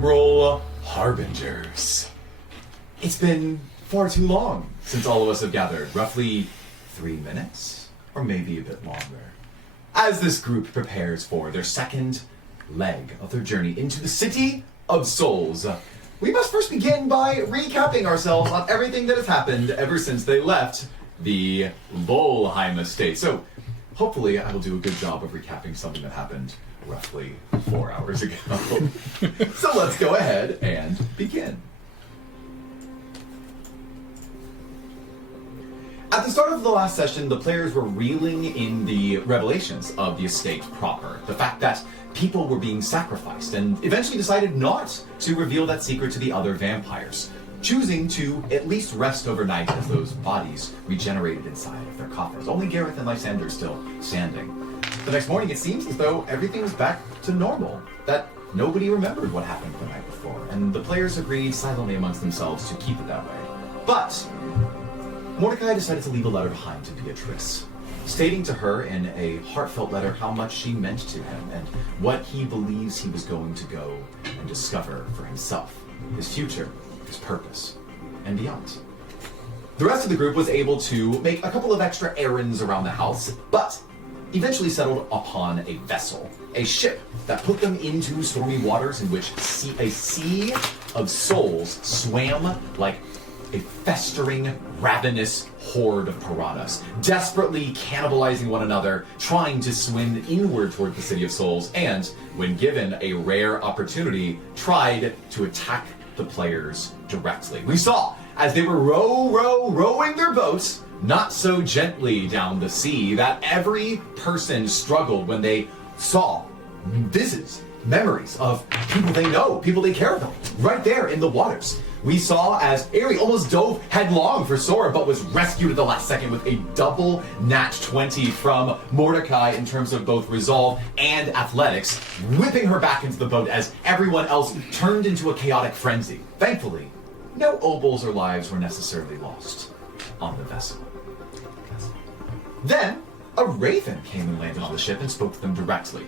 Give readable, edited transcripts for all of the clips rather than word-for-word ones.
Umbral Harbingers. It's been far too long since all of us have gathered, roughly 3 minutes, or maybe a bit longer, as this group prepares for their second leg of their journey into the City of Souls. We must first begin by recapping ourselves on everything that has happened ever since they left the Volheim estate. So, hopefully I will do a good job of recapping something that happened roughly 4 hours ago. So let's go ahead and begin. At the start of the last session, the players were reeling in the revelations of the estate proper. The fact that people were being sacrificed, and eventually decided not to reveal that secret to the other vampires, choosing to at least rest overnight as those bodies regenerated inside of their coffins. Only Gareth and Lysander still standing. The next morning, it seems as though everything was back to normal, that nobody remembered what happened the night before, and the players agreed silently amongst themselves to keep it that way. But Mordecai decided to leave a letter behind to Beatrice, stating to her in a heartfelt letter how much she meant to him and what he believes he was going to go and discover for himself, his future, his purpose, and beyond. The rest of the group was able to make a couple of extra errands around the house, but eventually settled upon a vessel, a ship that put them into stormy waters in which a sea of souls swam like a festering, ravenous horde of piranhas, desperately cannibalizing one another, trying to swim inward toward the City of Souls, and, when given a rare opportunity, tried to attack the players directly. We saw, as they were rowing their boats, not so gently down the sea, that every person struggled when they saw visions, memories of people they know, people they care about, right there in the waters. We saw as Aerie almost dove headlong for Sora, but was rescued at the last second with a double nat 20 from Mordecai in terms of both resolve and athletics, whipping her back into the boat as everyone else turned into a chaotic frenzy. Thankfully, no obols or lives were necessarily lost on the vessel. Then, a raven came and landed on the ship and spoke to them directly,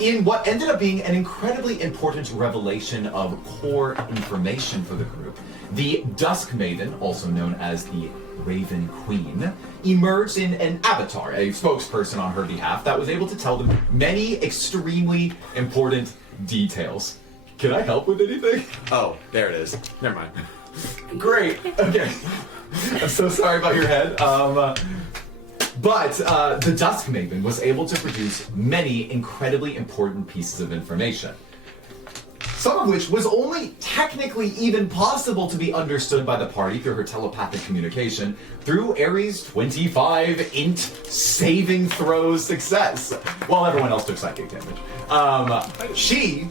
in what ended up being an incredibly important revelation of core information for the group. The Dusk Maiden, also known as the Raven Queen, emerged in an avatar, a spokesperson on her behalf, that was able to tell them many extremely important details. Can I help with anything? Oh, there it is. Never mind. Great. Okay. I'm so sorry about your head. But the Dusk Maiden was able to produce many incredibly important pieces of information, some of which was only technically even possible to be understood by the party through her telepathic communication through Aerie's 25 int saving throw success, while everyone else took psychic damage. She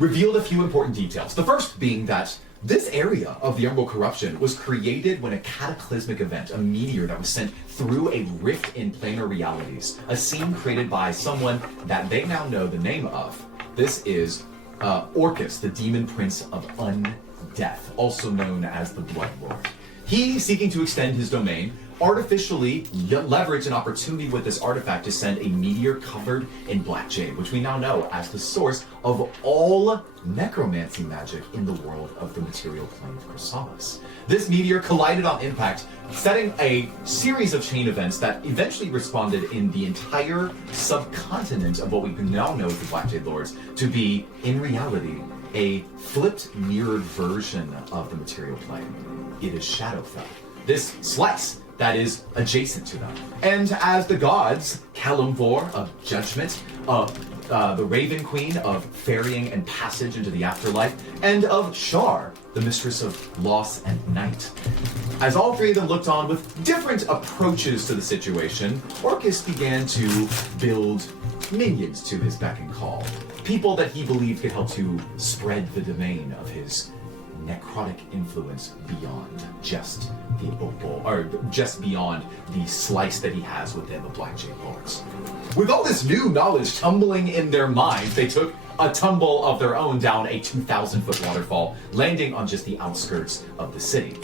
revealed a few important details. The first being that this area of the Umbral corruption was created when a cataclysmic event, a meteor that was sent through a rift in planar realities, a scene created by someone that they now know the name of. This is Orcus, the demon prince of undeath, also known as the Blood Lord. He, seeking to extend his domain, artificially leveraged an opportunity with this artifact to send a meteor covered in black jade, which we now know as the source of all necromancy magic in the world of the material plane of Chrysalis. This meteor collided on impact, setting a series of chain events that eventually responded in the entire subcontinent of what we now know as the Black Jade Lords to be, in reality, a flipped, mirrored version of the material plane. It is Shadowfell, this slice that is adjacent to them. And as the gods, Kalimvor of Judgment, the Raven Queen of ferrying and passage into the afterlife, and of Shar, the mistress of loss and night. As all three of them looked on with different approaches to the situation, Orcus began to build minions to his beck and call. People that he believed could help to spread the domain of his necrotic influence beyond just the opal, or just beyond the slice that he has within the Black Jade Lords. With all this new knowledge tumbling in their minds, they took a tumble of their own down a 2,000-foot waterfall, landing on just the outskirts of the city.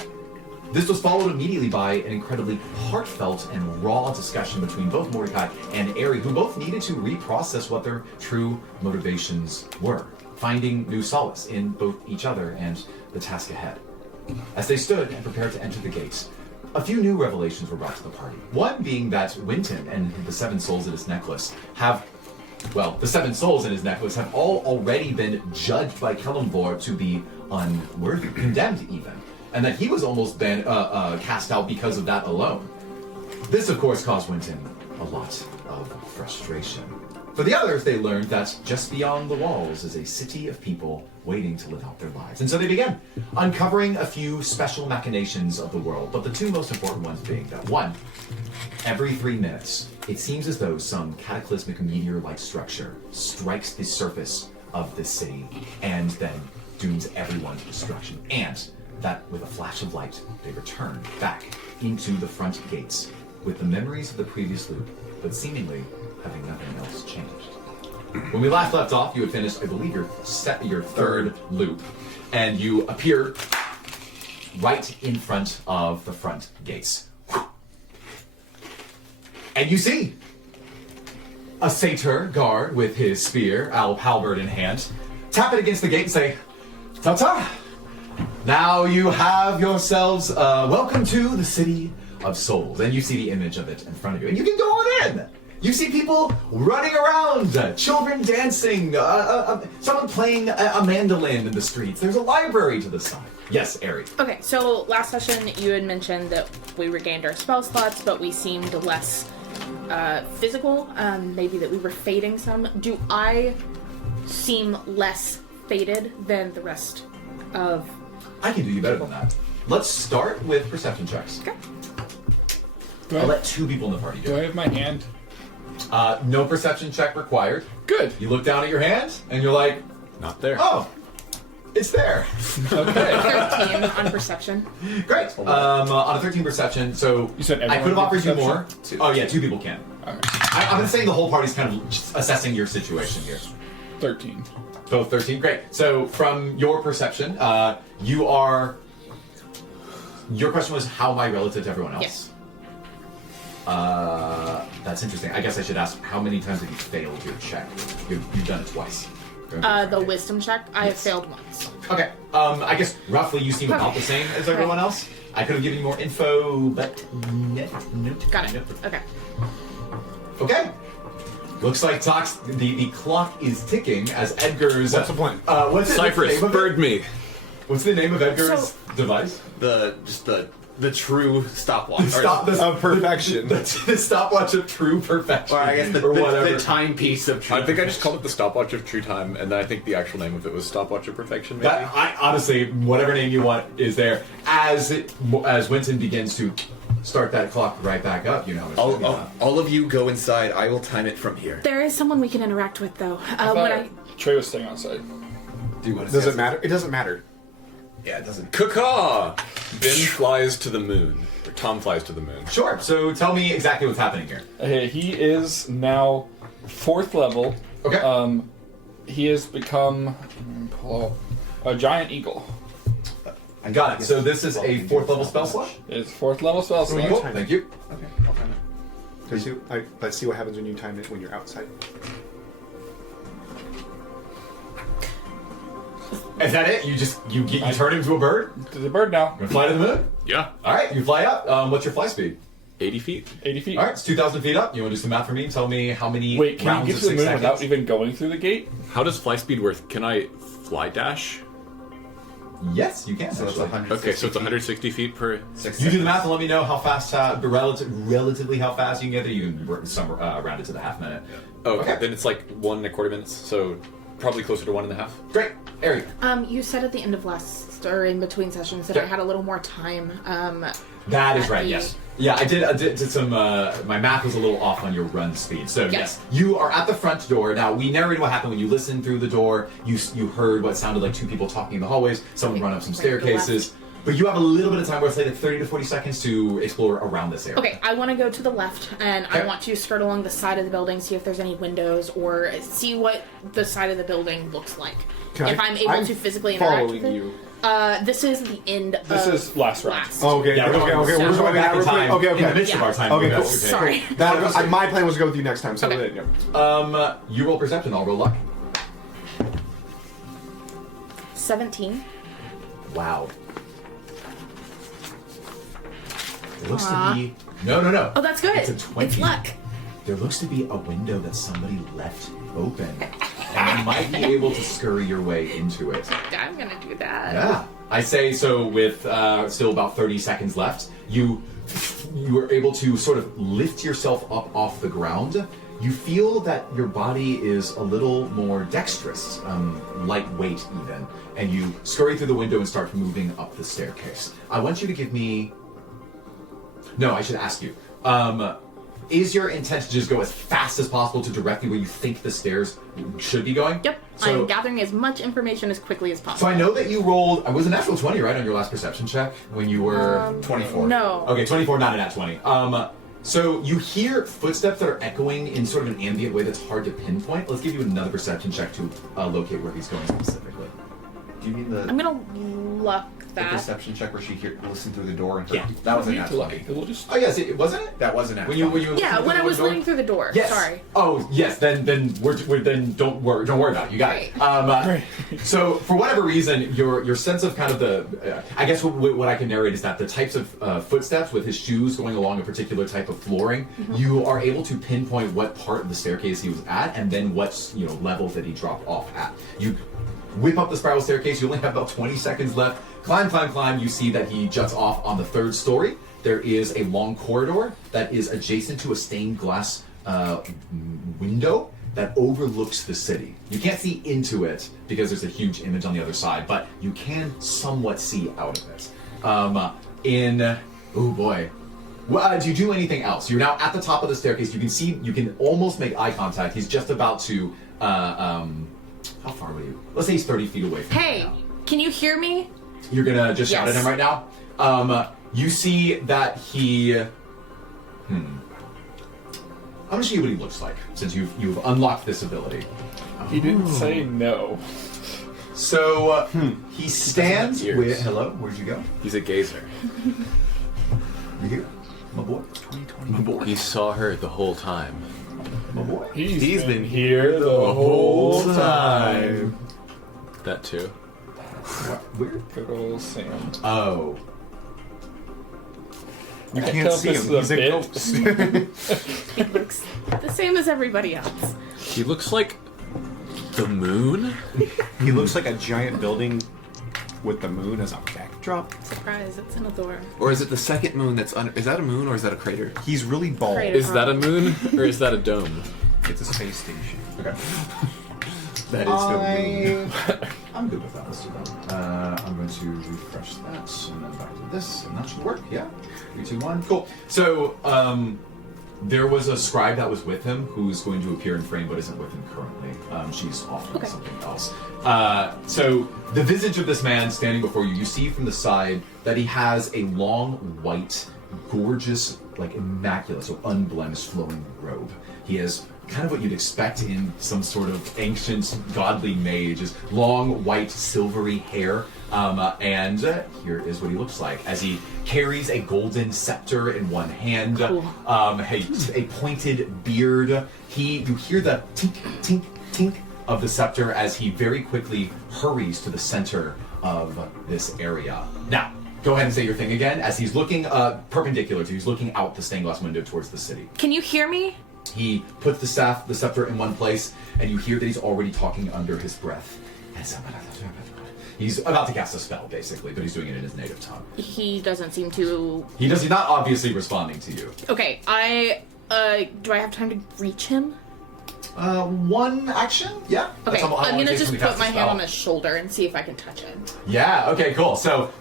This was followed immediately by an incredibly heartfelt and raw discussion between both Mordecai and Eri, who both needed to reprocess what their true motivations were, finding new solace in both each other and the task ahead. As they stood and prepared to enter the gates, a few new revelations were brought to the party. One being that Winton and the 7 souls in his necklace have, well, the 7 souls in his necklace have all already been judged by Kellamvor to be unworthy, condemned even, and that he was almost been cast out because of that alone. This, of course, caused Winton a lot of frustration. For the others, they learned that just beyond the walls is a city of people waiting to live out their lives. And so they began uncovering a few special machinations of the world, but the two most important ones being that one, every 3 minutes, it seems as though some cataclysmic meteor-like structure strikes the surface of this city and then dooms everyone to destruction. And that with a flash of light, they return back into the front gates with the memories of the previous loop, but seemingly having nothing else changed. When we last left off, you had finished, I believe, your third loop, and you appear right in front of the front gates. And you see a satyr guard with his spear, halberd in hand, tap it against the gate and say, "Ta-ta! Now you have yourselves welcome to the City of Souls." And you see the image of it in front of you, and you can go on in. You see people running around, children dancing, someone playing a mandolin in the streets. There's a library to the side. Yes, Eri. Okay, so last session you had mentioned that we regained our spell slots, but we seemed less physical. Maybe that we were fading some. Do I seem less faded than the rest of... I can do you better than that. Let's start with perception checks. Okay. I'll let 2 people in the party do Do I it. have my hand? No perception check required. Good. You look down at your hand, and you're like, Not there. oh, it's there. Okay. 13 on perception. Great. On a 13 perception, so You said I could have everyone offered you gets more. perception? Oh yeah, 2 people can. Alright. I've been saying the whole party's kind of just assessing your situation here. 13. Both 13. Great. So from your perception, you are. Your question was, how am I relative to everyone else? Yes. That's interesting. I guess I should ask, how many times have you failed your check? You've done it twice. The wisdom check, I have Yes. failed once. Okay. I guess roughly you seem about the same as everyone else. I could have given you more info, but no. Got it. Nope. Okay. Okay. Looks like the clock is ticking as Edgar's. What's the plan? What's the Cypress, name of bird it? me. What's the name of Edgar's device? The true stopwatch. Of perfection. The stopwatch of true perfection. Or I guess or whatever. the timepiece of true. I think I just called it the stopwatch of true time, and then I think the actual name of it was stopwatch of perfection. Maybe. That, I honestly, whatever name you want is there. As Winton begins to start that clock right back up, you know. It's gonna be All of you go inside. I will time it from here. There is someone we can interact with, though. Trey was staying outside. Do you want to Does it matter? It doesn't matter. Yeah, it doesn't. Caw! Ben flies to the moon, or Tom flies to the moon. Sure. So tell me exactly what's happening here. Okay, he is now 4th level. Okay. He has become a giant eagle. I got it. So this is a 4th level spell slot. It's 4th level spell slot. Cool. Thank you. Okay, I'll time it. Let's see what happens when you time it when you're outside. Is that it? You turn into a bird? To the bird now. You fly to the moon? Yeah. All right. You fly up. What's your fly speed? 80 feet. 80 feet. All right. It's 2,000 feet up. You want to do some math for me? Tell me how many Wait, can rounds you of get to the 6 moon seconds? without even going through the gate? How does fly speed work? Can I fly dash? Yes, you can. So it's actually. 100. Okay, so it's 160 feet per. You do the math and let me know how fast, relatively how fast you can get there. You can round it to the half minute. Oh, Okay. Then it's like 1.25 minutes, so probably closer to 1.5. Great. Ari. You said at the end of or in between sessions that Yeah. I had a little more time. That is at right, the- yes. Yeah, I did some, my math was a little off on your run speed. So, yes, you are at the front door. Now, we narrated what happened when you listened through the door. You heard what sounded like 2 people talking in the hallways. Someone run up some Right to the staircases. But you have a little bit of time, where it's like 30 to 40 seconds to explore around this area. Okay, I want to go to the left, and I Okay. want to skirt along the side of the building, see if there's any windows, or see what the side of the building looks like. if I'm able to physically interact with following it. you. This is the end of This is last round. Oh, okay, Yeah, okay. we're We're going back back in time. Okay, In the okay. midst of our time. Okay, That's cool. Sorry. My plan was to go with you next time. So Okay. yeah. You roll perception. I'll roll luck. 17. Wow. It looks to be no. Oh, that's good. It's a 20. It's luck. There looks to be a window that somebody left open, and you might be able to scurry your way into it. I'm gonna do that. Yeah, I say so. With still about 30 seconds left, you are able to sort of lift yourself up off the ground. You feel that your body is a little more dexterous, lightweight even, and you scurry through the window and start moving up the staircase. I want you to give me. No, I should ask you. Is your intent to just go as fast as possible to directly where you think the stairs should be going? Yep. So, I'm gathering as much information as quickly as so possible. I know that you rolled. It was a natural 20, right, on your last perception check when you were 24. No. Okay, 24, not a nat 20. So you hear footsteps that are echoing in sort of an ambient way that's hard to pinpoint. Let's give you another perception check to locate where he's going specifically. Do you mean the, I'm gonna luck the that. perception check where she listened through the door and heard? Yeah. That was a Need nat to look. 20. We'll just. Oh yes, it wasn't it. That was a nat When you 20. Yeah, when I was door? leading through the door. Yes. Sorry. Oh yes. Then don't worry about it. You got it. Great. So for whatever reason, your sense of kind of the I guess what I can narrate is that the types of footsteps with his shoes going along a particular type of flooring, you are able to pinpoint what part of the staircase he was at, and then what level that he dropped off at. You whip up the spiral staircase. You only have about 20 seconds left. Climb. You see that he juts off on the 3rd story. There is a long corridor that is adjacent to a stained glass window that overlooks the city. You can't see into it because there's a huge image on the other side, but you can somewhat see out of it. Oh boy. Well, do you do anything else? You're now at the top of the staircase. You can almost make eye contact. He's just about to, how far were you? Let's say he's 30 feet away from you Hey, now. can you hear me? You're gonna just shout at Yes. him right now? You see that he... I'm gonna show you what he looks like, since you've unlocked this ability. He didn't say no. So, he stands ears. with... Hello, where'd you go? He's a gazer. You here? My boy? My boy? He saw her the whole time. My boy? He's been here the whole time. That too. Weird. Good old Sam. Oh. You I can't tell see this him. is a He's a bit. ghost. He looks the same as everybody else. He looks like the moon. He looks like a giant building with the moon as a backdrop. Surprise, it's an Azor. Or is it the second moon that's under? Is that a moon or is that a crater? He's really bald. Crater. Is that a moon or is that a dome? It's a space station. Okay. That is the moon. I'm good with that. Let's do that. I'm going to refresh that and then back to this, and that should work. Yeah. 3, 2, 1. Cool. So, there was a scribe that was with him who's going to appear in frame but isn't with him currently. She's off doing something else. So, the visage of this man standing before you, you see from the side that he has a long, white, gorgeous, like immaculate, so unblemished flowing robe. He has kind of what you'd expect in some sort of ancient godly mage, is long, white, silvery hair. And here is what he looks like as he carries a golden scepter in one hand, Cool. a pointed beard. You hear the tink, tink, tink of the scepter as he very quickly hurries to the center of this area. Now, go ahead and say your thing again as he's looking perpendicular to you. He's looking out the stained glass window towards the city. Can you hear me? He puts the scepter in one place, and you hear that he's already talking under his breath. He's about to cast a spell, basically, but he's doing it in his native tongue. He doesn't seem to. He's not obviously responding to you. Okay, do I have time to reach him? One action? Yeah. Okay, That's how long I'm it gonna takes just him to put cast my a hand spell. on his shoulder and see if I can touch him. Yeah, okay, cool. So,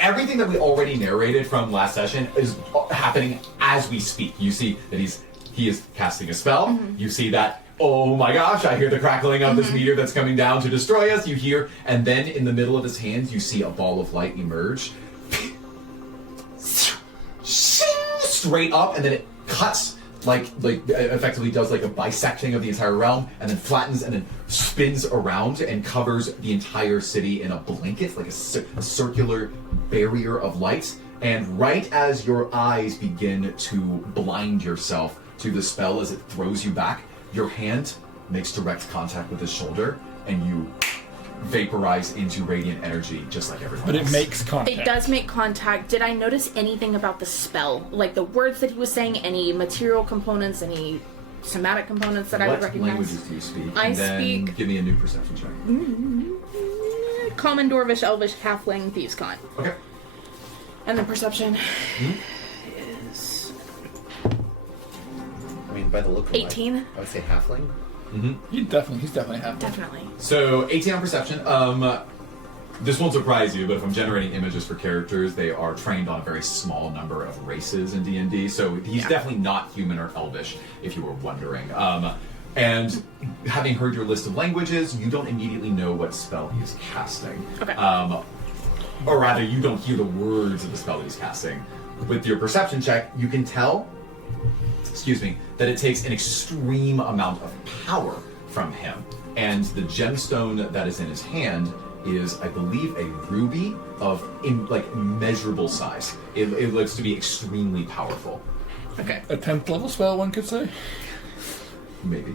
everything that we already narrated from last session is happening as we speak. You see that he is casting a spell. Mm-hmm. You see that, oh my gosh, I hear the crackling of this meteor that's coming down to destroy us. You hear, and then in the middle of his hand, you see a ball of light emerge. Straight up, and then it cuts effectively does like a bisecting of the entire realm, and then flattens and then spins around and covers the entire city in a blanket, like a circular barrier of light. And right as your eyes begin to blind yourself to the spell as it throws you back, your hand makes direct contact with his shoulder, and you vaporize into radiant energy just like everyone But else. it makes contact. It does make contact. Did I notice anything about the spell? Like the words that he was saying, any material components, any somatic components that I would What recognize? languages do you speak? I and then speak- give me a new perception check. Common, Dwarvish, Elvish, Halfling, Thieves' Con. Okay. And the perception is I mean, by the look of 18. I would say halfling. He's definitely happy. Definitely. So 18 on perception. This won't surprise you, but if I'm generating images for characters, they are trained on a very small number of races in D&D. So he's definitely not human or elvish, if you were wondering. And having heard your list of languages, you don't immediately know what spell he is casting. Okay. Or rather, you don't hear the words of the spell that he's casting. With your perception check, you can tell, that it takes an extreme amount of power from him. And the gemstone that is in his hand is, I believe, a ruby of immeasurable size. It looks to be extremely powerful. Okay. A 10th level spell, one could say. Maybe.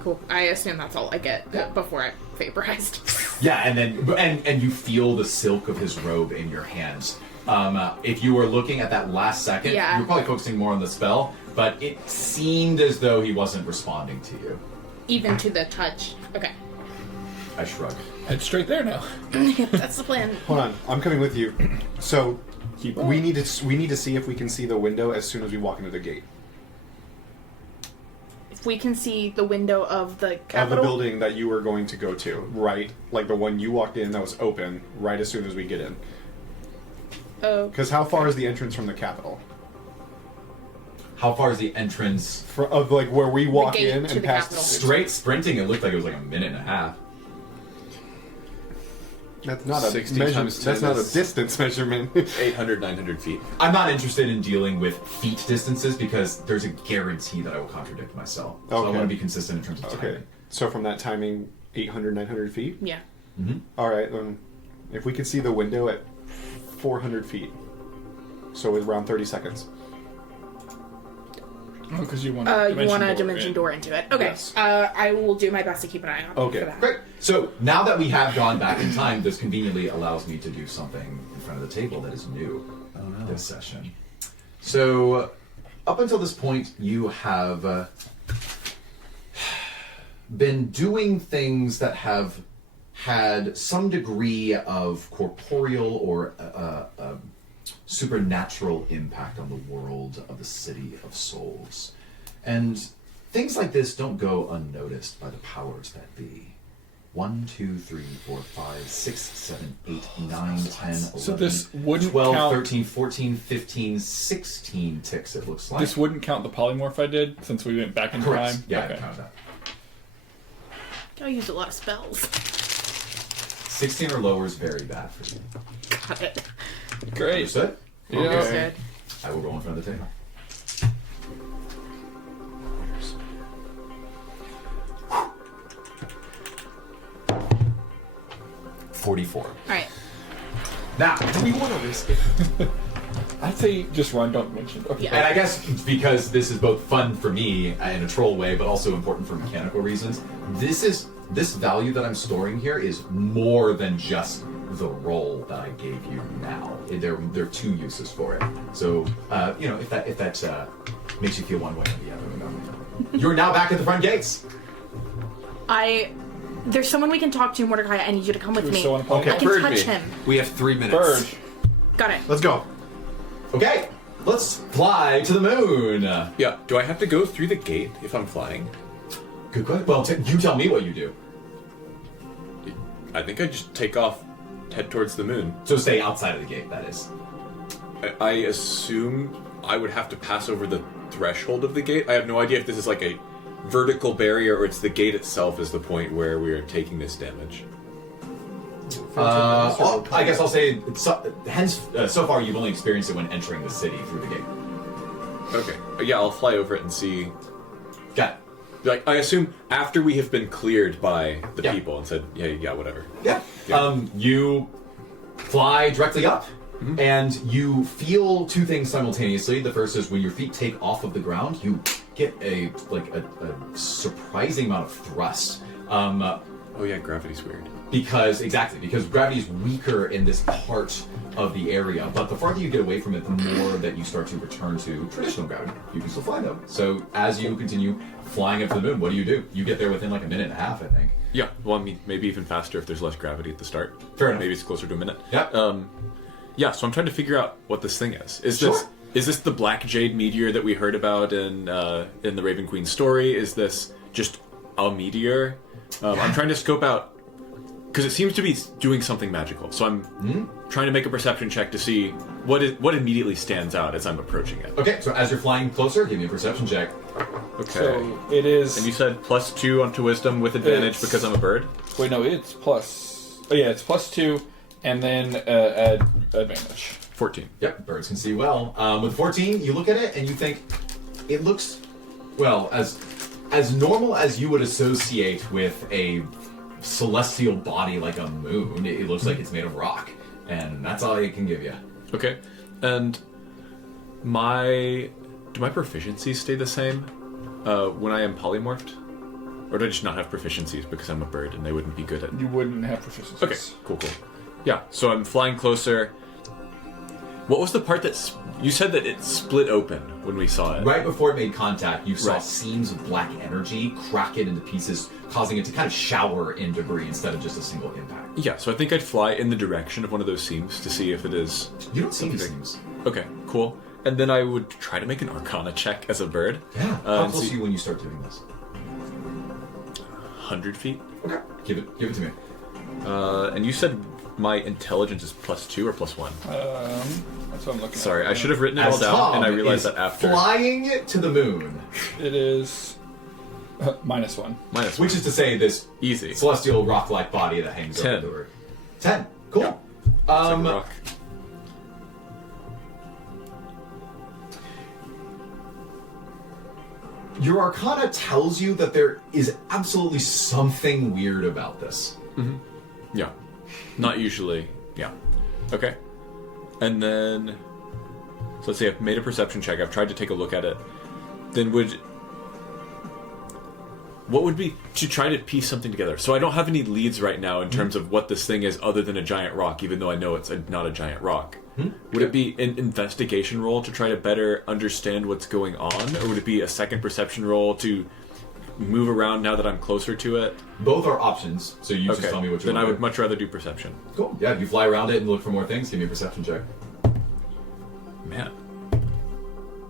Cool. I assume that's all I get before I vaporized. Yeah, and then and you feel the silk of his robe in your hands. If you were looking at that last second, Yeah. you were probably focusing more on the spell, but it seemed as though he wasn't responding to you. Even to the touch. Okay. I shrug. Head straight there now. Yep, that's the plan. Hold on, I'm coming with you. So Keep we on. need to see if we can see the window as soon as we walk into the gate If we can see the window of the of the capital. building that you were going to go to, right? Like the one you walked in that was open right as soon as we get in. Oh. Because how far is the entrance from the Capitol? How far is the entrance? Of like where we walk gate in to and the past Capitol. Straight sprinting, it looked like it was like a minute and a half. That's not a 60 measure, times 10 That's not a is- distance measurement. 800, 900 feet. I'm not interested in dealing with feet distances because there's a guarantee that I will contradict myself. So I Okay. want to be consistent in terms of Okay. timing. So from that timing, 800, 900 feet? Yeah. All right, then if we could see the window at 400 feet, so it's around 30 seconds. Oh, because you want You want a dimension door into it. Okay. Yes. I will do my best to keep an eye on Okay. for that. Great. So now that we have gone back in time, this conveniently allows me to do something in front of the table that is new this session. So up until this point, you have been doing things that have had some degree of corporeal or supernatural impact on the world of the City of Souls. And things like this don't go unnoticed by the powers that be. 1, 2, 3, 4, 5, 6, 7, 8, 9, 10, 11, So this wouldn't 12, count- 13, 14, 15, 16 ticks, it looks like. This wouldn't count the polymorph I did since we went back in Correct. time. Yeah, Okay. I counted that. I used a lot of spells. 16 or lower is very bad for you. Got it. Great. Understood? Yeah. Understood. I will roll in front of the table. $44. Alright. Now, do we want to risk it? I'd say just run, don't mention. Okay. Yeah. And I guess because this is both fun for me in a troll way, but also important for mechanical reasons, this value that I'm storing here is more than just the roll that I gave you now. There are two uses for it. So, if that makes you feel one way or the other, you're now back at the front gates. There's someone we can talk to, Mordecai. I need you to come with We're me. still on a point. Okay. I can Bird touch me. him. We have 3 minutes. Bird. Got it. Let's go. Okay, let's fly to the moon. Yeah, do I have to go through the gate if I'm flying? Good question. Well, you tell me what you do. I think I just take off, head towards the moon. So stay outside of the gate, that is. I assume I would have to pass over the threshold of the gate. I have no idea if this is like a vertical barrier or it's the gate itself is the point where we are taking this damage. I guess I'll say, so far you've only experienced it when entering the city through the gate. Okay. Yeah, I'll fly over it and see. Got it. Like, I assume after we have been cleared by the Yeah. people and said, yeah, whatever. Yeah. Yeah. You fly directly up, and you feel two things simultaneously. The first is when your feet take off of the ground, you get a surprising amount of thrust. Oh yeah, gravity's weird. Because gravity is weaker in this part of the area, but the farther you get away from it, the more that you start to return to traditional gravity. You can still fly though. So as you continue flying up to the moon, what do? You get there within like a minute and a half, I think. Yeah, well, I mean, maybe even faster if there's less gravity at the start. Fair enough. Maybe it's closer to a minute. Yeah. Yeah, so I'm trying to figure out what this thing is. Sure. Is this the Black Jade meteor that we heard about in the Raven Queen story? Is this just a meteor? I'm trying to scope out because it seems to be doing something magical. So I'm trying to make a perception check to see what immediately stands out as I'm approaching it. Okay, so as you're flying closer, give me a perception check. Okay. So it is. And you said +2 onto wisdom with advantage It's- because I'm a bird? Wait, no, it's plus. Oh yeah, it's +2, and then add advantage. 14. Yep, birds can see well. With 14, you look at it and you think it looks, well, as normal as you would associate with a celestial body like a moon. It looks like it's made of rock, and that's all it can give you. Okay. And do my proficiencies stay the same when I am polymorphed? Or do I just not have proficiencies because I'm a bird and they wouldn't be good at... You wouldn't have proficiencies. Okay, cool. Yeah, so I'm flying closer. What was the part that... You said that it split open when we saw it. Right before it made contact, you saw Right. seams of black energy crack it into pieces, causing it to kind of shower in debris instead of just a single impact. Yeah, so I think I'd fly in the direction of one of those seams to see if it is... You don't see any something. seams. Okay, cool. And then I would try to make an Arcana check as a bird. Yeah. How and close see- are you when you start doing this? 100 feet. Okay. Give it to me. And you said my intelligence is +2 or +1? That's what I'm looking Sorry, at. I should have written it all As down, Tom and I realized is that after. flying to the moon, It is -1. -1. which is to say this Easy. celestial rock-like body that hangs 10. over the earth. 10. Cool. Yeah. It's like a rock. Your Arcana tells you that there is absolutely something weird about this. Yeah. Not usually. Yeah. Okay. And then... So let's see, I've made a perception check. I've tried to take a look at it. Then what would be to try to piece something together? So I don't have any leads right now in terms of what this thing is other than a giant rock, even though I know it's not a giant rock. Would it be an investigation roll to try to better understand what's going on? Or would it be a second perception roll to move around now that I'm closer to it? Both are options, so you just Okay, tell me what you then I want. would much rather do perception. Cool. Yeah, if you fly around it and look for more things, give me a perception check. Man.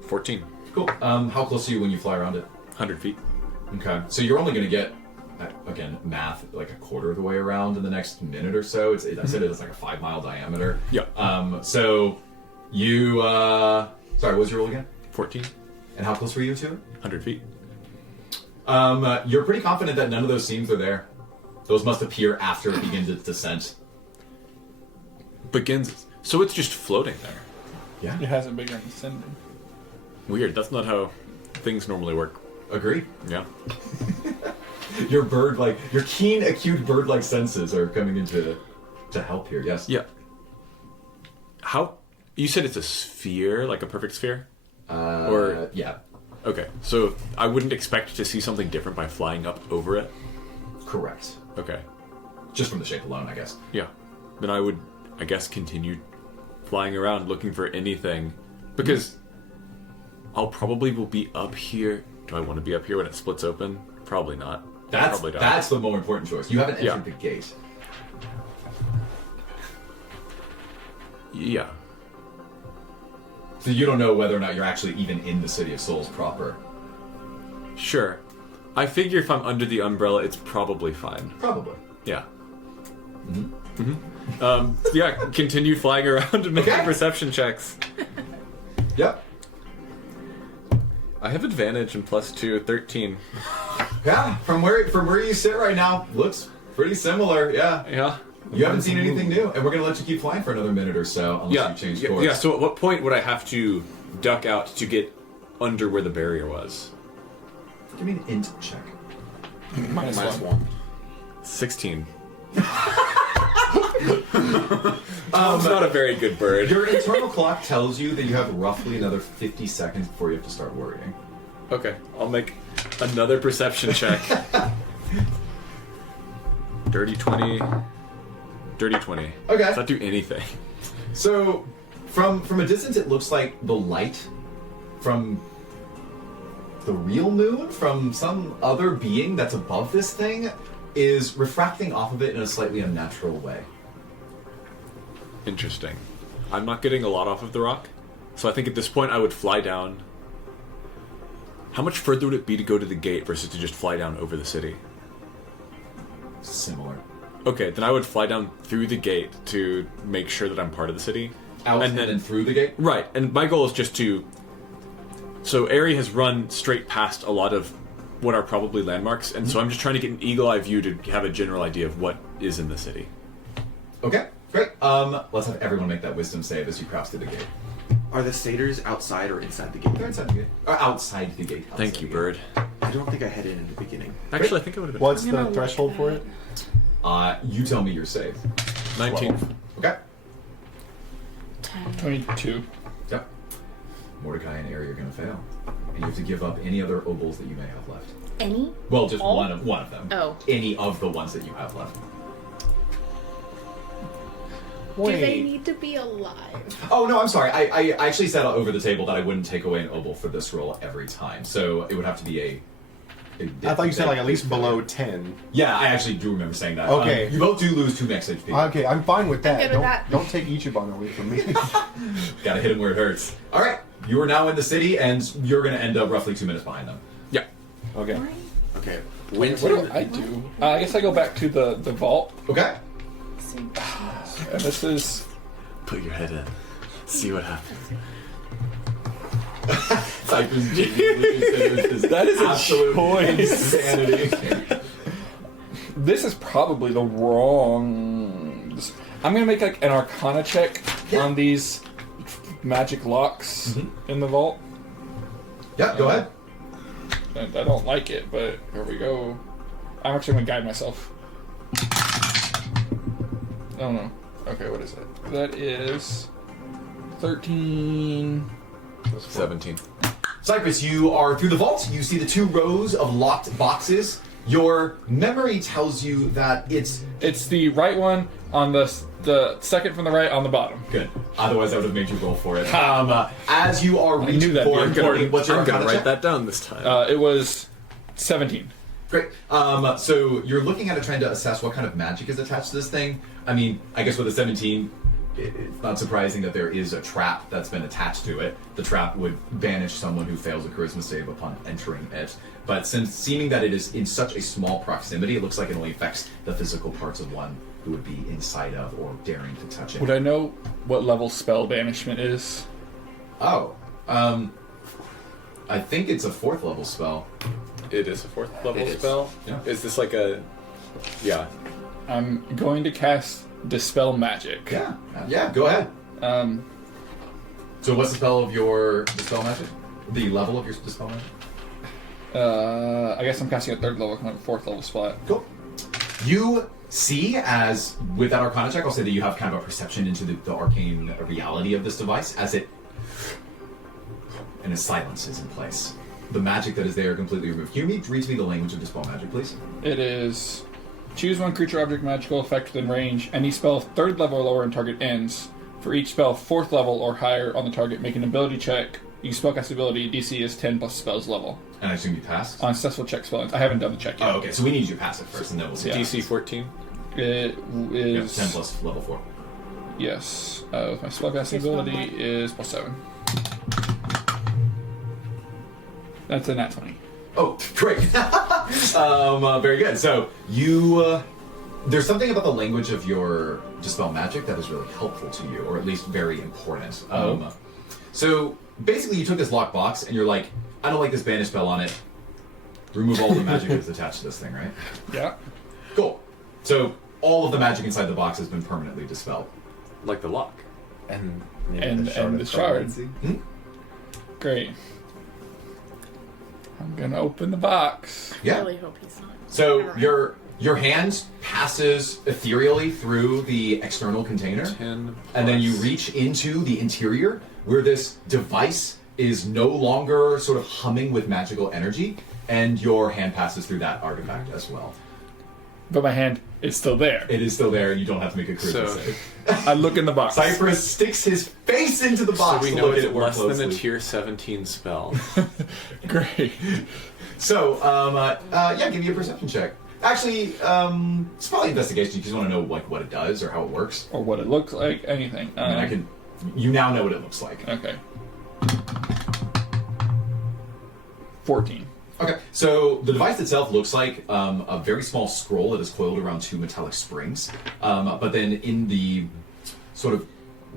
14. Cool. How close are you when you fly around it? 100 feet. Okay. So you're only going to get, again, math, like a quarter of the way around in the next minute or so. I said it's like a 5-mile diameter. Yeah. So you, sorry, what was your roll again? 14. And how close were you to it? 100 feet. You're pretty confident that none of those seams are there. Those must appear after it begins its descent. Begins. So it's just floating there. Yeah. It hasn't begun ascending. Weird. That's not how things normally work. Agree. Yeah. Your keen, acute bird-like senses are coming into to help here. Yes. Yeah. How? You said it's a sphere, like a perfect sphere? Or yeah. okay. So I wouldn't expect to see something different by flying up over it. Correct. Okay. Just from the shape alone, I guess. Yeah. Then I would, I guess, continue flying around looking for anything because I'll probably will be up here. Do I want to be up here when it splits open? Probably not. Probably not. That's the more important choice. You haven't entered Yeah. the gate. Yeah. So you don't know whether or not you're actually even in the City of Souls proper. Sure. I figure if I'm under the umbrella, it's probably fine. Probably. Yeah. Yeah, continue flying around and making Okay. perception checks. Yep. I have advantage and +2, 13. Yeah. From where you sit right now, looks pretty similar. Yeah. Yeah. You haven't seen anything new, and we're gonna let you keep flying for another minute or so, unless Yeah. you change Yeah, course. yeah, so at what point would I have to duck out to get under where the barrier was. Give me an int check. Minus Minus one. 1. 16. Tom's not a very good bird. Your internal clock tells you that you have roughly another 50 seconds before you have to start worrying. Okay, I'll make another perception check. Dirty 20. Dirty 20. Okay. Does that do anything? So, from a distance, it looks like the light from the real moon, from some other being that's above this thing, is refracting off of it in a slightly unnatural way. Interesting. I'm not getting a lot off of the rock, so I think at this point I would fly down. How much further would it be to go to the gate versus to just fly down over the city? Similar. Okay, then I would fly down through the gate to make sure that I'm part of the city. Out and then through the gate? Right, and my goal is just to... So Aerie has run straight past a lot of what are probably landmarks, and so I'm just trying to get an eagle-eye view to have a general idea of what is in the city. Okay, great. Let's have everyone make that wisdom save as you cross through the gate. Are the satyrs outside or inside the gate? They're inside the gate. Or outside the gate. Thank outside you, the Bird. I don't think I headed in the beginning. Actually, I think I would have been... What's I'm gonna the look threshold for at- it? You tell me your save. 19. 12. Okay. 10. 22. Yep. Mordecai and Aerie are going to fail. And you have to give up any other obols that you may have left. Any? Well, just All? one of them. Oh. Any of the ones that you have left. Do they need to be alive? Oh, no, I'm sorry. I actually said over the table that I wouldn't take away an obol for this roll every time. So it would have to be a I thought you said like at least below 10. Yeah, I actually do remember saying that. Okay. You both do lose 2 max HP. Okay, I'm fine with that. Good with Don't, that. don't take Ichiban away from me. Gotta hit him where it hurts. Alright, you are now in the city, and you're gonna end up roughly 2 minutes behind them. Yeah. Okay. Okay. What do I do? I guess I go back to the vault, Okay? and this is... Put your head in. See what happens. That is a absolute choice. insanity. This is probably the wrong... I'm going to make like an Arcana check on these magic locks in the vault. Yeah, go ahead. And I don't like it, but here we go. I'm actually going to guide myself. Oh no. Okay, what is it? That is 13. 17. Cypress, you are through the vault. You see the 2 rows of locked boxes. Your memory tells you that it's It's the right one on the second from the right on the bottom. good. Otherwise, I would have made you roll for it. As you are knew reaching that'd for be- it, what's your I'm gonna Arcana write check? that down this time. It was 17. Great. So you're looking at it, trying to assess what kind of magic is attached to this thing. I mean, I guess with a 17, it's not surprising that there is a trap that's been attached to it. The trap would banish someone who fails a charisma save upon entering it. But since seeming that it is in such a small proximity, it looks like it only affects the physical parts of one who would be inside of or daring to touch it. Would I know what level spell banishment is? Oh, I think it's a 4th level spell. It is a 4th level It is. spell? Yeah. Is this like a... Yeah. I'm going to cast Dispel Magic. Yeah, yeah. Go ahead. Um, So what's the spell of your dispel magic? The level of your dispel magic? I guess I'm casting a 3rd level, kind of a 4th level spot. Cool. You see, as with that Arcana check, I'll say that you have kind of a perception into the arcane reality of this device as it. And a silence is in place. The magic that is there completely removed. Can you read to me the language of dispel magic, please? It is choose one creature, object, magical effect within range. Any spell 3rd level or lower and target ends. For each spell 4th level or higher on the target, make an ability check. Use spellcast ability. DC is 10 plus spell's level. And I assume you passed? On successful check spell. I haven't done the check yet. Oh, okay. So we need you to pass it first, and then we'll see. Yeah. DC 14? It Yeah, is 10 plus level 4. yes. With my spellcasting ability is plus 7. That's a nat 20. Oh, great. Very good. So you, there's something about the language of your dispel magic that is really helpful to you, or at least very important. So basically, you took this locked box and you're like, I don't like this banish spell on it. Remove all the magic that's attached to this thing, right? Yeah. Cool. So all of the magic inside the box has been permanently dispelled. Like the lock. And maybe And the shard the of shard. permanency. Great. I'm gonna open the box. I Yeah. really hope he's not. So Never mind. your hand passes ethereally through the external container, 10 and then you plus- reach into the interior where this device is no longer sort of humming with magical energy, and your hand passes through that artifact as well. But my hand is still there. It is still there, and you don't have to make a charisma So- save. I look in the box. Cypress sticks his face into the So box we to know look at it's it more less closely. than a tier 17 spell. Great. So, yeah, give me a perception check. Actually, it's probably investigation because you want to know like what it does or how it works. Or what it looks like, anything. I mean, I can. You now know what it looks like. Okay. 14. Okay, so the device itself looks like a very small scroll that is coiled around two metallic springs. But then in the sort of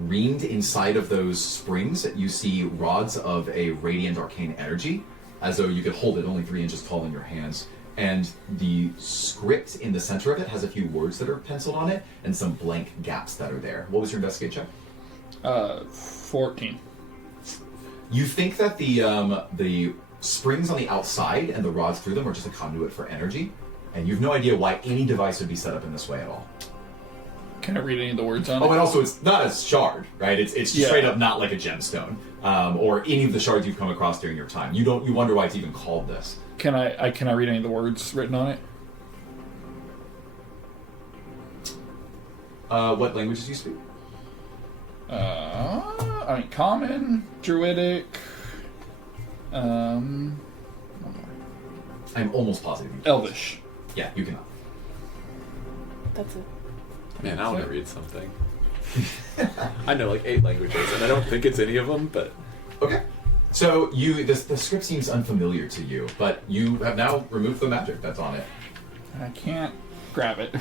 reamed inside of those springs, you see rods of a radiant arcane energy, as though you could hold it only 3 inches tall in your hands. And the script in the center of it has a few words that are penciled on it and some blank gaps that are there. What was your investigate check? 14. You think that the springs on the outside and the rods through them are just a conduit for energy, and you have no idea why any device would be set up in this way at all. Can I read any of the words on Oh, it? and also it's not a shard, right? It's Yeah. straight up not like a gemstone, or any of the shards you've come across during your time. You wonder why it's even called this. Can I read any of the words written on it? What languages do you speak? I mean, common, druidic. One more. I'm almost positive you can. Elvish. Yeah, you cannot. That's it. Man, I want to read something. I know like 8 languages, and I don't think it's any of them, but Okay. So the script seems unfamiliar to you, but you have now removed the magic that's on it. I can't grab it.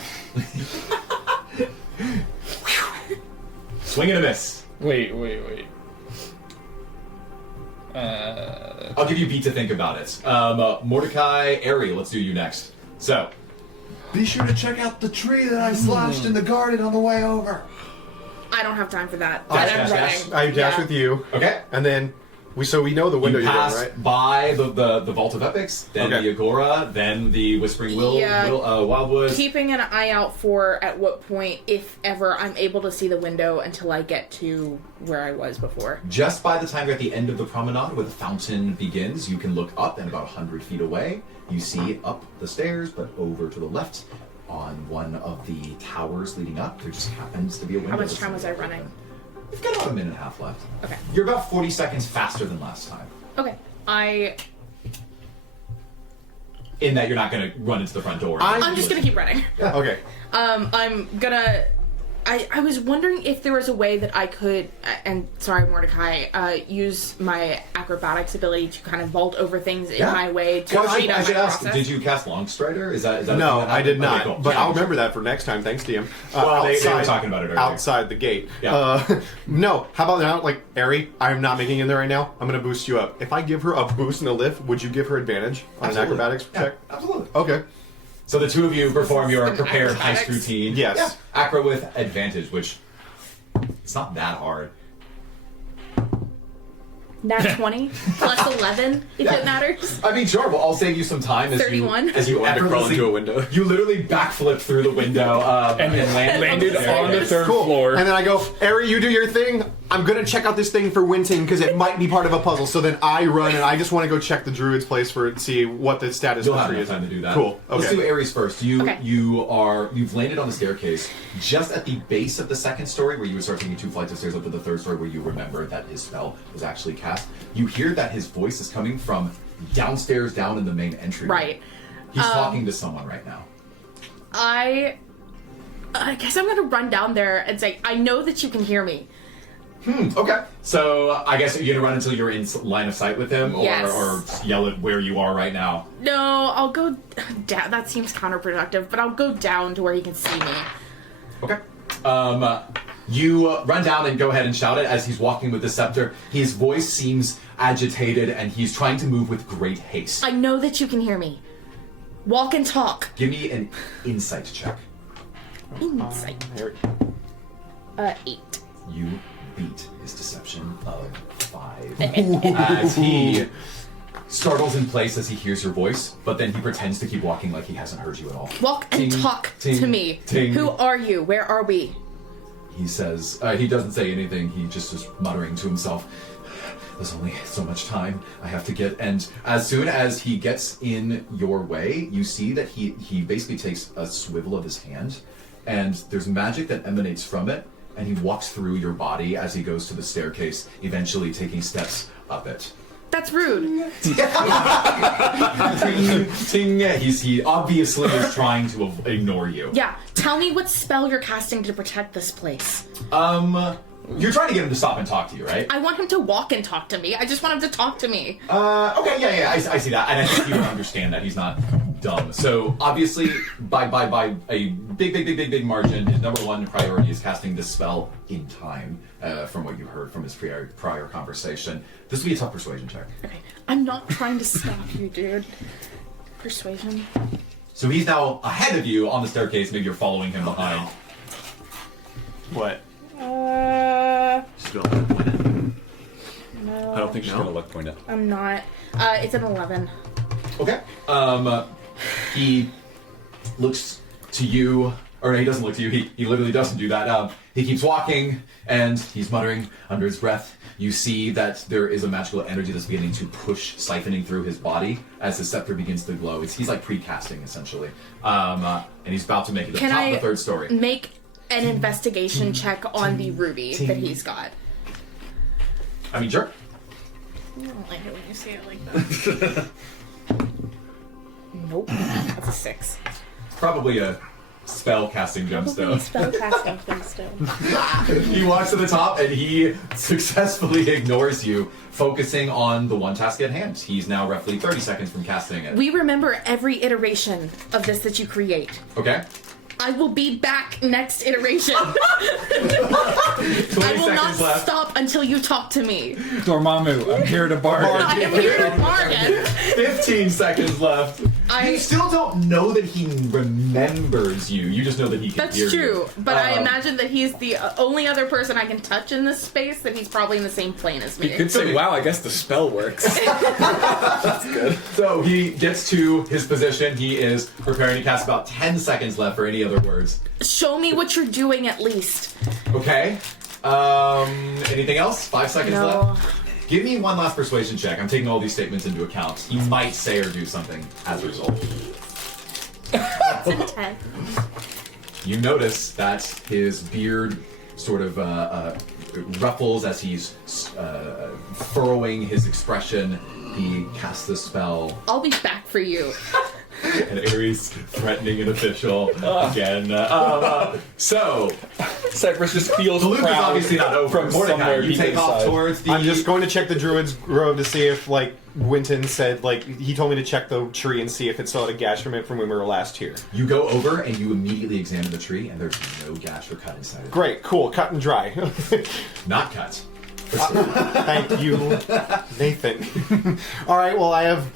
Swing and a miss. Wait. I'll give you a beat to think about it. Mordecai, Ari, let's do you next. So, Be sure to check out the tree that I slashed in the garden on the way over. I don't have time for that. Dash, I'm dash, running. dash. I dash Yeah. with you, okay. and then we know the window You you're pass in, right? by the Vault of Epics, then Okay. the Agora, then the Whispering Yeah. Wildwood. Keeping an eye out for at what point, if ever, I'm able to see the window until I get to where I was before. Just by the time you're at the end of the promenade where the fountain begins, you can look up, and about 100 feet away, you see up the stairs, but over to the left, on one of the towers leading up, there just happens to be a window. How much that's time was I open. running? You've got about a minute and a half left. Okay. You're about 40 seconds faster than last time. Okay. In that you're not going to run into the front door. I'm just gonna keep running. Okay. I'm gonna. I was wondering if there was a way that I could, and sorry, Mordecai, use my acrobatics ability to kind of vault over things in my way to Well, speed I up should my ask, process. did you cast Longstrider? Is that a thing No, that I did happened? not. Okay, cool. But Yeah, I'll remember that for next time. Thanks, DM. Well, they were talking about it earlier. Outside the gate. Yeah. No, how about now? Like, Ari, I'm not making it in there right now. I'm going to boost you up. If I give her a boost and a lift, would you give her advantage on Absolutely. an acrobatics Yeah, check? absolutely. Okay. So the two of you perform your an prepared heist acrobatics? routine. Yes. Yeah. Acro with advantage, which it's not that hard. Nat 20 plus 11, if Yeah. it matters. I mean, sure. Well, I'll save you some time as 31. you wanted to crawl effortlessly into a window. You literally backflip through the window And landed There on it the is. third Cool. floor. And then I go, Ari, you do your thing. I'm going to check out this thing for Winton because it might be part of a puzzle. So then I run and I just want to go check the druid's place for see what the status You'll of the have tree enough is. time to do that. Cool. Okay. Let's do Ares first. Okay. You've landed on the staircase just at the base of the second story, where you would start taking 2 flights of stairs up to the third story, where you remember that his spell was actually cast. You hear that his voice is coming from downstairs, down in the main entry. Right. He's talking to someone right now. I guess I'm gonna run down there and say, I know that you can hear me. Okay. So I guess you're gonna run until you're in line of sight with him, Yes. or yell at where you are right now. No, I'll go down. That seems counterproductive, but I'll go down to where he can see me. Okay. You run down and go ahead and shout it as he's walking with the scepter. His voice seems agitated, and he's trying to move with great haste. I know that you can hear me. Walk and talk. Give me an insight check. Insight. Ari. 8. You beat his deception of 5. As he startles in place as he hears your voice, but then he pretends to keep walking like he hasn't heard you at all. Walk and Ting, talk ting, to me. ting. Who are you? Where are we? He says, he doesn't say anything, he just is muttering to himself, there's only so much time I have to get, and as soon as he gets in your way, you see that he basically takes a swivel of his hand, and there's magic that emanates from it, and he walks through your body as he goes to the staircase, eventually taking steps up it. That's rude. Ting, he obviously is trying to ignore you. Yeah, tell me what spell you're casting to protect this place. You're trying to get him to stop and talk to you, right? I want him to walk and talk to me. I just want him to talk to me. Okay, yeah, I see that, and I think he would understand that. He's not dumb. So obviously, by a big margin, his number one priority is casting this spell in time. From what you heard from his prior conversation, this will be a tough persuasion check. Okay, I'm not trying to stop you, dude. Persuasion. So he's now ahead of you on the staircase. Maybe you're following him behind. What? She's gonna luck point it. No. I don't think she's gonna luck point it. I'm not. It's an 11. Okay. He looks to you, or no, he doesn't look to you. He literally doesn't do that. He keeps walking, and he's muttering under his breath. You see that there is a magical energy that's beginning to push, siphoning through his body as his scepter begins to glow. He's like pre-casting, essentially. And he's about to make it to the top of the third story. Make an investigation check on the ruby that he's got? I mean, sure. I don't like it when you say it like that. Nope. That's a 6. Probably a spell-casting gemstone. Spellcasting gemstone. He walks to the top and he successfully ignores you, focusing on the one task at hand. He's now roughly 30 seconds from casting it. We remember every iteration of this that you create. Okay. I will be back next iteration. 20 I will not seconds left. stop until you talk to me. Dormammu, I'm here to bargain. I am here to bargain. 15 seconds left. You still don't know that he remembers you. You just know that he can hear That's true, you. but I imagine that he's the only other person I can touch in this space, that he's probably in the same plane as me. You could say, wow, I guess the spell works. That's good. So he gets to his position. He is preparing to cast. About 10 seconds left for any other words. Show me what you're doing at least. Okay. Anything else? 5 seconds No. left. Give me one last persuasion check. I'm taking all these statements into account. He might say or do something as a result. That's a 10. You notice that his beard sort of ruffles as he's furrowing his expression. He casts the spell, I'll be back for you. and Ares threatening an official again. So Cypress just feels the loop is proud obviously not over. from Mordecai, somewhere you deep take off inside. towards the. I'm just going to check the Druid's Grove to see if, like, Winton said, like, he told me to check the tree and see if it still had a gash from it from when we were last here. You go over and you immediately examine the tree, and there's no gash or cut inside it. Great, cool, cut and dry. Not cut. Thank you, Nathan. All right, well, I have.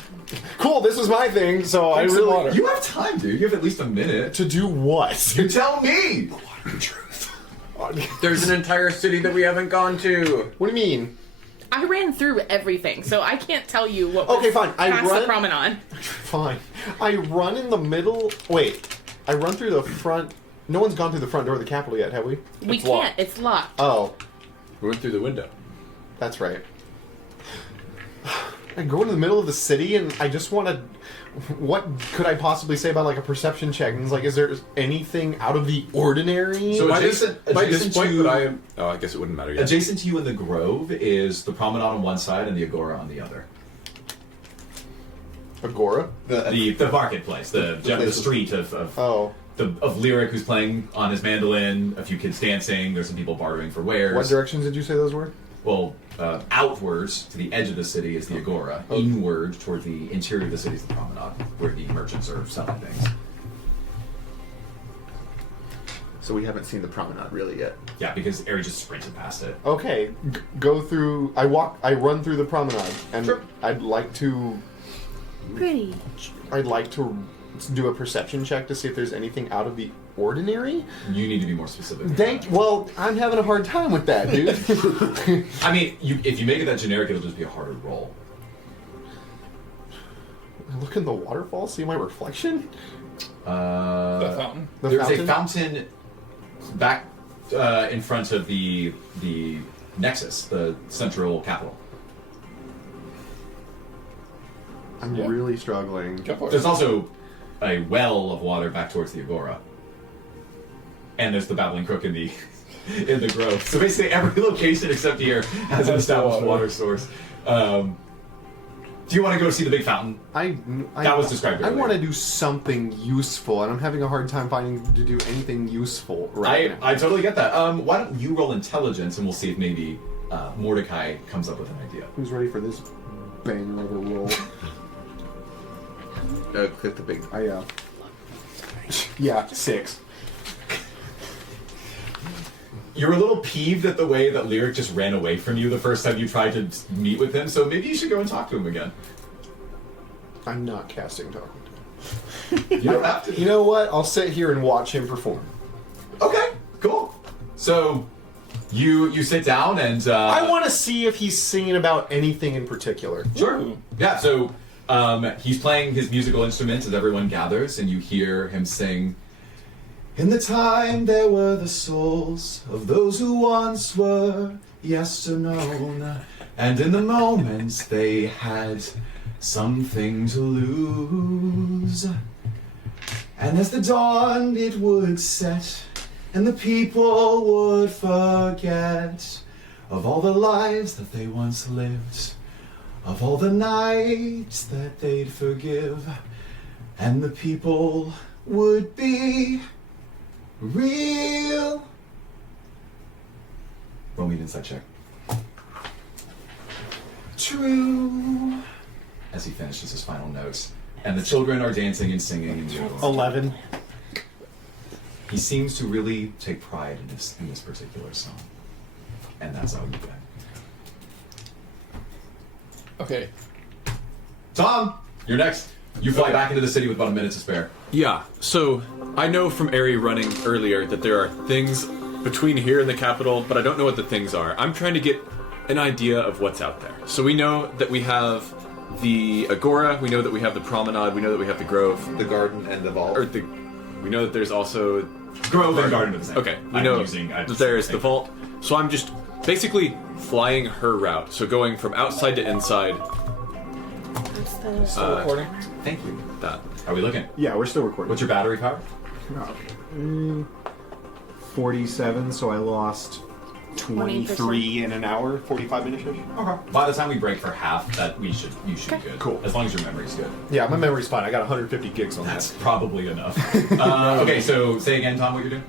Cool, this is my thing, so Drink I some really. water. You have time, dude. You have at least a minute. To do what? You tell me. There's an entire city that we haven't gone to. What do you mean? I ran through everything, so I can't tell you what was Okay, fine. I past run- the promenade. Fine. I run in the middle. Wait, I run through the front. No one's gone through the front door of the Capitol yet, have we? We It's can't. locked. It's locked. Oh, We went through the window. that's right. I go into the middle of the city and I just want to. What could I possibly say about, like, a perception check? And it's like, is there anything out of the ordinary? So By adjacent this point, to but I am. Oh, I guess it wouldn't matter yet. adjacent to you in the grove is the promenade on one side and the agora on the other. Agora? The marketplace, the street of Oh. of Lyric who's playing on his mandolin, a few kids dancing. There's some people bartering for wares. What directions did you say those were? Well, outwards to the edge of the city is the agora. Inward toward the interior of the city is the promenade, where the merchants are selling things. So we haven't seen the promenade really yet. Yeah, because Ari just sprinted past it. Okay, go through. I run through the promenade, and Sure. I'd like to Pretty. do a perception check to see if there's anything out of the ordinary. You need to be more specific. Well, I'm having a hard time with that, dude. I mean, if you make it that generic, it'll just be a harder roll. I look in the waterfall, see my reflection? The fountain. There's a fountain back in front of the Nexus, the central capital. I'm Yeah. really struggling. Go for it. There's also a well of water back towards the Agora. And there's the Babbling Crook in the in the grove. So basically every location except here has an established water source. Do you want to go see the big fountain? That was described I earlier. want to do something useful, and I'm having a hard time finding to do anything useful right now. I totally get that. Why don't you roll intelligence and we'll see if maybe Mordecai comes up with an idea. Who's ready for this banger of a roll? Click the big. Yeah, 6. You're a little peeved at the way that Lyric just ran away from you the first time you tried to meet with him, so maybe you should go and talk to him again. I'm not casting talking to him. You don't have to. You know what? I'll sit here and watch him perform. Okay, cool. So you sit down and I want to see if he's singing about anything in particular. Sure. Ooh. Yeah, so he's playing his musical instrument as everyone gathers, and you hear him sing, "In the time there were the souls of those who once were yesterknown, and in the moments they had something to lose. And as the dawn it would set, and the people would forget of all the lives that they once lived, of all the nights that they'd forgive, and the people would be real." Roll me an insight check. True. As he finishes his final notes, and the children are dancing and singing and doing. 11. He seems to really take pride in this particular song, and that's how you get. Okay. Tom, you're next. You fly back into the city with about a minute to spare. Yeah, so I know from Ari running earlier that there are things between here and the capital, but I don't know what the things are. I'm trying to get an idea of what's out there. So we know that we have the Agora, we know that we have the Promenade, we know that we have the Grove, The garden and the vault. we know that there's also Grove and garden are the same. okay. We know that there's the vault. So I'm just basically flying her route. So going from outside to inside. That's the Recording. Thank you. That. Are we looking? Yeah, we're still recording. What's your battery power? 47, so I lost 23 in an hour, 45 minutes. Okay. By the time we break for half, you should be good. Cool. As long as your memory's good. Yeah, my memory's fine. I got 150 gigs on That's that. probably enough. Okay, so say again, Tom, what you're doing?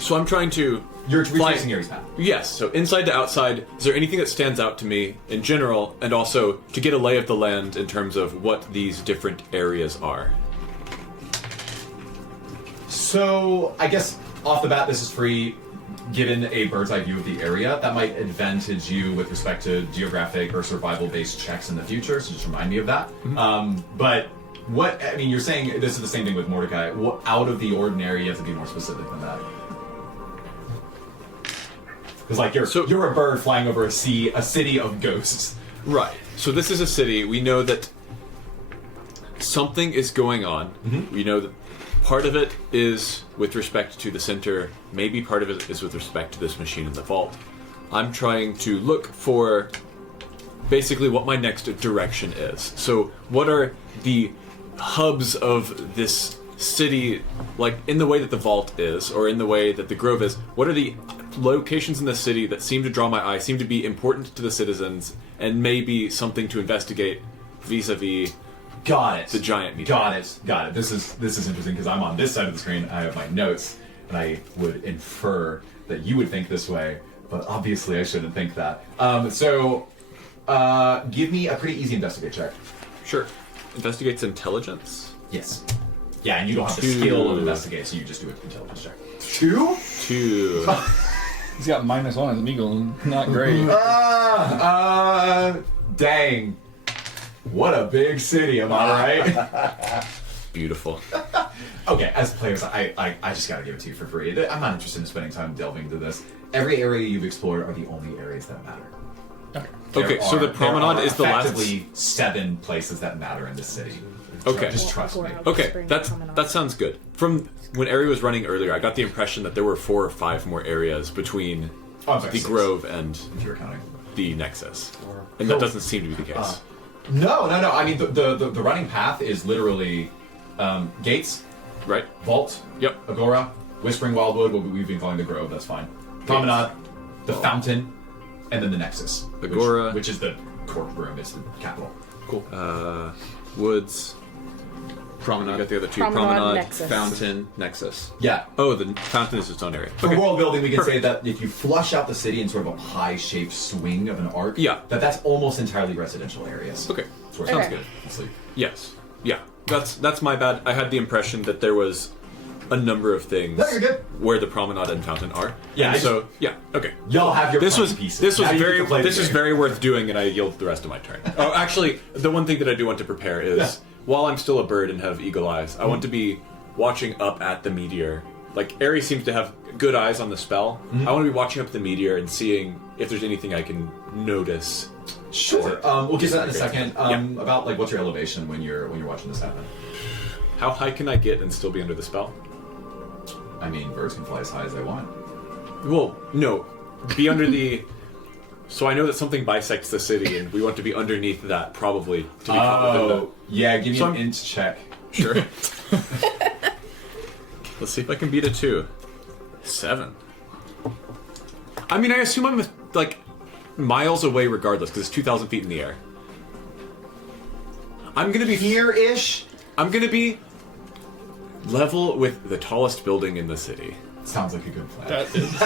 So I'm trying to. You're fly- retracing Aries path. Yes, so inside to outside, is there anything that stands out to me in general, and also to get a lay of the land in terms of what these different areas are? So, I guess off the bat, this is free. Given a bird's eye view of the area, that might advantage you with respect to geographic or survival-based checks in the future, so just remind me of that. But what, I mean, you're saying this is the same thing with Mordecai. What, out of the ordinary, you have to be more specific than that. Because, like, you're a bird flying over a city of ghosts. Right. So this is a city. We know that something is going on. We know that part of it is with respect to the center. Maybe part of it is with respect to this machine in the vault. I'm trying to look for basically what my next direction is. So what are the hubs of this city, like in the way that the vault is, or in the way that the Grove is? What are the locations in the city that seem to draw my eye, seem to be important to the citizens, and maybe something to investigate vis-a-vis Got it. the giant meteor? Got it. This is interesting because I'm on this side of the screen. I have my notes, and I would infer that you would think this way, but obviously I shouldn't think that. So give me a pretty easy investigate check. Sure. Investigates intelligence. Yes. Yeah, and you don't have the 2. skill of investigate, so you just do an intelligence check. 2? 2. He's got -1 as an eagle. Not great. Dang. What a big city, am I right? Beautiful. Okay, as players, I just gotta give it to you for free. I'm not interested in spending time delving into this. Every area you've explored are the only areas that matter. Okay. There Okay, so are- the promenade there are is the last- effectively 7 places that matter in the city. Okay. Just trust me. Agora. Okay, Spring that promenade. sounds good. From when Ari was running earlier, I got the impression that there were 4 or 5 more areas between Oh, I'm sorry, the 6, Grove and if you're counting. the Nexus, and that doesn't seem to be the case. No. I mean, the running path is literally gates, Right? vault, Yep. agora, whispering wildwood. What we've been calling the grove. That's fine. Promenade, the fountain, and then the nexus. Agora. which is the courtroom. It's the capital. Cool. Woods. Promenade. You got the other 2. Promenade, Nexus. Fountain, Nexus. Yeah. Oh, the fountain is its own area. For world building, we can say that if you flush out the city in sort of a pie-shaped swing of an arc, Yeah. that's almost entirely residential areas. Okay. That's where Okay. sounds good. Sleep. Yes. Yeah. That's my bad. I had the impression that there was a number of things No, you're good. where the promenade and fountain are. Yeah, And I so yeah. Okay. Y'all have your This was funny pieces. this was Now you get very to play the this is game. very worth doing, and I yield the rest of my turn. Oh, actually, the one thing that I do want to prepare is while I'm still a bird and have eagle eyes, I want to be watching up at the meteor. Like Ares seems to have good eyes on the spell. I want to be watching up at the meteor and seeing if there's anything I can notice. Sure. We'll get to that in a Okay. second. Yeah. About like what's your elevation when you're watching this happen? How high can I get and still be under the spell? I mean, birds can fly as high as they want. Well, no. Be under the. So I know that something bisects the city, and we want to be underneath that, probably, to be caught within Oh, yeah. Give me So an I'm- int check. the. Sure. Let's see if I can beat a 2. 7. I mean, I assume I'm, like, miles away regardless, because it's 2,000 feet in the air. I'm gonna be Here-ish. I'm gonna be level with the tallest building in the city. Sounds like a good plan. That is the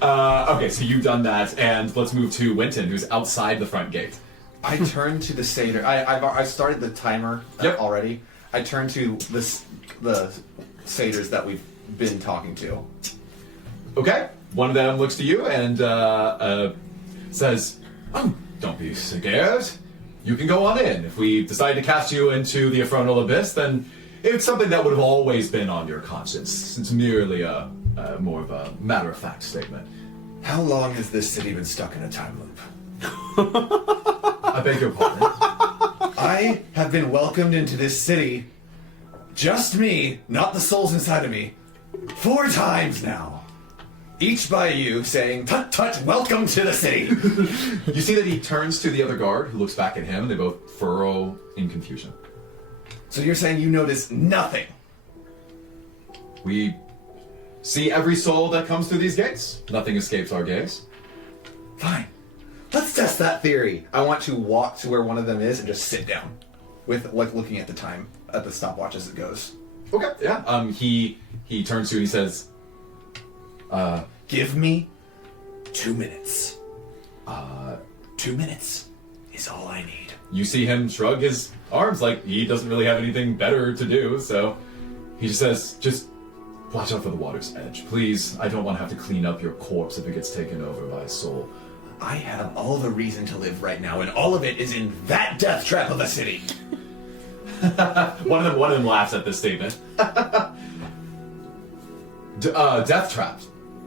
plan. Okay, so you've done that, and let's move to Winton, who's outside the front gate. I turn to the satyr. I started the timer Yep. already. I turn to the satyrs that we've been talking to. Okay, one of them looks to you and says, don't be scared. You can go on in. If we decide to cast you into the Infernal Abyss, then it's something that would have always been on your conscience. It's merely a more of a matter-of-fact statement. How long has this city been stuck in a time loop? I beg your pardon. I have been welcomed into this city, just me, not the souls inside of me, 4 times now. Each by you saying, "Tut tut, welcome to the city." You see that he turns to the other guard, who looks back at him, and they both furrow in confusion. So you're saying you notice nothing? We see every soul that comes through these gates. Nothing escapes our gaze. Fine. Let's test that theory. I want to walk to where one of them is and just sit down, with like looking at the time at the stopwatch as it goes. Okay, yeah. He turns to you and he says, Give me 2 minutes. 2 minutes is all I need. you see him shrug his arms like he doesn't really have anything better to do, so he just says, just watch out for the water's edge. Please, I don't want to have to clean up your corpse if it gets taken over by a soul. I have all the reason to live right now, and all of it is in that death trap of a city. One of them laughs at this statement. Death trapped.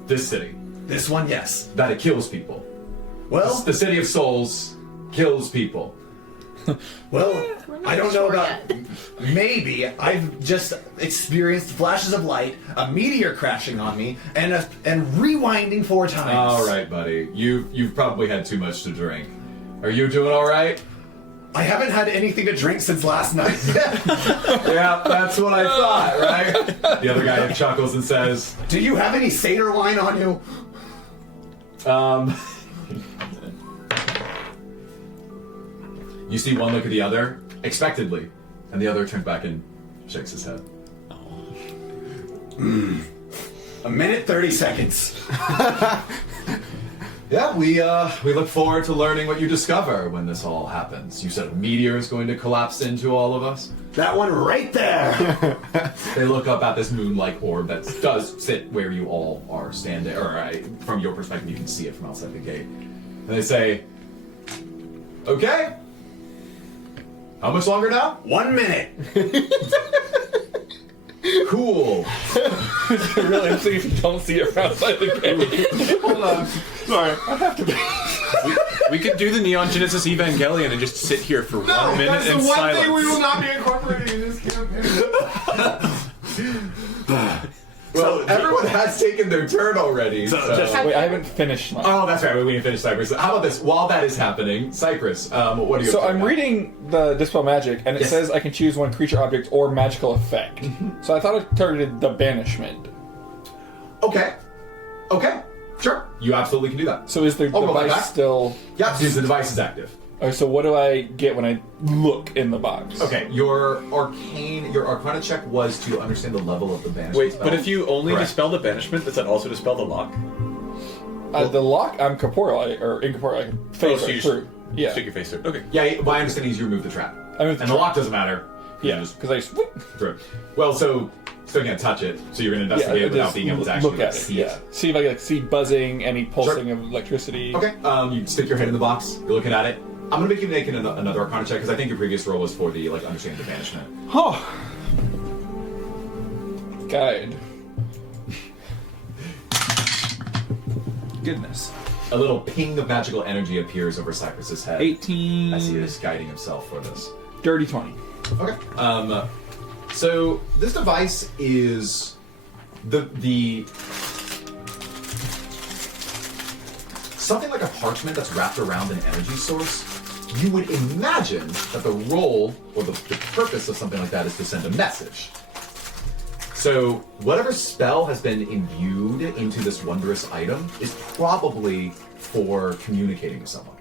This city. This one, yes. That it kills people. Well, The city of souls kills people. well, We're not I don't know sure about. yet. Maybe I've just experienced flashes of light, a meteor crashing on me, and rewinding 4 times. All right, buddy. You've probably had too much to drink. Are you doing all right? I haven't had anything to drink since last night. Yeah, that's what I thought, right? The other guy chuckles and says, Do you have any satyr wine on you? You see one look at the other, expectedly, and the other turns back and shakes his head. A minute, 30 seconds. Yeah, we look forward to learning what you discover when this all happens. You said a meteor is going to collapse into all of us. That one right there. They look up at this moon-like orb that does sit where you all are standing, or from your perspective, you can see it from outside the gate. And they say, "Okay, how much longer now?" 1 minute. Cool. It's really interesting if you don't see it from outside the game. Hold on. Sorry. I have to be. We could do the Neon Genesis Evangelion and just sit here for 1 minute that's the in one silence. thing we will not be incorporating in this campaign. Well, everyone has taken their turn already. So. Wait, I haven't finished mine. Oh, that's right. We didn't finish Cypress. How about this? While that is happening, Cypress, what are you? So up to I'm now? reading the Dispel Magic, and it Yes. says I can choose one creature, object, or magical effect. So I thought it targeted the banishment. Okay. Sure. You absolutely can do that. So is the Oh, roll that device back. still... Yep. Since the device is active. Oh, so what do I get when I look in the box? Okay. Your Arcana check was to understand the level of the banishment. Wait, spell. but if you only Correct. dispel the banishment, does that also dispel the lock? The lock, I'm corporeal, or incorporeal. I can face so right you through. Yeah. Stick your face through. Okay. Yeah, my understanding is you remove the trap. I moved the and the trap. lock doesn't matter. Yeah, You just because I just... whoop. through. Well, so still can't touch it. So you're going to investigate I without just being able to actually look at it. see Yeah. See if I can see buzzing, any pulsing Sure. of electricity. Okay. You stick your head in the box. You're looking at it. I'm going to make you make another Arcana check because I think your previous roll was for the understanding the banishment. Oh. Guide. Goodness. A little ping of magical energy appears over Cypress's head 18. as he is guiding himself for this. Dirty 20. Okay. So this device is the something like a parchment that's wrapped around an energy source. You would imagine that the role or the purpose of something like that is to send a message. So whatever spell has been imbued into this wondrous item is probably for communicating with someone.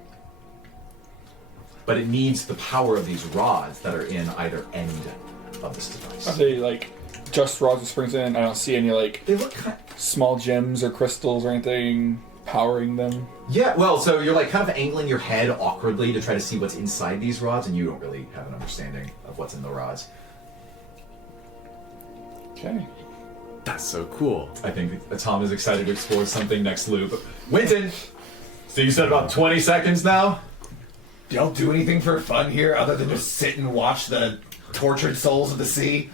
But it needs the power of these rods that are in either end of this device. Are they like just rods with springs in? I don't see any like They look kind small gems or crystals or anything powering them. Yeah, well, so you're like kind of angling your head awkwardly to try to see what's inside these rods, and you don't really have an understanding of what's in the rods. Okay. That's so cool. I think Tom is excited to explore something next loop. Winton! So you said about 20 seconds now? Y'all do anything for fun here other than just sit and watch the tortured souls of the sea?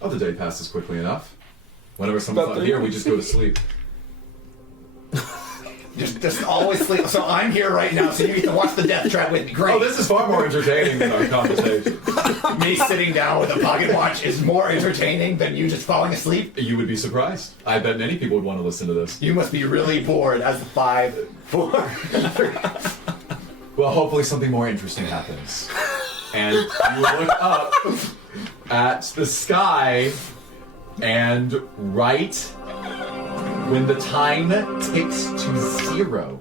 Oh, the day passes quickly enough. Whenever someone's About not 30 here, we just go to sleep. Just always sleep. So I'm here right now, so you get to watch the death trap with me. Great. Oh, this is far more entertaining than our conversation. Me sitting down with a pocket watch is more entertaining than you just falling asleep. You would be surprised. I bet many people would want to listen to this. You must be really bored as the 5, 4. Well, hopefully something more interesting happens. And you look up at the sky, and right when the time ticks to 0,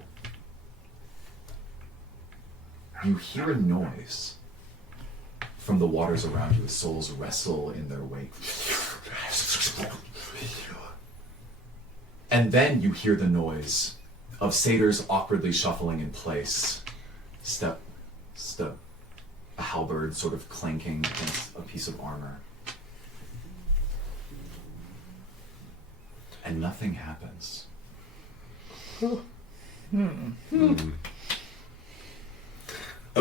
you hear a noise from the waters around you as souls wrestle in their wake. And then you hear the noise of satyrs awkwardly shuffling in place. Step, step, a halberd sort of clanking against a piece of armor. And nothing happens. We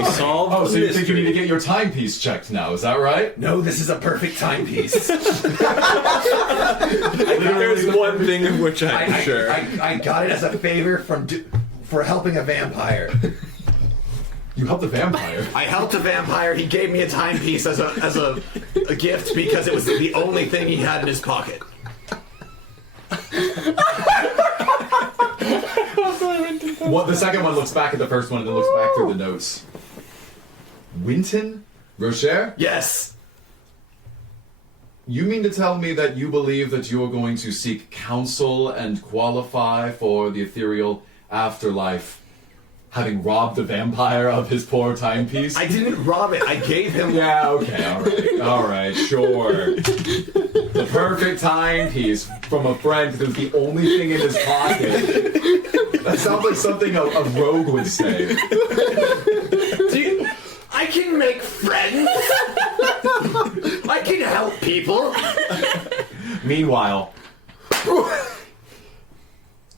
solved Oh, the so you think you mystery. need to get your timepiece checked now, is that right? No, this is a perfect timepiece. There's one thing of which I'm sure. I got it as a favor for helping a vampire. You helped the vampire. I helped a vampire. He gave me a timepiece as a gift because it was the only thing he had in his pocket. What the second one looks back at the first one and then looks back through the notes. Winton? Rocher? Yes. You mean to tell me that you believe that you are going to seek counsel and qualify for the ethereal afterlife, having robbed a vampire of his poor timepiece? I didn't rob it. I gave him. Yeah, okay, alright, sure. The perfect timepiece from a friend because it was the only thing in his pocket. That sounds like something a rogue would say. I can make friends. I can help people. Meanwhile,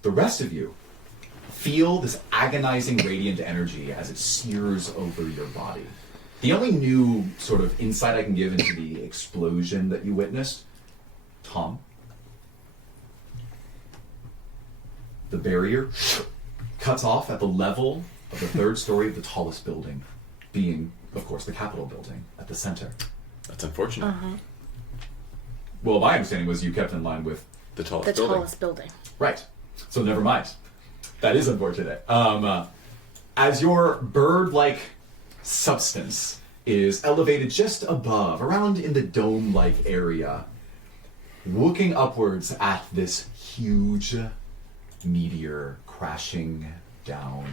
the rest of you feel this agonizing radiant energy as it sears over your body. The only new sort of insight I can give into the explosion that you witnessed Tom. The barrier cuts off at the level of the third story of the tallest building, being, of course, the Capitol building at the center. That's unfortunate. Well, my understanding was you kept in line with... The tallest The building. tallest building. Right. So never mind. That is unfortunate. As your bird-like substance is elevated just above, around in the dome-like area, looking upwards at this huge meteor crashing down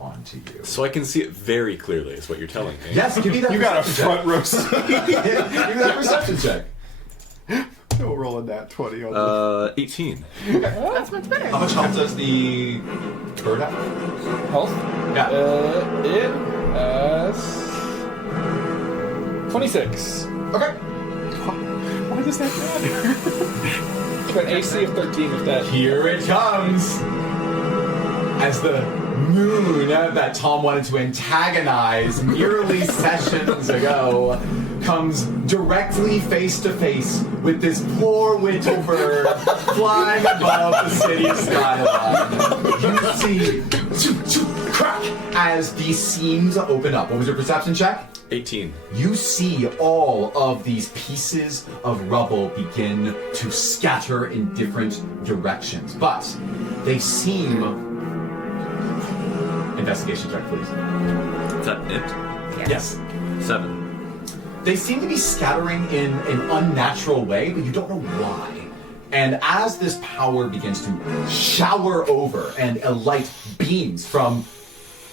onto you. So I can see it very clearly, is what you're telling me. Yes, give me that You got a perception front row seat. check. Give me that perception check. Don't roll a nat 20 on 18. That's much better. How much health does the bird have? Health? Yeah. It has 26. Okay. Why does that matter? But AC of 13 with that. Here it comes! As the moon that Tom wanted to antagonize merely sessions ago comes directly face to face with this poor little bird flying above the city skyline. You see crack as these seams open up. What was your perception check? 18. You see all of these pieces of rubble begin to scatter in different directions, but they seem... Investigation check, please. Is that it? Yes. 7. They seem to be scattering in an unnatural way, but you don't know why. And as this power begins to shower over and a light beams from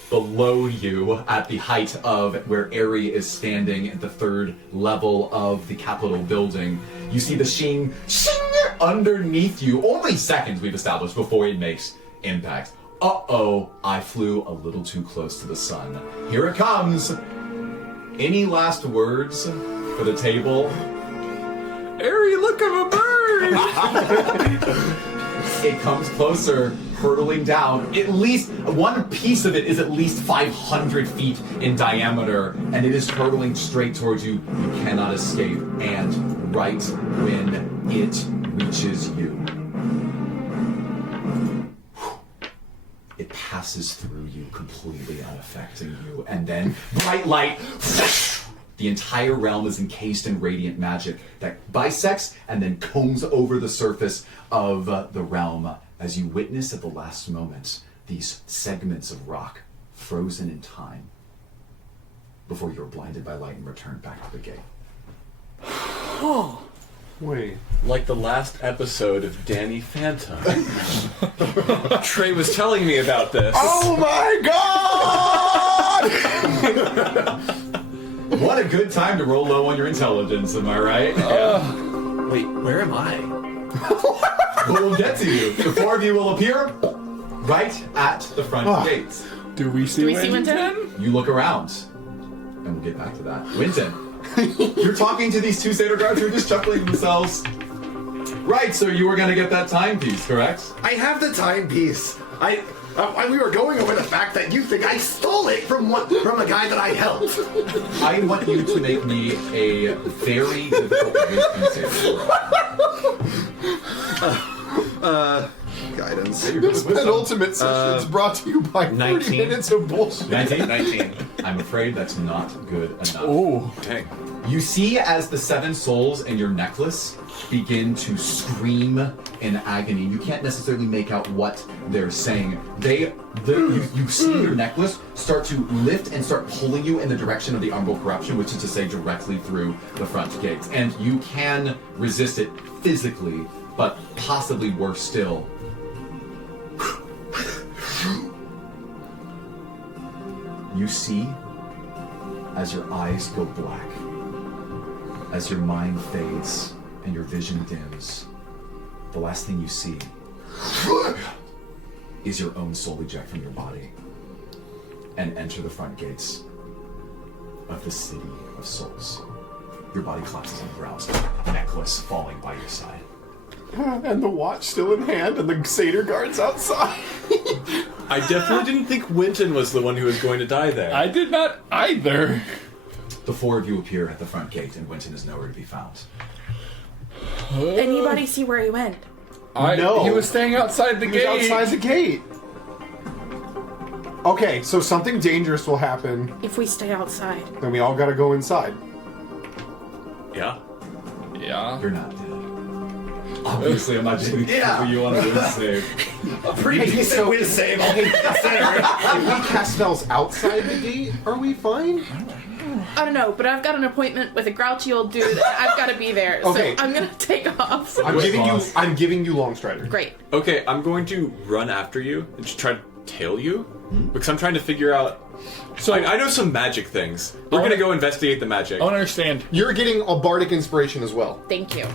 below you at the height of where Aerie is standing at the third level of the Capitol building, you see the shing underneath you, only seconds we've established before it makes impact. Uh-oh, I flew a little too close to the sun. Here it comes. Any last words for the table? Aerie, look, I'm a bird! It comes closer, hurtling down. At least one piece of it is at least 500 feet in diameter, and it is hurtling straight towards you. You cannot escape. And right when it reaches you, it passes through you, completely unaffecting you, and then bright light. The entire realm is encased in radiant magic that bisects and then combs over the surface of the realm as you witness at the last moment these segments of rock frozen in time before you're blinded by light and returned back to the gate. Wait. Like the last episode of Danny Phantom. Trey was telling me about this. Oh my god! What a good time to roll low on your intelligence, am I right? Wait, where am I? But we'll get to you. The four of you will appear right at the front gates. Do we see Winton? You look around, and we'll get back to that. Winton, you're talking to these two satyr guards who are just chuckling themselves. Right, so you were going to get that timepiece, correct? I have the timepiece. We were going over the fact that you think I stole it from a guy that I helped. I want you to make me a very difficult wisdom saving throw. Guidance. This penultimate session is brought to you by 30 19. minutes of bullshit. 19? I'm afraid that's not good enough. Oh. Okay. You see as the 7 souls in your necklace begin to scream in agony. You can't necessarily make out what they're saying. You see your necklace start to lift and start pulling you in the direction of the Umbral corruption, which is to say directly through the front gates. And you can resist it physically, but possibly worse still. You see as your eyes go black, as your mind fades and your vision dims, the last thing you see is your own soul eject from your body and enter the front gates of the City of Souls. Your body collapses on the ground, necklace falling by your side. And the watch still in hand, and the satyr guards outside. I definitely didn't think Winton was the one who was going to die there. I did not either. The four of you appear at the front gate, and Winton is nowhere to be found. Anybody see where he went? No. He was staying outside the He gate. was outside the gate. Okay, so something dangerous will happen. If we stay outside. Then we all gotta go inside. Yeah. Yeah. You're not dead. Obviously, I'm not doing Yeah. you want to do is save. A pretty Hey, decent so- whiz save, I'll consider. If we cast spells outside the gate, are we fine? I don't know, but I've got an appointment with a grouchy old dude. I've got to be there, Okay. so I'm gonna take off. I'm giving you Longstrider. Great. Okay, I'm going to run after you and just try to tail you because I'm trying to figure out. So I know some magic things. We're gonna go investigate the magic. I want to understand. You're getting a bardic inspiration as well. Thank you.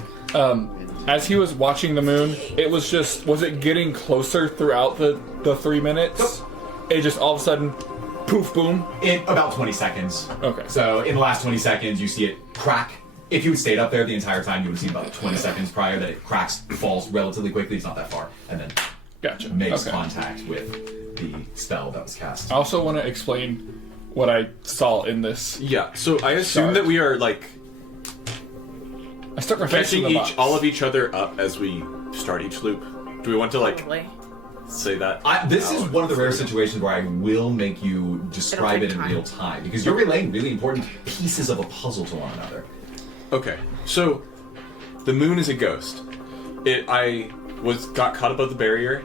As he was watching the moon, it was it getting closer throughout the 3 minutes? It just all of a sudden, poof, boom. In about 20 seconds. Okay. So in the last 20 seconds, you see it crack. If you had stayed up there the entire time, you would have seen about 20 seconds prior that it cracks, falls relatively quickly. It's not that far, and then Gotcha. makes Okay. contact with the spell that was cast. I also want to explain what I saw in this. Yeah. So I assume Start. that we are like I stuck my face in catching the box. all of each other up as we start each loop. Do we want to like Probably. say that? This is one of the rare situations where I will make you describe It'll it take in time. real time because you're relaying really important pieces of a puzzle to one another. Okay. So the moon is a ghost. I got caught above the barrier.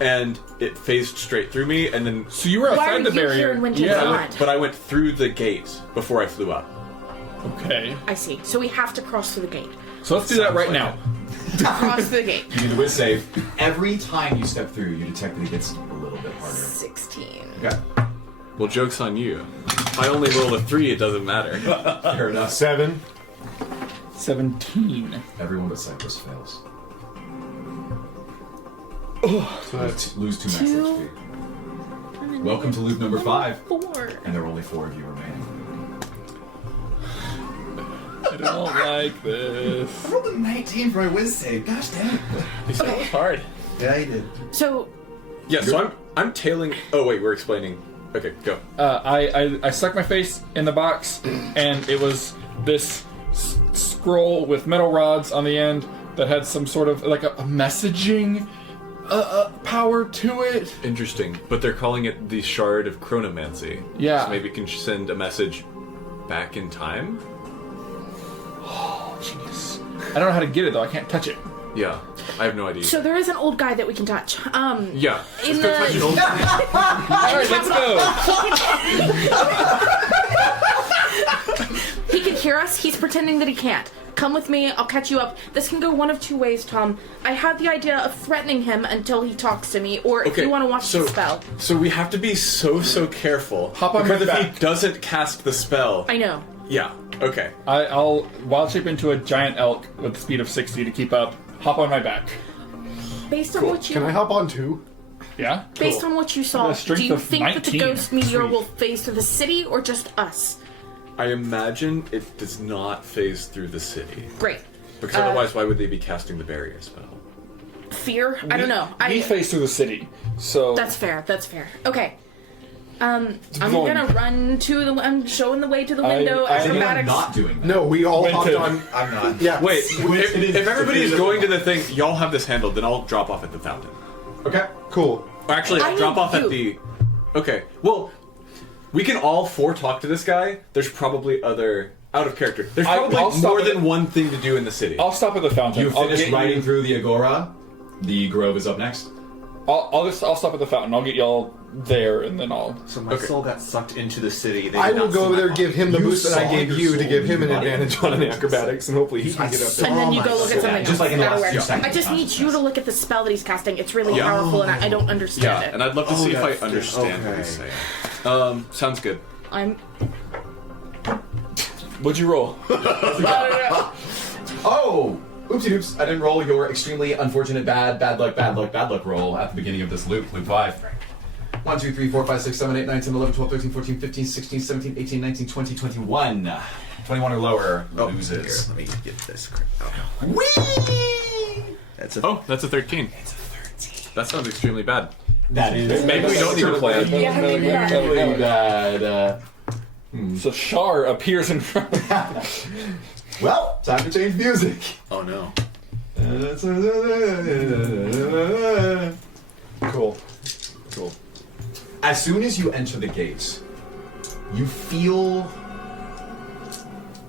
And it phased straight through me, and then So you were Why outside are the you barrier. here and Winter's yeah. not? but I went through the gate before I flew up. Okay. I see. So we have to cross through the gate. So let's do that right now. Cross through the gate. You need a whiz save. Every time you step through, you detect that it gets a little bit harder. 16. Okay. Well, joke's on you. If I only roll a 3, it doesn't matter. Fair enough. 7. 17. Everyone but Cypress fails. So that's Lose 2 max Two. HP. Welcome to loop number 5. 4. And there are only 4 of you remaining. I don't like this. I rolled a 19 for my whiz save. Gosh damn it. You said it was hard. Yeah, you did. So Yeah, so I'm tailing. Oh wait, we're explaining. Okay, go. I stuck my face in the box, and it was this scroll with metal rods on the end that had some sort of like a messaging power to it. Interesting, but they're calling it the Shard of Chronomancy. Yeah. So maybe it can send a message back in time. Oh, jeez. I don't know how to get it though. I can't touch it. Yeah, I have no idea. So there is an old guy that we can touch. Yeah. In Let's go touch an the old- All right, let's go. he can hear us. He's pretending that he can't. Come with me. I'll catch you up. This can go one of 2 ways, Tom. I had the idea of threatening him until he talks to me, or if Okay, you want to watch the spell. So we have to be so careful. Hop on because my if back. he doesn't cast the spell. I know. Yeah. Okay. I'll wild shape into a giant elk with the speed of 60 to keep up. Hop on my back. Based on what you Can I hop on too? Yeah. based on what you saw, The strength do you of think that the 19. ghost meteor Sweet. will phase through the city or just us? I imagine it does not phase through the city. Great. Because otherwise, why would they be casting the barrier spell? Fear? I don't know. We face through the city, so That's fair. That's fair. Okay. I'm going. gonna run to the. I'm showing the way to the window. I- Is anyone Acrobatics. not doing that? No, we all Went hopped to- on. I'm not. Yeah. Wait, if everybody is definitive. going to the thing, y'all have this handled, then I'll drop off at the fountain. Okay. Cool. Or actually, I I'll drop need off at you. the... Okay, well, we can all 4 talk to this guy. There's probably other... Out of character. There's probably I'll stop more at- than one thing to do in the city. I'll stop at the fountain. You I'll finished get riding you- through the Agora. The Grove is up next. I'll stop at the fountain. I'll get y'all there, and then I'll. So my Okay. soul got sucked into the city. They I did will not go see over my there, body. give him the You boost that I saw gave your you to soul give him an in your body. advantage on an acrobatics, and hopefully he can get up And there. then you go look at something just else. like in the Not last aware. few seconds. I just need you to look at the spell that he's casting. It's really Yeah. powerful, and I don't understand yeah, it. and I'd love to see if I that's good. understand what he's Okay. saying. Sounds good. I'm. What'd you roll? Oh! Oopsie doops. I didn't roll your extremely unfortunate bad luck roll at the beginning of this loop. Loop 5. 1, 2, 3, 4, 5, 6, 7, 8, 9, 10, 11, 12, 13, 14, 15, 16, 17, 18, 19, 20, 21. 21 or lower loses. Let me get this. Oh. Whee! That's a. Oh, that's a 13. It's a 13. That sounds extremely bad. That is. Maybe we don't need to plan. Yeah, maybe not. Really bad. So Shar appears in front of Well, time to change music. Oh no. Cool. Cool. As soon as you enter the gates, you feel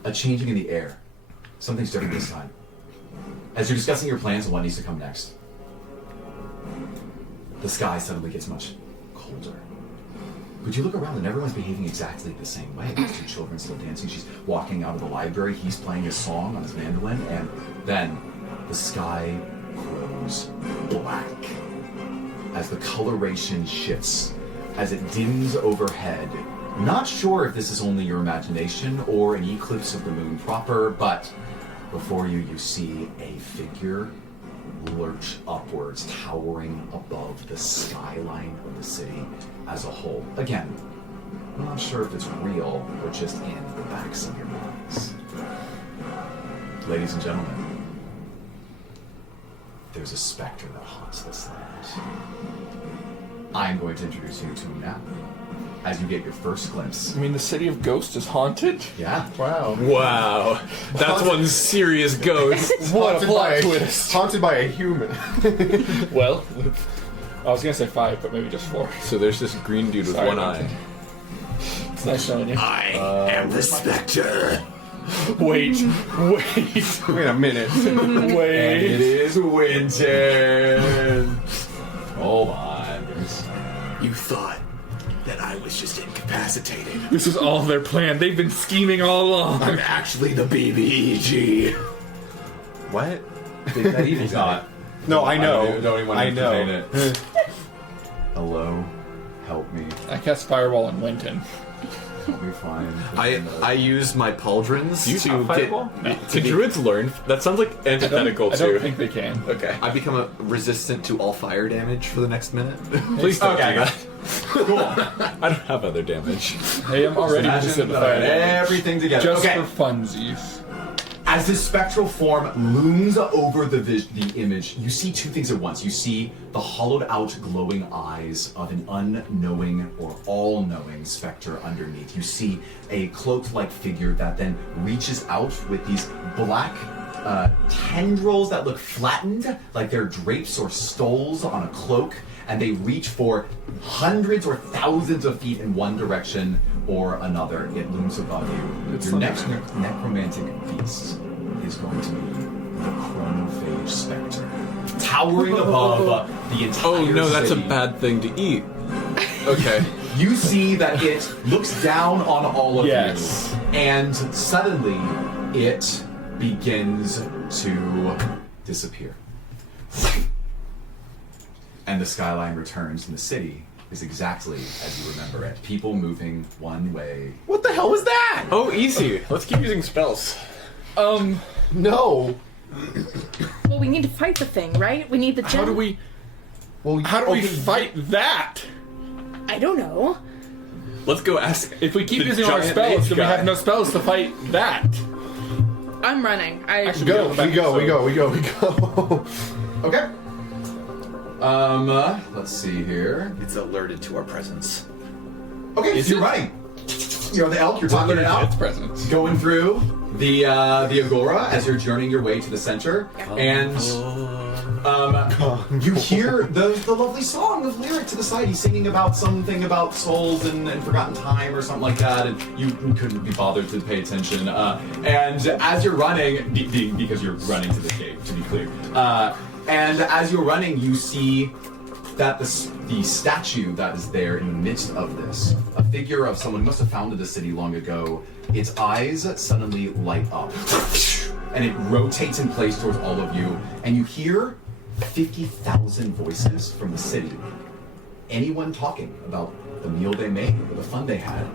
a changing in the air. Something's different this time. As you're discussing your plans and what needs to come next, the sky suddenly gets much colder. But you look around and everyone's behaving exactly the same way. There's two children still dancing. She's walking out of the library. He's playing his song on his mandolin. And then the sky grows black as the coloration shifts, as it dims overhead. Not sure if this is only your imagination or an eclipse of the moon proper, but before you, you see a figure lurch upwards, towering above the skyline of the city as a whole. Again, I'm not sure if it's real or just in the backs of your minds. Ladies and gentlemen, there's a specter that haunts this land. I'm going to introduce you to him now, as you get your first glimpse. I mean, the city of ghosts is haunted? Yeah. Wow. Wow. That's one serious ghost. What a plot twist. Haunted by a human. Well, I was gonna say 5, but maybe just 4. So there's this green dude with Sorry, one Martin. eye. It's nice knowing you. I am the specter. Wait. Wait a minute. And Wait. it is winter. Hold on. You thought that I was just incapacitated. This was all their plan. They've been scheming all along. I'm actually the BBEG. What? That evil guy. No, I know. Don't even want to I know. entertain it. Hello, help me. I cast Fireball on Winton. I'll be fine. I used my pauldrons You to have get. fireball? Can druids learn? That sounds like antithetical I don't to. think they can. Okay. I become resistant to all fire damage for the next minute. Please don't Okay. do that. Cool. I don't have other damage. Hey, I'm already Imagine resistant to that fire damage. everything together. Just Okay. for funsies. As this spectral form looms over the image, you see two things at once. You see the hollowed-out, glowing eyes of an unknowing or all-knowing specter underneath. You see a cloaked-like figure that then reaches out with these black tendrils that look flattened, like they're drapes or stoles on a cloak, and they reach for hundreds or thousands of feet in one direction or another. It looms above you. Your next necromantic beast is going to be the chronophage specter, towering above the entire Oh no, that's a city. bad thing to eat. Okay. You see that it looks down on all of Yes. you, and suddenly it begins to disappear. And the skyline returns, and the city is exactly as you remember it. People moving one way. What the hell was that? Oh, easy. Let's keep using spells. No. Well, we need to fight the thing, right? We need the gem. How do we Well, fight that? I don't know. Let's go ask. If we keep the using all our giant spells, mage then we guy. have no spells to fight that. I'm running. Actually, Go. back We go. to We go. We go. We go. Okay. Let's see here. It's alerted to our presence. Okay, so you're running. You're the elk. You're talking it out. Its presence. Going through the agora as you're journeying your way to the center, and you hear the lovely song of Lyric to the side. He's singing about something about souls and forgotten time or something like that, and you couldn't be bothered to pay attention. And as you're running, because you're running to the cave, to be clear, and as you're running, you see that the statue that is there in the midst of this, a figure of someone who must have founded the city long ago, its eyes suddenly light up. And it rotates in place towards all of you, and you hear 50,000 voices from the city. Anyone talking about the meal they made or the fun they had.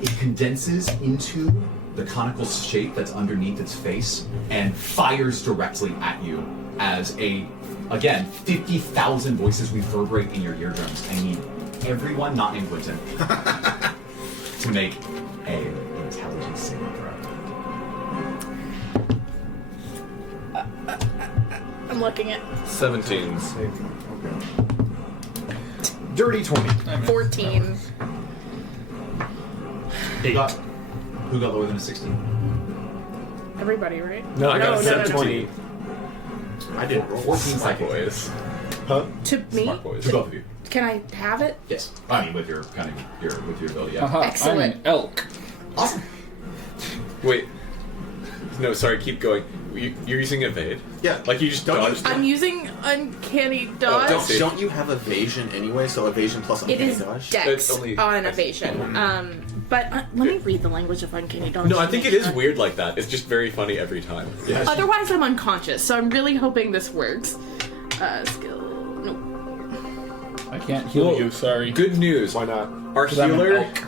It condenses into the conical shape that's underneath its face and fires directly at you as again, 50,000 voices reverberate in your eardrums. I need everyone not named Quentin to make an intelligence saving throw. I'm looking at 17. Dirty 20. 14. Who got lower than a 16? I'm everybody, right? No, I got No, a no, no, no. 17. I didn't roll. 14 Smart psychic. boys. Huh? To me? Smart boys. To both of you. Can I have it? Yes. I mean, with your with your ability. Yeah. Aha, I'm Excellent. an elk. Awesome. Wait. No, sorry, keep going. You're using evade? Yeah. Like you just dodged I'm using uncanny dodge. don't see. Don't you have evasion anyway? So evasion plus It uncanny is dodge. dex It's only- on evasion. But let me read the language of uncanny dodge. No, I to think make it is sure. weird like that. It's just very funny every time. Yeah. Otherwise, I'm unconscious, so I'm really hoping this works. Skill. Nope. I can't heal you, sorry. Good news. Why not? Our 'Cause I'm an healer elk.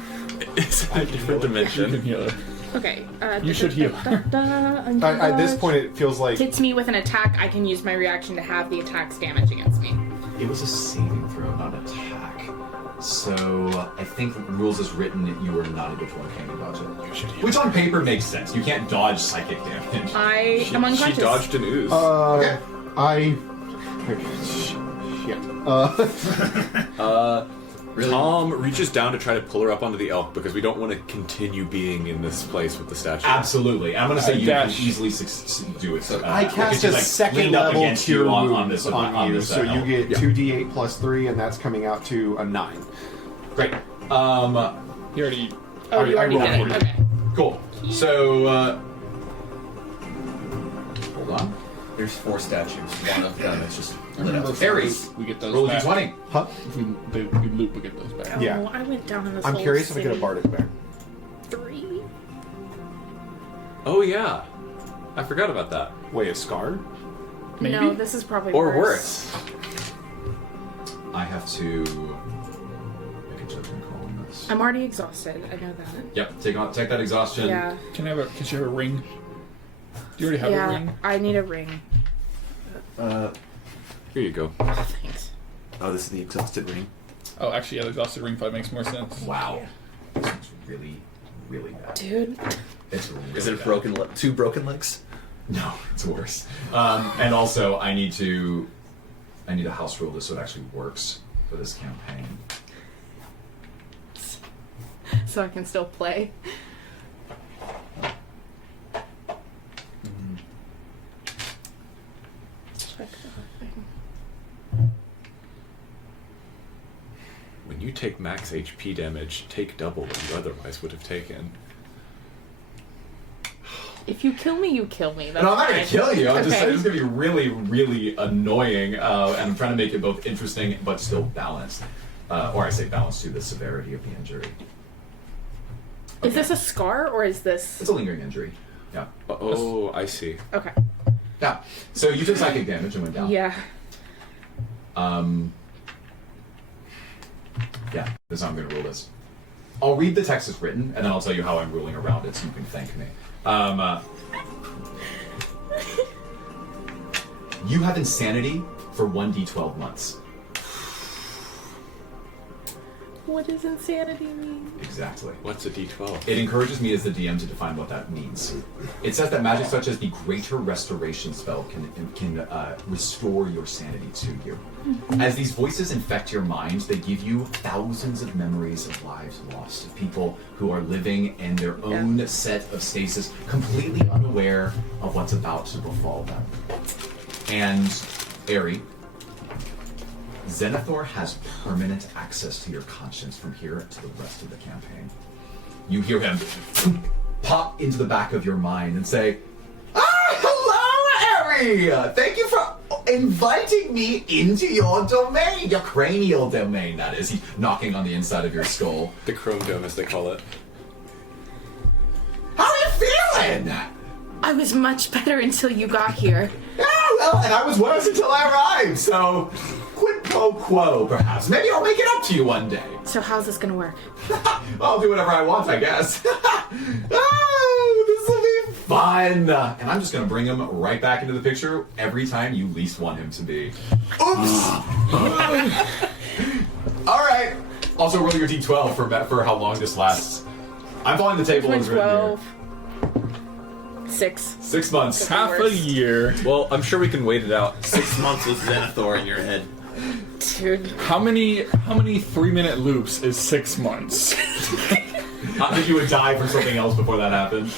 is in a different You can dimension. heal her. Okay. You should heal. At this point, it feels like hits me with an attack. I can use my reaction to have the attack's damage against me. It was a saving throw, not an attack. So I think rules as written, you are not able to uncanny dodge it. Which on paper makes sense. You can't dodge psychic damage. I am unconscious. She dodged an ooze. okay. Tom reaches down to try to pull her up onto the elk because we don't want to continue being in this place with the statue. Absolutely. I'm going to say you can dash. easily do it. I because cast she's, a like, second leaned up level against cure you wounds on this on you, so you elk. get Yeah. 2d8 plus 3, and that's coming out to a 9. Great. He already... Oh, you I already rolled did it. for you. Okay. Cool. So, hold on. There's 4 statues. One of them is just lit Remember, up. if we Aries. loot, we get those Roll a back. d20. Huh? If we loot, we get those back. Yeah. Oh, I went down in this I'm whole curious if I get a city. bardic back. 3. Oh yeah, I forgot about that. Wait, a scar? Maybe? No, this is probably Or worse. I have to make a judgment call on this. I'm already exhausted. I know that. Yep. Take that exhaustion. Yeah. Can you have a ring? Do you already have a Yeah. ring? I need a ring. Here you go. Thanks. Oh, this is the exhausted ring. Oh, actually, yeah, the exhausted ring probably makes more sense. Wow. This one's really, really bad. Dude. It's really Is it a bad. broken 2 broken legs? No, it's worse. And also, I need a house rule this so it actually works for this campaign. So I can still play. Check the thing. When you take max HP damage, take double what you otherwise would have taken. If you kill me, you kill me. That's No, I'm not gonna fine. kill you. I'm just Okay. saying it's gonna be really, really annoying, and I'm trying to make it both interesting but still balanced. Or I say balanced to the severity of the injury. Is this a scar or is this? It's a lingering injury. Yeah. Oh, I see. Okay. Yeah. So you took psychic damage and went down. Yeah. Yeah. This is how I'm gonna rule this. I'll read the text as written, and then I'll tell you how I'm ruling around it, so you can thank me. You have insanity for 1d12 months. What does insanity mean? Exactly. What's a D12? It encourages me as the DM to define what that means. It says that magic such as the Greater Restoration spell can restore your sanity to you. As these voices infect your mind, they give you thousands of memories of lives lost, of people who are living in their own set of stasis, completely unaware of what's about to befall them. And, Ari, Zenithor has permanent access to your conscience from here to the rest of the campaign. You hear him pop into the back of your mind and say, hello, Ari! Thank you for inviting me into your domain, your cranial domain, that is. He's knocking on the inside of your skull. The Chrome Dome, as they call it. How are you feeling? I was much better until you got here. Yeah, well, and I was worse until I arrived, so quid pro quo, perhaps. Maybe I'll make it up to you one day. So how's this gonna work? I'll do whatever I want, I guess. Oh, this will be fun. And I'm just going to bring him right back into the picture every time you least want him to be. Oops! All right. Also, roll your d12 for how long this lasts. I'm following the table as written here. 12. 6. 6 months. Half a year. Well, I'm sure we can wait it out. 6 months with Zenithor in your head. Dude. How many 3-minute loops is 6 months? I think you would die for something else before that happened.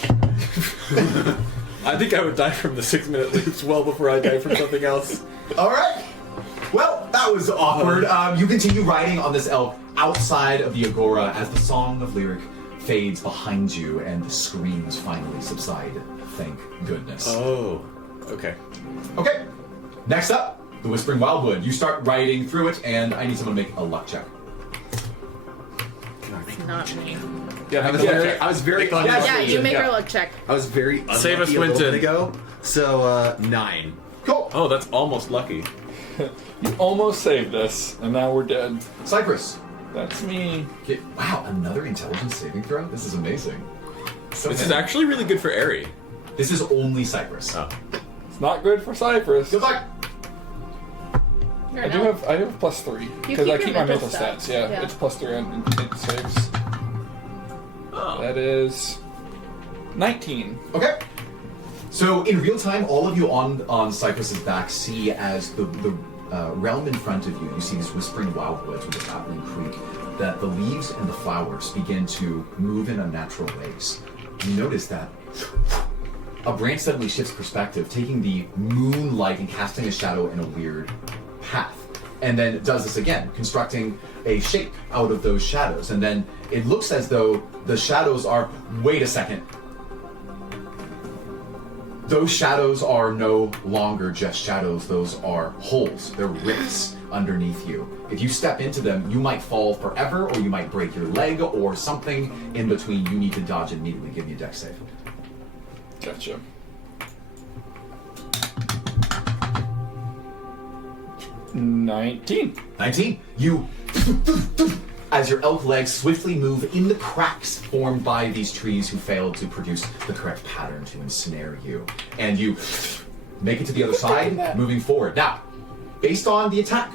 I think I would die from the 6-minute loops well before I die from something else. All right. Well, that was awkward. You continue riding on this elk outside of the agora as the song of lyric fades behind you and the screams finally subside. Thank goodness. Oh, okay. Okay. Next up, the Whispering Wildwood. You start riding through it, and I need someone to make a luck check. Not me. Yeah, I was very Yeah, you make your luck check. I was very unlucky Save us, a little Winton. bit ago. So 9. Cool. Oh, that's almost lucky. you almost saved us, and now we're dead. Cypress. That's me. Okay. Wow, another intelligence saving throw? This is amazing. So This is many. actually really good for Airy. This is only Cypress. Oh. It's not good for Cypress. Good luck. You're I an do elf. have +3 You because I keep keep your my mental mental stats. stats. Yeah, Yeah. it's +3 and it saves. Oh. That is 19. Okay. So in real time, all of you on Cypress's back see as the realm in front of you. You see these whispering wildwoods with the babbling creek. That the leaves and the flowers begin to move in unnatural ways. You notice that a branch suddenly shifts perspective, taking the moonlight and casting a shadow in a weird path. And then it does this again, constructing a shape out of those shadows. And then it looks as though the shadows are, wait a second. Those shadows are no longer just shadows, those are holes. They're rifts underneath you. If you step into them, you might fall forever, or you might break your leg, or something in between. You need to dodge immediately. Give me a dex save. Gotcha. $19. 19. You, as your elk legs swiftly move in the cracks formed by these trees who failed to produce the correct pattern to ensnare you. And you make it to the other side, moving forward. Now, based on the attack,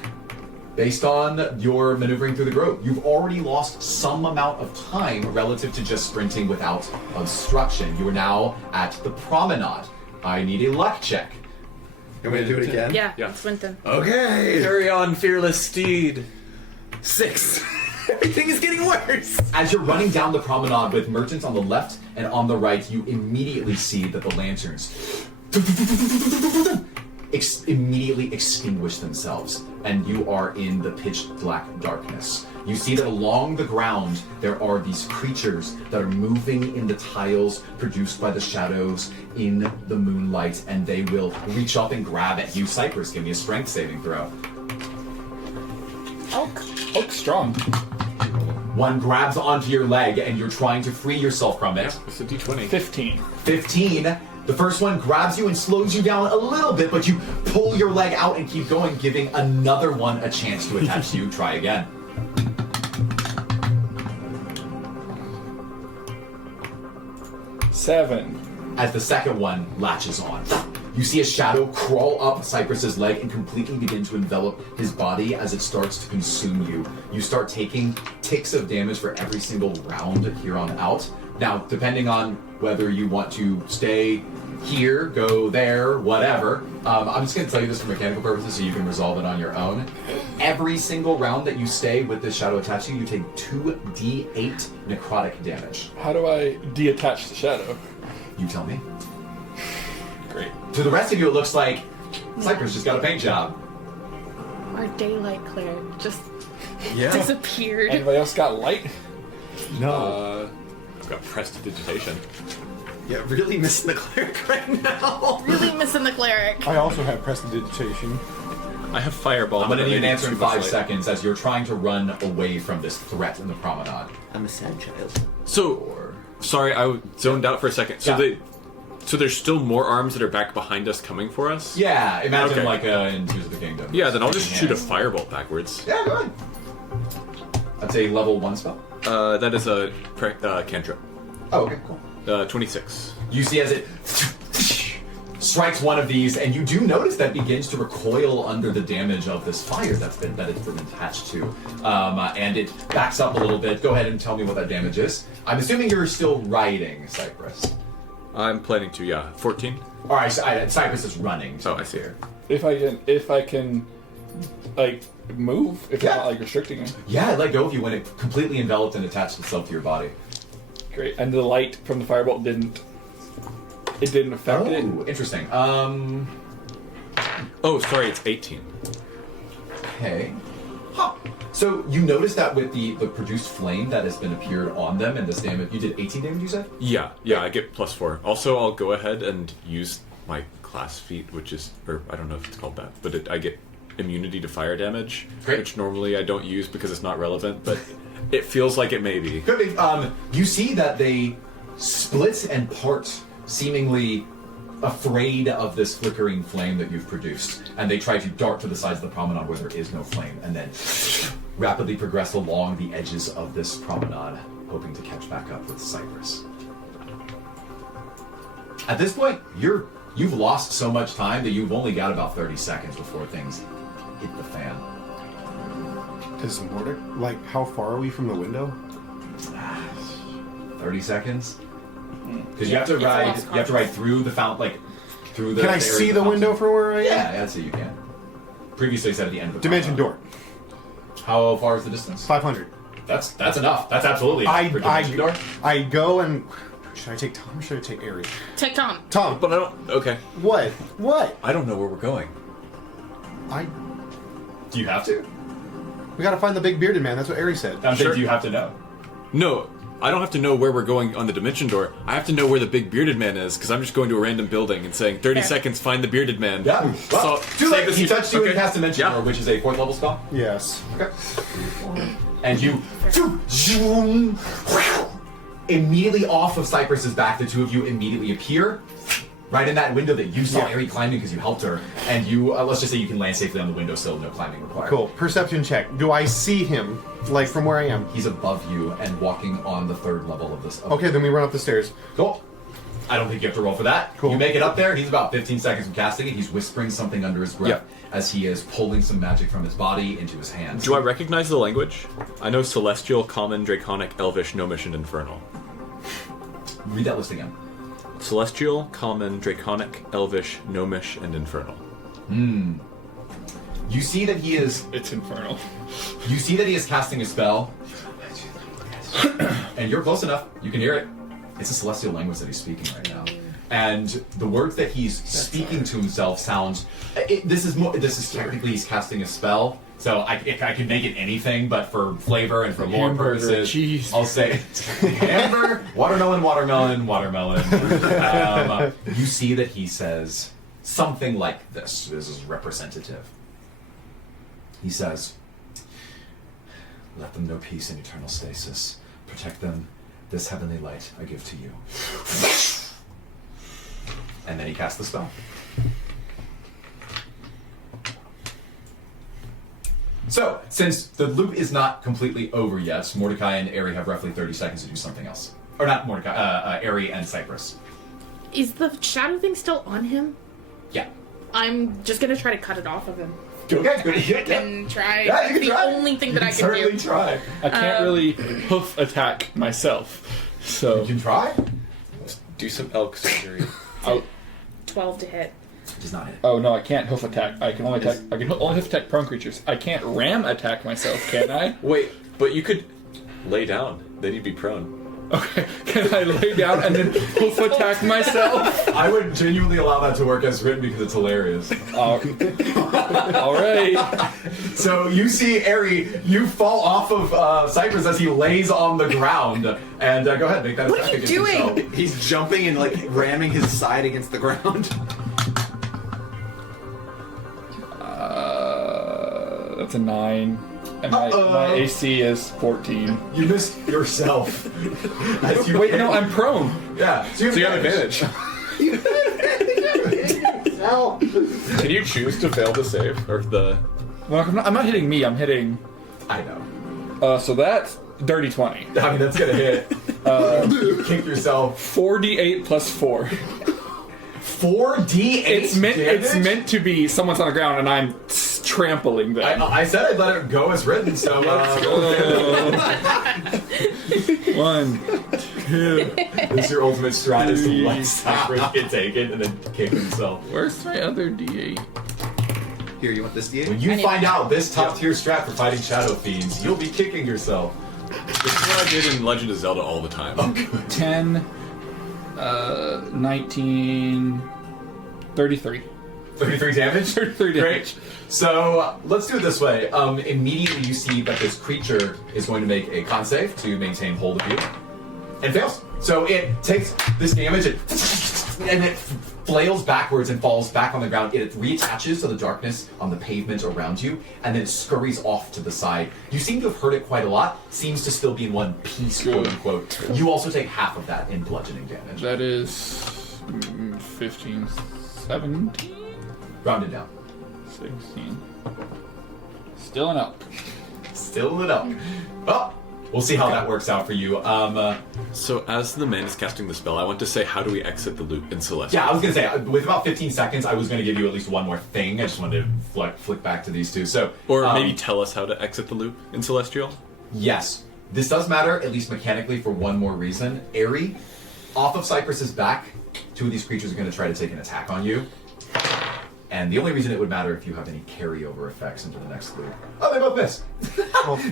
based on your maneuvering through the grove, you've already lost some amount of time relative to just sprinting without obstruction. You are now at the promenade. I need a luck check. You want me to do it again? Yeah, Yeah. it's Winton. Okay. Carry on, fearless steed. 6. Everything is getting worse. As you're running down the promenade with merchants on the left and on the right, you immediately see that the lanterns immediately extinguish themselves, and you are in the pitch black darkness. You see that along the ground there are these creatures that are moving in the tiles produced by the shadows in the moonlight, and they will reach up and grab at you. Cypress, give me a strength saving throw. Elk. Oak strong. One grabs onto your leg, and you're trying to free yourself from it. It's a d20. 15. 15. The first one grabs you and slows you down a little bit, but you pull your leg out and keep going, giving another one a chance to attach to you. Try again. Seven. As the second one latches on, you see a shadow crawl up Cypress's leg and completely begin to envelop his body as it starts to consume you. You start taking ticks of damage for every single round here on out. Now, depending on whether you want to stay here, go there, whatever, I'm just going to tell you this for mechanical purposes so you can resolve it on your own. Every single round that you stay with this shadow attached to you, you take 2d8 necrotic damage. How do I detach the shadow? You tell me. Great. To the rest of you, it looks like Cypress just got a paint job. Our daylight cleric just Yeah. disappeared. Anybody else got light? No. I've got prestidigitation. Yeah, really missing the cleric right now. Really missing the cleric. I also have prestidigitation. I have fireball. I'm going to but need an maybe answer in too much 5 light. seconds as you're trying to run away from this threat in the promenade. I'm a sad child. So, sorry, I zoned out for a second. So Yeah. so there's still more arms that are back behind us coming for us? Yeah, imagine Okay. like in Tears of the Kingdom. Yeah, then I'll just shoot a Yeah. firebolt backwards. Yeah, go ahead. That's a level 1 spell. That is a cantrip. Oh, okay, cool. 26. You see as it strikes one of these, and you do notice that begins to recoil under the damage of this fire that it's been attached to, and it backs up a little bit. Go ahead and tell me what that damage is. I'm assuming you're still riding, Cypress. I'm planning to, yeah. 14? All right, Cypress is running. Oh, I see. If I can, like, move, if Yeah. it's not like restricting me. Yeah, it let go of you when it completely enveloped and attached itself to your body. Great. And the light from the firebolt didn't. it didn't affect it. Interesting. Oh, sorry, it's 18. Okay. Huh. So you notice that with the produced flame that has been appeared on them and this damage, you did 18 damage, you said? Yeah, I get +4. Also, I'll go ahead and use my class feat, which is, or I don't know if it's called that, but I get immunity to fire damage, Great. which normally I don't use because it's not relevant, but it feels like it may be. Could be. You see that they split and part, seemingly afraid of this flickering flame that you've produced, and they try to dart to the sides of the promenade where there is no flame, and then rapidly progress along the edges of this promenade, hoping to catch back up with Cypress. At this point, you've lost so much time that you've only got about 30 seconds before things hit the fan. Does Mordecai, how far are we from the window? 30 seconds? Because you have to It's ride. lost You have to ride through the fountain, through the. Can I area see of the window fountain. from where I am? Yeah, I'd say you can. Previously said at the end of the Dimension promenade. door. How far is the distance? 500. That's enough. That's absolutely enough for dimension door. I go and... Should I take Tom or should I take Aerie? Take Tom. Tom, But I don't. Okay. what? What? I don't know where we're going. Do you have to? We gotta find the big bearded man, that's what Aerie said. I'm saying, Sure. do you have to know? No, I don't have to know where we're going on the dimension door. I have to know where the big bearded man is, because I'm just going to a random building and saying, 30 Fair. seconds, find the bearded man. Yeah. Well, So, too save late. this- He touched you okay. and cast dimension Yeah. door, which is a 4th level spell. Yes. Okay. And you zoom, immediately off of Cypress's back. The two of you immediately appear right in that window that you saw Aerie climbing because you helped her. And you, let's just say you can land safely on the windowsill, no climbing required. Cool. Perception check. Do I see him, like, from where I am? He's above you and walking on the 3rd level of this. Okay, then we run up the stairs. Cool. I don't think you have to roll for that. Cool. You make it up there. He's about 15 seconds from casting it. He's whispering something under his breath as he is pulling some magic from his body into his hands. Do I recognize the language? I know Celestial, Common, Draconic, Elvish, Gnomish, and Infernal. Read that list again. Celestial, Common, Draconic, Elvish, Gnomish, and Infernal. You see that he is. It's infernal. You see that he is casting a spell, and you're close enough. You can hear it. It's a celestial language that he's speaking right now, and the words that he's speaking to himself sound. This is technically he's casting a spell, so I can make it anything, but for flavor and for lore Hamburger, purposes, cheese. I'll say hamburger, watermelon. You see that he says something like this. This is representative. He says, "Let them know peace and eternal stasis. Protect them. This heavenly light I give to you." And then he casts the spell. So, since the loop is not completely over yet, Mordecai and Aerie have roughly 30 seconds to do something else. Or not Mordecai, Aerie and Cypress. Is the shadow thing still on him? Yeah. I'm just gonna try to cut it off of him. Okay, good. I can try. Yeah, you can the try. only thing that I can certainly do. try. I can't really hoof attack myself. So You can try. Do some elk surgery. 12 to hit. Does not hit. oh no, I can't hoof attack. I can only attack. I can only hoof attack prone creatures. I can't ram attack myself, can I? Wait, but you could lay down. Then you'd be prone. Okay, can I lay down and then hoof attack myself? I would genuinely allow that to work as written because it's hilarious. All right. So you see Aerie, you fall off of Cypress as he lays on the ground. And go ahead, make that What attack are you against doing? yourself. He's jumping and like ramming his side against the ground. That's a 9, and my AC is 14. You missed yourself. As you Wait, hit- no, I'm prone. Yeah, so So you have advantage. Can you choose to fail the save or the? Well, I'm not hitting me. I'm hitting. I know. So that's dirty 20. I mean, that's gonna hit. You kick yourself. 4d8 plus 4. 4d8 It's damage? meant to be someone's on the ground and I'm trampling them. I said I'd let it go as written, so 1, 2. this is your ultimate strat is to let Cypress get taken and then kick himself. Where's my other d8? Here, you want this D8? When you find out this top tier strat for fighting shadow fiends, you'll be kicking yourself. This is what I did in Legend of Zelda all the time. 10, 19... 33. 33 damage? 33 Great. damage. So, let's do it this way. Immediately you see that this creature is going to make a con save to maintain hold of you. And fails. So it takes this damage and it flails backwards and falls back on the ground. It reattaches to the darkness on the pavement around you, and then it scurries off to the side. You seem to have heard it quite a lot. Seems to still be in one piece, quote unquote. You also take half of that in bludgeoning damage. That is 15, 17, Rounded down. 16. Still an elk. Still it up. Well, we'll see how that works out for you. So as the man is casting the spell, I want to say, how do we exit the loop in Celestial? Yeah, I was gonna say with about 15 seconds, I was gonna give you at least one more thing. I just wanted to flick back to these two. So, Or maybe tell us how to exit the loop in Celestial? yes, this does matter at least mechanically for one more reason. Airy, off of Cypress's back, two of these creatures are gonna try to take an attack on you. And the only reason it would matter if you have any carryover effects into the next loop. Oh, they both miss.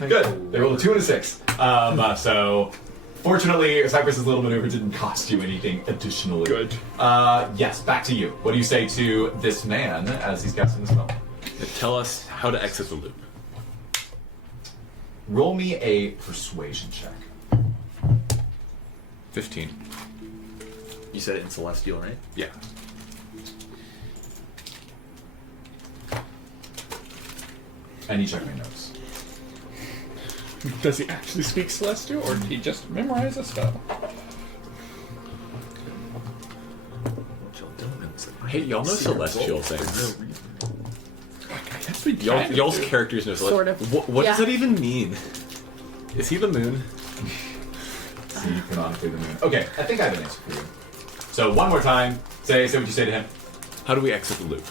Good. They rolled a 2 and a 6. So, fortunately, Cypress's little maneuver didn't cost you anything additionally. Good. Yes, back to you. What do you say to this man as he's casting the spell? Tell us how to exit the loop. Roll me a persuasion check. 15. You said it in Celestial, right? Yeah. And you check my notes. Does he actually speak Celestial, or did he just memorize a spell? Hey, y'all know Celestial things. I guess we kind of Y'all's do. characters know Celestial. Sort of. What does Yeah. that even mean? Is he the moon? See, canonically the moon. Okay, I think I have an answer for you. So one more time, say what you say to him. How do we exit the loop?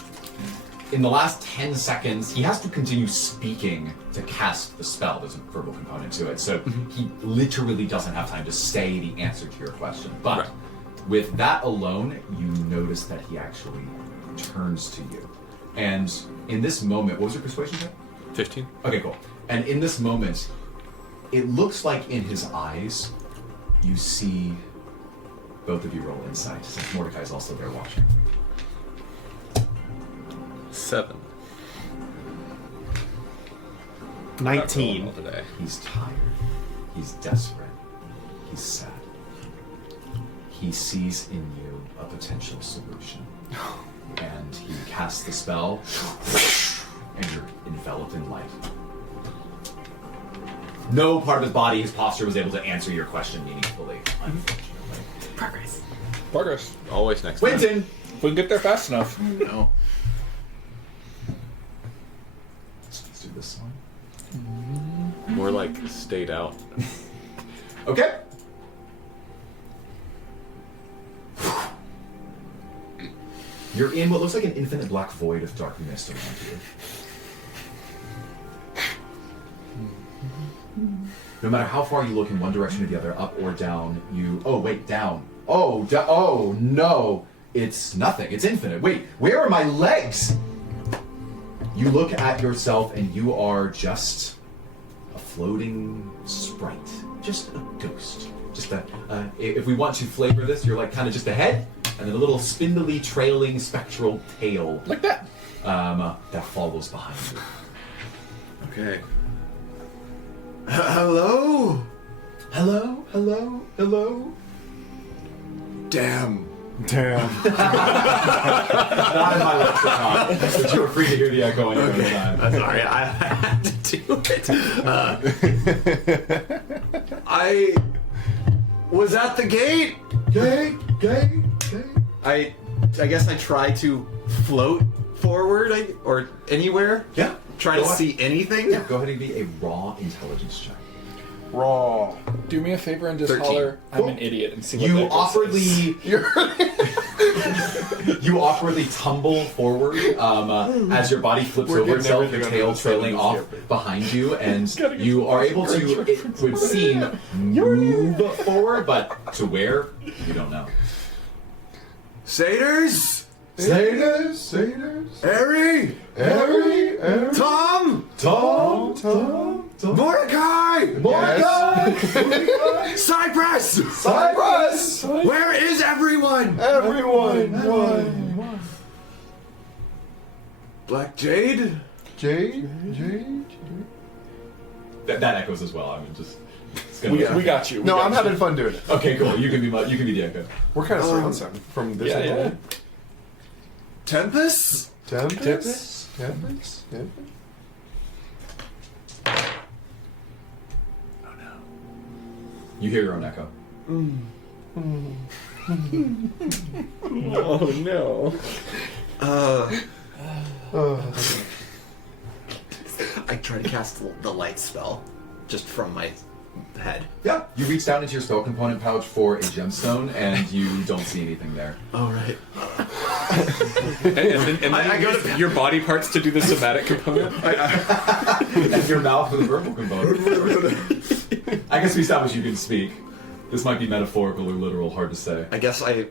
In the last 10 seconds, he has to continue speaking to cast the spell. There's a verbal component to it. So he literally doesn't have time to say the answer to your question. But Right. with that alone, you notice that he actually turns to you. And in this moment, what was your persuasion check? 15? Okay, cool. And in this moment, it looks like in his eyes, you see both of you roll insight, since Mordecai's also there watching. 7. 19. Today. He's tired. He's desperate. He's sad. He sees in you a potential solution. And he casts the spell, and you're enveloped in light. No part of his body, his posture was able to answer your question meaningfully, unfortunately. Progress. Always next time. Quentin! If we can get there fast enough. No. Let's do this one. More like stayed out. Okay. You're in what looks like an infinite black void of dark mist around you. No matter how far you look in one direction or the other, up or down, you... Oh, wait, down. Oh, oh, no. It's nothing. It's infinite. Wait, where are my legs? You look at yourself and you are just a floating sprite. Just a ghost. Just a... if we want to flavor this, you're like kind of just a head, and then a little spindly, trailing, spectral tail Like that. that follows behind you. Okay. Hello? Hello? Hello? Hello? Damn. Damn. Not in my lexicon, but you are free to hear the echo any other time. Sorry, I had to do it. I was at the gate. Gay? I guess I try to float forward or anywhere. Yeah. Try Go to on. see anything. Yeah, go ahead and be a raw intelligence check. Raw. Do me a favor and just 13. holler, I'm Cool. an idiot, and see what You that goes awkwardly... you awkwardly tumble forward as your body flips We're over getting itself, everything your under tail the sun trailing in this off campaign. behind you, and Gotta get you some are able to, reference. it would seem, move forward, but to where, you don't know. Satyrs? Satyrs? Harry? Harry? Tom? Tom? Mordecai! Mordecai! Cypress! Cypress! Where is everyone? Everyone! Black Jade? Jade? That echoes as well. I mean, just. It's gonna We got you. No, I'm having fun doing it. Okay, cool. You can be the echo. We're kind of surround sound from this angle. Tempest? Tempest? You hear your own echo. Oh no. I try to cast the light spell just from my head. Yeah. You reach down into your spell component pouch for a gemstone, and you don't see anything there. All right. And then I you go use to- your body parts to do the somatic component. And your mouth for the verbal component. I guess we established you can speak. This might be metaphorical or literal, hard to say. I guess I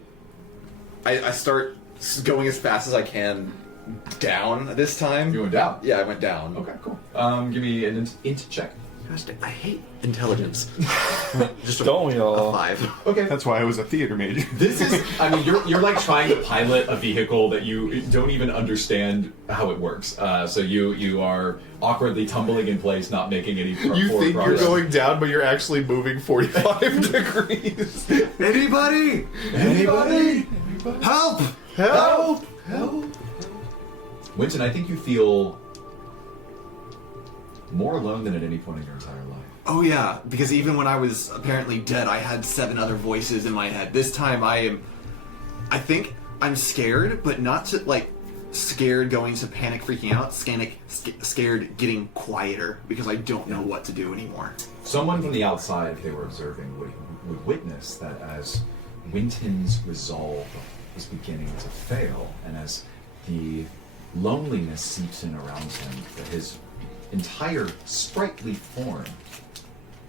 start going as fast as I can down this time. You went down. Yeah, I went down. Okay, cool. Give me an int check. Gosh, I hate intelligence. Just a, Don't we all? a 5. Okay. That's why I was a theater major. This is, I mean, you're like trying to pilot a vehicle that you don't even understand how it works. So you are awkwardly tumbling in place, not making any You forward think progress. you're going down, but you're actually moving 45 degrees. Anybody? Help! Help! Winton, I think you feel more alone than at any point in your entire life. Oh yeah, because even when I was apparently dead, I had 7 other voices in my head. This time I think I'm scared, but not to, like, scared going to panic freaking out, scared getting quieter, because I don't know what to do anymore. Someone from the outside, if they were observing, would witness that as Winton's resolve was beginning to fail, and as the loneliness seeps in around him, that his entire sprightly form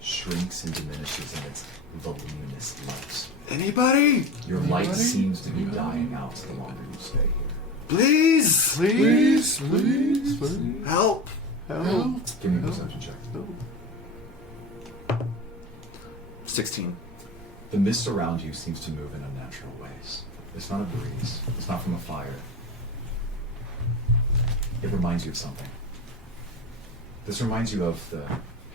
shrinks and diminishes in its voluminous light. Anybody? Your light seems to be dying out the longer you stay here. Please! Please. Help! Give me a perception check. 16. The mist around you seems to move in unnatural ways. It's not a breeze. It's not from a fire. It reminds you of something. This reminds you of the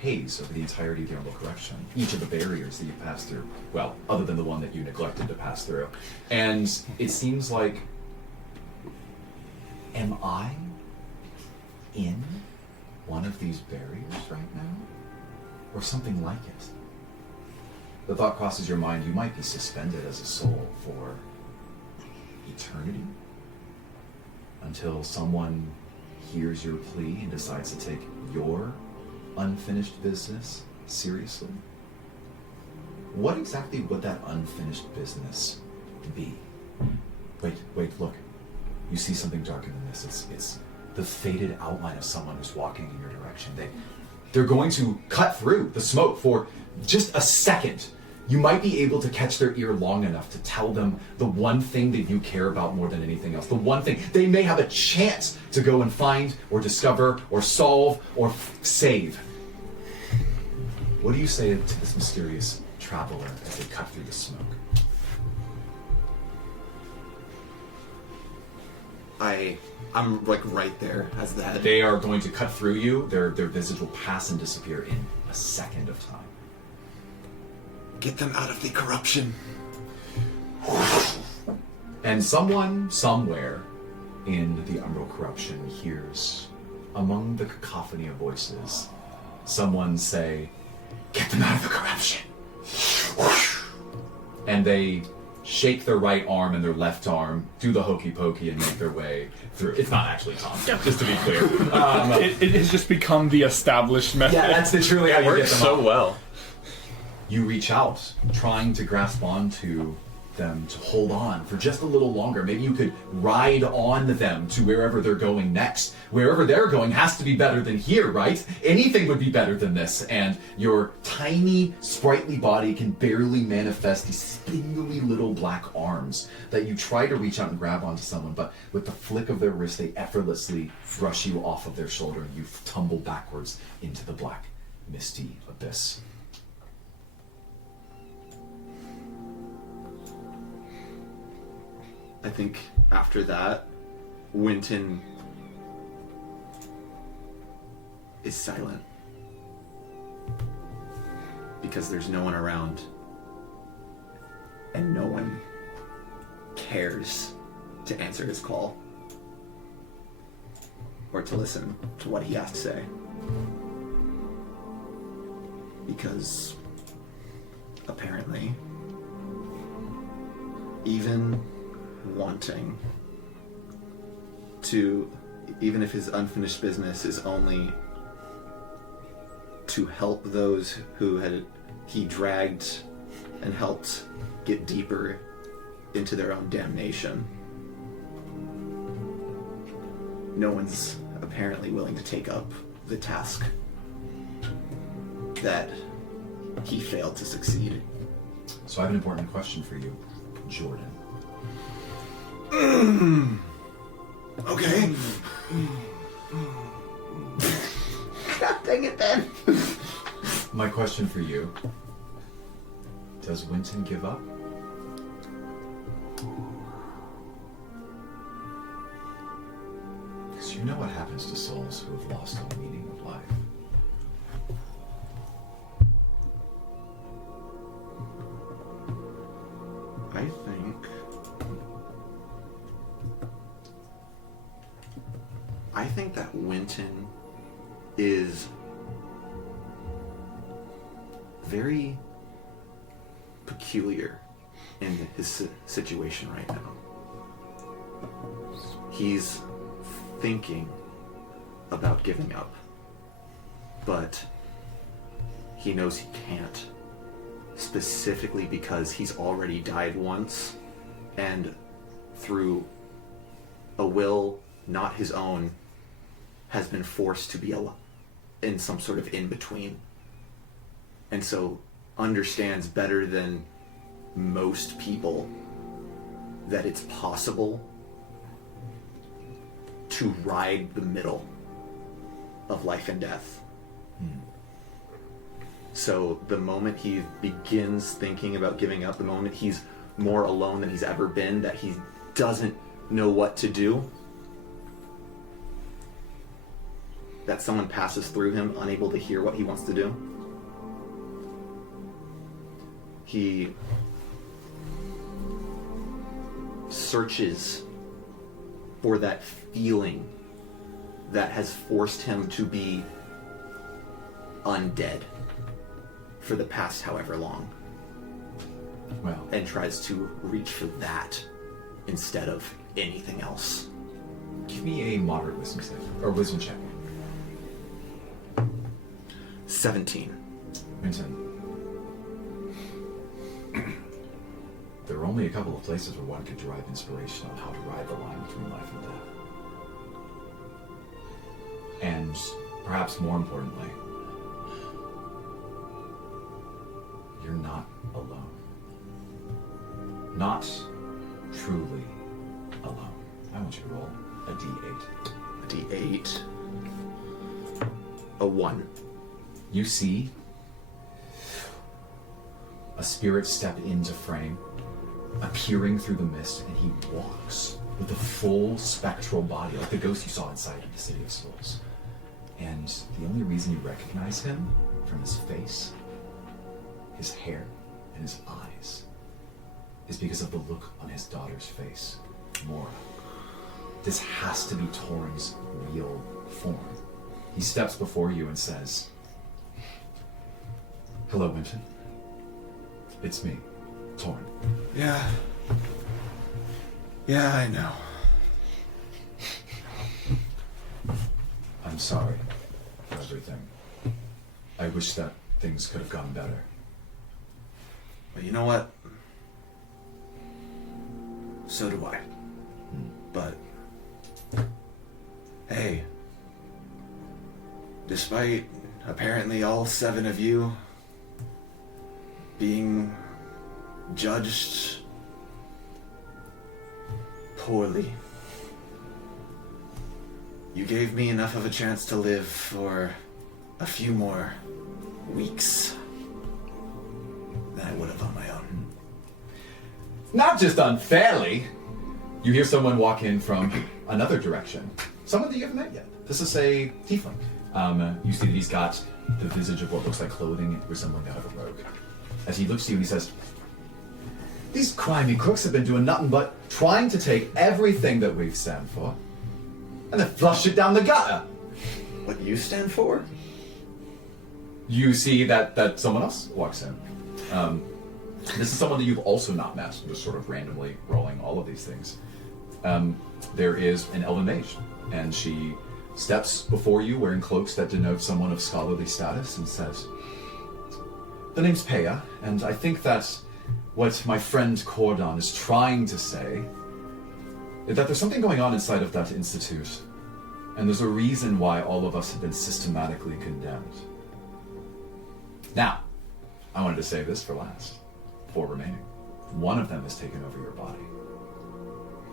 haze over the entirety of the Umbral corruption. Each of the barriers that you passed through. Well, other than the one that you neglected to pass through. And it seems like... Am I in one of these barriers right now? Or something like it? The thought crosses your mind, you might be suspended as a soul for eternity? Until someone hears your plea and decides to take your unfinished business seriously? What exactly would that unfinished business be? Wait, look. You see something darker than this. It's the faded outline of someone who's walking in your direction. They're going to cut through the smoke for just a second. You might be able to catch their ear long enough to tell them the one thing that you care about more than anything else. The one thing they may have a chance to go and find or discover or solve or save. What do you say to this mysterious traveler as they cut through the smoke? I'm like right there as that. They are going to cut through you. Their visage will pass and disappear in a second of time. Get them out of the corruption. And someone, somewhere, in the Umbral corruption hears, among the cacophony of voices, someone say, "Get them out of the corruption!" And they shake their right arm and their left arm, do the hokey pokey, and make their way through. It's not actually Tom, just to be clear. It has just become the established method. Yeah, that's literally how you get Works them so up. well. You reach out, trying to grasp onto them to hold on for just a little longer. Maybe you could ride on them to wherever they're going next. Wherever they're going has to be better than here, right? Anything would be better than this. And your tiny, sprightly body can barely manifest these spindly little black arms that you try to reach out and grab onto someone, but with the flick of their wrist, they effortlessly brush you off of their shoulder and you tumble backwards into the black. And misty abyss. I think after that, Winton is silent. Because there's no one around. And no one cares to answer his call. Or to listen to what he has to say. Because apparently, even wanting to, even if his unfinished business is only to help those who he dragged and helped get deeper into their own damnation, no one's apparently willing to take up the task that he failed to succeed. So I have an important question for you, Jordan. Okay. God dang it, Ben! My question for you, does Winton give up? Because you know what happens to souls who have lost all meaning of life. I think that Winton is very peculiar in his situation right now. He's thinking about giving up, but he knows he can't, specifically because he's already died once, and through a will not his own, has been forced to be in some sort of in-between. And so understands better than most people that it's possible to ride the middle of life and death. So the moment he begins thinking about giving up, the moment he's more alone than he's ever been, that he doesn't know what to do, that someone passes through him, unable to hear what he wants to do, he searches for that feeling that has forced him to be undead for the past however long. Well, And tries to reach for that instead of anything else. give me a moderate wisdom save, or wisdom check. 17. Winton. There are only a couple of places where one could derive inspiration on how to ride the line between life and death. And perhaps more importantly, you're not alone. Not truly alone. I want you to roll a d8. A D8. A 1. You see a spirit step into frame, appearing through the mist, and he walks with a full spectral body, like the ghost you saw inside of the City of Souls. And the only reason you recognize him from his face, his hair, and his eyes is because of the look on his daughter's face, Mora. This has to be Torn's real form. He steps before you and says, "Hello, Winton. It's me, Torn." Yeah. Yeah, I know. I'm sorry for everything. I wish that things could have gone better. But you know what? So do I. But hey, despite apparently all 7 of you being judged poorly, you gave me enough of a chance to live for a few more weeks than I would have on my own. Not just unfairly. You hear someone walk in from another direction. Someone that you haven't met yet. This is a tiefling. You see that he's got the visage of what looks like clothing resembling that of a rogue. As he looks to you and he says, "These crimey crooks have been doing nothing but trying to take everything that we stand for and then flush it down the gutter." What you stand for? You see that someone else walks in. This is someone that you've also not met, just sort of randomly rolling all of these things. There is an elven mage, and she steps before you wearing cloaks that denote someone of scholarly status and says, "The name's Peya, and I think that what my friend Cordon is trying to say is that there's something going on inside of that institute, and there's a reason why all of us have been systematically condemned. Now, I wanted to save this for last. 4 remaining. One of them has taken over your body.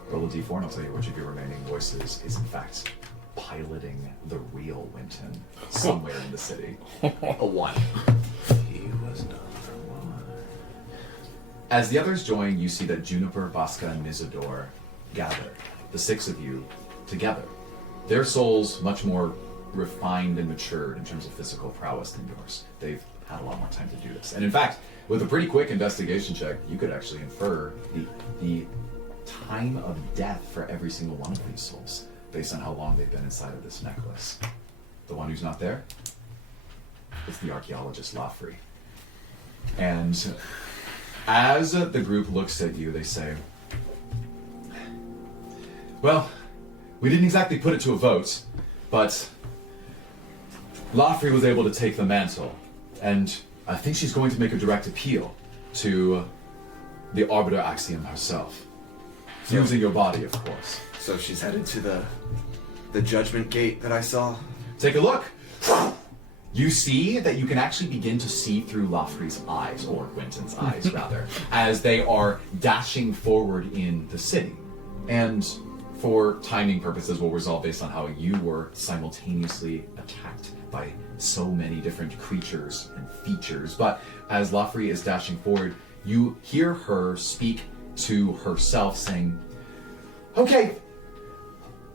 Roll a d4 and I'll tell you which of your remaining voices is in fact piloting the real Winton somewhere in the city." A 1. He was number 1. As the others join, you see that Juniper, Vasca, and Nizador gather. The 6 of you together. Their souls much more refined and matured in terms of physical prowess than yours. They've had a lot more time to do this. And in fact, with a pretty quick investigation check, you could actually infer the time of death for every single one of these souls, based on how long they've been inside of this necklace. The one who's not there? It's the archaeologist Lafrey. And as the group looks at you, they say, "Well, we didn't exactly put it to a vote, but Lafrey was able to take the mantle, and I think she's going to make a direct appeal to the Arbiter Axiom herself. Using your body, of course." So she's headed to the judgment gate that I saw. Take a look. You see that you can actually begin to see through Lafrey's eyes, or Quentin's eyes, rather, as they are dashing forward in the city. And for timing purposes, we'll resolve based on how you were simultaneously attacked by so many different creatures and features. But as Lafrey is dashing forward, you hear her speak to herself saying, "Okay,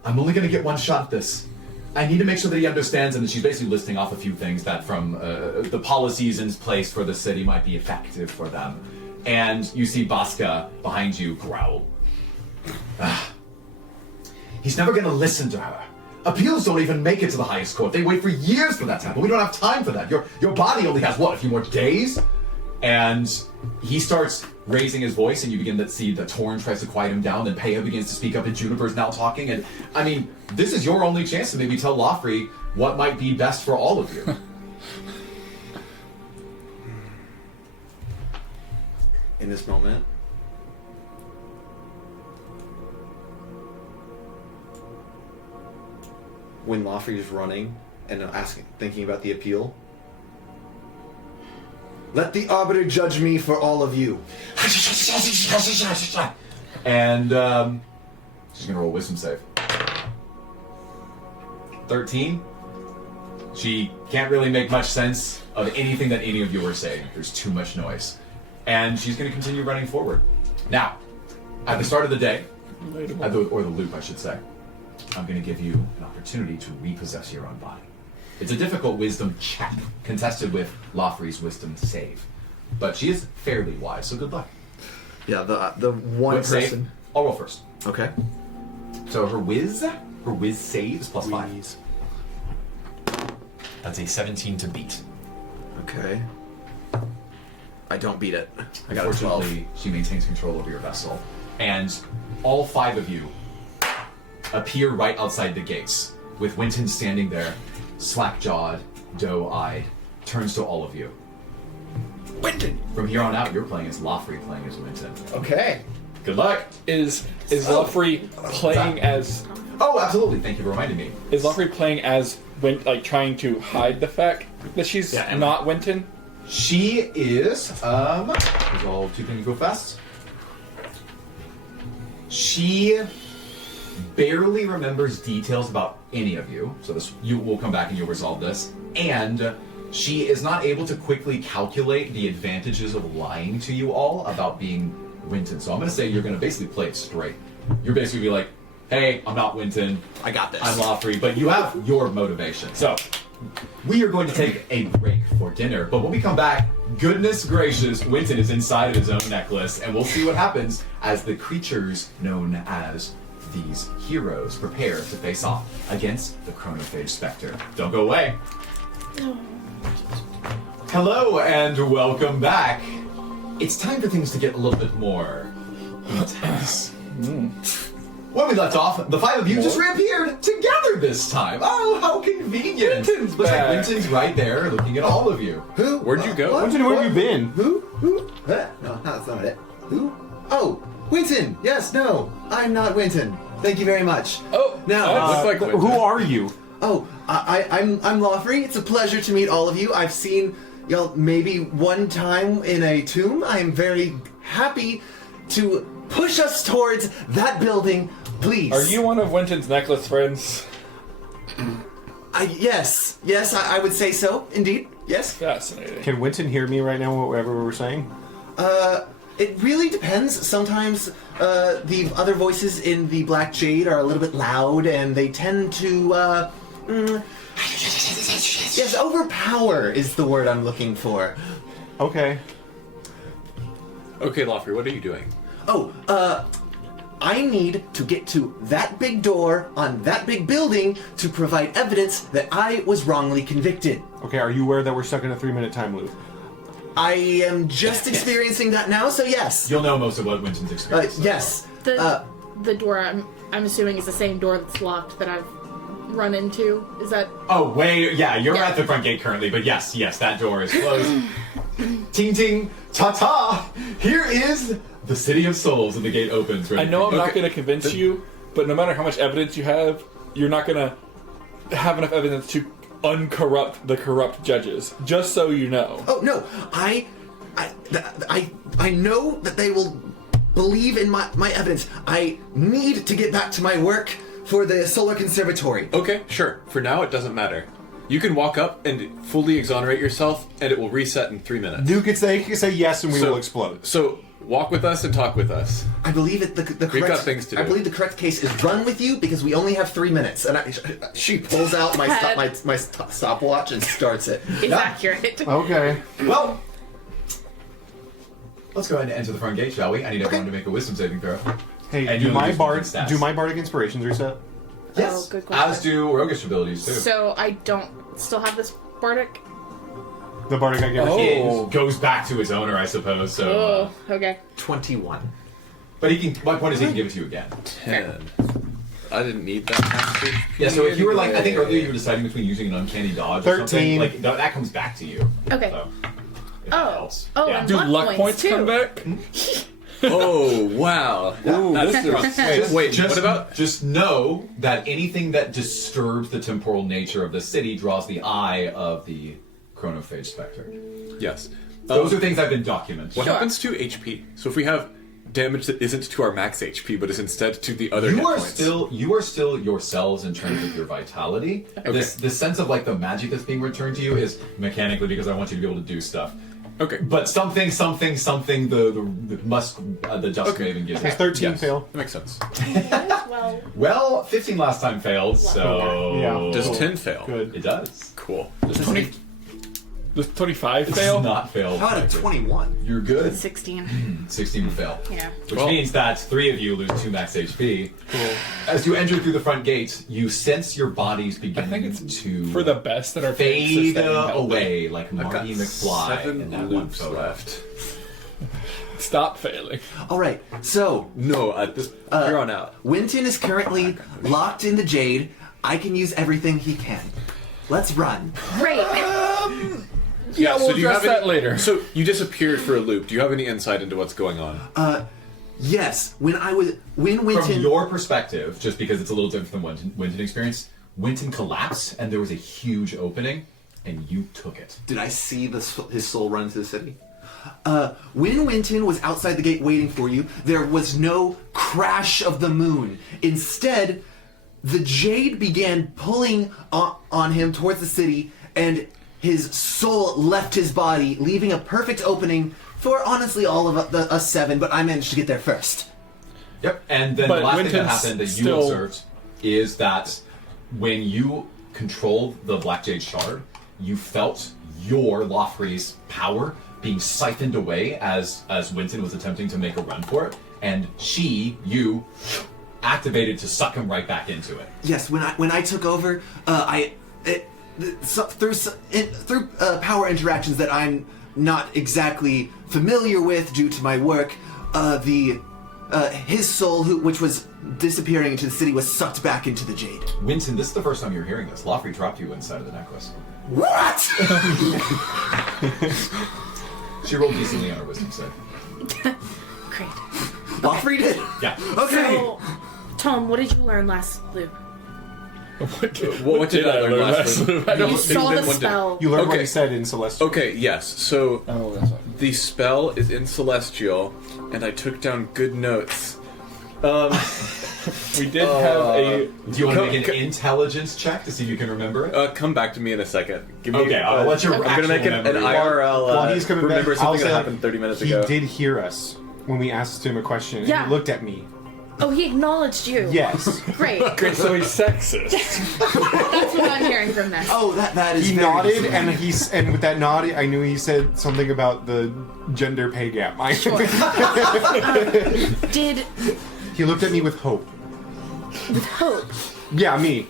I'm only going to get one shot at this. I need to make sure that he understands," and she's basically listing off a few things that from the policies in place for the city might be effective for them. And you see Baska behind you growl. "He's never going to listen to her. Appeals don't even make it to the highest court. They wait for years for that to happen. We don't have time for that. Your body only has, what, a few more days?" And he starts raising his voice, and you begin to see that Torn tries to quiet him down, then Peya begins to speak up, and Juniper's now talking. And, I mean, this is your only chance to maybe tell Lafrey what might be best for all of you. In this moment, when Lafrey is running and thinking about the appeal, "Let the Arbiter judge me for all of you." And she's gonna roll a wisdom save. 13. She can't really make much sense of anything that any of you are saying. There's too much noise. And she's gonna continue running forward. Now, at the start of the day, or the loop I should say, I'm gonna give you an opportunity to repossess your own body. It's a difficult wisdom check, contested with Lafrey's wisdom save. But she is fairly wise, so good luck. Yeah, the one What save? person. I'll roll first. Okay. So her whiz save is +5. That's a 17 to beat. Okay. I don't beat it. I got a 12. Unfortunately, she maintains control over your vessel. And all 5 of you appear right outside the gates, with Winton standing there, slack-jawed, doe-eyed, turns to all of you. Winton! From here on out, you're playing as Lafrey, playing as Winton. Okay. Good luck! Is Lafrey playing as? Oh, absolutely. Thank you for reminding me. Is Lafrey playing as like trying to hide the fact that she's not Winton? She is, because all 2 things go fast. She barely remembers details about any of you, so this, you will come back and you'll resolve this. And she is not able to quickly calculate the advantages of lying to you all about being Winton. So I'm going to say you're going to basically play it straight. You're basically be like, hey, I'm not Winton. I got this. I'm Lawfrey, but you have your motivation. So we are going to take a break for dinner, but when we come back, goodness gracious, Winton is inside of his own necklace, and we'll see what happens as the creatures known as these heroes prepare to face off against the Chronophage Spectre. Don't go away. Hello and welcome back. It's time for things to get a little bit more intense. When we left off, the five of you just reappeared together this time. Oh, how convenient! Winton's Looks back. like Winton's right there, looking at all of you. Who? Where'd you go? Winton, where have you been? Who? No, that's not it. Who? Oh, Winton. Yes, no, I'm not Winton. Thank you very much. Oh, now, looks like Winton. Who are you? oh, I'm Lawfrey. It's a pleasure to meet all of you. I've seen y'all maybe one time in a tomb. I am very happy to push us towards that building. Please. Are you one of Winton's necklace friends? Yes, I would say so. Indeed, yes. Fascinating. Can Winton hear me right now, whatever we're saying? It really depends. Sometimes the other voices in the Black Jade are a little bit loud, and they tend to, yes, overpower is the word I'm looking for. Okay. Okay, Lawfrey, what are you doing? Oh, I need to get to that big door on that big building to provide evidence that I was wrongly convicted. Okay, are you aware that we're stuck in a 3-minute time loop? I am just experiencing that now, so yes. You'll know most of what Winton's experienced. Yes. The door, I'm assuming, is the same door that's locked that I've run into. Is that? Oh, yeah, you're Yeah. at the front gate currently, but yes, that door is closed. Ting ting, ta-ta! Here is the City of Souls, and the gate opens. I know I'm not Okay. going to convince you, but no matter how much evidence you have, you're not going to have enough evidence to uncorrupt the corrupt judges. Just so you know. Oh no, I know that they will believe in my evidence. I need to get back to my work for the Solar Conservatory. Okay, sure. For now, it doesn't matter. You can walk up and fully exonerate yourself, and it will reset in 3 minutes. You could say yes, and we will explode. So, walk with us and talk with us. I believe it. The correct. We've got things to I do. believe the correct case is run with you because we only have 3 minutes. And she pulls out my stopwatch and starts it. Is accurate. Okay. Well, let's go ahead and enter the front gate, shall we? I need everyone to make a wisdom saving throw. Hey, And do you'll my use stats. bardic inspirations reset? Yes, Oh, good question. as do roguish abilities, too. So I don't still have this bardic. The bardic I gave us. It goes back to his owner, I suppose, so... Oh, okay. 21. but he can... My point is he can give it to you again. 10. I didn't need that max HP. Yeah, so if you were like... I think anyway. earlier you were deciding between using an uncanny dodge or 13. something. Like, that comes back to you. Okay. So, if that helps. Oh, and Do luck luck points too. come back? Oh, wow. Wait, what about... Just know that anything that disturbs the temporal nature of the city draws the eye of the Chronophage Spectre. Yes. Those are things I've been documenting. What happens to HP? So if we have damage that isn't to our max HP, but is instead to the other hit You are points. still yourselves in terms of your vitality. This sense of like the magic that's being returned to you is mechanically because I want you to be able to do stuff. Okay. But something, the Dusk Maven gives. It's 13 Yes. fail. That makes sense. Well, Well, 15 last time failed, so Yeah. Does 10 fail? Good. it does. Cool. Does 25 It fail? does not fail. How about a 21? You're good. 16. 16 will fail. Yeah. Which Well- means that 3 of you lose 2 max HP. Cool. As you enter through the front gate, you sense your bodies I beginning think it's to for the best that our fade staying healthy. away like I've got Marty McFly 7 in that one loops photo. left. Stop failing. Alright, so No, at this here on out. Winton is currently locked in the Jade. I can use everything he can. Let's run. Great. Yeah, we'll do you address have any- that later. So you disappeared for a loop. Do you have any insight into what's going on? Yes, when From Winton... your perspective, just because it's a little different than Winton experience, Winton collapsed and there was a huge opening, and you took it. Did I see his soul run into the city? When Winton was outside the gate waiting for you, there was no crash of the moon. Instead, the Jade began pulling on him towards the city, and his soul left his body, leaving a perfect opening for honestly all of us 7, but I managed to get there first. Yep. And then But the last thing that Winton's happened that you still- observed is that when you controlled the Black Jade Shard, you felt your Lofree's power being siphoned away as Winton was attempting to make a run for it, and you activated to suck him right back into it. Yes, when I took over, through power interactions that I'm not exactly familiar with due to my work, his soul, which was disappearing into the city, was sucked back into the jade. Winton, this is the first time you're hearing this. Lofree dropped you inside of the necklace. What? She rolled decently on her wisdom save. Great. Lofree did? Yeah. Okay. So, Tom, what did you learn last loop? What did I learn last week? I don't You think saw that the one did. spell. You learned what Okay. he said in Celestial. Okay, yes. So Oh, that's right. the spell is in Celestial, and I took down good notes. We did have a. Do you want to make an intelligence check to see if you can remember it? Come back to me in a second. Give me, Okay, I'll let your I'm actual gonna make an memory- IRL. While he's coming remember back, I'll something that say happened 30 minutes he ago. did hear us when we asked him a question, Yeah. and he looked at me. Oh, he acknowledged you. Yes. Great. Great, so he's sexist. That's what I'm hearing from this. Oh, that is He very nodded, sweet. and with that nod, I knew he said something about the gender pay gap. Sure. Did He looked at me with hope. with hope. Yeah, me.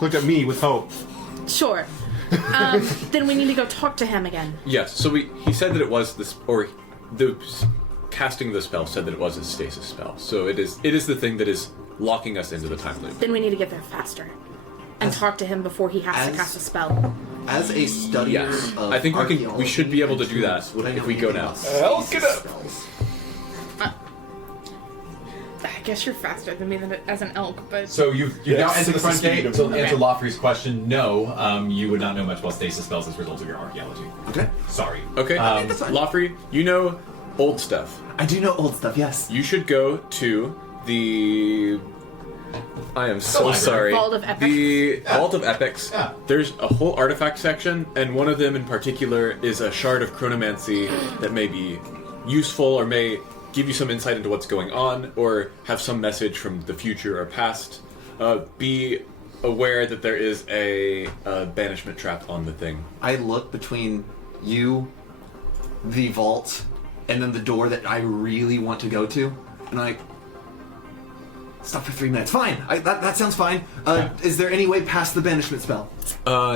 Looked at me with hope. Sure. Then we need to go talk to him again. Yes. So he said that it was this, or the casting the spell said that it was a stasis spell. So it is the thing that is locking us into the time loop. Then we need to get there faster and talk to him before he has to as- cast a spell. As a studier Yes. of I think we should be able to do that would I if know we go anything now. about Hell, get up. spells? I guess you're faster than me as an elk, but So you now Yes, enter the front it's the speed gate. of To movement. answer Lofree's question, no, you would not know much about stasis spells as a result of your archaeology. Okay. Sorry. Okay. that's fine. Lofree, you know old stuff. I do know old stuff, yes. You should go to the. I am so library. sorry. Vault of Epics? The Vault of Epics. Yeah. There's a whole artifact section, and one of them in particular is a shard of chronomancy that may be useful or may give you some insight into what's going on or have some message from the future or past. Be aware that there is a banishment trap on the thing. I look between you, the vault, and then the door that I really want to go to, and I stop for 3 minutes. Fine, that sounds fine. Is there any way past the banishment spell?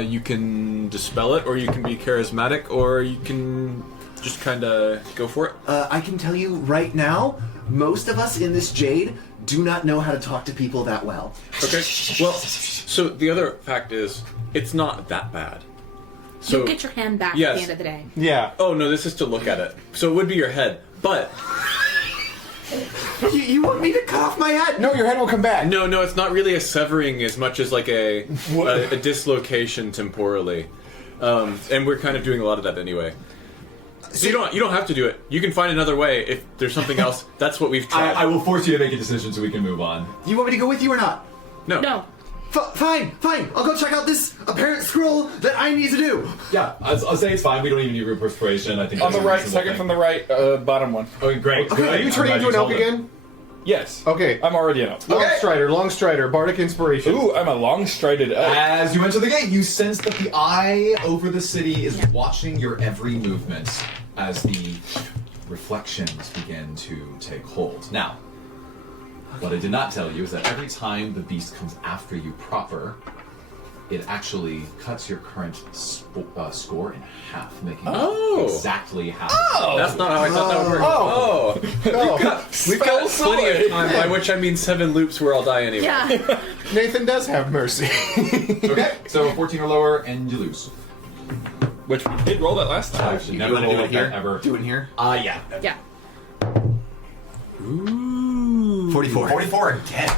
You can dispel it, or you can be charismatic, or you can just kind of go for it. I can tell you right now, most of us in this jade do not know how to talk to people that well. Okay. Well, so the other fact is, it's not that bad. So you'll get your hand back at yes. the end of the day. Yeah. Oh no, this is to look at it. So it would be your head, but You want me to cut off my head? No, your head will come back. no, it's not really a severing as much as like a dislocation temporally. And we're kind of doing a lot of that anyway. So you don't have to do it. You can find another way if there's something else. That's what we've tried. I will force you to make a decision so we can move on. You want me to go with you or not? No. Fine. I'll go check out this apparent scroll that I need to do. Yeah, I'll say it's fine. We don't even need room for perspiration. I think On the that's a right, reasonable second thing. from the right, bottom one. Okay, great. Okay, Good. Are you I'm turning glad into you an elk told it. again? Yes. Okay. I'm already an elk. Long strider, bardic inspiration. Ooh, I'm a long-strided elk. As you enter the gate, you sense that the eye over the city is watching your every movement as the reflections begin to take hold. Now, what I did not tell you is that every time the beast comes after you proper, it actually cuts your current score in half, making it exactly half. That's not how I thought that would work. Oh, we've got plenty of time. By which I mean 7 loops where I'll die anyway. Yeah. Nathan does have mercy. Okay, so 14 or lower, and you lose. Which we did roll that last time. Actually, never rolled that ever. Do it here. Yeah. Yeah. 44. 44 again.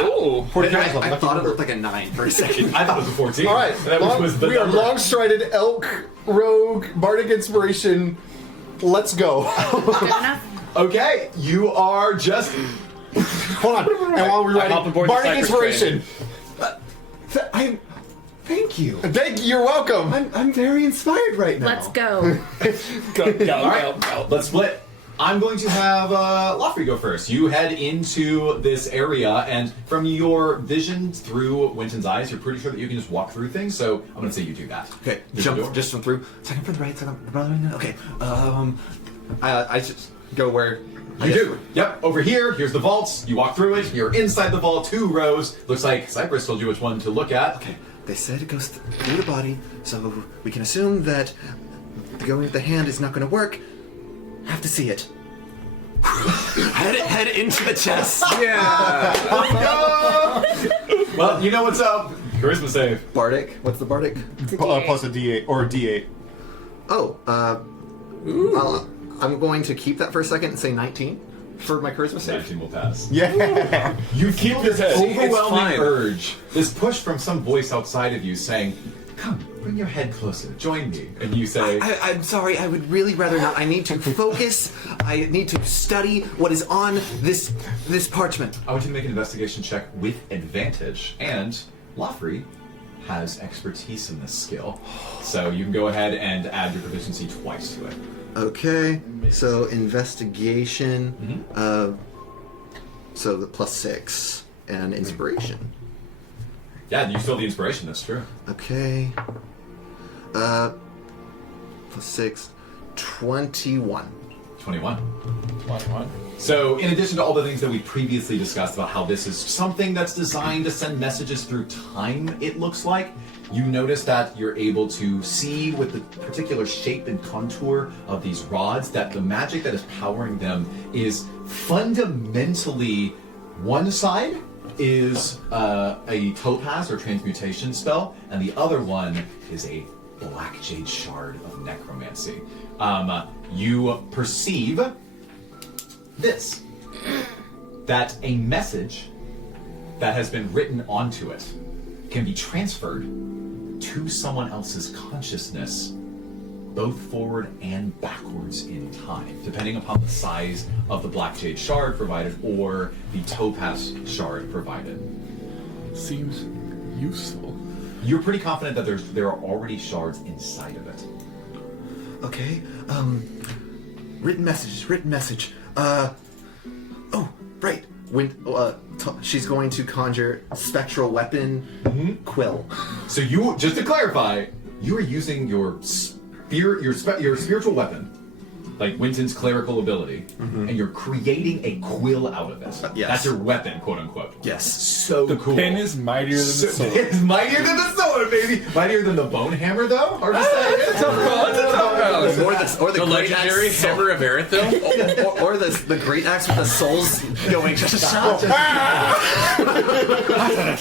Ooh. 49 I level. thought it looked like a 9 for a second. I thought it was a 14. All right, That was the we are number. long-strided elk, rogue, bardic inspiration. Let's go. Good enough. Okay, you are just. Hold on. And while we're I hopped writing, aboard the bardic Cypress inspiration. Thank you. You're welcome. I'm very inspired right now. Let's go. All right, let's split. I'm going to have Lofrey go first. You head into this area, and from your vision through Winton's eyes, you're pretty sure that you can just walk through things. So I'm going to say you do that. Okay, There's a door. just jump through. Second from the right, second from the right. Okay. I just go where You do. Yep. Over here, here's the vaults. You walk through it. You're inside the vault. 2 rows. Looks like Cypress told you which one to look at. Okay. They said it goes through the body, so we can assume that going with the hand is not going to work. Have to see it. head into the chest. Yeah. Well, you know what's up. Charisma save. Bardic. What's the Bardic? Plus a D8 or a D8. Oh, I'm going to keep that for a second and say 19 for my charisma save. 19 will pass. Yeah. You feel this It's overwhelming fine. urge, this push from some voice outside of you saying, "Come, bring your head closer, join me." And you say, I'm sorry, I would really rather not. I need to focus. I need to study what is on this parchment. I want you to make an investigation check with advantage. And Lofrey has expertise in this skill. So you can go ahead and add your proficiency twice to it. Okay, so investigation, so the +6, and inspiration. Yeah, you still have the inspiration, that's true. Okay, +6, 21. 21. 21. So, in addition to all the things that we previously discussed about how this is something that's designed to send messages through time, it looks like, you notice that you're able to see with the particular shape and contour of these rods that the magic that is powering them is fundamentally one side is a topaz or transmutation spell, and the other one is a black jade shard of necromancy. You perceive this, that a message that has been written onto it can be transferred to someone else's consciousness, both forward and backwards in time, depending upon the size of the black jade shard provided or the topaz shard provided. Seems useful. You're pretty confident that there are already shards inside of it. Okay, written message. Oh, right. When she's going to conjure spectral weapon, quill. So you, just to clarify, you are using your spiritual weapon, like Winton's clerical ability, and you're creating a quill out of it. Yes. That's your weapon, quote unquote. Yes. So cool. Pen is mightier than the sword. It's mightier than the sword, baby. Mightier than the bone hammer, though. Hard to say. It's a tough call. It's a tough call. Or the The great legendary axe, hammer of Arathil? or the great axe with the souls going.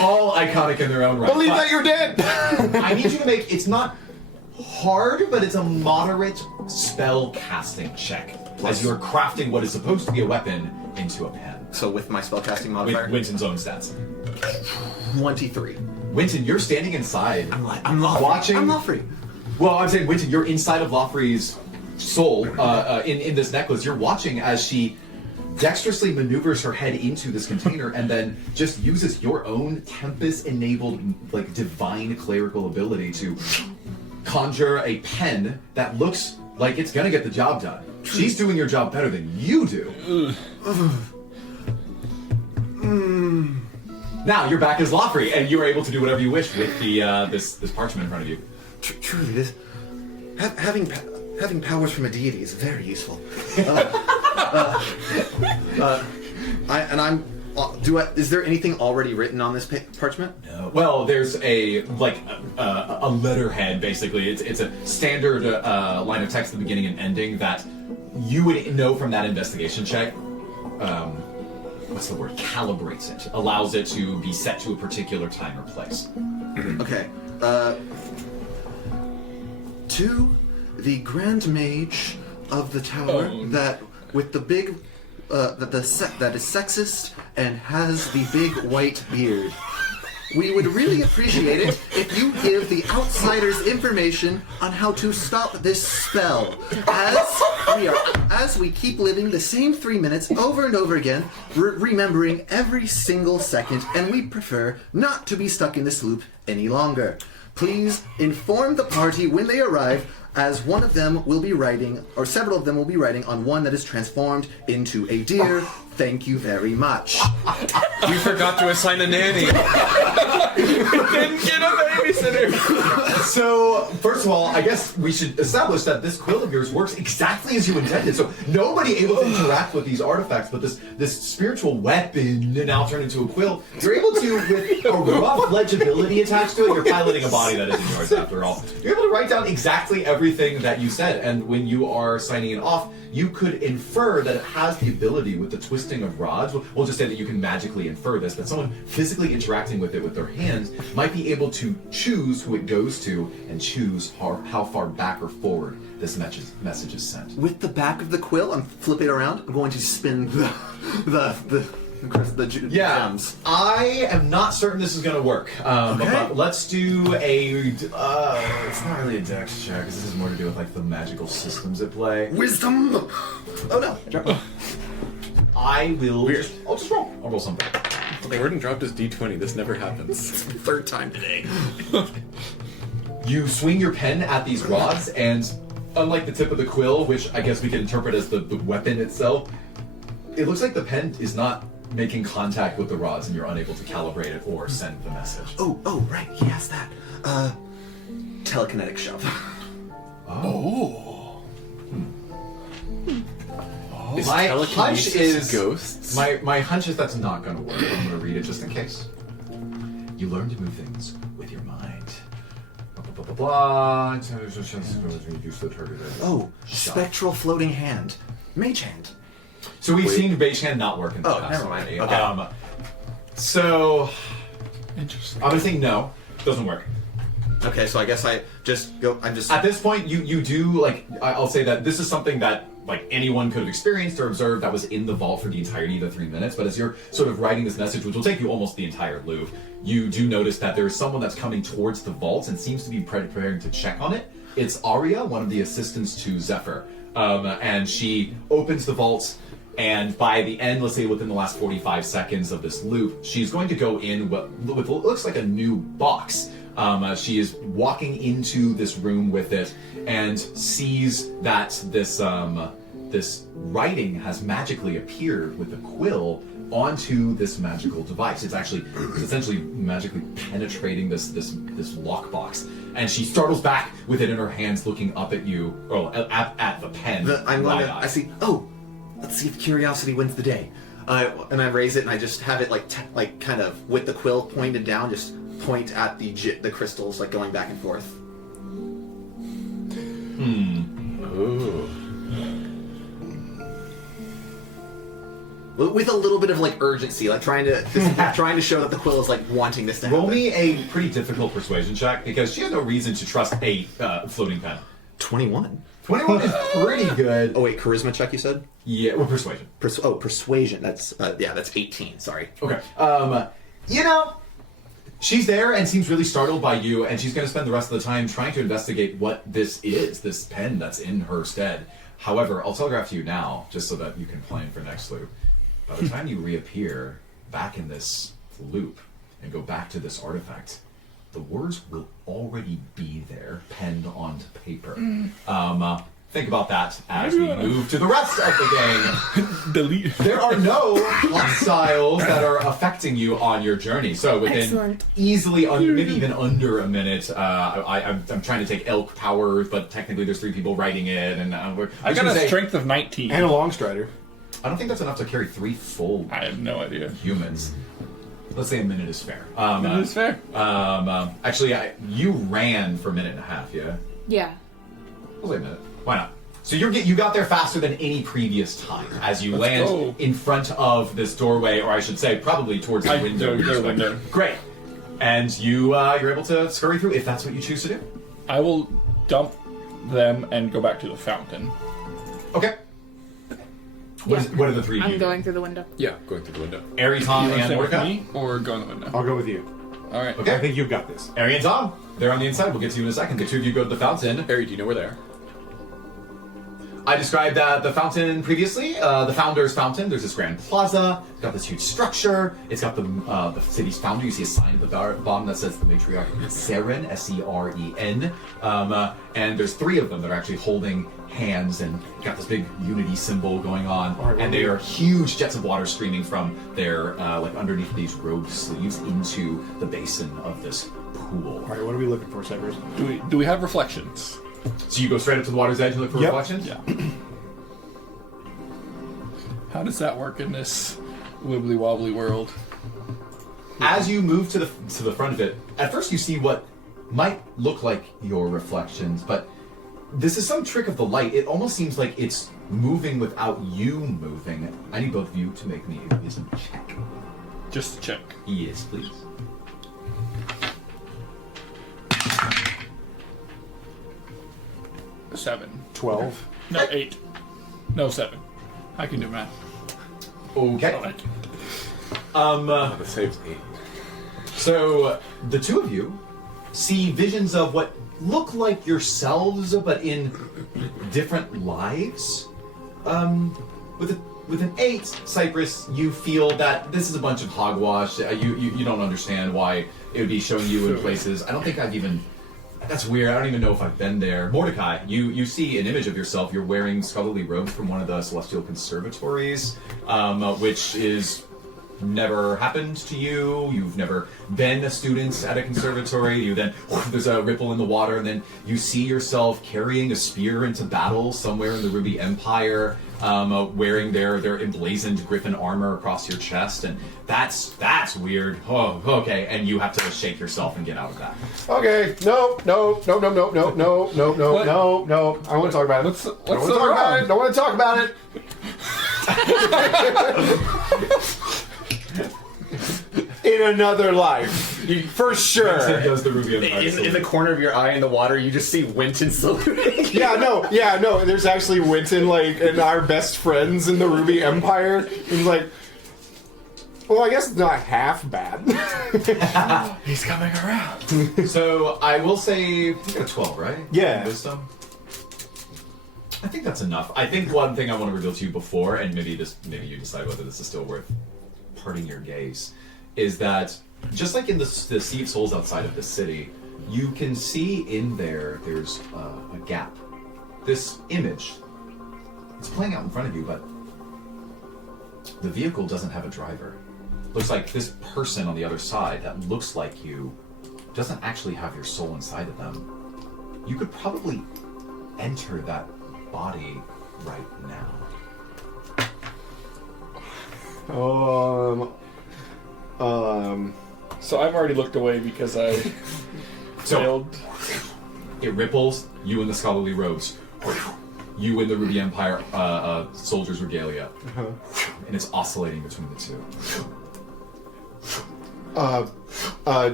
All iconic in their own right. Believe But that you're dead. I need you to make, it's not hard, but it's a moderate spell casting check as you're crafting what is supposed to be a weapon into a pen. So with my spellcasting With modifier, Winton's own stats. 23. Winton, you're standing inside. I'm Lofrey. Watching- I'm Lofrey. Well, I'm saying, Winton, you're inside of Lofrey's soul in this necklace. You're watching as she dexterously maneuvers her head into this container and then just uses your own Tempest-enabled, like, divine clerical ability to conjure a pen that looks like it's gonna get the job done. She's doing your job better than you do. Now you're back as Lofrey, and you are able to do whatever you wish with the this parchment in front of you. Truly, this having powers from a deity is very useful. Is there anything already written on this parchment? Well, there's a letterhead basically. It's a standard line of text at the beginning and ending that you would know from that investigation check. What's the word? Calibrates it, allows it to be set to a particular time or place. Okay. To the Grand Mage of the Tower that with the big that is sexist and has the big white beard. We would really appreciate it if you give the outsiders information on how to stop this spell. As we keep living the same 3 minutes over and over again, remembering every single second, and we prefer not to be stuck in this loop any longer. Please inform the party when they arrive, as one of them will be riding, or several of them will be riding on one that is transformed into a deer. Thank you very much. We forgot to assign a nanny. Didn't get a babysitter. So, first of all, I guess we should establish that this quill of yours works exactly as you intended. So, nobody able to interact with these artifacts, but this spiritual weapon now turned into a quill, you're able to, with a rough legibility attached to it, you're piloting a body that isn't yours after all. You're able to write down exactly everything that you said, and when you are signing it off, you could infer that it has the ability with the twisting of rods. We'll just say that you can magically infer this, that someone physically interacting with it with their hands might be able to choose who it goes to and choose how far back or forward this message is sent. With the back of the quill, I'm flipping it around. I'm going to spin the gems. I am not certain this is going to work. Okay. But let's do a. It's not really a dex check, because this is more to do with like the magical systems at play. Wisdom. Oh no. I will. I'll just roll. I'll roll something. Gordon dropped his d20. This never happens. Third time today. You swing your pen at these rods, and unlike the tip of the quill, which I guess we can interpret as the weapon itself, it looks like the pen is not making contact with the rods, and you're unable to calibrate it or send the message. Oh, right. He has that. Telekinetic shove. Is My telekinesis hunch is ghosts. My hunch is that's not going to work. I'm going to read it just in case. You learn to move things with your mind. Blah blah blah blah. Reduce the target. Oh, Shove. spectral floating hand. Mage hand. So we've seen Beige Hand not work in the Oh, past never mind. already. Okay. So Interesting. I'm gonna say no. Doesn't work. Okay, so I guess I just go. I'm just. At this point, you do like I'll say that this is something that like anyone could have experienced or observed that was in the vault for the entirety of the 3 minutes. But as you're sort of writing this message, which will take you almost the entire loop, you do notice that there is someone that's coming towards the vault and seems to be preparing to check on it. It's Arya, one of the assistants to Zephyr, and she opens the vault. And by the end, let's say within the last 45 seconds of this loop, she's going to go in with what looks like a new box. She is walking into this room with it and sees that this writing has magically appeared with a quill onto this magical device. It's essentially magically penetrating this lockbox, and she startles back with it in her hands, looking up at you, or at the pen. I see. Oh, let's see if curiosity wins the day. And I raise it and I just have it like kind of with the quill pointed down, just point at the crystals, like going back and forth. Ooh. With a little bit of like urgency, like trying to show that the quill is like wanting this to happen. Roll me a pretty difficult persuasion check, because she has no reason to trust a floating pen. 21. 21 is pretty good. Oh wait, charisma check you said? Yeah, well, persuasion. Persuasion. That's that's 18. Sorry. Okay. She's there and seems really startled by you, and she's going to spend the rest of the time trying to investigate what this is, this pen that's in her stead. However, I'll telegraph to you now, just so that you can plan for next loop. By the time you reappear back in this loop and go back to this artifact, the words will already be there, penned onto paper. Think about that as we move to the rest of the game. Delete. There are no hostiles that are affecting you on your journey. So within Excellent. easily maybe even under a minute, I'm trying to take elk power, but technically there's 3 people writing it, and I got a strength of 19. And a long strider. I don't think that's enough to carry 3 full I have no idea. humans. Let's say a minute is fair. That is fair. Actually, you ran for a minute and a half, yeah? Yeah. We'll say a minute. Why not? So you got there faster than any previous time as you land go. in front of this doorway, or I should say, probably towards the window. the window. Great. And you're able to scurry through if that's what you choose to do. I will dump them and go back to the fountain. Okay. What are the 3 of you? I'm going through the window. Yeah, going through the window. Ari, Tom, You want to and stay with Mordecai? me or go in the window? I'll go with you. All right. Okay. I think you've got this. Ari and Tom, they're on the inside. We'll get to you in a second. The 2 of you go to the fountain. Harry, do you know where they are? I described the fountain previously, the Founder's Fountain. There's this grand plaza. It's got this huge structure. It's got the city's founder. You see a sign at the bottom that says the matriarch Seren, S-E-R-E-N. And there's 3 of them that are actually holding hands and got this big unity symbol going on. And they are huge jets of water streaming from their, like underneath these robe sleeves into the basin of this pool. All right, what are we looking for, Cypress? Do we have reflections? So you go straight up to the water's edge and look for Yep. reflections? Yeah. How does that work in this wibbly wobbly world? As you move to the front of it, at first you see what might look like your reflections, but this is some trick of the light. It almost seems like it's moving without you moving. I need both of you to make me a wisdom check. Just to check. Yes, please. 7. 12. No, 8. No, 7. I can do math. Okay. The save's 8. So the 2 of you see visions of what look like yourselves, but in different lives. With an 8, Cypress, you feel that this is a bunch of hogwash. You don't understand why it would be showing you in places. I don't think I've even. That's weird. I don't even know if I've been there. Mordecai, you see an image of yourself. You're wearing scholarly robes from one of the celestial conservatories, which is never happened to you. You've never been a student at a conservatory. You then there's a ripple in the water, and then you see yourself carrying a spear into battle somewhere in the Ruby Empire, wearing their emblazoned griffin armor across your chest, and that's weird. Oh, okay, and you have to shake yourself and get out of that. Okay, no. I want to talk about it. What's so wrong? Don't want to talk about it. In another life, for sure. Does the Ruby Empire In the corner of your eye in the water, you just see Winton saluting. Yeah, no. There's actually Winton, like, and our best friends in the Ruby Empire. He's like, well, I guess it's not half bad. He's coming around. So I will say you got a 12, right? Yeah. Wisdom. I think that's enough. I think one thing I want to reveal to you before, and maybe you decide whether this is still worth parting your gaze, is that just like in the Sea of Souls outside of the city, you can see in there's a gap. This image, it's playing out in front of you, but the vehicle doesn't have a driver. Looks like this person on the other side that looks like you doesn't actually have your soul inside of them. You could probably enter that body right now. So I've already looked away because I failed. It ripples, you in the scholarly robes. You in the Ruby Empire soldier's regalia. And it's oscillating between the two.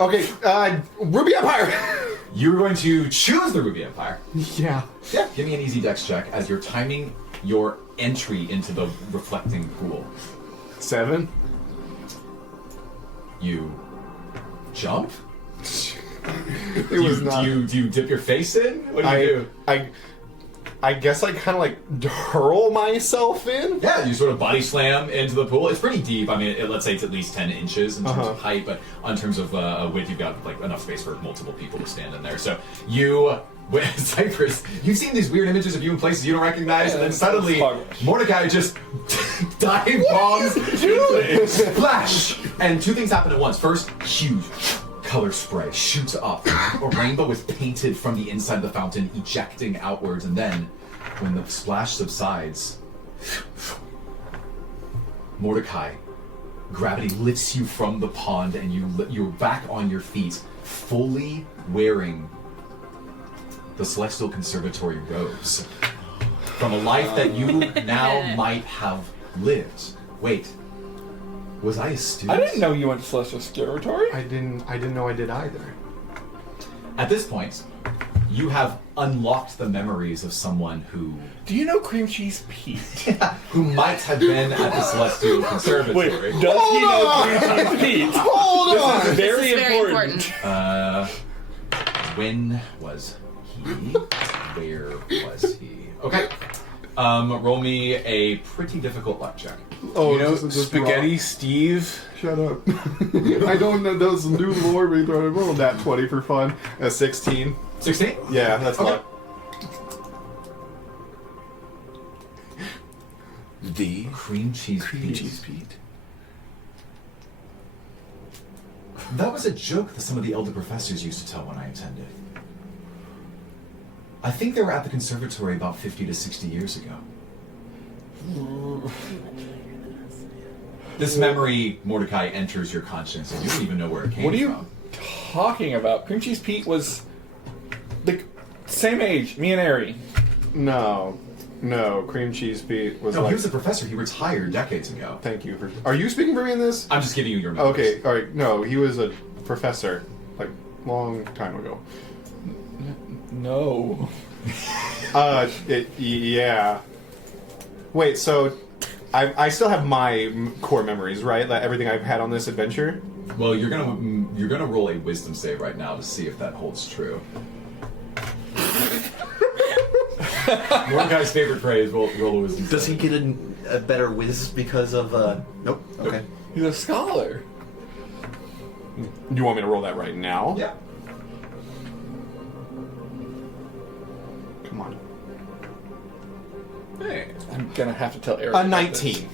Okay, Ruby Empire! You're going to choose the Ruby Empire. Yeah. Yeah, give me an easy dex check as you're timing your entry into the reflecting pool. 7. You jump? It was not. Do you dip your face in? What do you do? I guess I kind of like hurl myself in. Yeah, you sort of body slam into the pool. It's pretty deep. I mean, let's say it's at least 10 inches in terms of height, but in terms of width, you've got like enough space for multiple people to stand in there. So you, Cypress, you've seen these weird images of you in places you don't recognize, and then suddenly Mordecai just dive bombs into it. Splash! And 2 things happen at once. First, huge color spray shoots up. A rainbow is painted from the inside of the fountain, ejecting outwards, and then, when the splash subsides, Mordecai, gravity lifts you from the pond, and you're back on your feet, fully wearing the Celestial Conservatory robes from a life that you now might have lived. Wait. Was I a student? I didn't know you went to Celestial Conservatory. I didn't know I did either. At this point, you have unlocked the memories of someone who Do you know Cream Cheese Pete? who might have been at the Celestial Conservatory. Wait, does he know Cream Cheese Pete? Hold on! This is very This is very important. important. When was he Where was he? Okay. Roll me a pretty difficult luck check. Oh, You know, just Spaghetti raw. Steve. Shut up. I don't know. Those new lore we throw. Roll that 20 for fun. A 16. 16? Yeah, that's Okay. luck. The Cream cheese Pete. Pete. That was a joke that some of the elder professors used to tell when I attended. I think they were at the conservatory about 50 to 60 years ago. This memory, Mordecai, enters your conscience, and you don't even know where it came What are you from. talking about? Cream Cheese Pete was the same age, me and Ari. No. Cream cheese Pete was No, like. he was a professor. He retired decades ago. Thank you for. Are you speaking for me in this? I'm just giving you your numbers. Okay, alright. No, he was a professor. Like, long time ago. No. Yeah. Wait, so. I still have my core memories, right? Like everything I've had on this adventure? Well, you're gonna roll a wisdom save right now to see if that holds true. Mordecai's favorite phrase, roll a wisdom Does he save. get a better whiz because of, Nope. Okay. He's a scholar. You want me to roll that right now? Yeah. Come on. Hey. I'm gonna have to tell Ari. A about 19.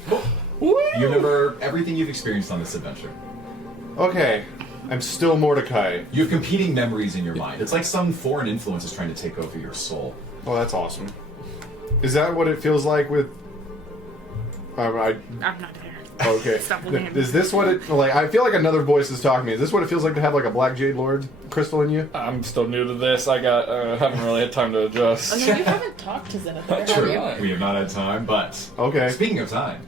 You remember everything you've experienced on this adventure. Okay. I'm still Mordecai. You have competing memories in your mind. It's like some foreign influence is trying to take over your soul. Oh, that's awesome. Is that what it feels like with... I'm not there. Okay. Stop looking at me. Is this what it... Like, I feel like another voice is talking to me. Is this what it feels like to have, like, a Black Jade Lord crystal in you? this. I'm still new to this. I got haven't really had time to adjust. Oh, no, you haven't talked to Zenith, have True. you? Right. We have not had time, but... Okay. Speaking of time,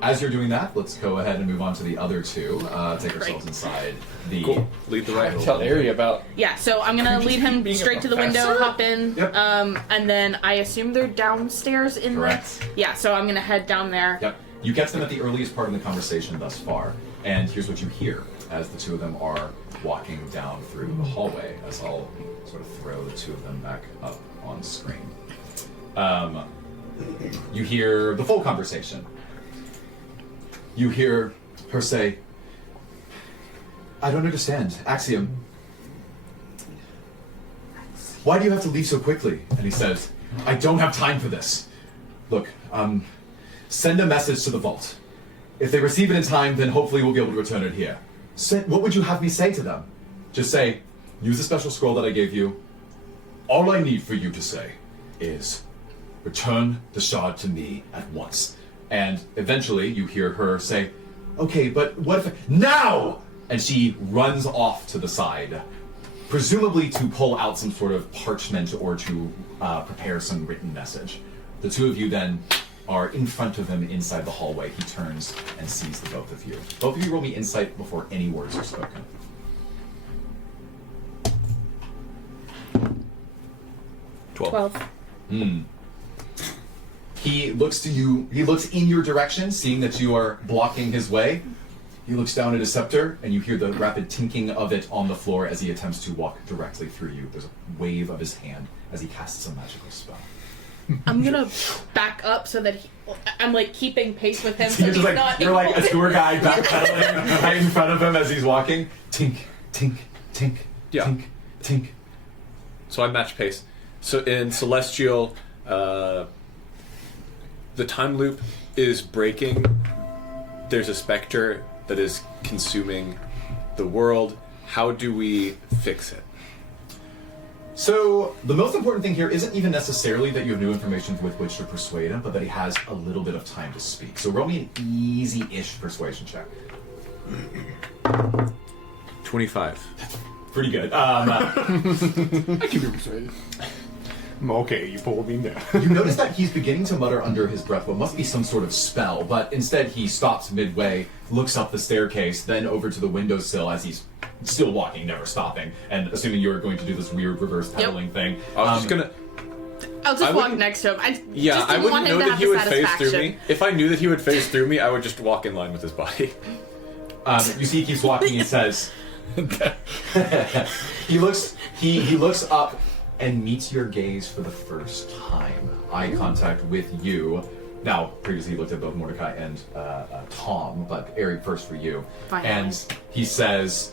as you're doing that, let's go ahead and move on to the other two. Take ourselves inside the... Cool. Lead the right. Tell Ari about. Yeah, so I'm gonna lead him Being a straight to the window, professor? hop in, Yep. and then I assume they're downstairs in Correct. the... Yeah, so I'm gonna head down there. Yep. You catch them at the earliest part of the conversation thus far, and here's what you hear as the two of them are walking down through the hallway, as I'll sort of throw the two of them back up on screen. You hear the full conversation. You hear her say, I don't understand. Axiom. Why do you have to leave so quickly? And he says, I don't have time for this. Look, send a message to the vault. If they receive it in time, then hopefully we'll be able to return it here. What would you have me say to them? Just say, use the special scroll that I gave you. All I need for you to say is, return the shard to me at once. And eventually you hear her say, okay, but what if... Now! And she runs off to the side, presumably to pull out some sort of parchment or to prepare some written message. The two of you then are in front of him inside the hallway. He turns and sees the both of you. Both of you roll me insight before any words are spoken. 12. He looks to you, he looks in your direction, seeing that you are blocking his way. He looks down at his scepter, and you hear the rapid tinking of it on the floor as he attempts to walk directly through you. There's a wave of his hand as he casts a magical spell. I'm gonna back up so that I'm like keeping pace with him so You're he's just not... you're like a tour guide backpedaling right in front of him as he's walking. Tink, tink, tink, Yeah. tink, tink. So I match pace. So in Celestial, the time loop is breaking. There's a specter that is consuming the world. How do we fix it? So, the most important thing here isn't even necessarily that you have new information with which to persuade him, but that he has a little bit of time to speak. So roll me an easy-ish persuasion check. 25. Pretty good. I can be persuaded. Okay, you pulled me down. You notice that he's beginning to mutter under his breath what must be some sort of spell, but instead he stops midway, looks up the staircase, then over to the windowsill as he's still walking, never stopping, and assuming you're going to do this weird reverse pedaling thing. I was just gonna. I'll just I walk wouldn't- next to him. I Yeah, just I didn't wouldn't want him know to that have he the would phase through satisfaction. me. If I knew that he would phase through me, I would just walk in line with his body. You see he keeps walking and says... he looks up and meets your gaze for the first time. Eye contact with you. Now, previously he looked at both Mordecai and Tom, but Eric first for you. Finally. And he says,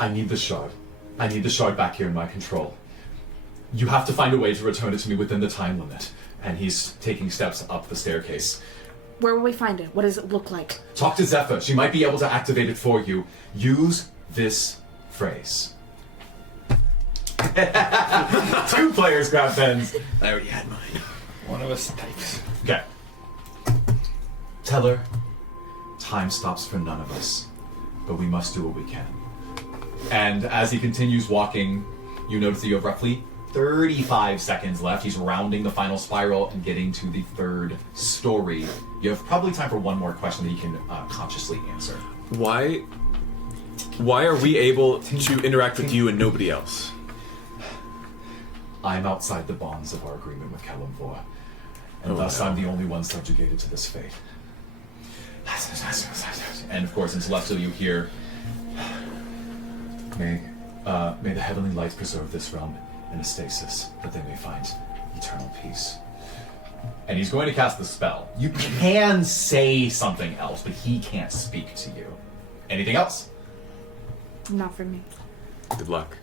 I need the shard. I need the shard back here in my control. You have to find a way to return it to me within the time limit. And he's taking steps up the staircase. Where will we find it? What does it look like? Talk to Zephyr. She might be able to activate it for you. Use this phrase. 2 players grab pens. I already had mine. One of us types. Okay. Tell her, time stops for none of us, but we must do what we can. And as he continues walking, you notice that you have roughly 35 seconds left. He's rounding the final spiral and getting to the 3rd story. You have probably time for one more question that he can consciously answer. Why are we able to interact with you and nobody else? I'm outside the bonds of our agreement with Kalimvor, and Oh, thus no. I'm the only one subjugated to this fate. And of course, in Celestial, you hear, May the heavenly light preserve this realm in a stasis, that they may find eternal peace. And he's going to cast the spell. You can say something else, but he can't speak to you. Anything else? Not for me. Good luck.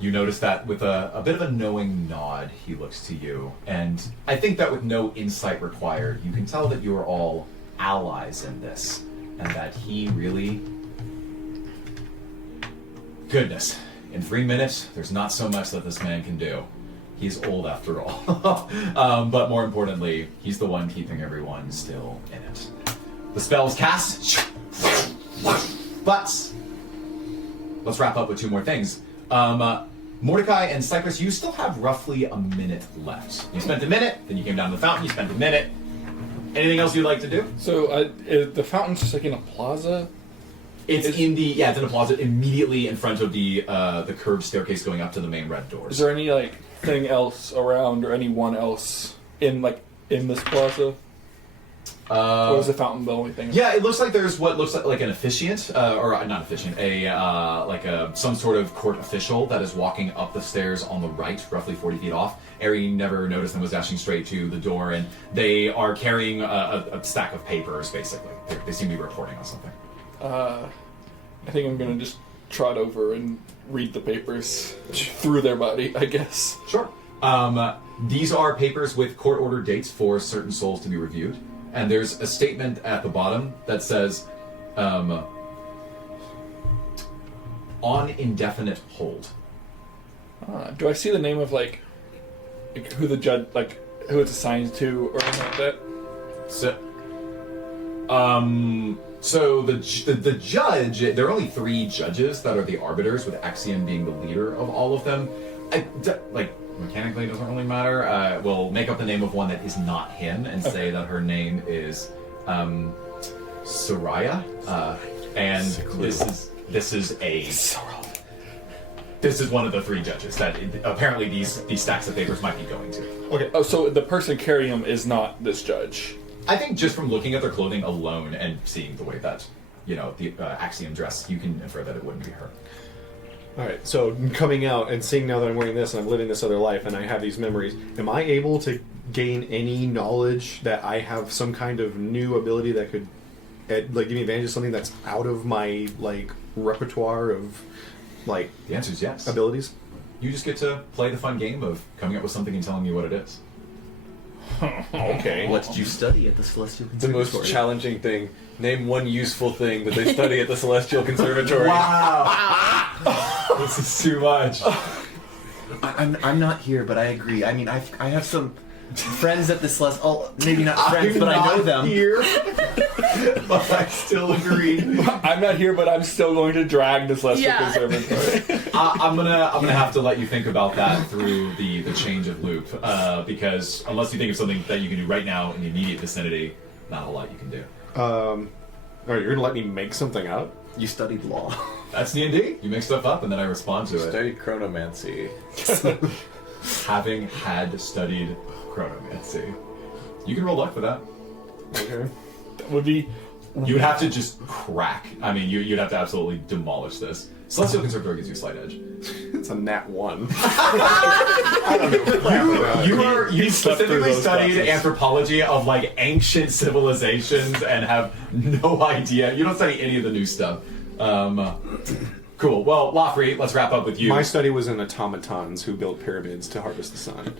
You notice that with a bit of a knowing nod, he looks to you. And I think that with no insight required, you can tell that you are all allies in this. And that he really... Goodness. In 3 minutes, there's not so much that this man can do. He's old after all. But more importantly, he's the one keeping everyone still in it. The spell's cast. But let's wrap up with 2 more things. Mordecai and Cypress, you still have roughly a minute left. You spent a minute, then you came down to the fountain, you spent a minute. Anything else you'd like to do? So the fountain's just like in a plaza. It's in a plaza immediately in front of the curved staircase going up to the main red doors. Is there any like thing else around or anyone else in this plaza? Or is the fountain the only thing? Yeah, it looks like there's what looks like an officiant, or not officiant, some sort of court official that is walking up the stairs on the right, roughly 40 feet off. Ari never noticed them, was dashing straight to the door, and they are carrying a stack of papers, basically. They seem to be reporting on something. I think I'm gonna just trot over and read the papers through their body, I guess. Sure. These are papers with court-ordered dates for certain souls to be reviewed. And there's a statement at the bottom that says, on indefinite hold. Do I see the name of like who the judge, like who it's assigned to, or anything like that? So the judge, there are only 3 judges that are the arbiters, with Axiom being the leader of all of them. Mechanically, it doesn't really matter. We'll make up the name of one that is not him and say that her name is Soraya. And this is one of the 3 judges that apparently these stacks of papers might be going to. Okay. Oh, so the person carrying them is not this judge. I think just from looking at their clothing alone and seeing the way that, the Axiom dress, you can infer that it wouldn't be her. Alright, so coming out and seeing now that I'm wearing this and I'm living this other life and I have these memories, am I able to gain any knowledge that I have some kind of new ability that could give me advantage of something that's out of my repertoire of The answer is yes. abilities? You just get to play the fun game of coming up with something and telling me what it is. Okay. What did you study at the Celestial The most Conservatory? challenging thing. Name one useful thing that they study at the Celestial Conservatory. Wow! This is too much. I'm not here, but I agree. I mean, I have some friends at the Celestial. Maybe not friends, but I know them. Here, but I still agree. I'm not here, but I'm still going to drag the Celestial Yeah. Conservatory. I'm gonna have to let you think about that through the change of loop, because unless you think of something that you can do right now in the immediate vicinity, not a whole lot you can do. Alright, you're gonna let me make something out? You studied law. That's D&D. You make stuff up and then I respond to it. Studied chronomancy. Having had studied chronomancy, you can roll luck for that. Okay. That would be. You would have to just crack. I mean, you'd have to absolutely demolish this. Celestial Conservatory gives you a slight edge. It's a nat 1. You slept through specifically those studied classes. anthropology of like ancient civilizations and have no idea. You don't study any of the new stuff. Cool. Well, Lafrey, let's wrap up with you. My study was in automatons who built pyramids to harvest the sun.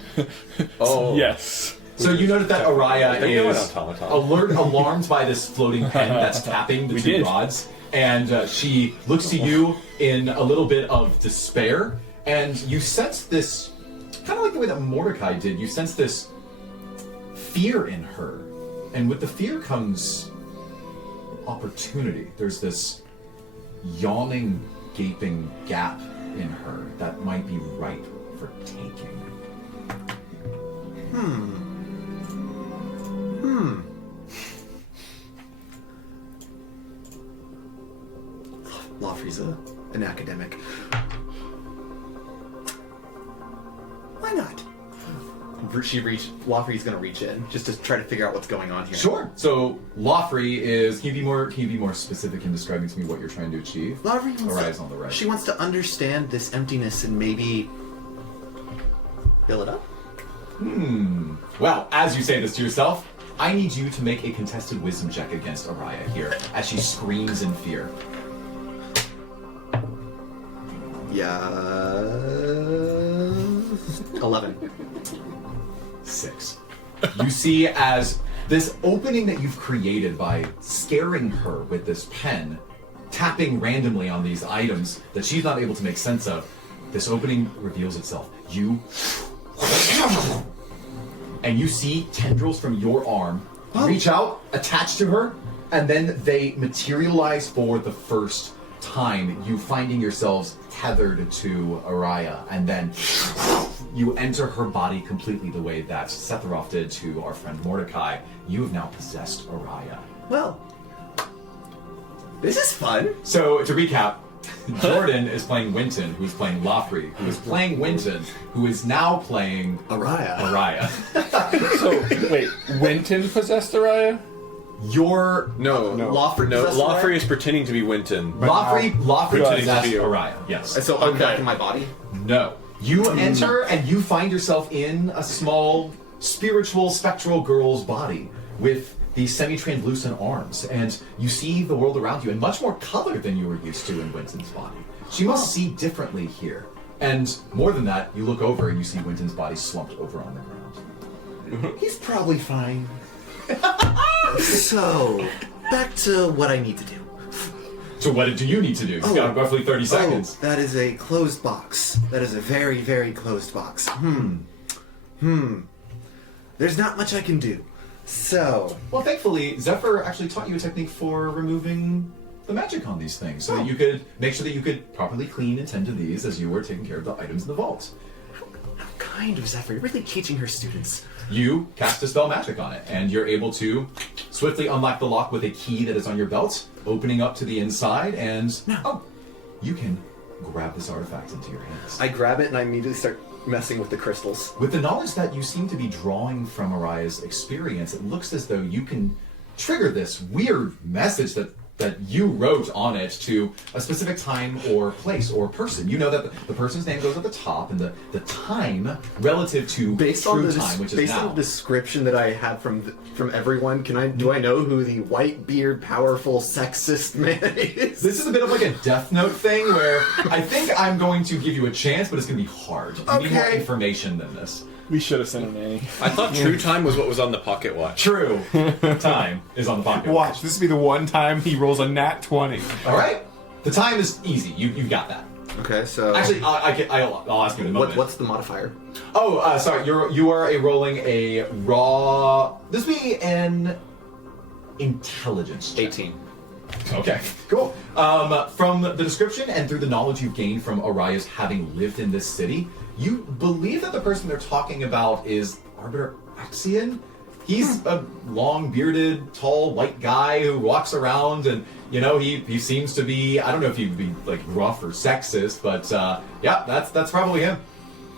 Oh. Yes. So you noted that Araya They know an is automaton. alarmed by this floating pen that's tapping the We two did. rods, and she looks to you in a little bit of despair, and you sense this, kind of like the way that Mordecai did, you sense this fear in her, and with the fear comes opportunity. There's this yawning, gaping gap in her that might be ripe for taking. Lawfrey's an academic. Why not? Lawfrey's gonna reach in just to try to figure out what's going on here. Sure. So Lawfrey is. Can you be more specific in describing to me what you're trying to achieve? Lawfrey wants Araya's on the right. She wants to understand this emptiness and maybe fill it up. Well, as you say this to yourself, I need you to make a contested wisdom check against Araya here as she screams in fear. Yeah. 11. 6. You see as this opening that you've created by scaring her with this pen, tapping randomly on these items that she's not able to make sense of, this opening reveals itself. And you see tendrils from your arm reach out, attach to her, and then they materialize for the first time, you finding yourselves tethered to Araya, and then you enter her body completely the way that Sephiroth did to our friend Mordecai. You have now possessed Araya. Well, this is fun. So, to recap, Jordan is playing Winton, who's playing Lafrey, who is playing Winton, who is now playing Araya. So, wait, Winton possessed Araya? No. Lawfrey No, possessed Lawfrey Araya? is pretending to be Winton. Lafrey Pretending to possessed be Araya, yes. And so I'm back in my body? No. You enter and you find yourself in a small, spiritual, spectral girl's body with these semi-translucent arms, and you see the world around you in much more color than you were used to in Winton's body. She must see differently here. And more than that, you look over and you see Winton's body slumped over on the ground. He's probably fine. So, back to what I need to do. So what do you need to do? You've got roughly 30 seconds. Oh, that is a closed box. That is a very, very closed box. There's not much I can do. So, Well, thankfully, Zephyr actually taught you a technique for removing the magic on these things, so that you could make sure that you could properly clean and tend to these as you were taking care of the items in the vault. how kind of Zephyr, really teaching her students. You cast Dispel Magic on it, and you're able to swiftly unlock the lock with a key that is on your belt, opening up to the inside, and you can grab this artifact into your hands. I grab it and I immediately start messing with the crystals. With the knowledge that you seem to be drawing from Araya's experience, it looks as though you can trigger this weird message that you wrote on it to a specific time or place or person. You know that the person's name goes at the top, and the time relative to true time, which is based now. on the description that I had from everyone, do I know who the white beard, powerful, sexist man is? This is a bit of like a Death Note thing where I think I'm going to give you a chance, but it's going to be hard. You need more Okay. information than this. We should have sent a nanny. I thought True Time was what was on the pocket watch. True time is on the pocket. Watch, this will be the one time he rolls a nat 20. All right, the time is easy. You've got that. Okay, so Actually, I'll ask you in a moment. what's the modifier? Oh, sorry. You are rolling a raw. This would be an intelligence check. 18. Okay, cool. From the description and through the knowledge you've gained from Araya's having lived in this city, you believe that the person they're talking about is Arbiter Axion. He's a long, bearded, tall, white guy who walks around, and he seems to be. I don't know if he'd be like rough or sexist, but yeah, that's probably him.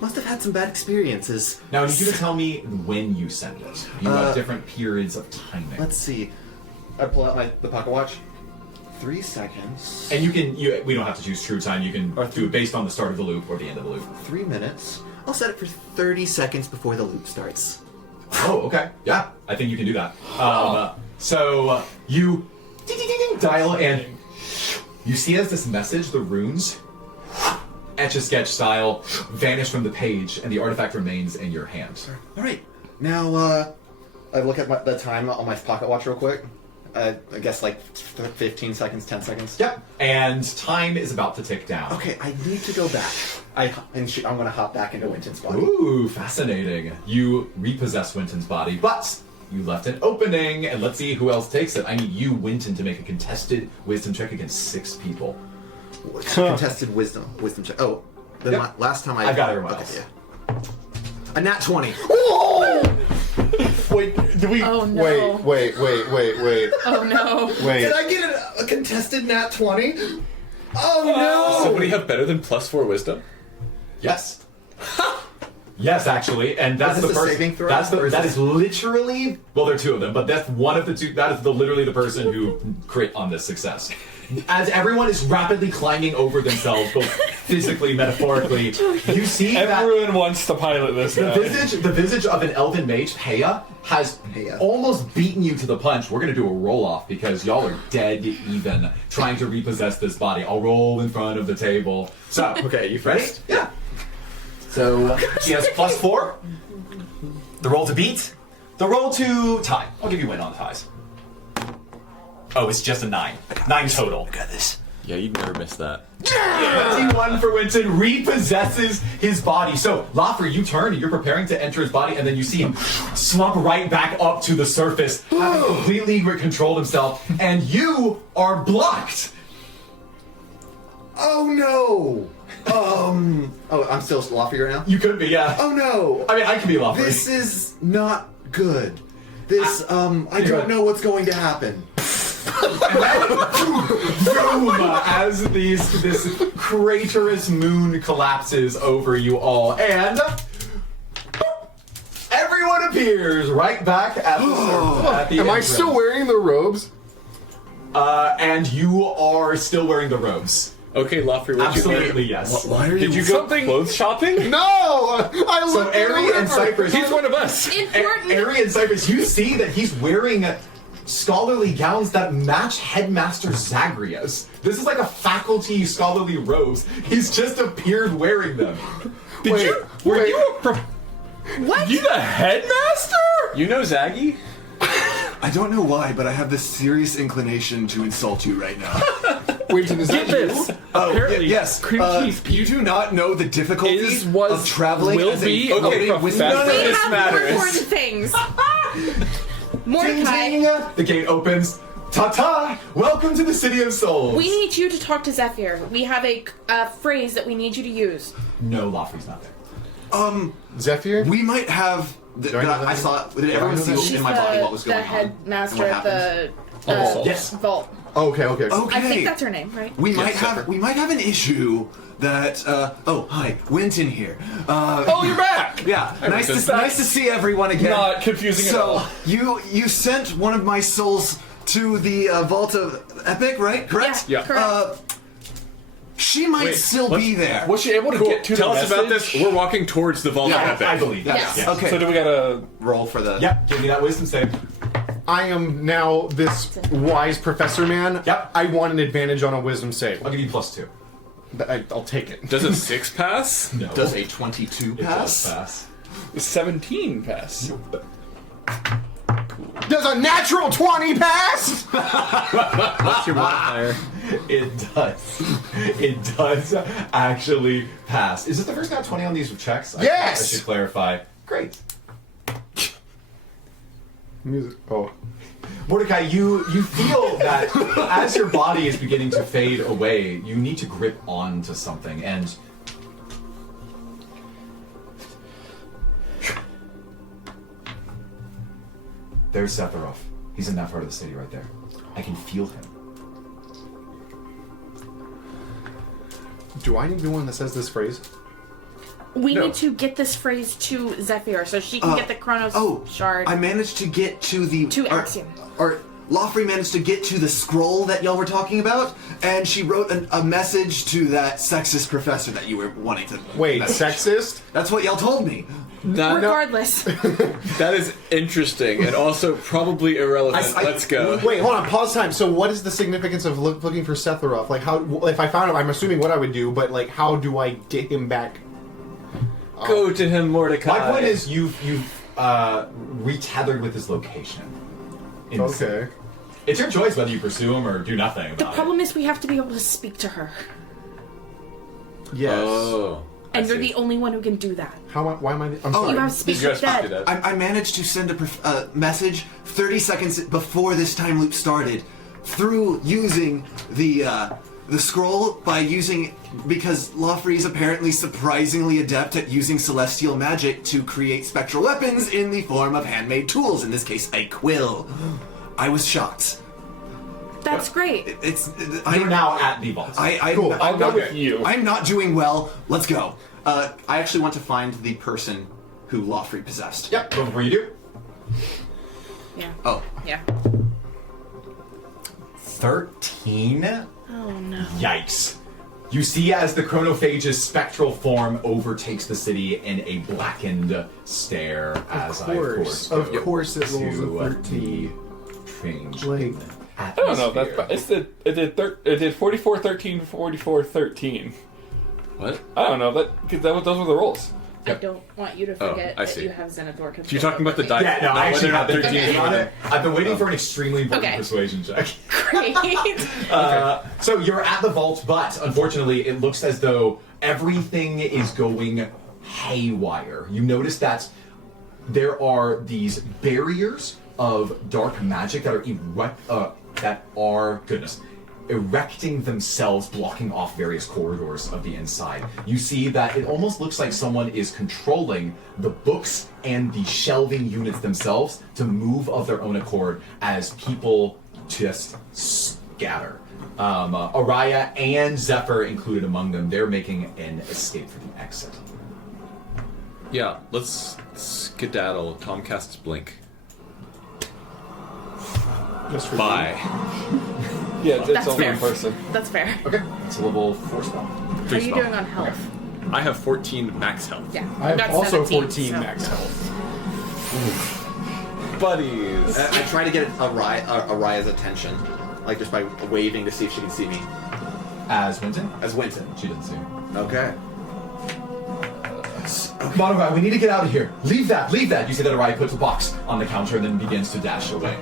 Must have had some bad experiences. Now, I need you to tell me when you send it. You have different periods of timing. Let's see. I pull out the pocket watch. 3 seconds. And we don't have to choose true time. You can do it based on the start of the loop or the end of the loop. 3 minutes. I'll set it for 30 seconds before the loop starts. Oh, okay. Yeah, I think you can do that. So you dial and you see as this message, the runes, Etch-a-Sketch style, vanish from the page, and the artifact remains in your hand. All right. Now, I look at the time on my pocket watch real quick. I guess like 15 seconds, 10 seconds. Yep. And time is about to tick down. Okay, I need to go back. I'm going to hop back into Winton's body. Ooh, fascinating. You repossess Winton's body, but you left an opening, and let's see who else takes it. I need you, Winton, to make a contested wisdom check against 6 people. Contested wisdom check. Oh, then Yep. last time I've got everyone okay, else. yeah. A nat 20. Wait, do we? Oh, no. Wait. Oh no. Wait. Did I get a contested nat 20? Oh no! Somebody have better than +4 wisdom? Yes. Yes, actually, and that's Is the this a person. saving throw, That's or is that this- is literally. Well, there are 2 of them, but that's one of the 2. That is literally the person who crit on this success. As everyone is rapidly climbing over themselves, both physically, metaphorically, you see that Everyone wants to pilot this the guy. visage of an elven mage, Heya, has Heya. almost beaten you to the punch. We're gonna do a roll off because y'all are dead even trying to repossess this body. I'll roll in front of the table. So, Okay, you ready? first. Yeah. So she has +4. The roll to beat. The roll to tie. I'll give you win on the ties. Oh, it's just a 9. 9 total. Got this. Yeah, you'd never miss that. 21 for Winston repossesses his body. So, Laffer, you turn and you're preparing to enter his body, and then you see him slump right back up to the surface, having completely controlled himself, and you are blocked. Oh no! Oh, I'm still Lawfear now? You could be, yeah. Oh no! I mean, I could be Laffer. This is not good. This, I don't know what's going to happen. Boom! As this craterous moon collapses over you all, and everyone appears right back at the surface. At the Am I entrance. still wearing the robes? And you are still wearing the robes. Okay, Lofri, what Absolutely, yes. Why are Did you go clothes shopping? No! I So looked in the Ari and river. Cypress, He's one of us. Important. Ari and Cypress, you see that he's wearing scholarly gowns that match Headmaster Zagreus. This is like a faculty scholarly robes. He's just appeared wearing them. Were you a What? You the headmaster? You know Zaggy? I don't know why, but I have this serious inclination to insult you right now. Winton, is Get that this. you? Apparently, Yes, Cream Chief you do not know the difficulty was of traveling will as a be okay, a with professor. We This have matters. more important things. Ding, Mordecai, ding. The gate opens. Ta-ta! Welcome to the City of Souls. we need you to talk to Zephyr. We have a phrase that we need you to use. No, Lofty's not there. Zephyr? we might have. I know that? I saw. Did everyone see She's in my body what was going the on? headmaster and of what the happened? Yes. vault. Okay. Okay. I think that's her name, right? We Yes, might Zephyr. have an issue that. Oh, hi, Winton here. Oh, you're back. Yeah, nice That's to see everyone again. not confusing at all. So you sent one of my souls to the Vault of Epic, right? Correct. Yeah. Correct. She might still be there. Was she able to get to Tell the us about message? this. We're walking towards the vault of Yeah, Epic. I believe that. Yes. Yes. Okay. So do we gotta? Roll for the. Yep, give me that wisdom save. I am now this wise professor man. Yep. I want an advantage on a wisdom save. I'll give you +2. I'll take it. Does a 6 pass? No. Does a 22 it pass? does pass. 17 pass. Does a natural 20 pass? What's your modifier? It does. It does actually pass. Is this the first nat 20 on these checks? Yes! I should clarify. Great. Music. Oh. Mordecai, you feel that as your body is beginning to fade away, you need to grip on to something, and there's Sephiroth. He's in that part of the city right there. I can feel him. Do I need to be one that says this phrase? We No. need to get this phrase to Zephyr so she can get the Chronos shard. I managed to get to the To Axiom. Or Lawfrey managed to get to the scroll that y'all were talking about, and she wrote a message to that sexist professor that you were wanting to. Wait, message. sexist? That's what y'all told me. Regardless. That is interesting and also probably irrelevant. Let's go. Wait, hold on. Pause time. So, what is the significance of looking for Sephiroth? Like, how? If I found him, I'm assuming what I would do, but like, how do I get him back? Go to him, Mordecai. My point is, you've retethered with his location. in the city. Okay. It's your choice whether you pursue him or do nothing about The problem is we have to be able to speak to her. Yes. Oh. I And you're see. the only one who can do that. Why am I? I'm Oh, sorry. You have to speak You to guys fucked it dead. up. I managed to send a message 30 seconds before this time loop started through using the scroll because Lawfrey is apparently surprisingly adept at using celestial magic to create spectral weapons in the form of handmade tools, in this case a quill. I was shocked. That's great. You're now at the vault. Cool. I'll go with you. I'm not doing well. Let's go. I actually want to find the person who Lawfrey possessed. Yep, but before you do, Yeah. Oh. Yeah. 13? Oh no. Yikes. You see as the chronophage's spectral form overtakes the city in a blackened stare as Of I, course. go Of course it rolls a to 13. the strange Like, I don't know. atmosphere. It did 44, 13, 44, 13. What? I don't know because those were the rolls. I don't want you to forget I that see. you have Xenodor control. You're talking about the over me. die. Yeah, no, I actually whether or have not been 13 is thinking on more it. I've been waiting for an extremely important Okay. persuasion check. Great. So you're at the vault, but unfortunately, it looks as though everything is going haywire. You notice that there are these barriers of dark magic that are erecting themselves, blocking off various corridors of the inside. You see that it almost looks like someone is controlling the books and the shelving units themselves to move of their own accord as people just scatter. Araya and Zephyr included among them. They're making an escape for the exit. Yeah, let's skedaddle. Tom casts Blink. just for Bye. Yeah, it's That's only fair. one person. That's fair. Okay, it's a level 4 spell. How are Three you spell. doing on health? I have 14 max health. Yeah. I have got also 17, 14 so- max health. Buddies. I try to get Araya's attention, like just by waving to see if she can see me. As Winton? As Winton. She didn't see me. Okay. Come on, Araya, we need to get out of here. Leave that, leave that. You see that Araya puts a box on the counter and then begins to dash away.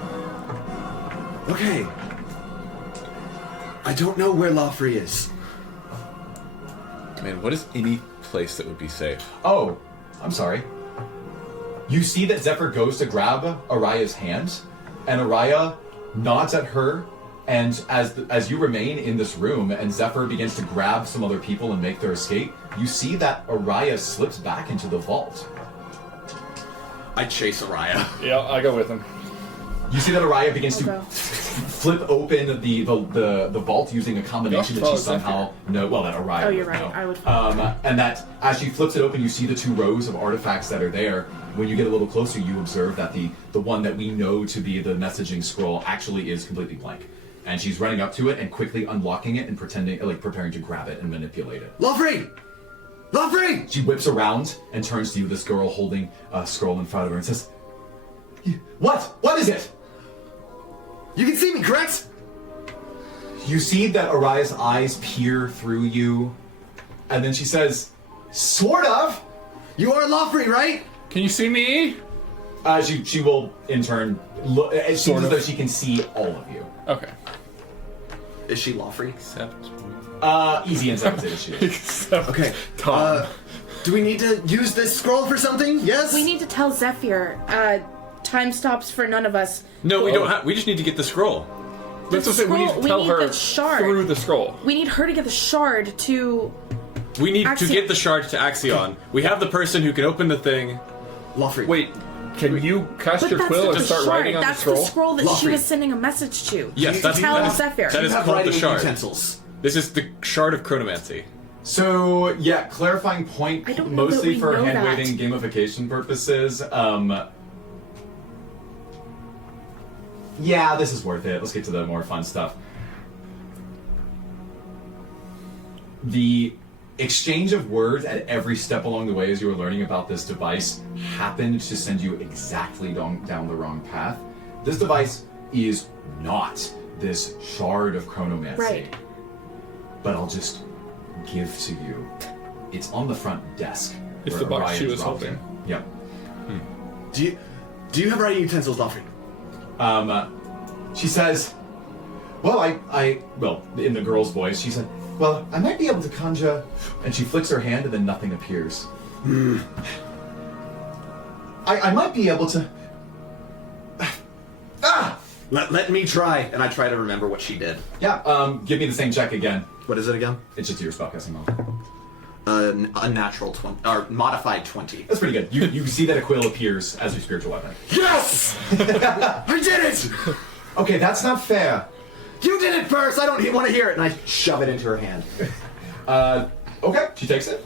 Okay. I don't know where Lawfrey is. Man, what is any place that would be safe? Oh, I'm sorry. You see that Zephyr goes to grab Araya's hand, and Araya nods at her, and as you remain in this room, and Zephyr begins to grab some other people and make their escape, you see that Araya slips back into the vault. I chase Araya. Yeah, I go with him. You see that Araya begins I'll to go. flip open the vault using a combination that she somehow that Araya Oh, you're would right. know. I would. And that as she flips it open, you see the two rows of artifacts that are there. When you get a little closer, you observe that the one that we know to be the messaging scroll actually is completely blank. And she's running up to it and quickly unlocking it and preparing to grab it and manipulate it. Lawfrey! Lawfrey! She whips around and turns to you, this girl holding a scroll in front of her, and says, "What? What is it?" You can see me, correct? You see that Araya's eyes peer through you, and then she says, "Sort of." You are Lawfrey, right? Can you see me? She will, in turn, look. It seems as of. though she can see all of you. Okay. Is she Lawfrey? Except. Easy insight to issue. Okay. Tom. Do we need to use this scroll for something? Yes? We need to tell Zephyr. Time stops for none of us. No, we don't have. We just need to get the scroll. That's what I'm saying. We need scroll- to tell her the shard. through the scroll. We need her to get the shard to. We need to Axion. get the shard to Axion. We have the person who can open the thing. Lawfrey. Wait, can you cast But your that's quill the and start shard. writing on That's the scroll? the scroll that she Lawfrey. was sending a message to. Yes, that's tell that is, Zephyr. that You is have called the writing shard. utensils. This is the shard of chronomancy. So, yeah, clarifying point, I don't know that mostly we for know that. hand-waving gamification purposes. Yeah, this is worth it. Let's get to the more fun stuff. The exchange of words at every step along the way as you were learning about this device happened to send you exactly down the wrong path. This device is not this shard of chronomancy. Right. But I'll just give to you. It's on the front desk. It's where the box she Orion was dropped holding. it. Yep. Do you have writing utensils, Lofty? She says, well, well, in the girl's voice, she said, well, I might be able to conjure, and she flicks her hand and then nothing appears. I might be able to... Let me try, and I try to remember what she did. Yeah, give me the same check again. What is it again? It's just your spellcasting roll. A natural 20, or modified 20. That's pretty good. You see that a quill appears as your spiritual weapon. Yes! I did it! Okay, that's not fair. You did it first! I don't want to hear it! And I shove it into her hand. Okay, she takes it.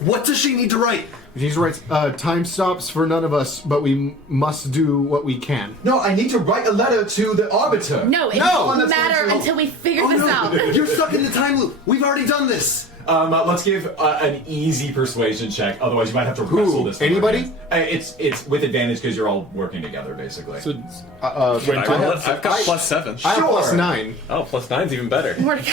What does she need to write? He's right. Time stops for none of us, but we must do what we can. No, I need to write a letter to the Arbiter. No, it No! won't matter until we figure this out. You're stuck in the time loop. We've already done this. Let's give an easy persuasion check. Otherwise, you might have to wrestle this. Anybody? It's with advantage because you're all working together, basically. So, I've got +7. I have Sure. +9 Oh, +9's even better. Mordecai.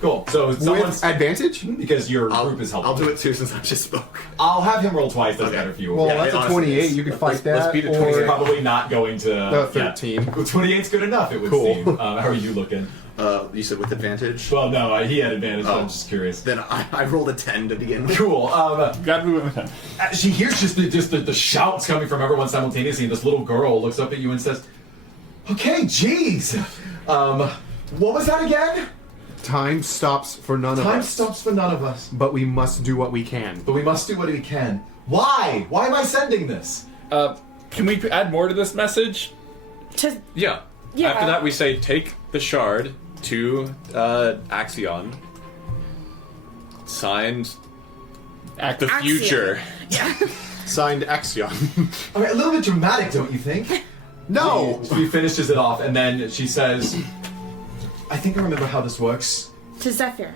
Cool. So someone's with advantage. because your group is helping. I'll do it too since I just spoke. I'll have him roll twice. That's better for you. Well, Yeah, that's a honestly, 28. You can fight that. let's beat a or 28. He's probably not going to. No, 13. Well, 28's good enough. It would Cool. seem. How are you looking? You said with advantage? Well, no, he had advantage. But I'm just curious. Then I rolled a 10 to begin with. Cool. gotta be with him. She hears just the shouts coming from everyone simultaneously, and this little girl looks up at you and says, "Okay, jeez. What was that again? Time stops for none of Time us. stops for none of us, But we must do what we can. but we must do what we can. Why? Why am I sending this? Can we add more to this message? Yeah. Yeah. After that, we say take the shard to Axion. Signed the Axion. future. Yeah. Signed Axion. Okay, a little bit dramatic, don't you think? No! She finishes it off, and then she says, "I think I remember how this works." To Zephyr.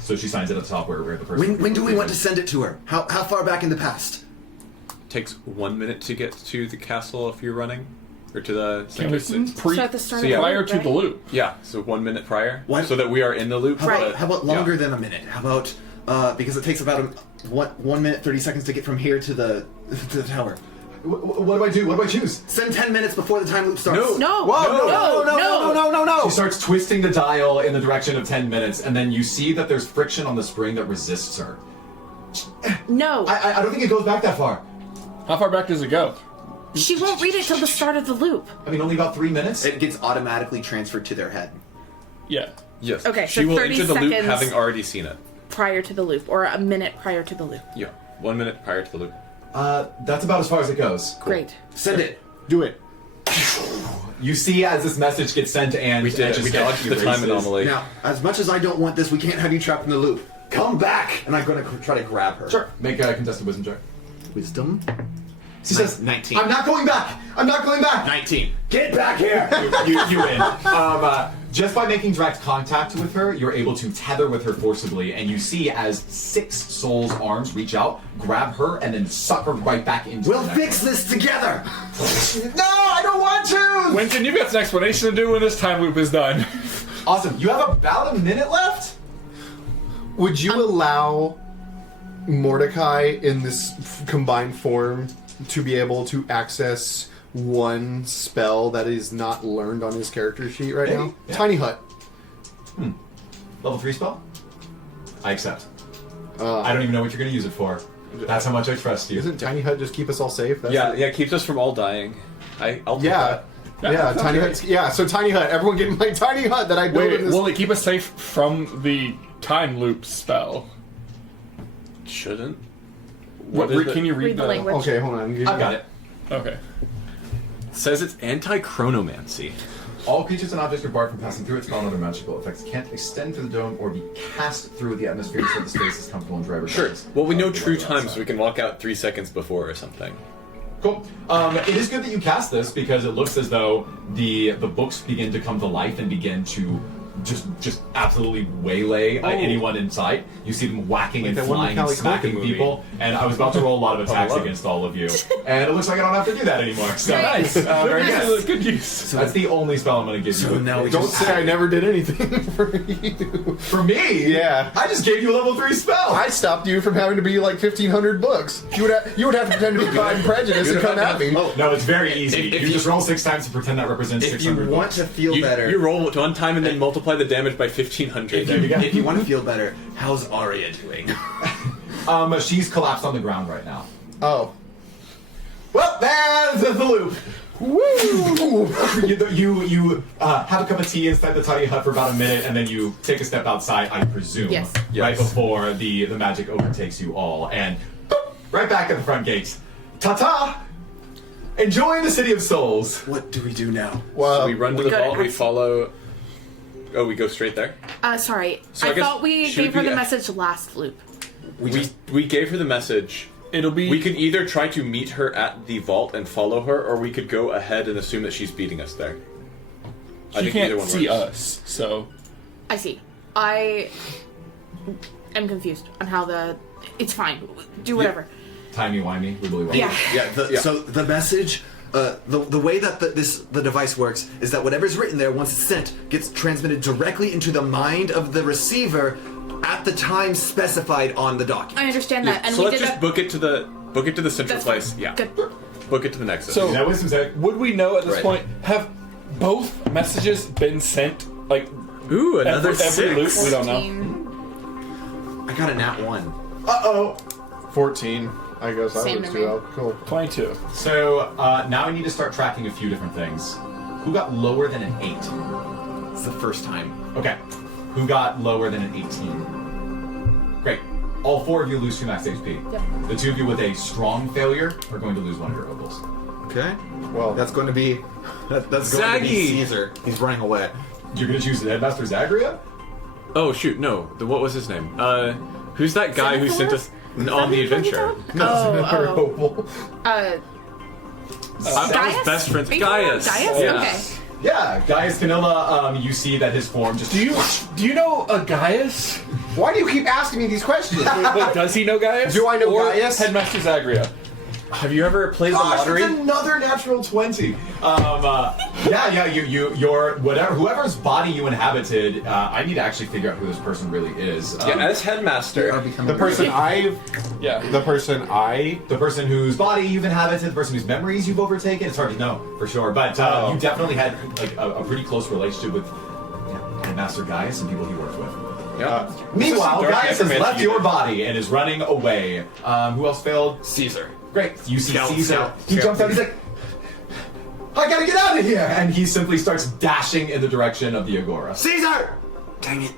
So she signs it at the top where the person. When do we want to send it to her? How far back in the past? Takes 1 minute to get to the castle if you're running, or to the. Can we pre So at the start So of yeah, the prior loop, to right? the loop? Yeah, so 1 minute prior, What? so that we are in the loop. Right. How about longer than a minute? How about because it takes about 1 minute 30 seconds to get from here to the tower. What do I do? What do I choose? Send 10 minutes before the time loop starts. No. Whoa, no. She starts twisting the dial in the direction of 10 minutes, and then you see that there's friction on the spring that resists her. No. I don't think it goes back that far. How far back does it go? She won't read it till the start of the loop. I mean, only about 3 minutes. It gets automatically transferred to their head. Yeah. Yes. Okay, She so will 30 enter the loop seconds. having already seen it. Prior to the loop, or a minute prior to the loop. Yeah. 1 minute prior to the loop. That's about as far as it goes. Great. Send it. Do it. You see as this message gets sent, and We did and it. just We get dodged the time erases. anomaly. Now, as much as I don't want this, we can't have you trapped in the loop. Come back! And I'm going to try to grab her. Sure. Make a contested wisdom check. Wisdom? She says, 19. I'm not going back! I'm not going back! 19. Get back here! you win. Just by making direct contact with her, you're able to tether with her forcibly, and you see as 6 souls' arms reach out, grab her, and then suck her right back into We'll the fix this together! No, I don't want to! Winston, you've got some explanation to do when this time loop is done. Awesome. You have about a minute left? Would you allow Mordecai in this combined form to be able to access one spell that is not learned on his character sheet right Maybe, now? yeah. Tiny Hut. Level 3 spell? I accept. I don't even know what you're going to use it for. That's how much I trust you. Doesn't Tiny Hut just keep us all safe? That's Yeah, it. yeah, it keeps us from all dying. I'll take Yeah. that. Yeah, Tiny Hut. Yeah, so Tiny Hut. Everyone getting my Tiny Hut that I built Wait, in this. will it keep us safe from the time loop spell? Shouldn't. What, is it? can you read Read the language. Okay, hold on. I've got it. Okay. It says it's anti-chronomancy. All creatures and objects are barred from passing through it. Spell and other magical effects can't extend through the dome or be cast through the atmosphere so the space is comfortable and dry. Sure. regardless Well, we know of the true weather time, outside. so we can walk out 3 seconds before or something. Cool. It is good that you cast this because it looks as though the books begin to come to life and begin to just absolutely waylay anyone in sight. You see them whacking and that one flying and Macaulay Culkin smacking movie. people. And I was about to roll a lot of attacks love it. against all of you. And it looks like I don't have to do that anymore. So Nice. very good. Good use. That's the only spell I'm going to give you. So now we Don't just say I never did anything for you. For me? Yeah. I just gave you a level 3 spell. I stopped you from having to be like 1,500 books. You would have to pretend to be Pride and Prejudice and come at me. Oh, no, it's very easy. If you you- just roll 6 times to pretend that represents if you 600 want books. to feel better, You roll it one time and then multiply the damage by 1,500. There you go. if you want to feel better, how's Arya doing? She's collapsed on the ground right now. Oh. Well, there's the loop. Woo! You have a cup of tea inside the tiny hut for about a minute, and then you take a step outside, I presume. Yes. Right Yes. before the magic overtakes you all, and boop, right back at the front gates. Ta-ta! Enjoying the City of Souls. What do we do now? Well, So we run to the Good. vault, we follow... Oh, we go straight there? Sorry. So I I guess thought we should gave her we- the message last loop. We gave her the message. It'll be. We could either try to meet her at the vault and follow her, or we could go ahead and assume that she's beating us there. I She think either can't one see works. us, so. I see. I am confused on how the. It's fine. Do whatever. Timey-wimey, wibbly-wobbly. Yeah. Yeah. So the message, the way that the device works is that whatever's written there, once it's sent, gets transmitted directly into the mind of the receiver at the time specified on the document. I understand that, and so we let's did just that. book it to the central That's place. fine. Yeah. Good. Book it to the Nexus. So- Is that wisdom save? Would we know at this Right. point? Have both messages been sent? Like, Ooh, another every loop? We don't know. 14. I got a nat 1. Uh-oh. 14. I guess I Same would to too. me. Oh, cool. 22. So, now I need to start tracking a few different things. Who got lower than an 8? It's the first time. Okay. Who got lower than an 18? Great. All 4 of you lose 2 max HP. Yep. The 2 of you with a strong failure are going to lose 1 of your opals. Okay. Well, That's going to be that's going to be Zaggy! Caesar. He's running away. You're going to choose the Headmaster Zagria? Oh shoot, no. What was his name? Who's that guy who sent us on the adventure? Oh, I was Gaius? best friends. Are you talking about Gaius. Gaius? Yeah. Okay. Yeah, Gaius Canilla, you see that his form just... Do you know a Gaius? why do you keep asking me these questions? Wait, does he know Gaius? Do I know or Gaius? Headmaster Zagria. Have you ever played the Gosh, lottery? it's another natural 20. You're whatever, whoever's body you inhabited, I need to actually figure out who this person really is. Yeah, as headmaster. The person Yeah. the person whose body you've inhabited, the person whose memories you've overtaken. It's hard to know for sure, but you definitely had like a pretty close relationship with Headmaster Gaius and people he worked with. Yeah. Meanwhile, dark Gaius has necromancy left you your did. body and is running away. Who else failed? Caesar. Great. You see Scout, Caesar. scout, He scout. jumps out. He's like, I gotta get out of here! And he simply starts dashing in the direction of the Agora. Caesar! Dang it.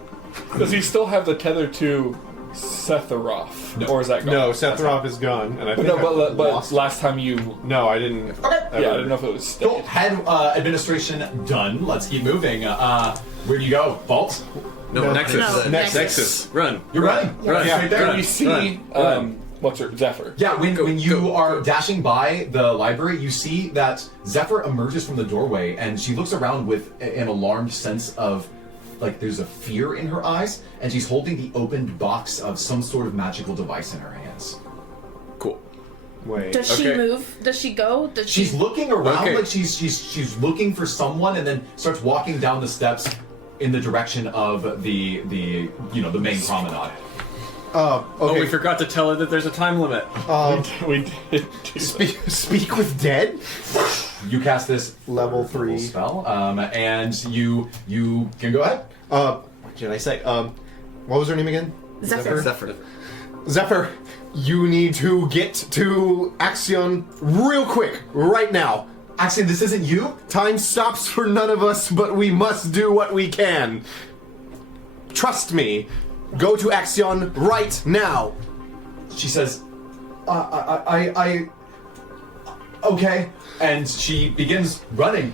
Does he still have the tether to Setharoth? No. Or is that gone? No, Sephiroth is gone, and I But think no, I but lost. last time you. No, I didn't. Okay. Yeah, I didn't know if it was still. Cool. Head administration done. Let's keep moving. Where do you go? Vault? No, Nexus. No, Nexus. Nexus. Run. You're running. Run. It's right there. And you see, what's her Zephyr? Yeah, when you are dashing by the library, you see that Zephyr emerges from the doorway, and she looks around with an alarmed sense of, like, there's a fear in her eyes, and she's holding the opened box of some sort of magical device in her hands. Cool. Wait. Does she Okay. move? Does she go? Does she? She's looking around Okay. like she's looking for someone, and then starts walking down the steps in the direction of the main promenade. Oh, Okay. we forgot to tell her that there's a time limit. We did do that. Speak with dead. You cast this Level 3. spell, and you can go ahead. What did I say? What was her name again? Zephyr. Zephyr. Zephyr, you need to get to Axion real quick, right now. Actually, this isn't you. Time stops for none of us, but we must do what we can. Trust me. Go to Axion right now. She says, okay. And she begins running,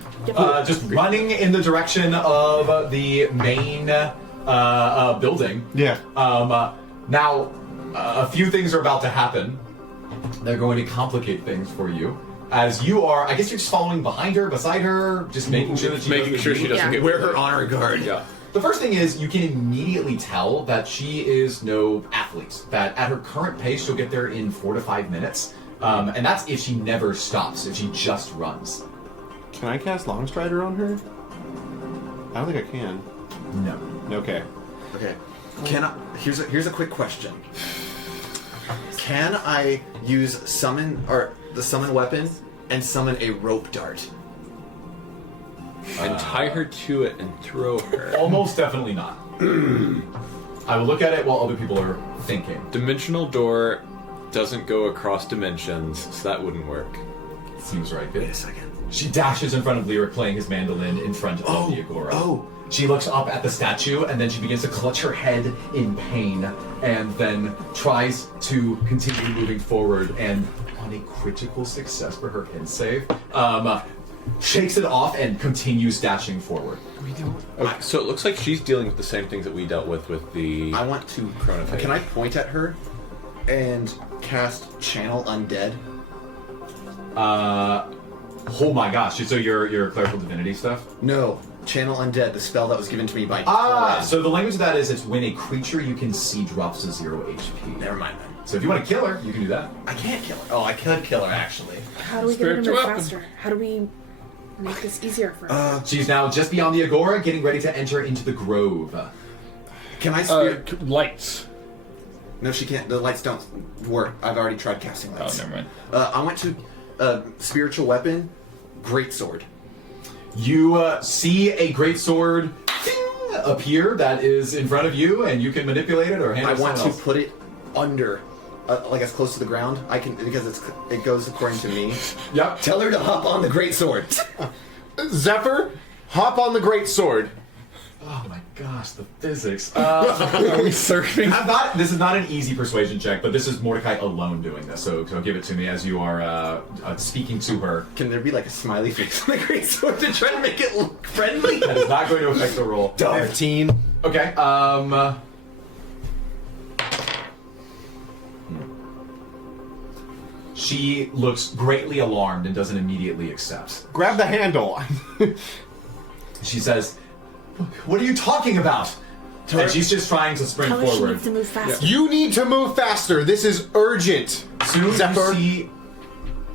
just running in the direction of the main building. Yeah. Now, a few things are about to happen. They're going to complicate things for you. as you are, I guess you're just following behind her, beside her, just making sure that she doesn't Yeah. get Wear her honor guard. Yeah. The first thing is you can immediately tell that she is no athlete. That at her current pace, she'll get there in 4 to 5 minutes, and that's if she never stops. If she just runs. Can I cast Longstrider on her? I don't think I can. No. Okay. Okay. Here's a quick question. Can I use the summon weapon and summon a rope dart? And tie her to it and throw her. Almost definitely not. I will look at it while other people are thinking. Dimensional door doesn't go across dimensions, so that wouldn't work. Seems right. Wait a second. She dashes in front of Lyric playing his mandolin in front of the Agora. Oh. She looks up at the statue and then she begins to clutch her head in pain and then tries to continue moving forward and on a critical success for her pen save, shakes it off and continues dashing forward. Okay, so it looks like she's dealing with the same things that we dealt with the. I want to. Chronophage. Can I point at her and cast Channel Undead? Oh my gosh, so your clerical divinity stuff? No, Channel Undead, the spell that was given to me by. So the language of that is it's when a creature you can see drops to 0 HP. Never mind then. So if you want to kill her, you can do that. I can't kill her. Oh, I could kill her actually. How do we get her to Spiritual move weapon. faster? How do we make this easier for her? She's now just beyond the Agora, getting ready to enter into the Grove. Can I spear? Lights. No, she can't. The lights don't work. I've already tried casting Oh, lights. never mind. I went to spiritual weapon, greatsword. You see a great sword appear that is in front of you, and you can manipulate it or hand I it to want someone to else. put it under, like as close to the ground. I can because it goes according to me. Yep. Tell her to hop on the greatsword. Zephyr, hop on the great sword. Oh my gosh, the physics. Are we surfing? This is not an easy persuasion check, but this is Mordecai alone doing this. So give it to me as you are speaking to her. Can there be like a smiley face on the greatsword to try to make it look friendly? That is not going to affect the roll. 15. Okay. She looks greatly alarmed and doesn't immediately accept. Grab the handle. She says, "What are you talking about?" And she's just trying to sprint Tell her she forward. needs to move faster. You need to move faster. This is urgent. Soon Zephyr.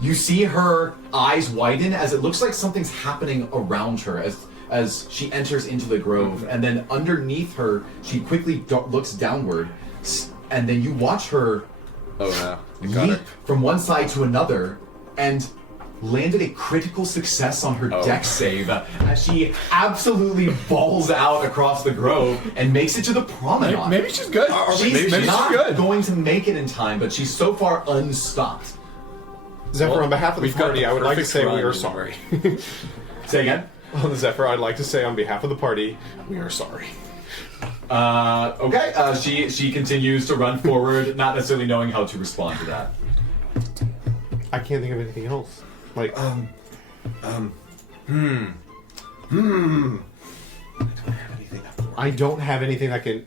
you see her eyes widen as it looks like something's happening around her as she enters into the grove, and then underneath her she quickly looks downward, and then you watch her Oh no, I got leap her. from one side to another and landed a critical success on her dex save as she absolutely balls out across the grove and makes it to the promenade. Maybe she's good. She's maybe she's not good. going to make it in time, but she's so far unstopped. Zephyr, on behalf of the We've got party, the I would like to perfect say we run, are isn't sorry. Say again? On Zephyr, I'd like to say on behalf of the party, we are sorry. Okay. She continues to run forward, not necessarily knowing how to respond to that. I can't think of anything else. Like, I don't have anything that can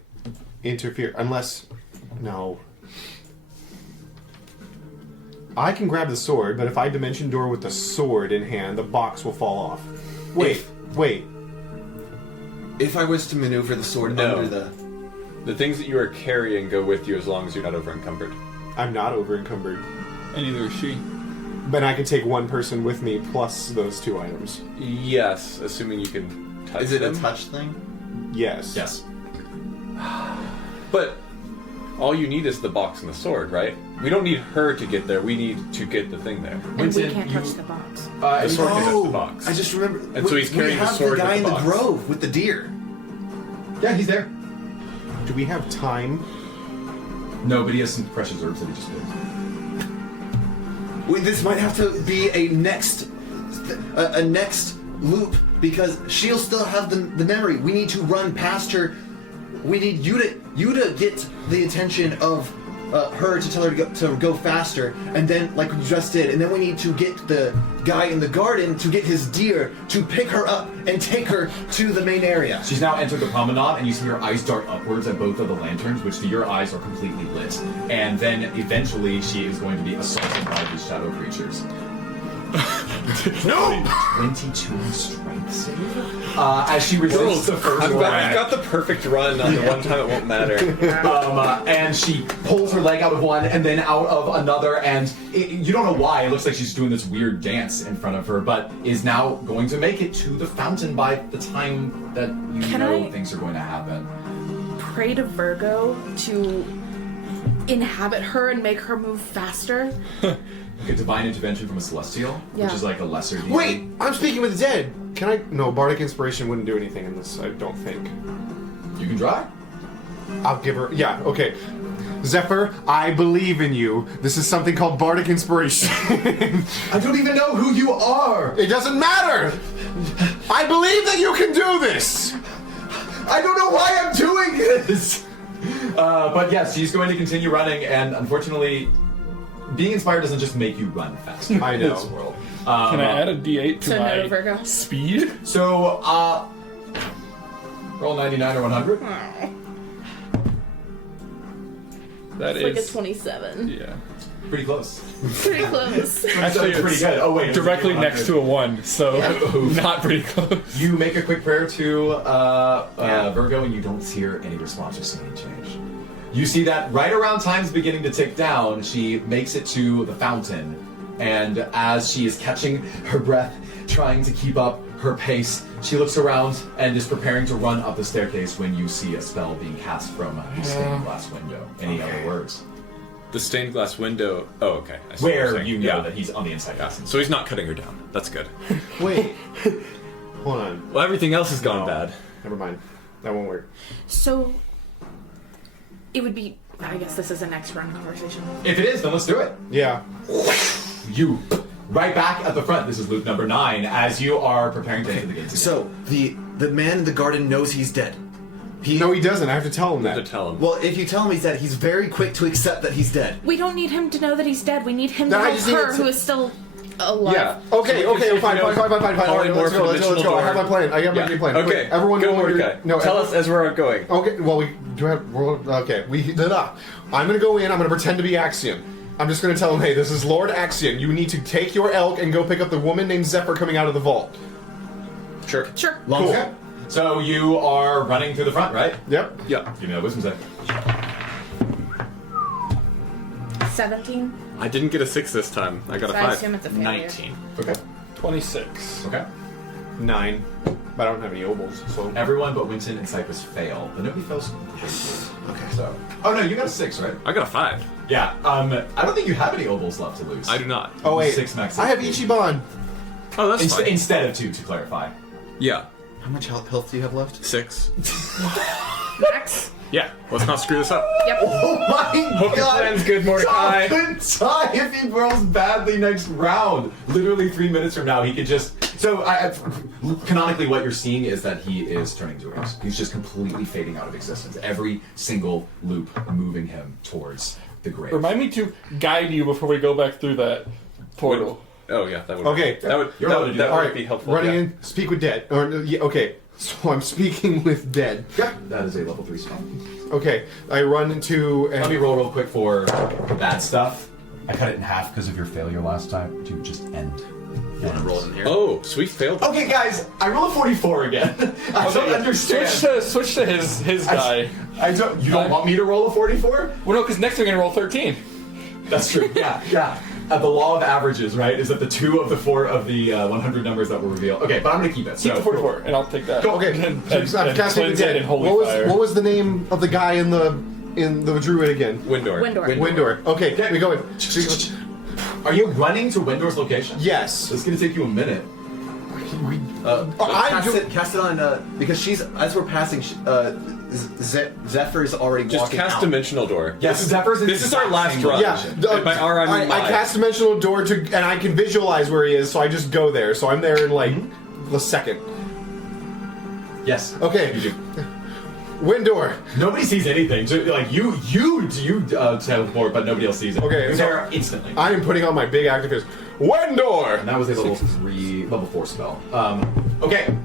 interfere, unless, no. I can grab the sword, but if I dimension door with the sword in hand, the box will fall off. Wait. If I was to maneuver the sword No. under the. The things that you are carrying go with you as long as you're not over encumbered. I'm not over encumbered. And neither is she. But I can take one person with me plus those 2 items. Yes, assuming you can touch Is it them. a touch thing? Yes. Yes. But all you need is the box and the sword, right? We don't need her to get there. We need to get the thing there. And we Winston, can't you- touch the box. The sword can touch the box. I just remember. And so he's carrying we the have sword the guy with in the the box. grove with the deer. Yeah, he's there. Do we have time? No, but he has some precious herbs that he just picked. This might have to be a next loop because she'll still have the memory. We need to run past her. We need you to get the attention of her to tell her to go faster, and then like we just did, and then we need to get the guy in the garden to get his deer to pick her up and take her to the main area. She's now entered the promenade, and you see her eyes dart upwards at both of the lanterns, which to your eyes are completely lit. And then eventually she is going to be assaulted by these shadow creatures. No! 22 strength save. As she resists the first I've one. got the perfect run on the one time it won't matter. And she pulls her leg out of one and then out of another, and you don't know why. It looks like she's doing this weird dance in front of her, but is now going to make it to the fountain by the time that things are going to happen. Pray to Virgo to inhabit her and make her move faster. Okay, divine intervention from a celestial, which is like a lesser deity. Wait, I'm speaking with the dead. Can I? No, bardic inspiration wouldn't do anything in this. I don't think. You can try. I'll give her. Yeah. Okay. Zephyr, I believe in you. This is something called bardic inspiration. I don't even know who you are. It doesn't matter. I believe that you can do this. I don't know why I'm doing this. But yes, she's going to continue running, and unfortunately, being inspired doesn't just make you run faster. I in know. this world. Can I add a D8 to So my no Virgo. speed? So, roll 99 or 100. That It's like a is 27. yeah. Pretty close. Pretty close. Actually, That's pretty it's good. Oh wait, directly next to a 1, so not pretty close. You make a quick prayer to Virgo, and you don't hear any response or see any change. You see that right around time's beginning to tick down, she makes it to the fountain, and as she is catching her breath, trying to keep up her pace, she looks around and is preparing to run up the staircase when you see a spell being cast from the stained glass window. Any other words? The stained glass window. Oh, okay. I see what you're Where saying. you know Yeah. that he's on the inside. Yeah. So he's not cutting her down. That's good. Wait. Hold on. Well, everything else has gone bad. Never mind. That won't work. So, it would be. I guess this is a next run conversation. If it is, then let's do it. Yeah. You, right back at the front. This is loop number 9. As you are preparing to enter the gates. So the man in the garden knows he's dead. No, he doesn't. I have to tell him To that. tell him. Well, if you tell him he's dead, he's very quick to accept that he's dead. We don't need him to know that he's dead. We need him No, to I help just need her, to- who is still alive. Yeah. Okay, So we can see if fine. he knows All right, let's go. Let's go. I have my plan. I have my game plan. Okay. Wait, everyone, Good go work, in. guy. No, Tell everyone- us as we're going. Okay. Well, we do have. Okay. I'm gonna go in. I'm gonna pretend to be Axion. I'm just gonna tell him, hey, this is Lord Axion. You need to take your elk and go pick up the woman named Zephyr coming out of the vault. Sure. Sure. Long step. So you are running through the front, right? Yep. Yeah. Give me a wisdom save. 17. I didn't get a 6 this time. I got a So I 5. assume it's a failure. 19. Okay. 26. Okay. 9. But I don't have any obols, so. Everyone but Winton and Cypress fail, but nobody fails completely. Okay. So. Oh no, you got a 6, right? I got a 5. Yeah. I don't think you have any obols left to lose. I do not. Oh wait. 6 max. I have Ichiban. Oh, that's fine. Instead of 2, to clarify. Yeah. How much health do you have left? 6. Max. Yeah. Let's not screw this up. Yep. Oh my Hope your plan's good, Mordecai. Top and tie if he rolls badly next round. Literally 3 minutes from now, he could just. So, canonically, what you're seeing is that he is turning to ash. He's just completely fading out of existence. Every single loop moving him towards the grave. Remind me to guide you before we go back through that portal. Oh, yeah. That would Okay. That would, You're that allowed to would, do that that. would be helpful. Running yeah. in, speak with dead. Okay. So I'm speaking with dead. Yeah, that is a level 3 spell. Okay. I run into. Let me roll real quick for bad stuff. I cut it in half because of your failure last time to just end. Want to roll in here? Oh, sweet failed. Okay, guys, I roll a 44 again. I don't understand. Switch to his guy. I don't. You don't want me to roll a 44? Well, no, because next we're gonna roll 13. That's true. Yeah. The law of averages, right, is that the 2 of the 4 of the 100 numbers that will reveal. Okay, but I'm gonna keep it. Keep the 44, and I'll take that. Okay. And I'm casting the cleanse it dead. in holy What fire. was the name of the guy in the druid again? Windor. Windor. Okay, Okay. we go in. Are you running to Windor's location? Yes. It's gonna take you a minute. Cast it on because she's as we're passing. Zephyr's already Just walking cast out. Dimensional Door. Yes, Zephyr's in This is the our exact last same run. location. Yeah. And by our, I mean I live. cast dimensional door and I can visualize where he is, so I just go there. So I'm there in like the second. Yes. Okay. You do. Windor. Nobody sees anything. Like you teleport, but nobody else sees it. Okay, You're so- there instantly. I am putting on my big active fist. Windor. And that was a level 4 spell. Okay,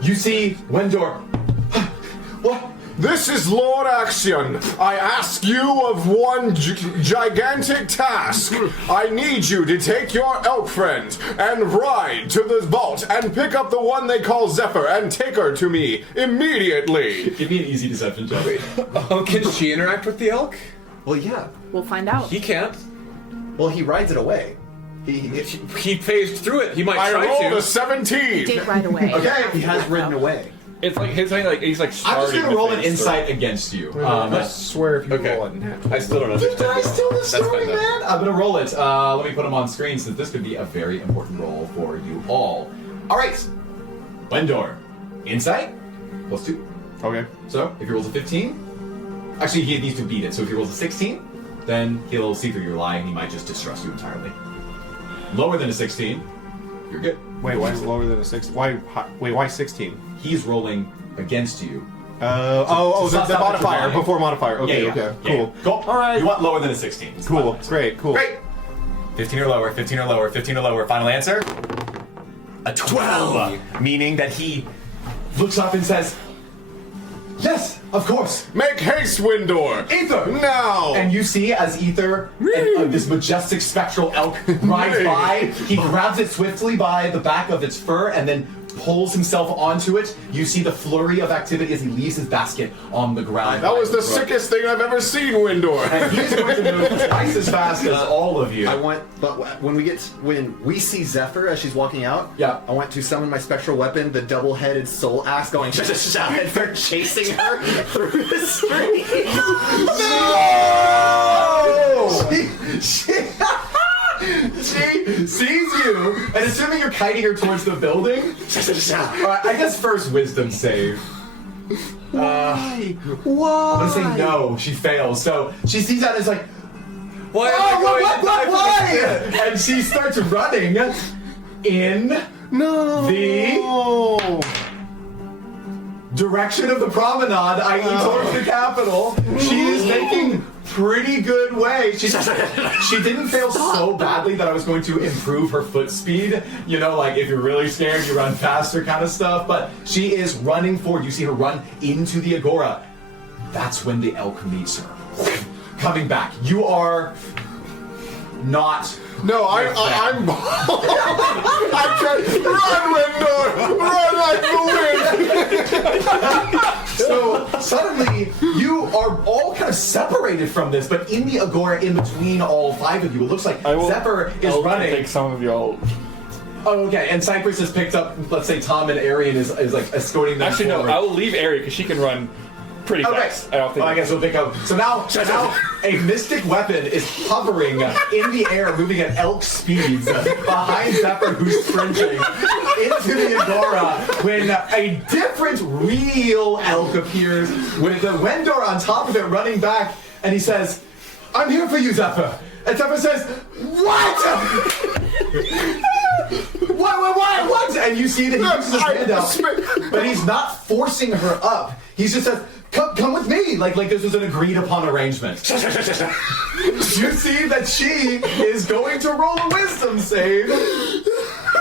you see Wendor. What? This is Lord Axion. I ask you of one gigantic task. I need you to take your elk friend and ride to the vault and pick up the one they call Zephyr and take her to me immediately. Give me an easy deception check. Oh, can she interact with the elk? Well, yeah. We'll find out. He can't. Well, he rides it away. He phased through it. He might I try rolled to. a 17. Did right away. Okay. He has ridden away. It's like he's like I'm starting. just gonna to roll an phase insight against you. I swear if you Okay. roll it. I still don't understand. Did I steal the That's story, fine, though. man? I'm gonna roll it. Let me put them on screen since this could be a very important roll for you all. All right, Wendor, insight +2. Okay. So if he rolls a 15, actually he needs to beat it. So if he rolls a 16, then he'll see through your lie and he might just distrust you entirely. Lower than a 16, you're good. Wait, why is it lower than a 16? Why 16? He's rolling against you. The stop the modifier, line. before modifier. Okay, Yeah, okay, yeah. cool. Cool. All right. You want lower than a 16. It's Cool, fine. great, cool. Great. 15 or lower, 15 or lower, 15 or lower. Final answer? A 12. Meaning that he looks up and says, yes, of course. Make haste, Windor! Ether! Now! And you see as Ether, this majestic spectral elk, rides by, he grabs it swiftly by the back of its fur and then pulls himself onto it. You see the flurry of activity as he leaves his basket on the ground. That was the Right. sickest thing I've ever seen, Windor! And he's going to move twice as fast as all of you. But when we see Zephyr as she's walking out, Yeah. I want to summon my spectral weapon, the double-headed soul axe, going and start chasing her through the street. She sees you, and assuming you're kiting her towards the building, I guess first wisdom save. Why? I'm gonna say no. She fails. So she sees that and is like, Why? why? And she starts running in the direction of the promenade, i.e. towards the capital. She is making pretty good way. She didn't fail so badly that I was going to improve her foot speed. You know, like if you're really scared, you run faster kind of stuff. But she is running forward. You see her run into the agora. That's when the elk meets her. Coming back. You are not... No, I'm I'm trying. Run, Windor! Run like the wind! So suddenly, you are all kind of separated from this, but in the agora, in between all five of you, it looks like Zephyr is running. Take some of y'all. Oh, okay. And Cypress has picked up, let's say, Tom and Arian is like escorting them. Actually, forward. no. I will leave Ari because she can run pretty Okay. fast. I don't think. Well, I guess we'll pick up. So now a mystic weapon is hovering in the air, moving at elk speeds behind Zephyr, who's sprinting into the agora. When a different, real elk appears with the Wendor on top of it, running back, and he says, "I'm here for you, Zephyr." And Zephyr says, "What?" What? And you see that he puts his hand out, but he's not forcing her up. He just says, come with me, like this was an agreed upon arrangement. You see that she is going to roll a wisdom save.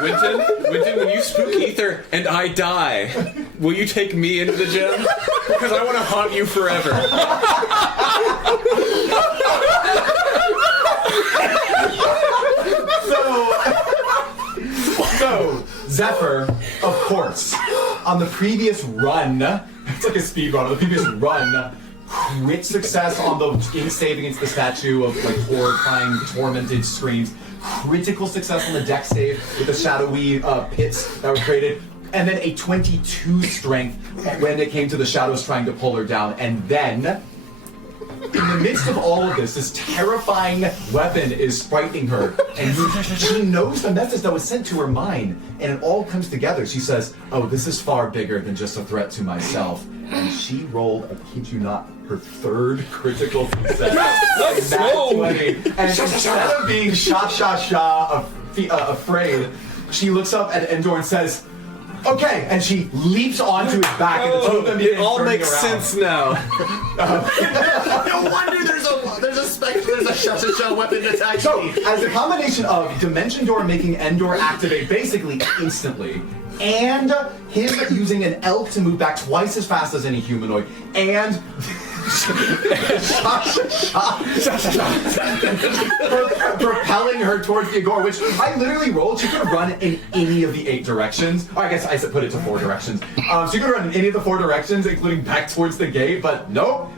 Winton, when you spook Ether and I die, will you take me into the gym? Because I want to haunt you forever. So, Zephyr, of course, on the previous run, it's like a speed run, on the previous run, crit success on the ink save against the statue of like horrifying, tormented screams, critical success on the deck save with the shadowy pits that were created, and then a 22 strength when it came to the shadows trying to pull her down, and then in the midst of all of this terrifying weapon is frightening her, and she knows the message that was sent to her mind, and it all comes together. She says, "Oh, this is far bigger than just a threat to myself." And she rolled, I kid you not, her third critical success. Let's go! And instead of being afraid, she looks up at Endor and says, Okay, and she leaps onto his back, and the two of them It begin all turning makes around. sense now. No wonder there's a shut-to-shut weapon attack. So, as a combination of Dimension Door making Endor activate basically instantly, and him using an elk to move back twice as fast as any humanoid, and propelling her towards the Agora, which I literally rolled. She could run in any of the 8 directions. Or I guess I put it to 4 directions. She could run in any of the 4 directions, including back towards the gate, but nope.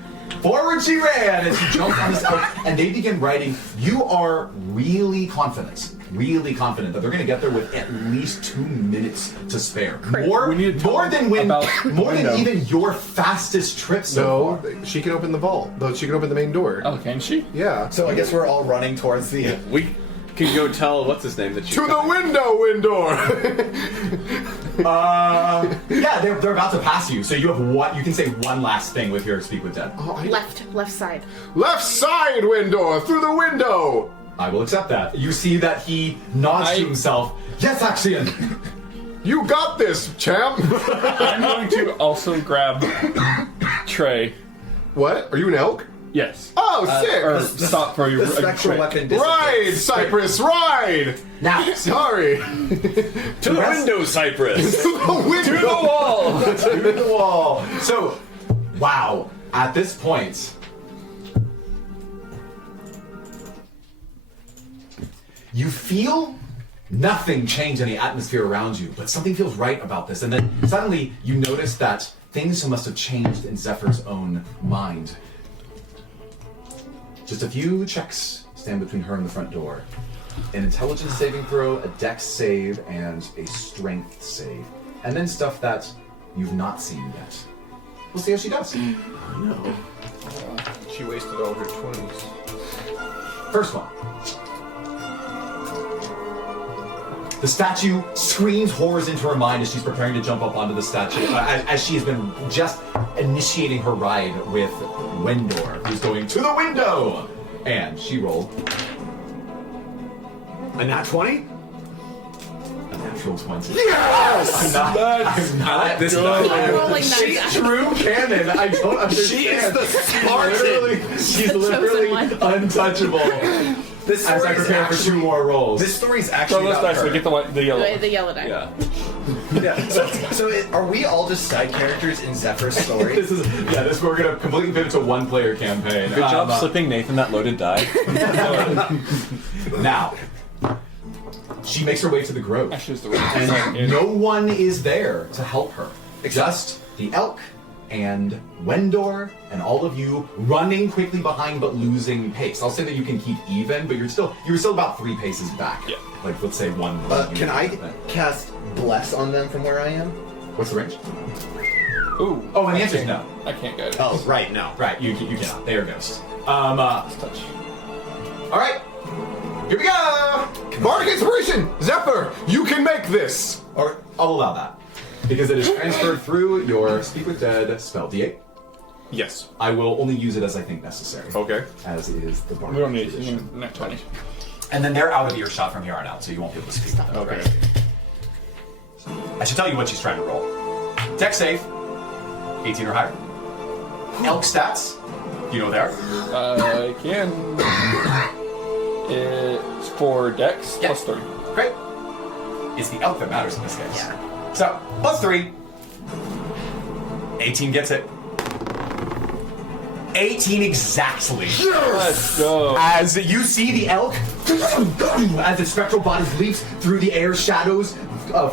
Forward she ran, and she jumped on this elk, and they begin riding. You are really confident that they're going to get there with at least 2 minutes to spare. More than even your fastest trip so far. No, she can open the vault. Though she can open the main door. Oh, can she? Yeah. So I guess we're all running towards the. We can go tell what's his name that you To the window, Windor! Yeah, they're about to pass you, so you have what you can say one last thing with your Speak with Dead. Left side. Left side, Windor! Through the window! I will accept that. You see that he nods to himself. Yes, Axion! You got this, champ! I'm going to also grab Trey. What? Are you an elk? Yes. Oh, sick! Or stop for your The spectral weapon Ride, dissipates. Cypress, ride! Now, Sorry. to the window, Cypress. The window! To the wall! to the wall. So, wow. At this point, you feel nothing change in the atmosphere around you, but something feels right about this. And then suddenly you notice that things must have changed in Zephyr's own mind. Just a few checks stand between her and the front door. An intelligence saving throw, a dex save, and a strength save. And then stuff that you've not seen yet. We'll see how she does. No. She wasted all her 20s. First one. The statue screams horrors into her mind as she's preparing to jump up onto the statue, as she has been just initiating her ride with Wendor, who's going to the window! And she rolled A nat 20? a natural 20. Yes! I'm not this Keep rolling She's that. true canon. I don't understand. She is the Spartan! She's The chosen literally one. untouchable. This As I story is prepare for 2 more rolls. This story's So actually let's about actually her. get the yellow. The yellow die. Yeah. Yeah. Are we all just side characters in Zephyr's story? We're gonna completely pivot to 1-player campaign. Good job slipping Nathan that loaded die. Now, she makes her way to the grove, Actually, it's the right and no one is there to help her. Just the elk and Wendor and all of you running quickly behind but losing pace. I'll say that you can keep even, but you're still about 3 paces back. Yeah. Like let's say 1. Can I cast Bless on them from where I am? What's the range? Ooh. Oh, and the answer is no. I can't get it. Oh, right, no. Right, you cannot. They are ghosts. Touch. All right, here we go. Bardic Inspiration! Zephyr, you can make this! Or I'll allow that because it is transferred through your Speak with Dead spell D8. Yes. I will only use it as I think necessary. Okay. As is the bar. We don't need it. Net 20. And then they're out of earshot from here on out, so you won't be able to speak. Okay. I should tell you what she's trying to roll. Dex save, 18 or higher. Elk stats, you know there. I can. It's 4 dex Yeah. plus 3. Great. It's the elk that matters in this case. So, plus 3. 18 gets it. 18 exactly. Let's go. As you see the elk, as its spectral body leaps through the air, shadows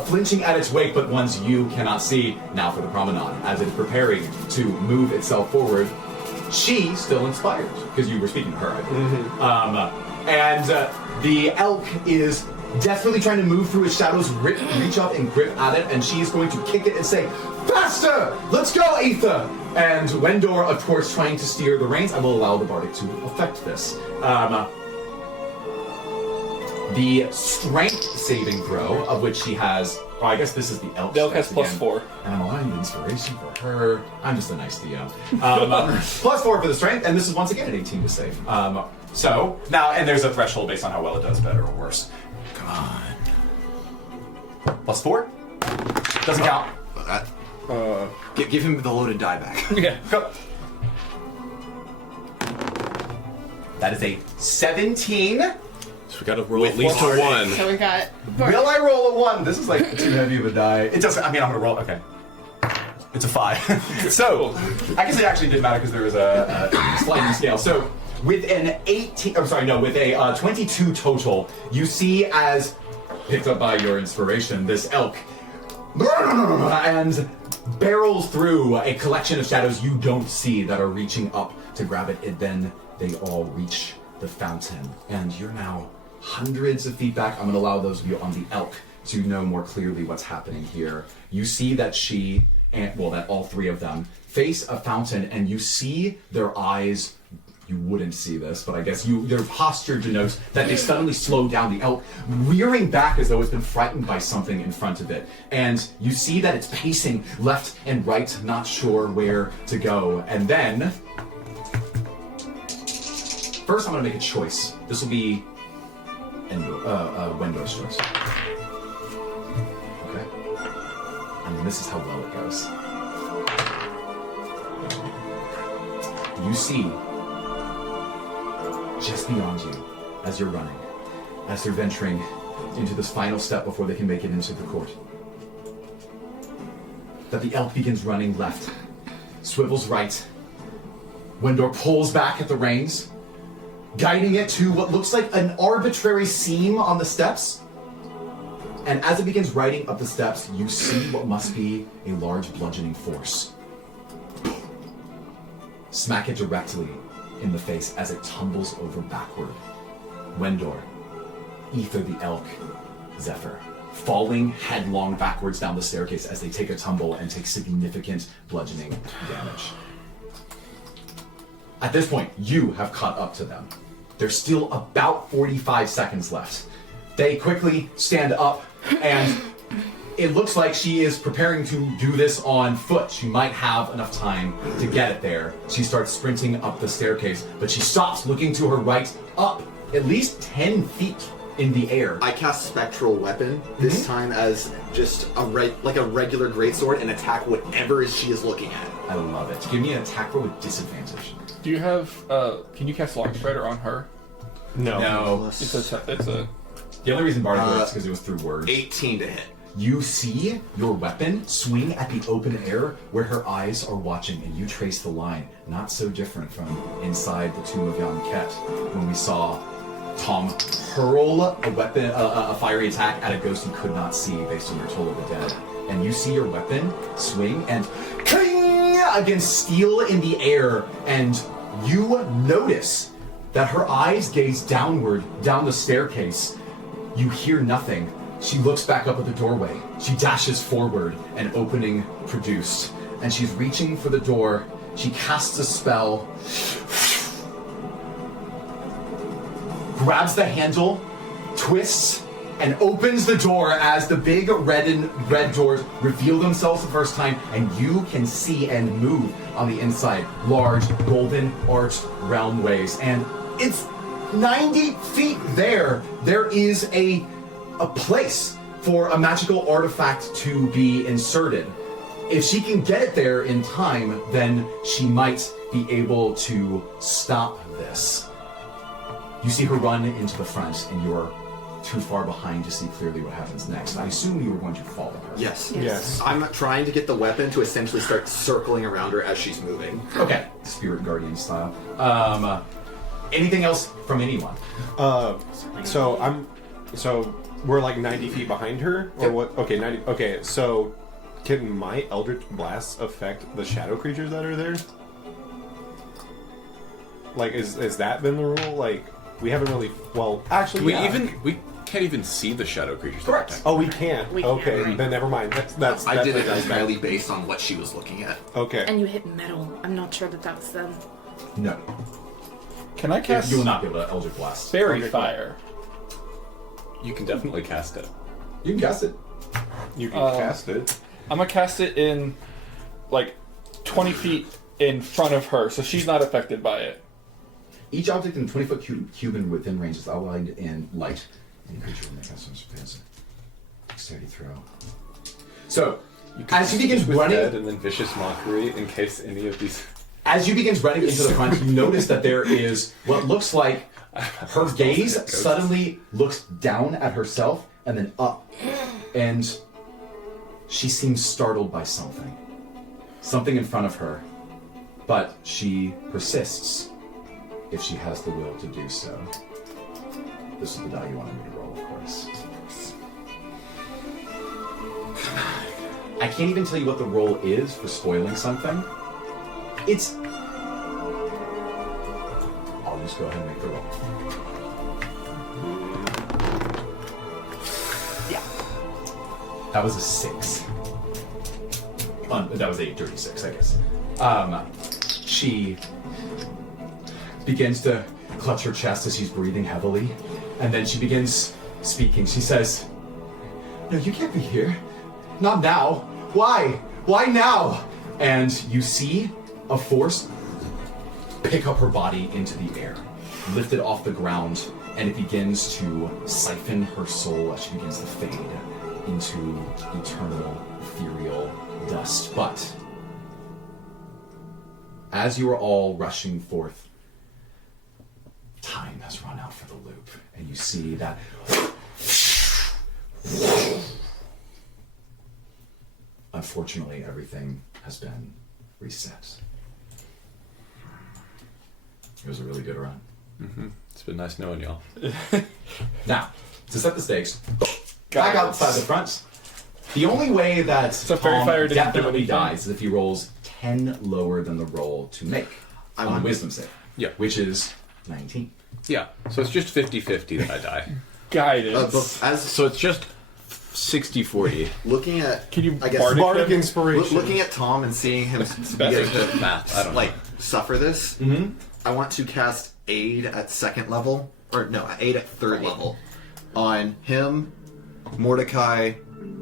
flinching at its wake, but ones you cannot see. Now for the promenade, as it is preparing to move itself forward. She still inspired, because you were speaking to her, I believe. And the elk is desperately trying to move through its shadows, reach up and grip at it, and she is going to kick it and say, "Faster! Let's go, Aether!" And Wendor, of course, trying to steer the reins. I will allow the Bardic to affect this. The strength saving throw, of which she has... Oh, I guess this is the elk. The elk has stats plus again. 4. And I'm allowing the inspiration for her. I'm just a nice DM. Plus 4 for the strength, and this is once again an 18 to save. So, now, and there's a threshold based on how well it does, better or worse. Come on. Plus 4. Doesn't count. Give him the loaded die back. Yeah. Go. That is a 17. So we gotta roll With at least a forward. 1. So we got. Will I roll a 1? This is like too heavy of a die. It doesn't. I mean, I'm gonna roll. Okay. It's a 5. So I guess it actually didn't matter because there was a sliding scale. So with an 18, I'm sorry, no, with a 22 total, you see as picked up by your inspiration, this elk and barrels through a collection of shadows you don't see that are reaching up to grab it. And then they all reach the fountain, and you're now hundreds of feet back. I'm going to allow those of you on the elk to know more clearly what's happening here. You see that she, and well, that all three of them face a fountain, and you see their eyes. You wouldn't see this, but I guess their posture denotes that they suddenly slow down. The elk rearing back as though it's been frightened by something in front of it. And you see that it's pacing left and right, not sure where to go. And then, first I'm going to make a choice. This will be Wendor's choice. Okay. And then this is how well it goes. You see, just beyond you, as you're running, as they're venturing into this final step before they can make it into the court, that the elk begins running left, swivels right. Wendor pulls back at the reins, guiding it to what looks like an arbitrary seam on the steps. And as it begins riding up the steps, you see what must be a large bludgeoning force. Smack it directly in the face as it tumbles over backward. Wendor, Ether the elk, Zephyr, falling headlong backwards down the staircase as they take a tumble and take significant bludgeoning damage. At this point, you have caught up to them. There's still about 45 seconds left. They quickly stand up, and it looks like she is preparing to do this on foot. She might have enough time to get it there. She starts sprinting up the staircase, but she stops, looking to her right, up at least 10 feet in the air. I cast Spectral Weapon this time as just a regular greatsword and attack whatever she is looking at. I love it. Give me an attack roll with disadvantage. Do you have? Can you cast Long Strider on her? No. It's a. The only reason Bardic works is because it was through words. 18 to hit. You see your weapon swing at the open air where her eyes are watching, and you trace the line. Not so different from inside the tomb of Yom-Ket when we saw Tom hurl a weapon, a fiery attack at a ghost you could not see based on your Toll of the Dead. And you see your weapon swing and cling against steel in the air, and you notice that her eyes gaze downward down the staircase. You hear nothing. She looks back up at the doorway. She dashes forward, an opening produced. And she's reaching for the door. She casts a spell, grabs the handle, twists, and opens the door as the big red doors reveal themselves the first time, and you can see and move on the inside. Large, golden arched realmways. And it's 90 feet there. There is a place for a magical artifact to be inserted. If she can get it there in time, then she might be able to stop this. You see her run into the front, and you're too far behind to see clearly what happens next. I assume you were going to follow her. Yes. I'm trying to get the weapon to essentially start circling around her as she's moving. Okay, Spirit Guardian style. Anything else from anyone? So we're like 90 feet behind her, or what? Okay, 90. Okay, so can my Eldritch Blasts affect the shadow creatures that are there? Like, has that been the rule? Like, we haven't really. Well, actually, We can't even see the shadow creatures. Correct. Oh, we can't. We okay, can't. then never mind. That's. I did it that's entirely based on what she was looking at. Okay. And you hit metal. I'm not sure that was them. No. Can I cast You will not be able to Eldritch Blast. Fairy Fire? You can definitely cast it. You can guess it. You can cast it. I'm gonna cast it in like 20 feet in front of her, so she's not affected by it. Each object in a 20-foot cube and within range is outlined in light. Any creature will make that some dexterity throw. So, As you begin With running, dead and then vicious mockery in case any of these. as you begin running into the front, you notice that there is what looks like her gaze suddenly looks down at herself and then up, and she seems startled by something in front of her, but she persists if she has the will to do so. This is the die you wanted me to roll, of course. I can't even tell you what the roll is for spoiling something. It's... I'll just go ahead and make the roll. Yeah. That was a 6. That was a dirty 6, I guess. She begins to clutch her chest as she's breathing heavily, and then she begins speaking. She says, "No, you can't be here. Not now. Why? Why now?" And you see a force pick up her body into the air, lift it off the ground, and it begins to siphon her soul as she begins to fade into eternal, ethereal dust. But as you are all rushing forth, time has run out for the loop, and you see that unfortunately everything has been reset. It was a really good run. Mm-hmm. It's been nice knowing y'all. Now, to set the stakes, back outside the front, the only way that So Fairy Tom Fire didn't do definitely anything? dies is if he rolls 10 lower than the roll to make on a want- wisdom save. Yeah. Which is 19. Yeah, so it's just 50-50 that I die. Guidance. As So it's just 60-40. looking at, Can you I guess, bardic Bardic him? inspiration. looking at Tom and seeing him Better begin than to math. I don't like suffer this, I want to cast aid at 2nd level, or no, aid at 3rd level on him, Mordecai.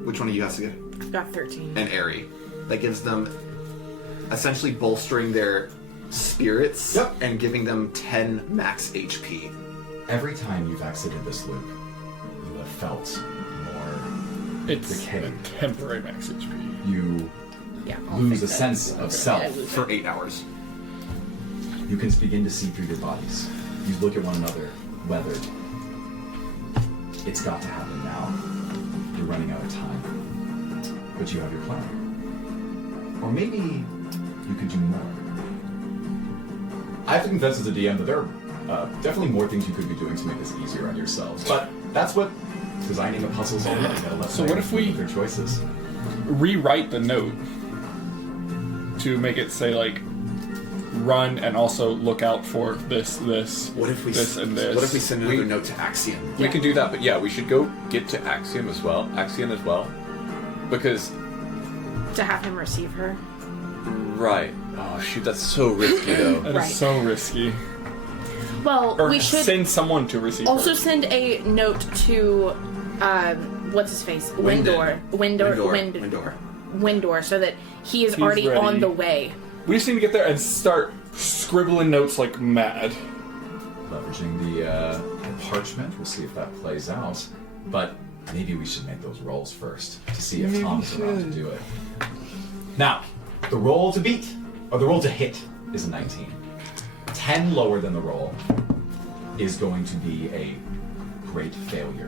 Which one of you has to get? Got 13. And Airy. That gives them essentially bolstering their spirits Yep. and giving them 10 max HP. Every time you've exited this loop, you have felt more. It's decay. a temporary max HP. You Yeah, I'll lose fix a that. sense of self. I lose it. For 8 hours. You can begin to see through your bodies. You look at one another, weathered. It's got to happen now. You're running out of time. But you have your plan. Or maybe you could do more. I have to confess as a DM that there are definitely more things you could be doing to make this easier on yourselves. But that's what designing a puzzle is all about. You gotta let So what players if we- make their choices? Rewrite the note to make it say like run and also look out for this What if we this and this. What if we send another note to Axiom? We can do that, but yeah, we should go get to Axiom as well. Because To have him receive her. right. Oh shoot, that's so risky though. That is Right. so risky. Well, Or we should send someone to receive also her. send a note to, what's his face? Windor. Windor, so that he is He's already ready. on the way. We just need to get there and start scribbling notes like mad. Leveraging the parchment, we'll see if that plays out. But maybe we should make those rolls first to see if Tom's around to do it. Now, the roll to beat, or the roll to hit, is a 19. 10 lower than the roll is going to be a great failure.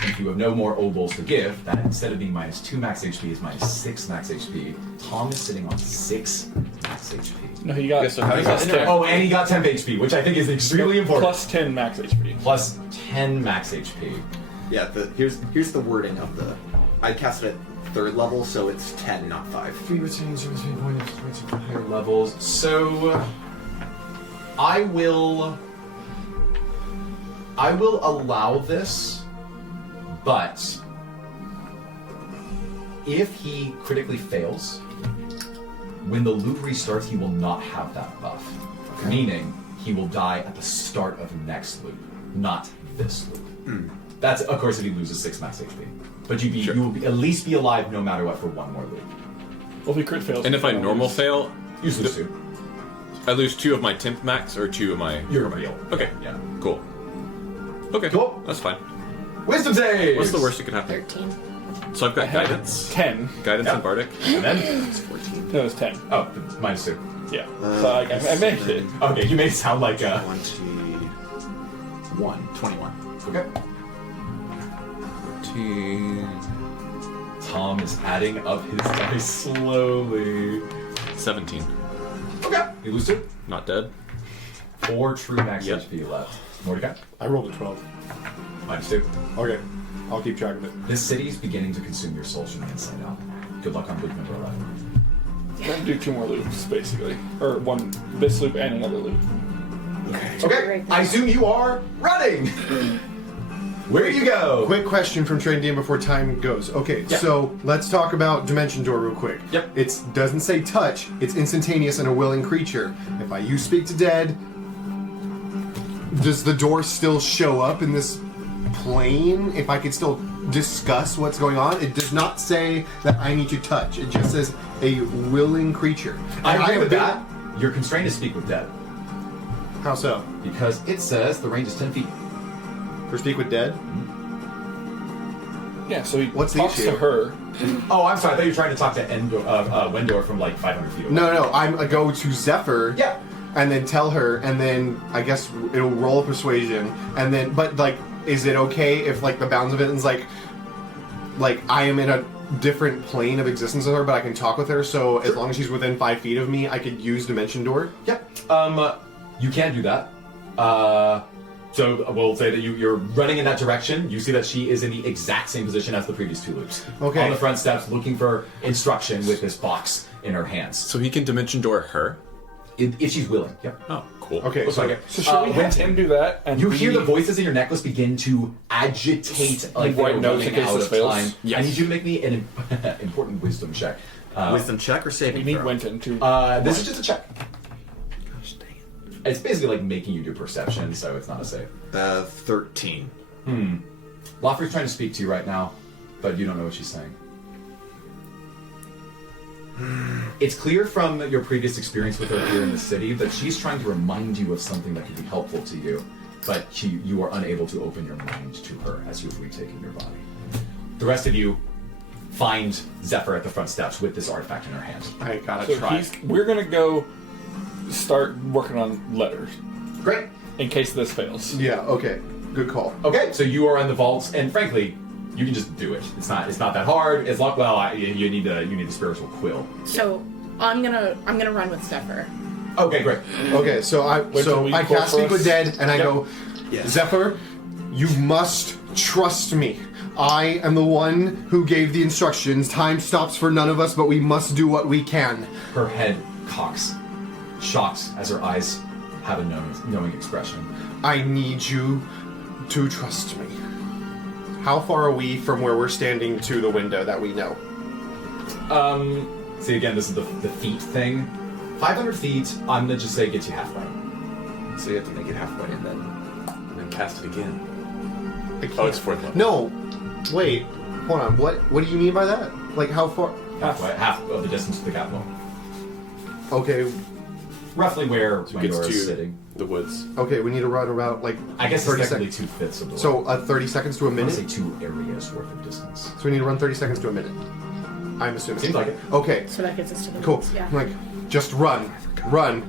And if you have no more obols to give, that instead of being minus 2 max HP is minus 6 max HP. Tom is sitting on 6 max HP. No, he got, Yeah, so how does got that 10. Oh, and he got 10 HP, which I think is extremely important. Plus 10 max HP. Plus 10 max HP. Yeah, here's the wording of the. I cast it at 3rd level, so it's 10, not 5. Free retains your points at higher levels. So I will allow this, but if he critically fails, when the loop restarts, he will not have that buff. Meaning, he will die at the start of the next loop, not this loop. That's, of course, if he loses 6 max HP. But you will at least be alive no matter what for one more loop. Well, if he crit fails. And if I normal fail, You lose 2. I lose 2 of my temp max or 2 of my. You're real. Okay. Yeah. Cool. Okay. Cool. That's fine. Wisdom save! What's the worst that could happen? 13. So I've got guidance. 10. Guidance and Bardic. And then, It's 14. No, it's 10. oh, -2. Yeah. So I made it. Okay, you may sound like 21. Okay. 14. Tom is adding up his dice slowly. 17. Okay. You lose 2. Not dead. 4 true max Yep. HP left. Mordecai? I rolled a 12. -2. Okay, I'll keep track of it. This city is beginning to consume your souls from the inside out. Good luck on loop number 11. We're gonna do 2 more loops, basically. Or one, this loop and another loop. Okay, I assume you are running. Where do you go? Quick question from Train DM before time goes. Okay, Yep. so let's talk about Dimension Door real quick. Yep. It doesn't say touch, it's instantaneous and a willing creature. If I use Speak to Dead, does the door still show up in this plane? If I could still discuss what's going on? It does not say that I need to touch, it just says a willing creature. I And agree have with been- that. You're constrained to speak with dead How so? because it says the range is 10 feet. For Speak with Dead? Yeah, so he What's the talks issue? to her. Oh, I'm sorry. I thought you were trying to talk to Wendor from like 500 feet away. No, I go to Zephyr. Yeah. And then tell her, and then I guess it'll roll persuasion, and then, but like, is it okay if like the bounds of it is like I am in a different plane of existence with her, but I can talk with her, so as long as she's within 5 feet of me, I could use Dimension Door? Yep. You can do that. So we'll say that you're running in that direction. You see that she is in the exact same position as the previous 2 loops. Okay. On the front steps, looking for instruction with this box in her hands. So he can Dimension Door her? If she's willing. Yep. Oh, cool. Okay, Looks like it. So should we have him do that? And You we- hear the voices in your necklace begin to agitate like Write they're notes in running case out this of fails? time. Yes. I need you to make me an important wisdom check. Wisdom check or We saving need throw? Winton to. This is just a check. Gosh, dang It's basically like making you do perception, so it's not a save. it. 13. Loffer's trying to speak to you right now, but you don't know what she's saying. It's clear from your previous experience with her here in the city that she's trying to remind you of something that could be helpful to you, but you are unable to open your mind to her as you've retaken your body. The rest of you find Zephyr at the front steps with this artifact in her hand. I gotta So try. we're gonna go start working on letters Great. in case this fails. Yeah, okay. Good call. Okay, so you are in the vaults, and frankly, you can just do it. It's not that hard. It's like you need the spiritual quill. So I'm gonna run with Zephyr. Okay, great. Okay, so I till we cast call Speak for with us? Dead, and I Yep. go, Yes. Zephyr, you must trust me. I am the one who gave the instructions. Time stops for none of us, but we must do what we can. Her head cocks, shocked as her eyes have a knowing expression. I need you to trust me. How far are we from where we're standing to the window that we know? See, again, this is the feet thing. 500 feet, I'm gonna just say gets you halfway. So you have to make it halfway and then Cast it again. I can't- Oh, it's 4th level. No, wait, hold on. What do you mean by that? Like how far? Halfway, half of the distance to the capital. Okay, Roughly where So it gets Wendor to is sitting. the woods. okay, we need to run about like I guess it's 30 technically seconds. 2/5 of the way. So 30 seconds to a I'm gonna minute. say 2 areas worth of distance. So we need to run 30 seconds to a minute. I'm assuming. Seems like it. Okay, So that gets us to the cool. woods, yeah. Like, just run,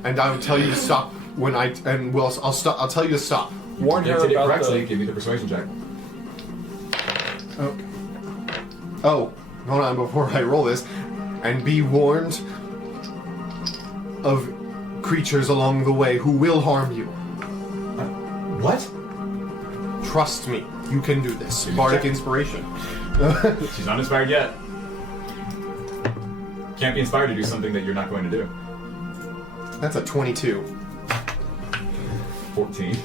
and I'll tell you to stop when I'll stop. I'll tell you to stop. Warn You her did it about correctly. the. Give me the persuasion check. Oh, hold on before I roll this, and be warned of creatures along the way who will harm you. What? Trust me, you can do this. Give me Bardic check. inspiration. She's not inspired yet. Can't be inspired to do something that you're not going to do. That's a 22. 14.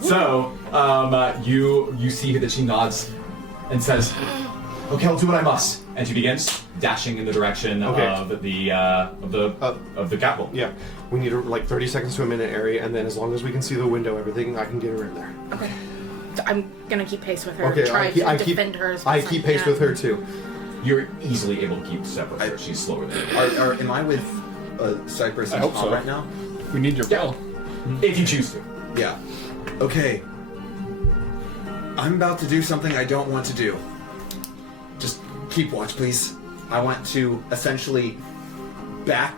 So, you see that she nods and says, "Okay, I'll do what I must." And she begins dashing in the direction Okay. of the capital. Yeah, we need like 30 seconds to a minute area, and then as long as we can see the window, everything, I can get her in there. Okay. So I'm gonna keep pace with her. Okay, try to defend her as I best keep can. pace with her too. You're easily able to keep step with her. She's slower than you. Am I with Cypress I and hope Tom so. right now? We need your bell. If you choose to. Yeah. Okay. I'm about to do something I don't want to do. Just keep watch, please. I want to essentially back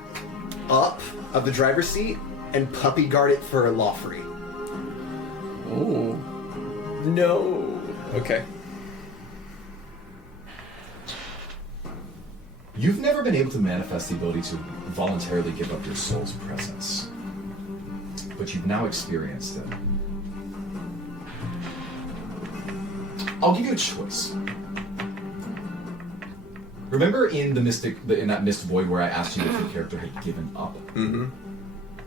up of the driver's seat and puppy guard it for Lawfrey. Ooh. No. Okay. You've never been able to manifest the ability to voluntarily give up your soul's presence, but you've now experienced it. I'll give you a choice. Remember in in that mist void where I asked you if your character had given up? Mm-hmm.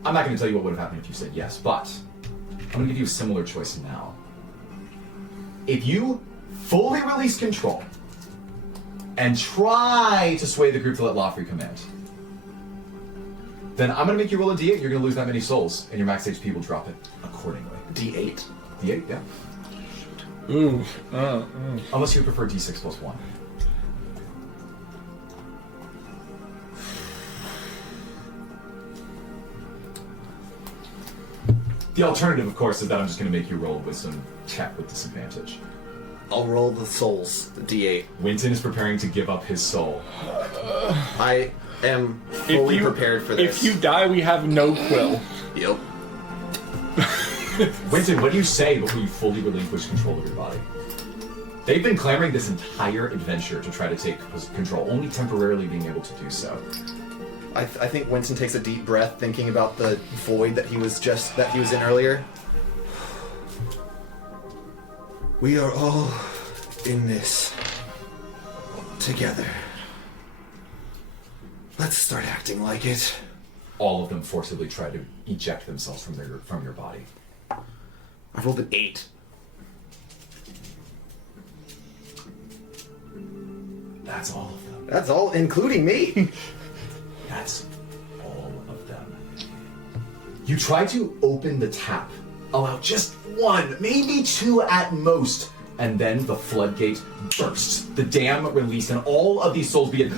I'm not going to tell you what would have happened if you said yes, but I'm going to give you a similar choice now. If you fully release control and try to sway the group to let Lawfrey command, then I'm going to make you roll a d8. You're going to lose that many souls, and your max HP will drop it accordingly. D8? D8, yeah. Ooh. Unless you prefer d6 plus 1. The alternative, of course, is that I'm just going to make you roll a wisdom check with disadvantage. I'll roll the souls, the D8. Winton is preparing to give up his soul. I am fully prepared for this. If you die, we have no quill. Yep. Winton, what do you say before you fully relinquish control of your body? They've been clamoring this entire adventure to try to take control, only temporarily being able to do so. I think Winston takes a deep breath, thinking about the void that he was in earlier. We are all in this together. Let's start acting like it. All of them forcibly try to eject themselves from your body. I rolled an 8. That's all of them. That's all, including me. That's all of them. You try to open the tap, allow just one, maybe two at most, and then the floodgate bursts. The dam released, and all of these souls begin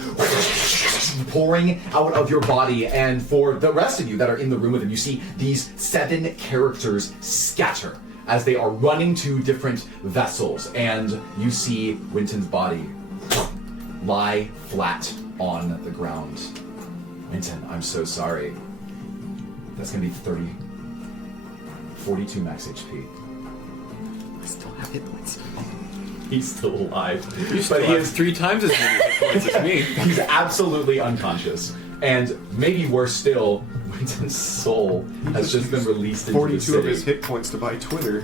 pouring out of your body. And for the rest of you that are in the room with him, you see these 7 characters scatter as they are running to different vessels, and you see Winton's body lie flat on the ground. Winton, I'm so sorry. That's gonna be 42 max HP. I still have hit points. He's still alive. But he has 3 times as many hit points as me. He's absolutely unconscious. And maybe worse still, Winton's soul has just been released into the 42 city. of his hit points to buy Twitter.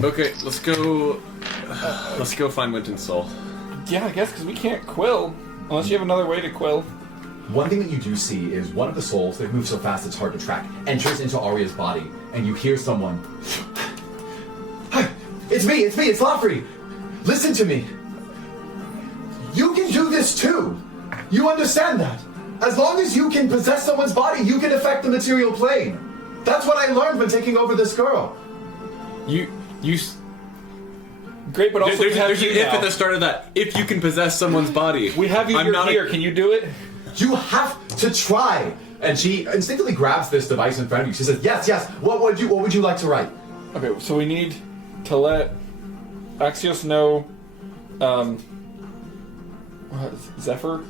Okay, let's go. Let's go find Winton's soul. Yeah, I guess because we can't quill unless you have another way to quill. One thing that you do see is one of the souls, that moves so fast it's hard to track, enters into Arya's body, and you hear someone, "Hi, it's me, it's Lawfrey. Listen to me. You can do this too. You understand that? As long as you can possess someone's body, you can affect the material plane. That's what I learned when taking over this girl." Great, but also There's we have an you if now. at the start of that. If you can possess someone's body. We have you I'm you're not here. Can you do it? You have to try. And she instinctively grabs this device in front of you. She says, yes. What would you like to write? Okay, so we need to let Axios know. Zephyr.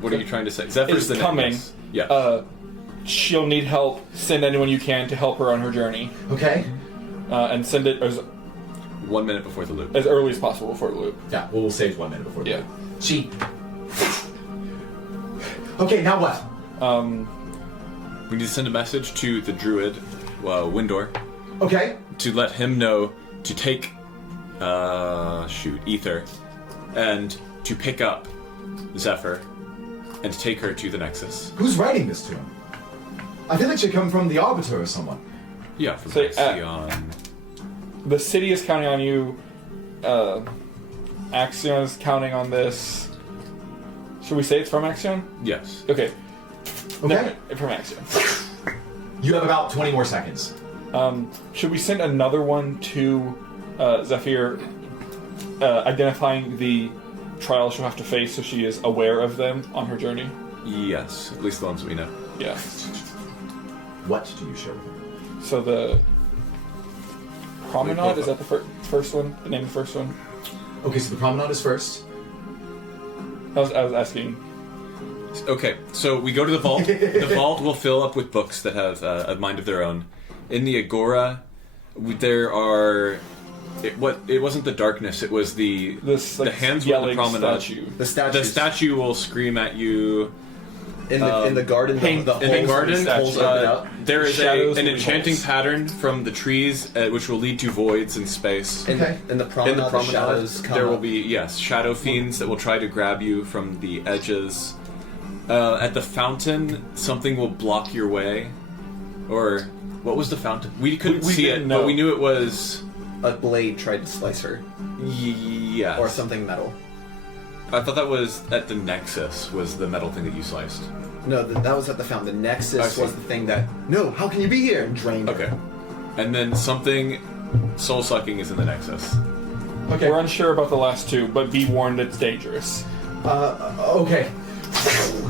What are you trying to say? Zephyr's Is the name, coming. yes. Yeah. She'll need help. Send anyone you can to help her on her journey, Okay. and send it 1 minute before the loop. as early as possible before the loop. Yeah, we'll save 1 minute before. Yeah. She. Okay, now what? We need to send a message to the druid, Windor, Okay. to let him know to take, Ether, and to pick up Zephyr, and to take her to the Nexus. Who's writing this to him? I feel like it should come from the Arbiter or someone. Yeah, from Say, Axion. The city is counting on you. Axion is counting on this. Should we say it's from Axion? Yes. Okay. Okay. No, from Axion. You have about 20 more seconds. Should we send another one to Zephyr, identifying the trials she'll have to face so she is aware of them on her journey? Yes, at least the ones we know. Yeah. What do you share with her? So the Promenade, is that the first one? The name of the first one? Okay, so the promenade is first. I was asking. Okay, so we go to the vault. The vault will fill up with books that have a mind of their own. In the agora, there are. It wasn't the darkness. It was the hands were on the promenade. Statue. The statue. The statue will scream at you. in the garden. In the garden, holes open up. there is Shadows an and enchanting holes. pattern from the trees, which will lead to voids in space. In the promenade, In the promenade, shadows come there will up. be shadow fiends that will try to grab you from the edges. At the fountain, something will block your way. Or what was the fountain? We couldn't We see it, didn't know. but we knew it was. A blade tried to slice her, Yes. or something metal. I thought that was at the Nexus. Was the metal thing that you sliced? No, that was at the fountain. The I Nexus see. was the thing that. No, how can you be here? And drained her. Okay. And then something soul sucking is in the Nexus. Okay. We're unsure about the last two, but be warned it's dangerous. Okay.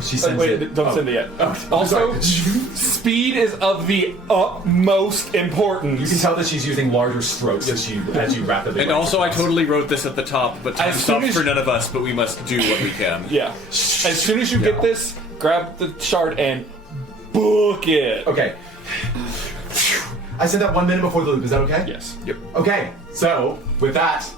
She sends Wait, it. don't send it yet. Also, speed is of the utmost importance. You can tell that she's using larger strokes as you rapidly. And write also, I across. totally wrote this at the top, but time As soon stops as- for none of us. But we must do what we can. Yeah. As soon as you get this, grab the shard and book it. Okay. I said that 1 minute before the loop. Is that okay? Yes. Yep. Okay. So with that,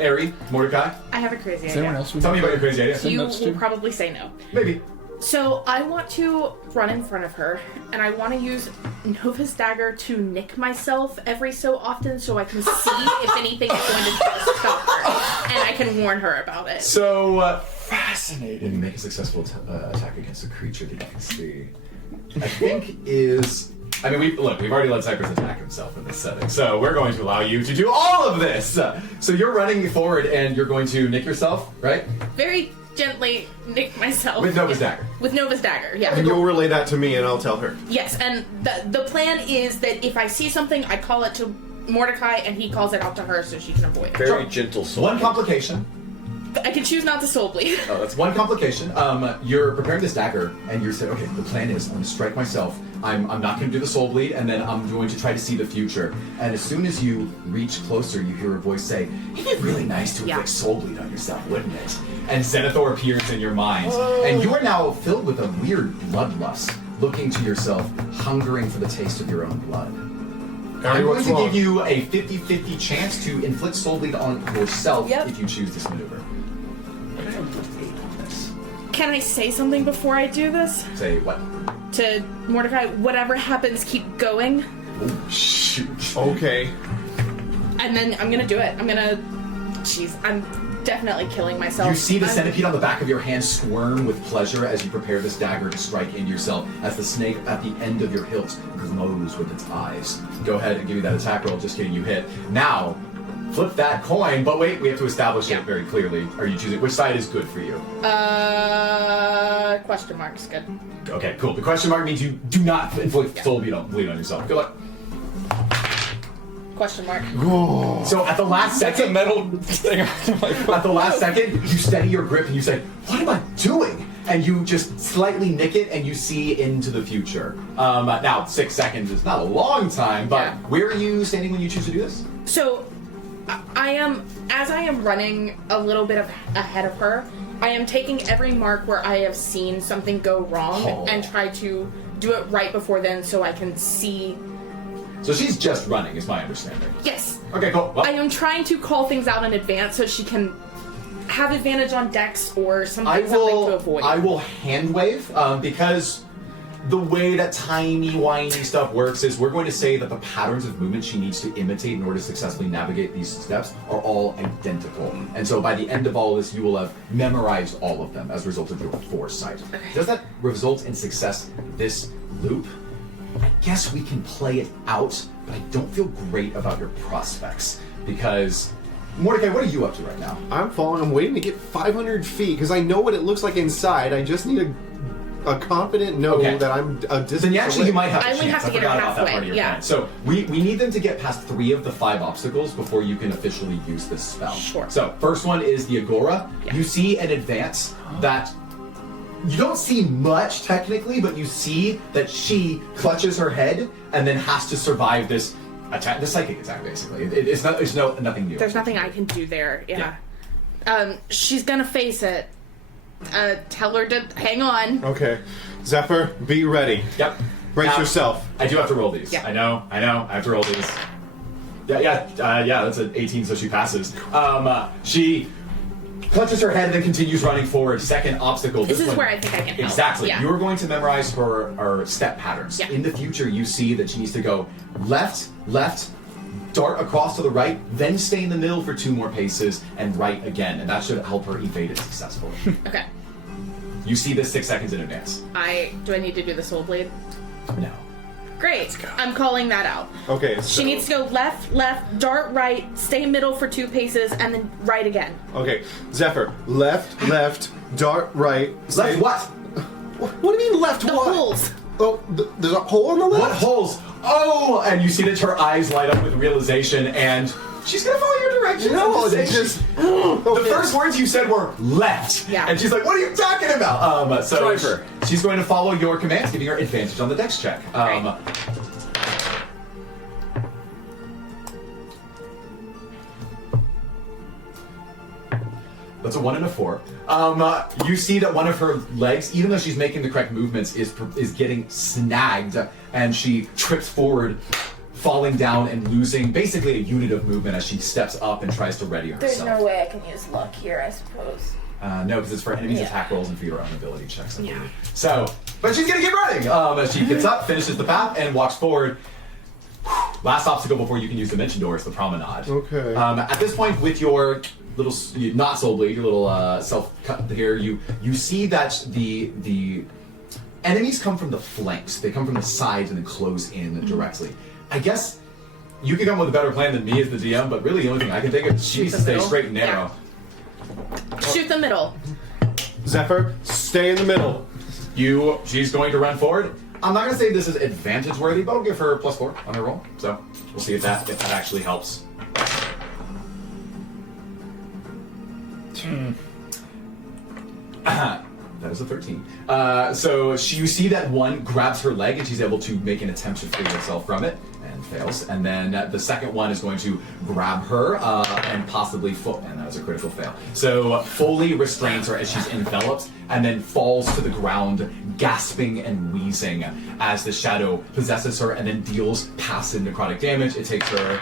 Ari, Mordecai, I have a crazy Is anyone idea. else? tell me about your crazy idea. You notes will too? probably say no. Maybe. So I want to run in front of her, and I want to use Nova's dagger to nick myself every so often, so I can see if anything is going to try to stop her, and I can warn her about it. So when Fascinating. you make a successful attack against a creature that you can see, I think is. I mean, we've already let Cypress attack himself in this setting, so we're going to allow you to do all of this. So you're running forward, and you're going to nick yourself, right? Very gently nick myself With Nova's dagger. With Nova's dagger, yeah. And you'll relay that to me, and I'll tell her. Yes, and the plan is that if I see something, I call it to Mordecai, and he calls it out to her so she can avoid it. Very Sure. gentle soul. One complication. I can choose not to soul bleed. Oh, that's one complication. You're preparing this dagger, and you're saying, okay, the plan is I'm going to strike myself. I'm not going to do the soul bleed, and then I'm going to try to see the future. And as soon as you reach closer, you hear a voice say, it'd be really nice to inflict soul bleed on yourself, wouldn't it? And Zenithor appears in your mind. And you are now filled with a weird bloodlust, looking to yourself, hungering for the taste of your own blood. I'm going what's to wrong? give you a 50-50 chance to inflict soul bleed on yourself Yep. if you choose this maneuver. Can I say something before I do this? Say what? To Mordecai, whatever happens, keep going. Oh, shoot. Okay. And then I'm gonna do it. Jeez, I'm definitely killing myself. You see the I'm- centipede on the back of your hand squirm with pleasure as you prepare this dagger to strike into yourself, as the snake at the end of your hilt glows with its eyes. Go ahead and give me that attack roll. Just kidding, you hit. Now, flip that coin, but wait, we have to establish it very clearly. Are you choosing which side is good for you? Question mark's good. Okay, cool. The question mark means you do not inflict soul bleed on yourself. Good luck. Question mark. So at the last That's a second, metal thing. at the last second, you steady your grip and you say, "What am I doing?" And you just slightly nick it, and you see into the future. Now, 6 seconds is not a long time, but Yeah. where are you standing when you choose to do this? So, I am running a little bit ahead of her, I am taking every mark where I have seen something go wrong Oh. and try to do it right before then so I can see. So she's just running, is my understanding. Yes, Okay, cool. Well, I am trying to call things out in advance so she can have advantage on dex or something to avoid. I will hand wave because the way that timey-wimey stuff works is we're going to say that the patterns of movement she needs to imitate in order to successfully navigate these steps are all identical. And so by the end of all this, you will have memorized all of them as a result of your foresight. Does that result in success this loop? I guess we can play it out, but I don't feel great about your prospects because... Mordecai, what are you up to right now? I'm following. I'm waiting to get 500 feet because I know what it looks like inside. I just need a confident no Okay. that I'm a distance Then actually away. you might have a I only chance. have to I get forgot her about that part of halfway, your yeah. plan. So we need them to get past 3 of the 5 obstacles before you can officially use this spell. Sure. So first one is the Agora. Yeah. You see an advance that you don't see much technically, but you see that she clutches her head and then has to survive this attack, the psychic attack basically. It's nothing new. There's nothing I can do there. Yeah. She's gonna face it. Tell her to hang on. Okay. Zephyr, be ready. Yep. Brace Now, yourself. I do have to roll these. Yeah. I know. I have to roll these. Yeah, that's an 18, so she passes. She clutches her head and then continues running forward. Second obstacle. This is one- where I think I can help. Exactly. Yeah. You are going to memorize her step patterns. Yeah. In the future, you see that she needs to go left, dart across to the right, then stay in the middle for 2 more paces, and right again. And that should help her evade it successfully. Okay. You see this 6 seconds in advance. Do I need to do the soul blade? No. Great. I'm calling that out. Okay. So, She needs to go left, dart right, stay middle for 2 paces, and then right again. Okay. Zephyr, left, dart right. Left what? What do you mean left The what? holes. Oh, there's a hole on the left? What holes? Oh! And you see that her eyes light up with realization, and she's gonna follow your directions. No, I'm it's just just... saying. The first words you said were left. Yeah. And she's like, what are you talking about? So Drive her. she's going to follow your commands, giving her advantage on the dex check. Right. That's a 1 and a 4. You see that one of her legs, even though she's making the correct movements, is getting snagged, and she trips forward, falling down and losing basically a unit of movement as she steps up and tries to ready herself. There's no way I can use luck here, I suppose. No, because it's for enemies' Yeah. attack rolls and for your own ability checks. I Yeah. believe. So, but she's gonna keep running. As she gets up, finishes the path, and walks forward. Last obstacle before you can use Dimension Door is the promenade. Okay. At this point, with your little not soul bleed, your little self cut here, you see that the enemies come from the flanks. They come from the sides and then close in directly. I guess you could come with a better plan than me as the DM, but really the only thing I can think of is she needs to the stay middle. straight and narrow. Shoot the middle. Zephyr, stay in the middle. She's going to run forward. I'm not going to say this is advantage worthy, but I'll give her +4 on her roll. So we'll see if that actually helps. That is a 13. So you see that one grabs her leg and she's able to make an attempt to free herself from it and fails. And then the second one is going to grab her and possibly and that was a critical fail. So fully restrains her as she's enveloped and then falls to the ground, gasping and wheezing as the shadow possesses her and then deals passive necrotic damage. It takes her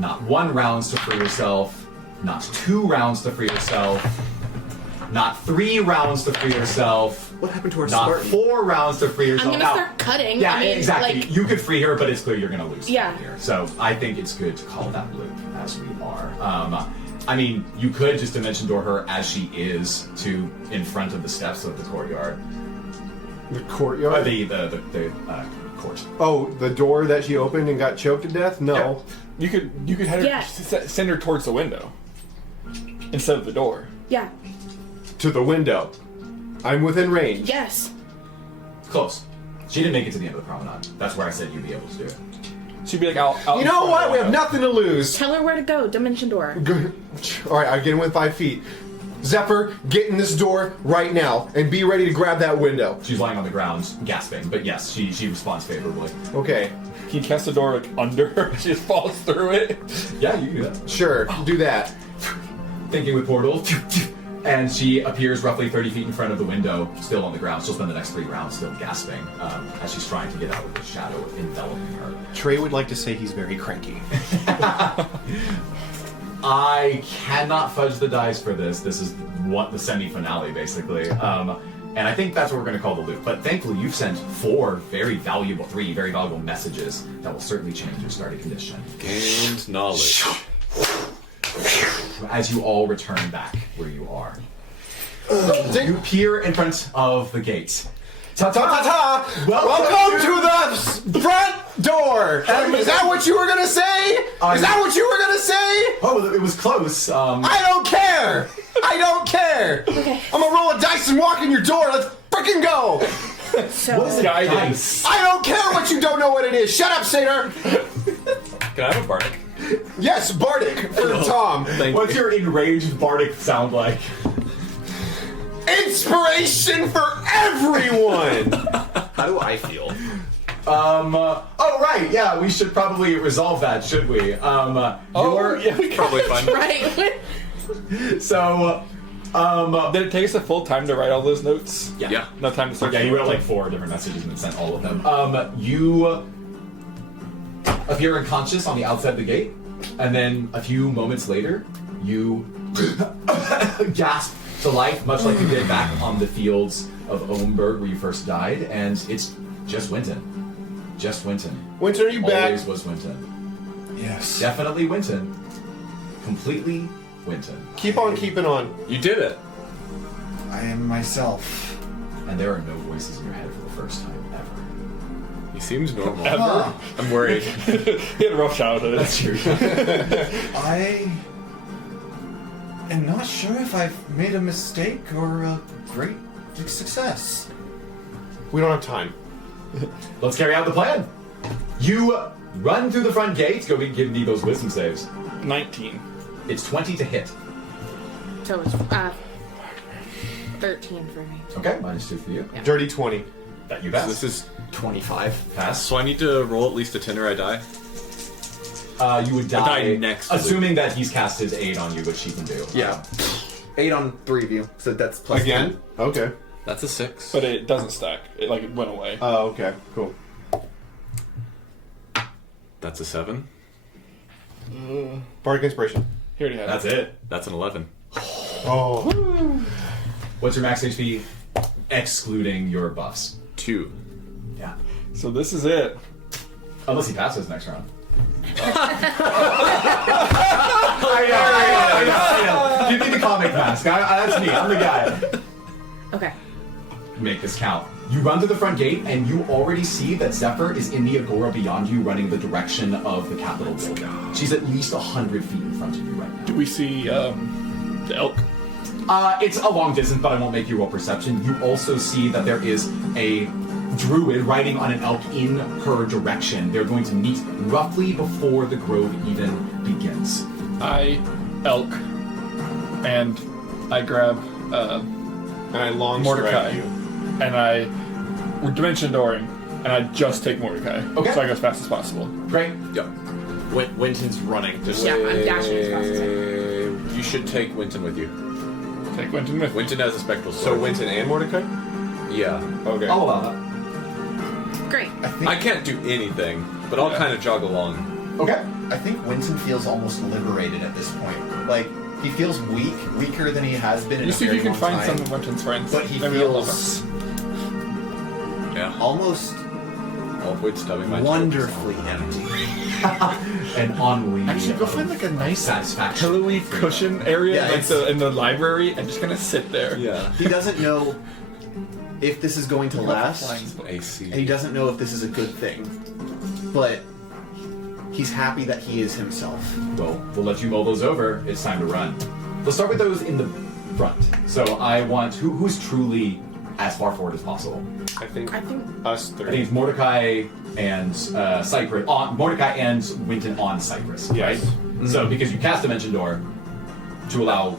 not 1 round to free herself, not 2 rounds to free herself, not 3 rounds to free herself. What happened to our Not Spartan? 4 rounds to free herself. I'm gonna start cutting. Yeah, I mean, exactly. like- You could free her, but it's clear you're gonna lose Yeah. here. So I think it's good to call that loop as we are. I mean, you could just Dimension Door her as she is to in front of the steps of the courtyard. The Or courtyard. the court. Oh, the door that she opened and got choked to death? No. You could head her, Yeah. send her towards the window instead of the door. Yeah. To the window. I'm within range. Yes. Close. She didn't make it to the end of the promenade. That's where I said you'd be able to do it. She'd be like out. You know what? We have nothing to lose. Tell her where to go. Dimension door. Alright, I get in with 5 feet. Zephyr, get in this door right now and be ready to grab that window. She's lying on the ground, gasping, but yes, she responds favorably. Okay. Can you cast the door like under her? She just falls through it. Yeah, you can do that. Sure, do that. Thinking with portal, and she appears roughly 30 feet in front of the window, still on the ground. She'll spend the next 3 rounds still gasping as she's trying to get out of the shadow enveloping her. Trey would like to say he's very cranky. I cannot fudge the dice for this. This is the semi-finale, basically. And I think that's what we're going to call the loop. But thankfully, you've sent 3 very valuable messages that will certainly change your starting condition. Gained knowledge. As you all return back where you are. You peer in front of the gate. Ta-ta! Welcome to the front door! Is that what you were gonna say? Is that what you were gonna say? Oh, it was close. I don't care! I don't care! Okay. I'm gonna roll a dice and walk in your door. Let's freaking go! So. what is it? Guidance. I don't care what you don't know what it is. Shut up, Satyr! Can I have a bardic? Yes, Bardic for Tom. Thank What's you. your enraged bardic sound like? Inspiration for everyone! How do I feel? Oh right, yeah, we should probably resolve that, should we? Oh, yeah, we Probably fine. Right. So, Did it take us a full time to write all those notes? Yeah. No time to search. yeah, you wrote like 4 different messages and then sent all of them. You appear unconscious on the outside of the gate, and then a few moments later, you gasp to life, much like you did back on the fields of Umbral where you first died, and it's just Winton. Just Winton. Winter, are you back? Always was Winton. Yes. Definitely Winton. Completely Winton. Keep on keeping on. You did it. I am myself. And there are no voices in your head for the first time ever. He seems normal. Ever? I'm worried. He had a rough childhood. That's true. I am not sure if I've made a mistake or a great success. We don't have time. Let's carry out the plan. You run through the front gate. Go give me those wisdom saves. 19. It's 20 to hit. So it's 13 for me. Okay, -2 for you. Dirty 20. That you So pass. this is 25. Pass. so I need to roll at least a 10 or I die. You would die, die next to assuming that he's cast his aid on you, which he can do. Yeah. 8 on 3 of you, so that's plus Again? Okay. That's a 6. But it doesn't stack. It went away. Oh, okay. Cool. That's a 7. Bardic Inspiration. He already had That's it. it. That's an 11. Oh. What's your max HP, excluding your buffs? 2. Yeah. So this is it. Unless he passes next round. I know. Give me the comic mask. That's me. I'm the guy. Okay. Make this count. You run to the front gate, and you already see that Zephyr is in the agora beyond you, running the direction of the Capitol building. She's at least 100 feet in front of you right now. Do we see the elk? It's a long distance, but I won't make you roll perception. You also see that there is a druid riding on an elk in her direction. They're going to meet roughly before the grove even begins. I elk, and I grab And I long Mordecai, strike you. and we're dimension dooring, and I just take Mordecai. Okay. So I go as fast as possible. Great. Yep. Winton's running. Just Yeah, I'm dashing as fast as I You should take Winton with you. Take Winton with me. Winton has a spectral So sword. Winton and Mordecai? Yeah. Okay. I'll allow that. Great. I can't do anything, but I'll kind of jog along. Okay. I think Winton feels almost liberated at this point. Like, he feels weaker than he has been in You a see if very you can long find time. some of Winton's friends. But he Maybe they'll love feels Yeah. almost I'll avoid stubbing my toe. wonderfully empty. And ennui. Actually, go find like a nice satisfaction. pillowy cushion area, Yeah, like it's- in the library, and just gonna sit there. Yeah. He doesn't know if this is going to last, AC. and he doesn't know if this is a good thing. But he's happy that he is himself. Well, we'll let you mull those over. It's time to run. Let's start with those in the front. So I want who's truly as far forward as possible. I think I think us I three. think it's Mordecai and Cypress. Mordecai and Winton on Cypress, right? So because you cast Dimension Door to allow.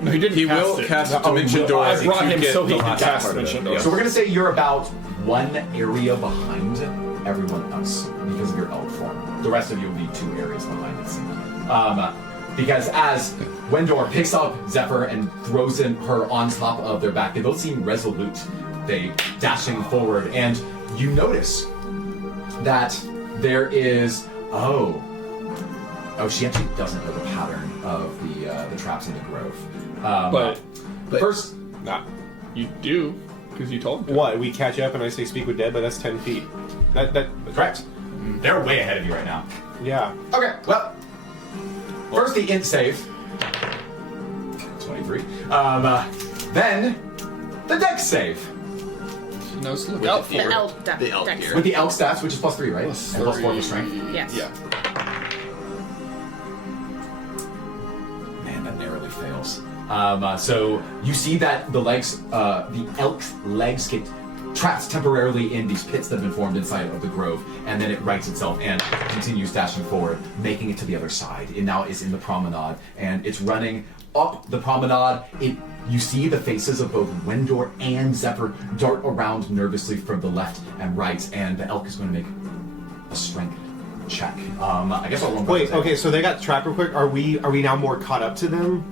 No, he didn't. He cast will it. cast No, Dimension Door I if brought you him get so he the could last cast part of it. Dimension Door. Yeah. So we're gonna say you're about one area behind everyone else because of your elk form. The rest of you will be 2 areas behind it. Because as Wendor picks up Zephyr and throws her on top of their back, they both seem resolute. They dashing forward, and you notice that there is she actually doesn't know the pattern of the traps in the grove. But first, Nah. you do, because you told him. What? We catch up and I say speak with dead, but that's 10 feet. That correct. They're way ahead of you right now. yeah. Okay, well, first the int save. 23. Then the dex save. She knows to look out for the it. elk deck. The elk dex. gear. With the elk stats, which is +3, right? Plus And +4 for 3. strength. Yes. Yeah. Man, that narrowly fails. So you see that the elk's legs get trapped temporarily in these pits that have been formed inside of the grove, and then it rights itself and continues dashing forward, making it to the other side. It now is in the promenade, and it's running up the promenade. You see the faces of both Wendor and Zephyr dart around nervously from the left and right, and the elk is going to make a strength check. I guess I'll run. Wait, okay, so they got trapped real quick. Are we now more caught up to them?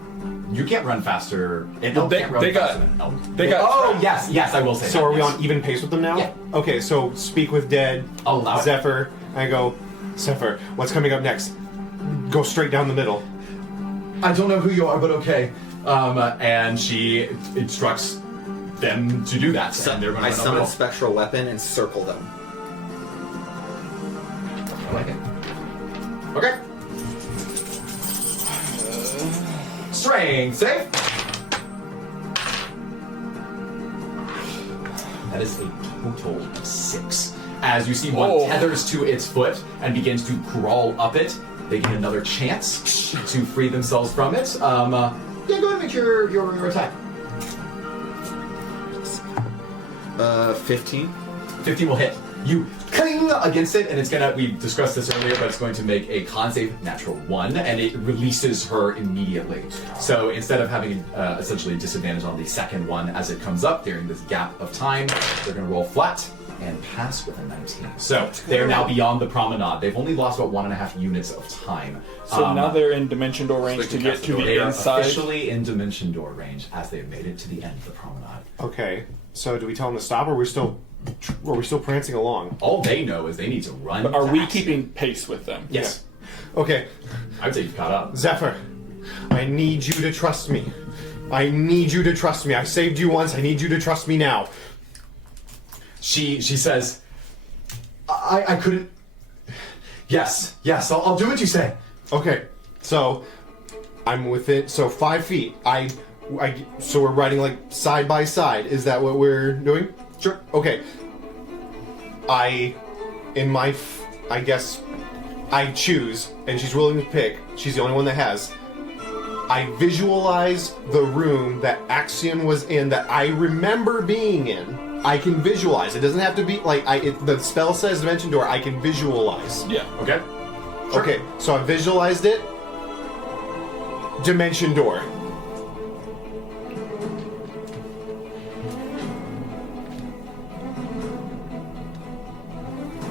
You can't run faster. An elk They- can't run they got- faster than an elk. they got Oh trapped. yes, I will say. So that, are we yes. on even pace with them now? Yeah. Okay, so speak with Dead, I'll allow it. Zephyr, and I go, Zephyr, what's coming up next? Go straight down the middle. I don't know who you are, but okay. And she instructs them to do that. And they're going to I run summon a up spectral weapon and circle them. I like it. Okay. Strength save. That is a total of 6. As you see, one Whoa. tethers to its foot and begins to crawl up it. They get another chance to free themselves from it. Yeah, go ahead and make your attack. 15. 15 will hit. You cling against it, and it's gonna, we discussed this earlier, but it's going to make a con save, natural 1, and it releases her immediately. So instead of having essentially a disadvantage on the second one as it comes up during this gap of time, they're gonna roll flat and pass with a 19. So they are now beyond the promenade. They've only lost about 1.5 units of time. So now they're in dimension door range to get to They the are inside. officially in dimension door range as they've made it to the end of the promenade. Okay, so do we tell them to stop, or are we still prancing along? All they know is they need to run. But are we fast. keeping pace with them? Yes. Okay, I would say you've caught up. Zephyr, I need you to trust me. I need you to trust me. I saved you once. I need you to trust me now. She says, I couldn't. Yes, I'll do what you say. Okay, so I'm within 5 feet. So we're riding like side by side. Is that what we're doing? Sure. Okay. I guess I choose, and she's willing to pick. She's the only one that has. I visualize the room that Axion was in, that I remember being in. I can visualize. It doesn't have to be like the spell says dimension door. I can visualize. Yeah. Okay. Okay, so I visualized it. Dimension door.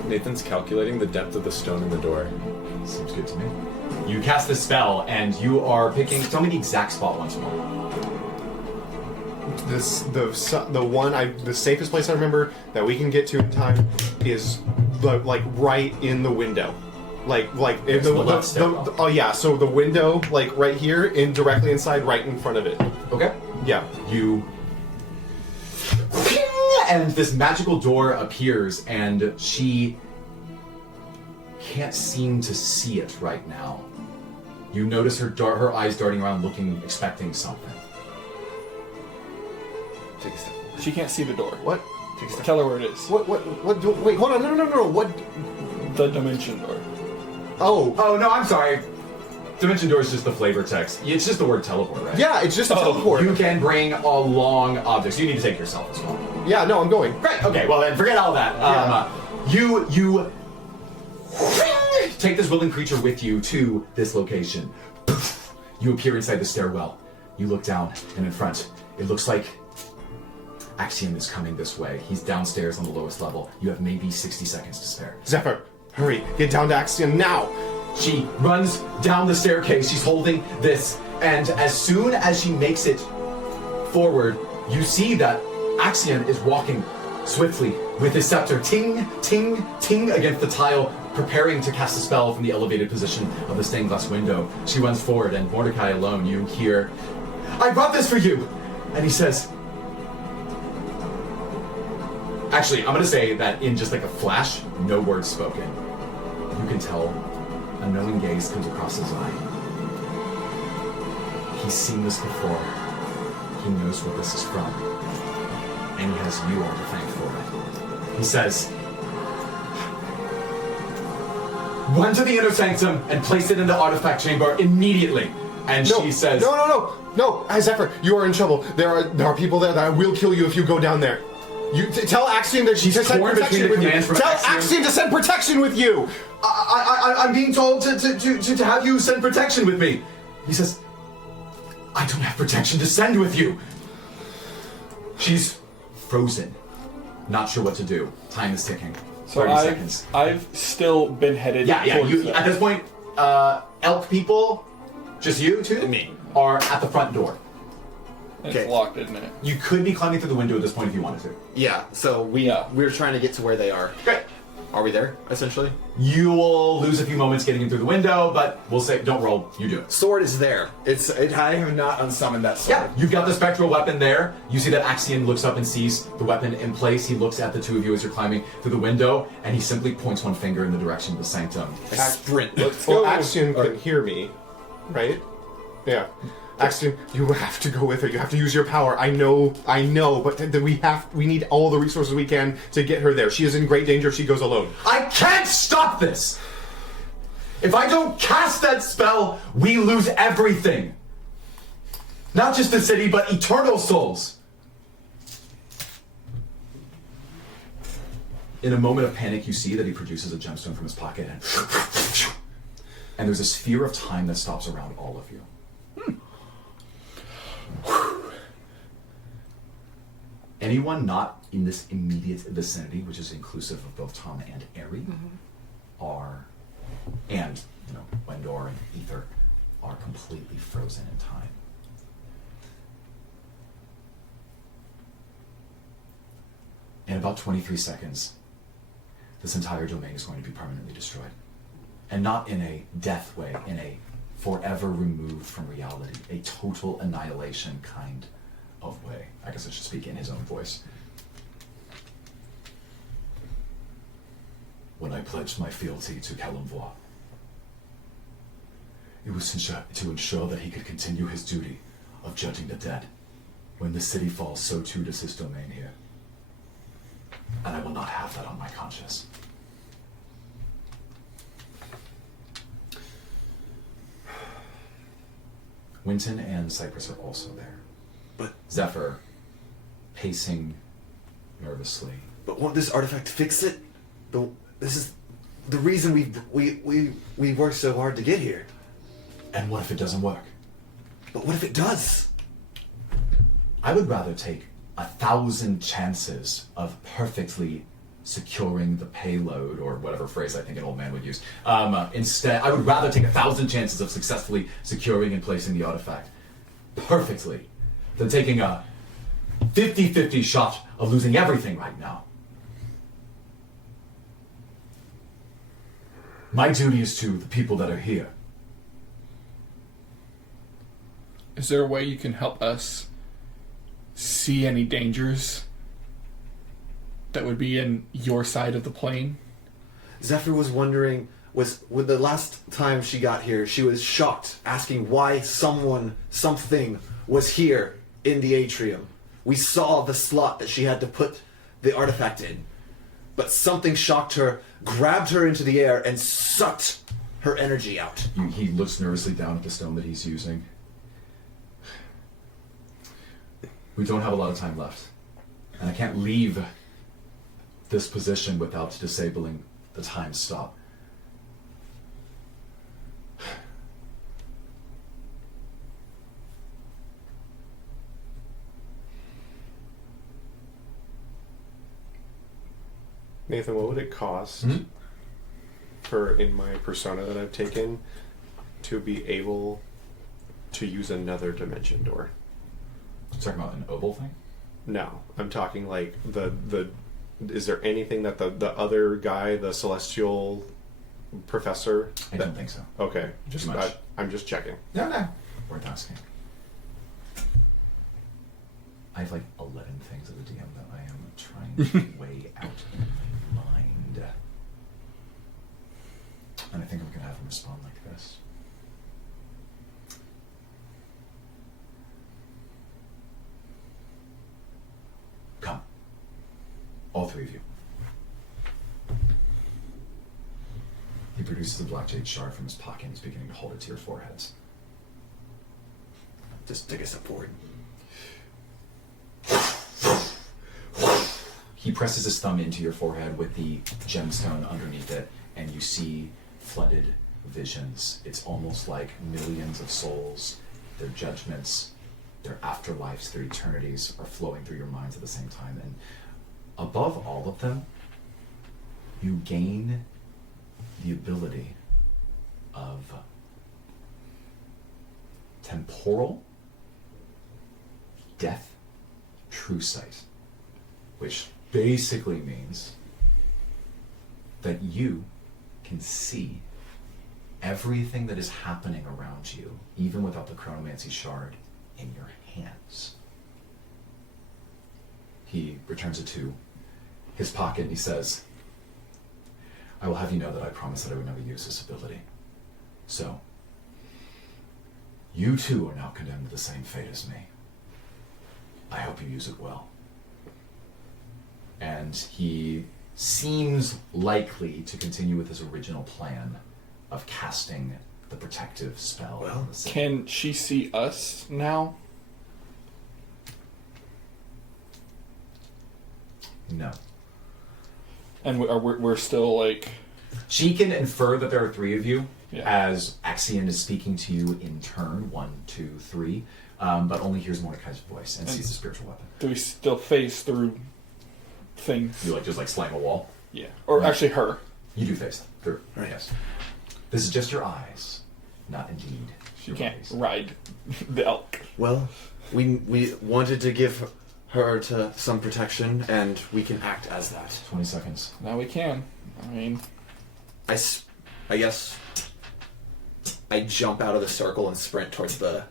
Nathan's calculating the depth of the stone in the door. Seems good to me. You cast the spell, and you are picking. Tell me the exact spot once more. The safest place I remember that we can get to in time is like right in the window, like in the left stairwell. oh yeah, so the window like right here, in directly inside, right in front of it. Okay. Yeah. You. And this magical door appears, and she can't seem to see it right now. You notice her eyes darting around, looking, expecting something. Take a step. She can't see the door. What? Take a step. Tell her where it is. Wait, hold on. No. What? The dimension door. Oh. Oh no, I'm sorry. Dimension door is just the flavor text. It's just the word teleport, right? Yeah, it's just a teleport. You can bring along objects. You need to take yourself as well. Yeah, no, I'm going. Great. Okay. Well then, forget all that. You take this willing creature with you to this location. You appear inside the stairwell. You look down, and in front, it looks like Axiom is coming this way. He's downstairs on the lowest level. You have maybe 60 seconds to spare. Zephyr, hurry, get down to Axiom now. She runs down the staircase. She's holding this, and as soon as she makes it forward, you see that Axiom is walking swiftly with his scepter, ting, ting, ting, against the tile, preparing to cast a spell from the elevated position of the stained glass window. She runs forward, and Mordecai alone, you hear, "I brought this for you!" And he says, actually, I'm gonna say that in just like a flash, no words spoken, you can tell a knowing gaze comes across his eye. He's seen this before. He knows where this is from. And he has you all to thank for it. He says, "Run to the inner sanctum and place it in the artifact chamber immediately." And she says, No, Zephyr, you are in trouble. There are people there that will kill you if you go down there. You tell Axiom that she's to send torn between protection the with you. commands from Tell Axiom. Axiom to send protection with you. I'm being told to have you send protection with me. He says, "I don't have protection to send with you." She's frozen, not sure what to do. Time is ticking. So 30 seconds. I've still been headed. Yeah. towards You, the- at this point, elk people, just you two, And me. are at the front door. It's Okay. locked, isn't it? You could be climbing through the window at this point if you wanted to. Yeah, so we're trying to get to where they are. Great. Are we there, essentially? You will lose a few moments getting in through the window, but we'll say don't roll. You do it. Sword is there. I have not unsummoned that sword. Yeah, you've got the spectral weapon there. You see that Axion looks up and sees the weapon in place. He looks at the two of you as you're climbing through the window, and he simply points one finger in the direction of the sanctum. I sprint. Let's Well, go. Axion can hear me, right? Yeah. Axion, you have to go with her. You have to use your power. I know, but we need all the resources we can to get her there. She is in great danger if she goes alone. I can't stop this! If I don't cast that spell, we lose everything. Not just the city, but eternal souls. In a moment of panic, you see that he produces a gemstone from his pocket, and there's a sphere of time that stops around all of you. Anyone not in this immediate vicinity, which is inclusive of both Tom and Ari, and Wendor and Ether, are completely frozen in time. In about 23 seconds, this entire domain is going to be permanently destroyed. And not in a death way, in a forever removed from reality, a total annihilation kind of way. I guess I should speak in his own voice. When I pledged my fealty to Kalimvois, it was to ensure that he could continue his duty of judging the dead. When the city falls, so too does his domain here. And I will not have that on my conscience. Winton and Cypress are also there. But Zephyr, pacing nervously. But won't this artifact fix it? This is the reason we worked so hard to get here. And what if it doesn't work? But what if it does? I would rather take 1,000 chances of perfectly securing the payload, or whatever phrase I think an old man would use. Instead, I would rather take 1,000 chances of successfully securing and placing the artifact perfectly than taking a 50-50 shot of losing everything right now. My duty is to the people that are here. Is there a way you can help us see any dangers that would be in your side of the plane? Zephyr was wondering, when the last time she got here, she was shocked, asking why something was here in the atrium. We saw the slot that she had to put the artifact in. But something shocked her, grabbed her into the air, and sucked her energy out. He looks nervously down at the stone that he's using. We don't have a lot of time left. And I can't leave this position without disabling the time stop. Nathan, what would it cost for, in my persona that I've taken, to be able to use another dimension door? Talking about an oval thing? No, I'm talking like the. Is there anything that the other guy, the celestial professor? I don't think so. Okay, just Too much. I'm just checking. No. Worth asking. I have like 11 things as a DM that I am trying to weigh out in my mind. And I think I'm going to have him respond like this. Come. All three of you. He produces a black jade shard from his pocket and he's beginning to hold it to your foreheads. Just take a step forward. He presses his thumb into your forehead with the gemstone underneath it, and you see flooded visions. It's almost like millions of souls, their judgments, their afterlives, their eternities are flowing through your minds at the same time. And above all of them, you gain the ability of temporal death true sight, which basically means that you can see everything that is happening around you, even without the chronomancy shard in your hands. He returns it to his pocket and he says, I will have you know that I promised that I would never use this ability. So, you too are now condemned to the same fate as me. I hope you use it well. And he seems likely to continue with his original plan of casting the protective spell. Well, Can she see us now? No. And we're still like... She can infer that there are three of you, Yeah. as Axion is speaking to you in turn, 1, 2, 3, but only hears Mordecai's voice and sees the spiritual weapon. Do we still face through things? You just slam a wall. Yeah. Or Right. actually her. You do face through. Right. Yes. This is just your eyes, not indeed She your can't bodies. ride the elk. well, we wanted to give her to some protection, and we can act as that. 20 seconds. Now we can. I mean... I guess I jump out of the circle and sprint towards the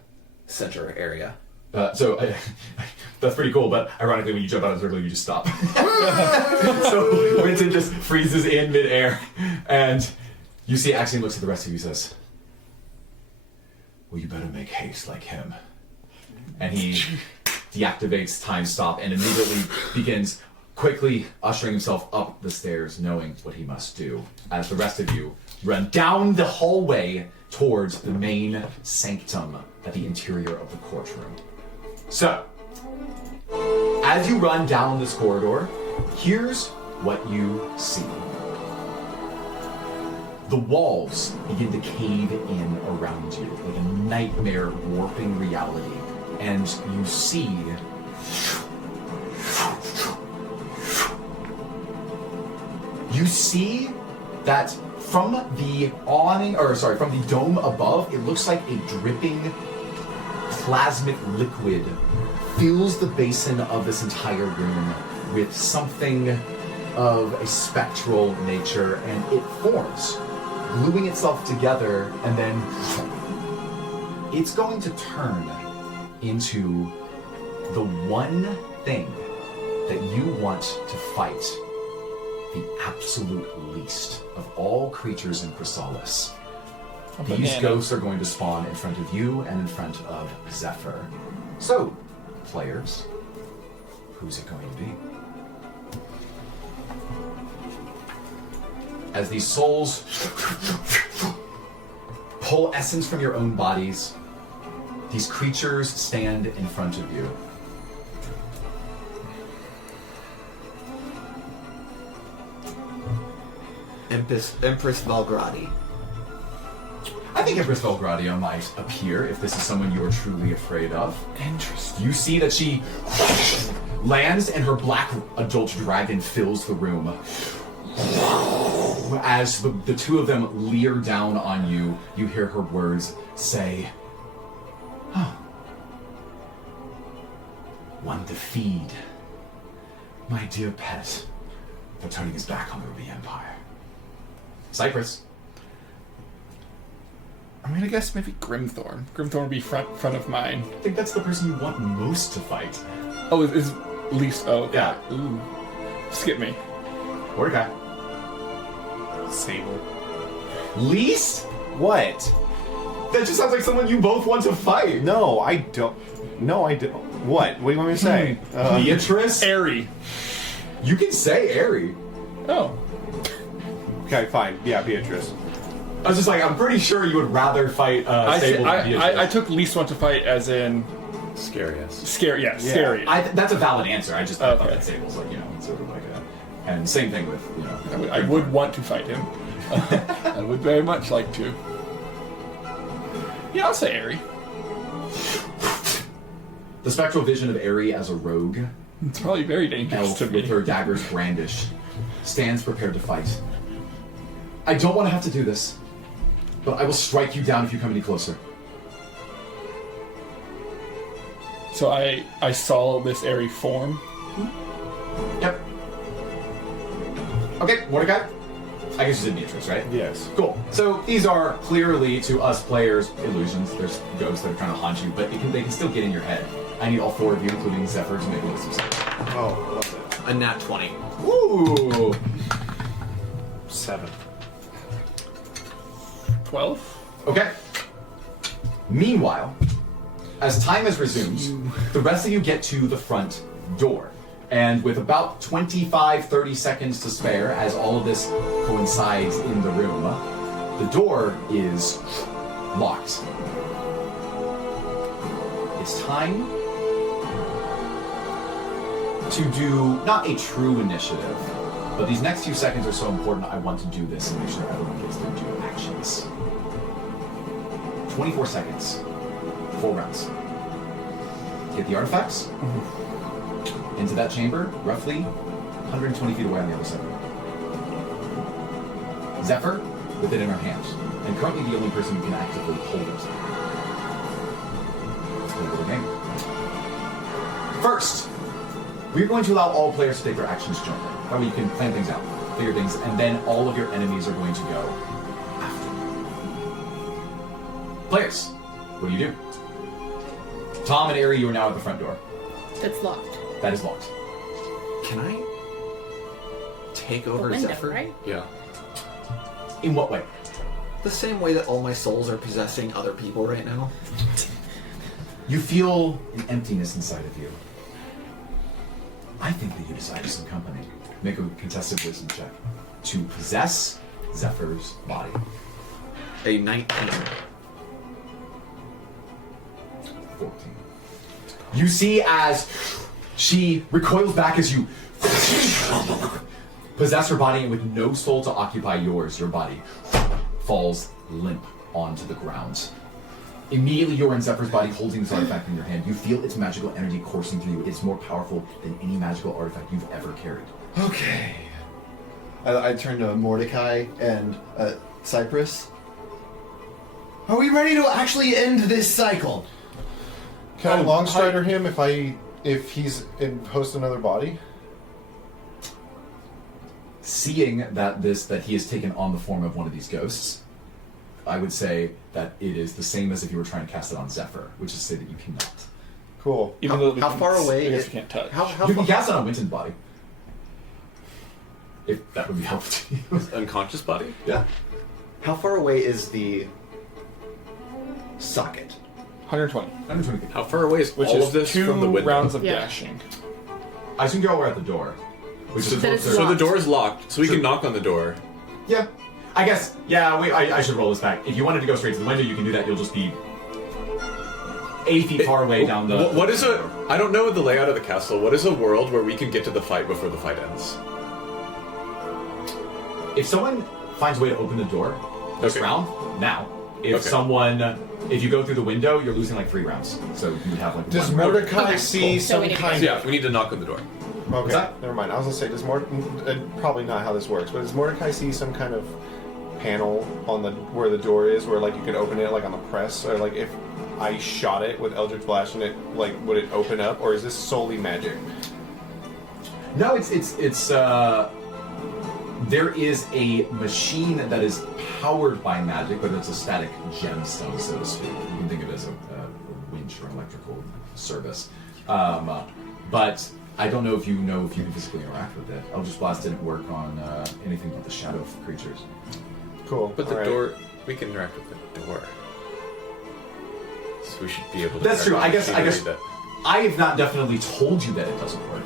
center area. That's pretty cool, but ironically when you jump out of the circle, you just stop. So Winston just freezes in midair, and you see Axiom looks at the rest of you and says, well, you better make haste like him. And he deactivates time stop and immediately begins quickly ushering himself up the stairs, knowing what he must do, as the rest of you run down the hallway towards the main sanctum at the interior of the courtroom. So, as you run down this corridor, here's what you see. The walls begin to cave in around you, like a nightmare warping reality, and you see that from the from the dome above, it looks like a dripping plasmic liquid fills the basin of this entire room with something of a spectral nature, and it forms, gluing itself together, and then it's going to turn into the one thing that you want to fight the absolute least of all creatures in Chrysalis. These ghosts are going to spawn in front of you and in front of Zephyr. So, players, who's it going to be? As these souls pull essence from your own bodies, these creatures stand in front of you. Empress Valgradi. I think Empress Valgradia might appear if this is someone you are truly afraid of. Interesting. You see that she lands and her black adult dragon fills the room. As the two of them leer down on you, you hear her words say, oh, one to feed, my dear pet, for turning his back on the Ruby Empire. Cypress. I'm gonna guess maybe Grimthorn. Grimthorn would be front of mine. I think that's the person you want most to fight. Oh, is least? Oh, okay. Yeah. Ooh. Skip me. Mordecai. Sable. Least? What? That just sounds like someone you both want to fight. No, I don't. No, I don't. What? What do you want me to say? Beatrice? Airy. You can say Airy. Oh. Okay, fine. Yeah, Beatrice. I was just like, I'm pretty sure you would rather fight Sable than Beatrice. I took least one to fight as in Scariest. scary. Yeah, scary. That's a valid answer. I just thought Okay. that Sable's like, sort of like a... And same thing with, I would want to fight him. I would very much like to. Yeah, I'll say Airy. The spectral vision of Airy as a rogue, It's probably very dangerous elf to me. with her daggers brandished, stands prepared to fight. I don't want to have to do this, but I will strike you down if you come any closer. So I saw this airy form. Yep. Okay, Mordecai. I guess you did Beatrice, right? Yes. Cool. So these are clearly, to us players, illusions. There's ghosts that are trying to haunt you, but they can still get in your head. I need all four of you, including Zephyr, to make a list of stuff. Oh, love it. A nat 20. Ooh! 7. 12. Okay. Meanwhile, as time has resumed, the rest of you get to the front door. And with about 25-30 seconds to spare, as all of this coincides in the room, the door is locked. It's time to do not a true initiative, but these next few seconds are so important, I want to do this and make sure everyone gets their due actions. 24 seconds. 4 rounds. Get the artifacts. Into that chamber, roughly 120 feet away on the other side. Zephyr, with it in her hands, and currently the only person who can actively hold it. Let's play a little game. First, we're going to allow all players to take their actions jointly. That way you can plan things out, figure things, and then all of your enemies are going to go after you. Players, what do you do? Tom and Ari, you are now at the front door. It's locked. That is locked. Can I take The over window, Zephyr? right? Yeah. In what way? The same way that all my souls are possessing other people right now. You feel an emptiness inside of you. I think that you desire some company. Make a contested wisdom check to possess Zephyr's body. A 19. 14. You see as she recoils back as you possess her body, and with no soul to occupy yours, your body falls limp onto the ground. Immediately, you're in Zephyr's body, holding this artifact in your hand. You feel its magical energy coursing through you. It's more powerful than any magical artifact you've ever carried. Okay. I turn to Mordecai and Cypress. Are we ready to actually end this cycle? Can I long strider him if he's host another body? Seeing that he has taken on the form of one of these ghosts, I would say that it is the same as if you were trying to cast it on Zephyr, which is to say that you cannot. Cool. Even though we How can- far away I guess is- we can't touch. How You can far? cast it on Winton's body. If that would be helpful to you. Unconscious body? Yeah. How far away is the socket? 120. 120 feet. How far away is Which all is of this 2 from the window? rounds of Yeah. dashing. I assume you're all at the door. Which is That is So the locked. door is locked, so we True. can knock on the door. Yeah. I guess, yeah, I should roll this back. If you wanted to go straight to the window, you can do that. You'll just be 80 feet far away down the... What is a... I don't know the layout of the castle. What is a world where we can get to the fight before the fight ends? If someone finds a way to open the door this Okay. round, now. If Okay. if you go through the window, you're losing like 3 rounds. So you would have like Does one round. Mordecai Okay, see cool. So some we need to- kind So yeah, of... we need to knock on the door. Okay, that? never mind. I was gonna say, probably not how this works, but does Mordecai see some kind of panel on where the door is, where like you could open it like on the press, or like if I shot it with Eldritch Blast and it would it open up, or is this solely magic? No, it's there is a machine that is powered by magic, but it's a static gemstone, so to speak. You can think of it as a winch or electrical service. But I don't know if you can physically interact with it. Eldritch Blast didn't work on anything but the shadow creatures. Cool. But the Alright. door... We can interact with the door. So we should be able to... That's true. I interact guess with the I have not definitely told you that it doesn't work.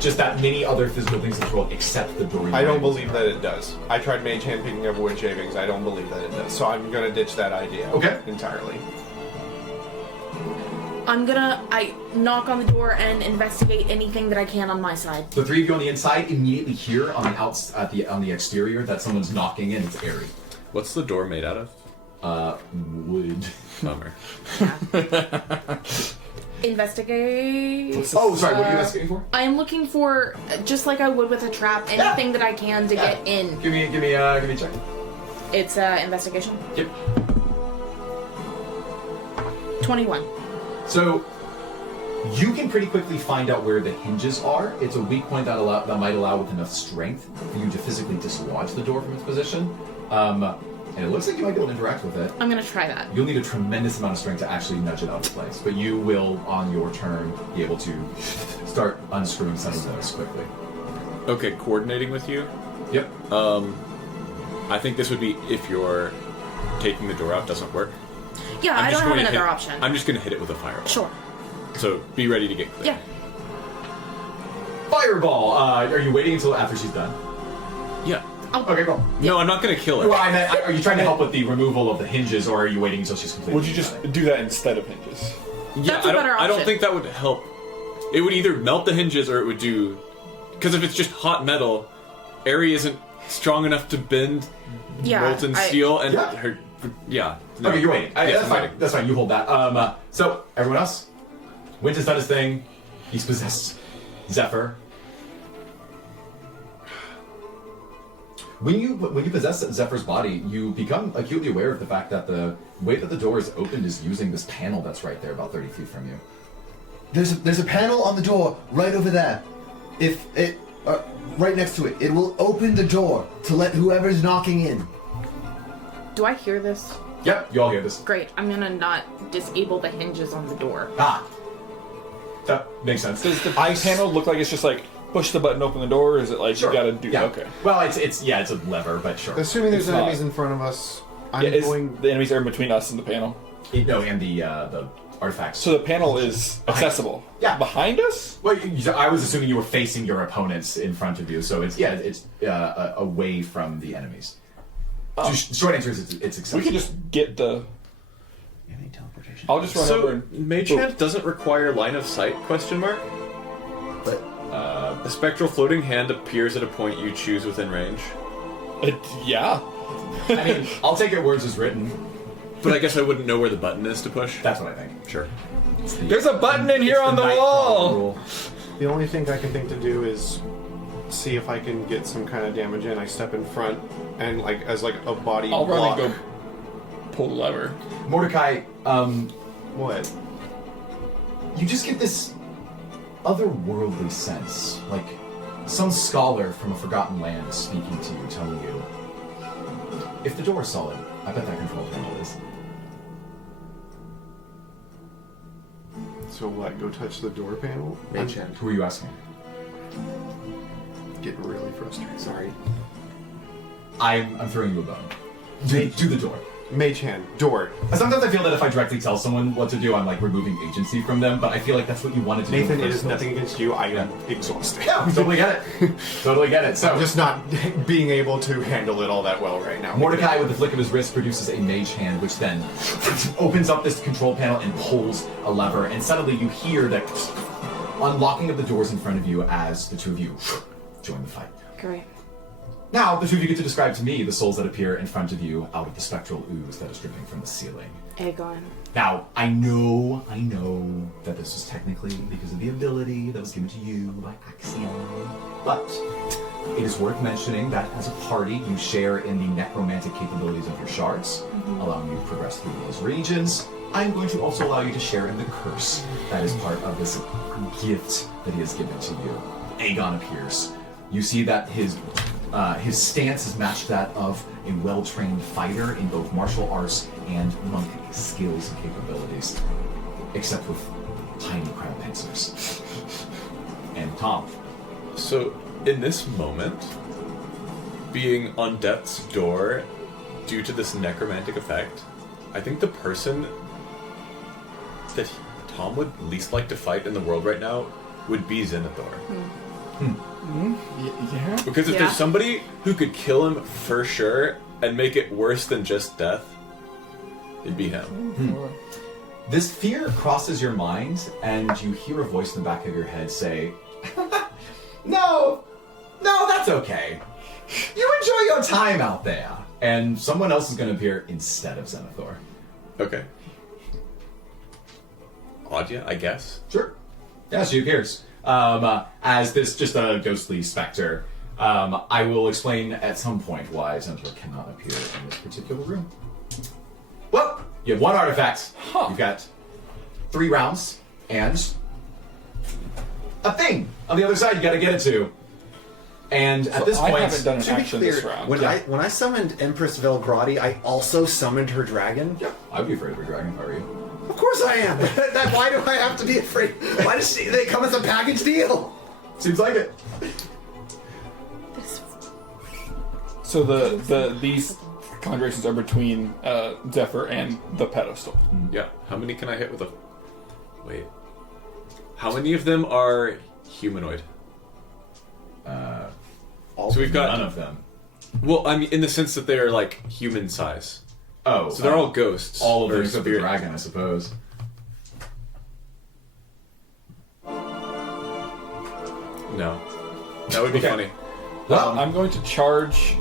Just that many other physical things in this world, except the door. I don't believe that it does. I tried Mage Hand picking up wood shavings. I don't believe that it does. So I'm gonna ditch that idea. Okay. Entirely. I knock on the door and investigate anything that I can on my side. The 3 of you on the inside immediately hear on the on the exterior that someone's knocking and it's airy. What's the door made out of? Wood. Bummer. Investigate. Oh, sorry. What are you investigating for? I am looking for, just like I would with a trap, anything that I can to get in. Give me a check. It's investigation. Yep. 21. So you can pretty quickly find out where the hinges are. It's a weak point that might allow with enough strength for you to physically dislodge the door from its position. And it looks like you might be able to interact with it. I'm gonna try that. You'll need a tremendous amount of strength to actually nudge it out of place, but you will, on your turn, be able to start unscrewing some of those quickly. Okay, coordinating with you. Yep. I think this would be if your taking the door out doesn't work. Yeah, I don't have another option. I'm just going to hit it with a fireball. Sure. So be ready to get clear. Yeah. Fireball! Are you waiting until after she's done? Yeah. Okay, go. No, I'm not going to kill her. Well, I meant, are you trying to help with the removal of the hinges, or are you waiting until she's completely Would you just do that instead of hinges? Yeah, That's a better I don't option. think that would help. It would either melt the hinges or it would do... Because if it's just hot metal, Aerie isn't strong enough to bend molten steel, and Yeah. her... Yeah. No. Okay, you're waiting. Yes, That's I'm fine. waiting. That's fine. You hold that. So, everyone else? Wint has done his thing. He's possessed Zephyr. When you possess Zephyr's body, you become acutely aware of the fact that the way that the door is opened is using this panel that's right there, about 30 feet from you. There's a panel on the door right over there. If it right next to it, it will open the door to let whoever's knocking in. Do I hear this? Yep, you all hear this. Great. I'm gonna not disable the hinges on the door. Ah, that makes sense. Does the panel look like it's just like push the button, open the door, or is it like Sure. you gotta do? Yeah. Okay. Well, it's a lever, but sure. Assuming there's It's not. enemies in front of us, I'm Yeah, going. the enemies are in between us and the panel, No, and the artifacts. so the panel is accessible. Yeah. Behind us. Well, I was assuming you were facing your opponents in front of you, so it's away from the enemies. Oh. Short answer is it's We accessible. can just get the. You have any teleportation? I'll just run So, over and. Mage Hand doesn't require line of sight, question mark? But A spectral floating hand appears at a point you choose within range. Yeah. I mean, I'll take your words as written. But I guess I wouldn't know where the button is to push. That's what I think. Sure. There's a button in here It's on the Nightcrawler wall. rule. The only thing I can think to do is see if I can get some kind of damage in. I step in front and as a body I'll block. run and go pull the lever. Mordecai, What? you just get this otherworldly sense, like some scholar from a forgotten land is speaking to you, telling you, if the door is solid, I bet that control panel is. So what? Go touch the door panel? Mage Hand. Who are you asking? Getting really frustrated. Sorry. I'm throwing you a bone. Do the door. Mage hand. Door. Sometimes I feel that if I directly tell someone what to do, I'm like removing agency from them, but I feel like that's what you wanted to Nathan, do. it is nothing against you. I am exhausted. Yeah, totally get it. Totally get it. So, I'm just not being able to handle it all that well right now. Mordecai, with the flick of his wrist, produces a mage hand, which then opens up this control panel and pulls a lever, and suddenly you hear that unlocking of the doors in front of you as the two of you join the fight. Great. Now, the two of you get to describe to me the souls that appear in front of you out of the spectral ooze that is dripping from the ceiling. Aegon. Now, I know that this was technically because of the ability that was given to you by Axiom, but it is worth mentioning that as a party, you share in the necromantic capabilities of your shards, allowing you to progress through those regions. I'm going to also allow you to share in the curse that is part of this gift that he has given to you. Aegon appears. You see that his stance is matched that of a well-trained fighter in both martial arts and monk skills and capabilities, except with tiny crown pincers. And Tom. So, in this moment, being on death's door due to this necromantic effect, I think the person that Tom would least like to fight in the world right now would be Zenithor. Yeah. Because if Yeah. there's somebody who could kill him for sure and make it worse than just death, it'd be him. This fear crosses your mind, and you hear a voice in the back of your head say, No, that's okay. You enjoy your time out there. And someone else is going to appear instead of Zenithor. Okay. Adya, I guess. Sure. Yeah, she appears. As this just a ghostly specter. I will explain at some point why Centaur cannot appear in this particular room. Well, you have one artifact. You've got 3 rounds and a thing on the other side you gotta get it to. And at this point, I haven't done an To be action this clear, round. when I summoned Empress Velgrati, I also summoned her dragon. yeah, I'd be afraid of a dragon if I were you. Of course I am. Why do I have to be afraid? Why does they come as a package deal? Seems like it. So these conjurations are between Zephyr and the pedestal. Yeah. How many can I hit with a... Wait. How many of them are humanoid? So we've got... None of them. Well, I mean, in the sense that they are, like, human size. Oh, So they're all ghosts. all of or them except the spirit. dragon, I suppose. No. That would be Okay. funny. Well, I'm going to charge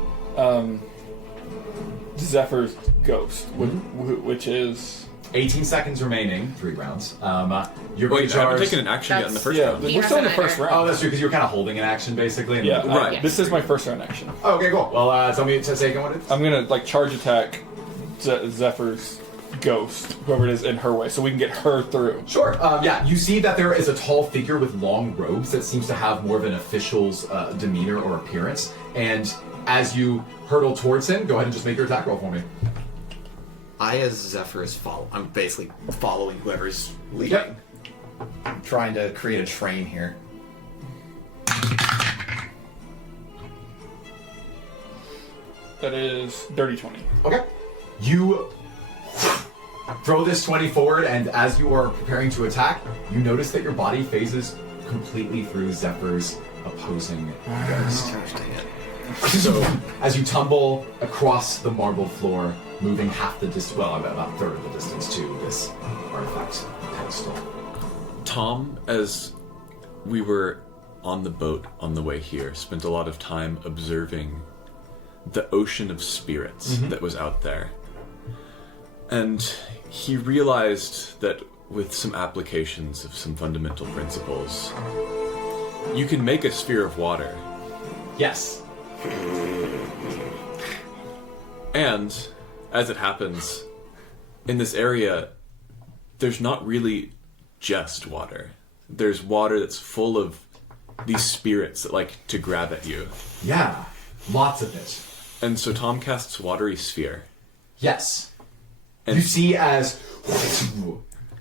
Zephyr's ghost, which is 18 seconds remaining, 3 rounds. You're going Wait, to I haven't charge. taken an action yet in the first yeah. round. He We're still in the hasn't first either. Oh, round. that's true, because you were kind of holding an action, basically. And Yeah, Right. This is my first round action. Oh, okay, cool. Well, tell me, say again what it is. I'm gonna charge attack Zephyr's ghost, whoever it is, in her way, so we can get her through. Sure. Yeah, you see that there is a tall figure with long robes that seems to have more of an official's demeanor or appearance. And as you hurtle towards him, go ahead and just make your attack roll for me. I, as Zephyr, I'm basically following whoever's leading. Yep. I'm trying to create a train here. That is dirty 20. Okay. You throw this 20 forward, and as you are preparing to attack, you notice that your body phases completely through Zephyr's opposing ghost. So, as you tumble across the marble floor, moving half the distance, well, about a third of the distance to this artifact pedestal. Tom, as we were on the boat on the way here, spent a lot of time observing the ocean of spirits that was out there. And he realized that with some applications of some fundamental principles, you can make a sphere of water. Yes. And, as it happens, in this area, there's not really just water. There's water that's full of these spirits that like to grab at you. Yeah. Lots of it. And so Tom casts Watery Sphere. Yes. And You see as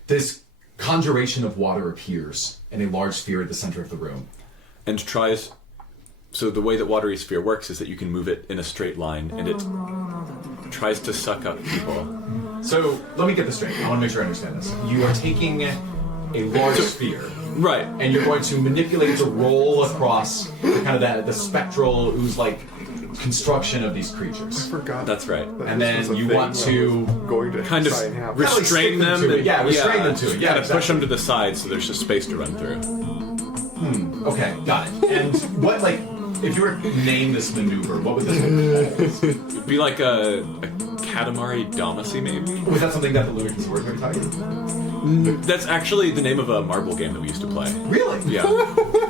this conjuration of water appears in a large sphere at the center of the room. and tries. So the way that Watery Sphere works is that you can move it in a straight line, and it tries to suck up people. So let me get this straight. I want to make sure I understand this. You are taking a large sphere, Right. and you're going to manipulate it to roll across the kind of the spectral ooze-like construction of these creatures. Forgot. That's right. And then you want to going to Kind of try and have. Kinda like restrain stick them them. to it. Yeah, restrain them to it. Yeah, kind of push exactly. them to the side so there's just space to run through. Okay, got it. And what, like, if you were to name this maneuver, what would this be? It'd be like a Katamari Damacy, maybe? Was that something that the Lunar Conservatory taught you? That's actually the name of a marble game that we used to play. Really? Yeah.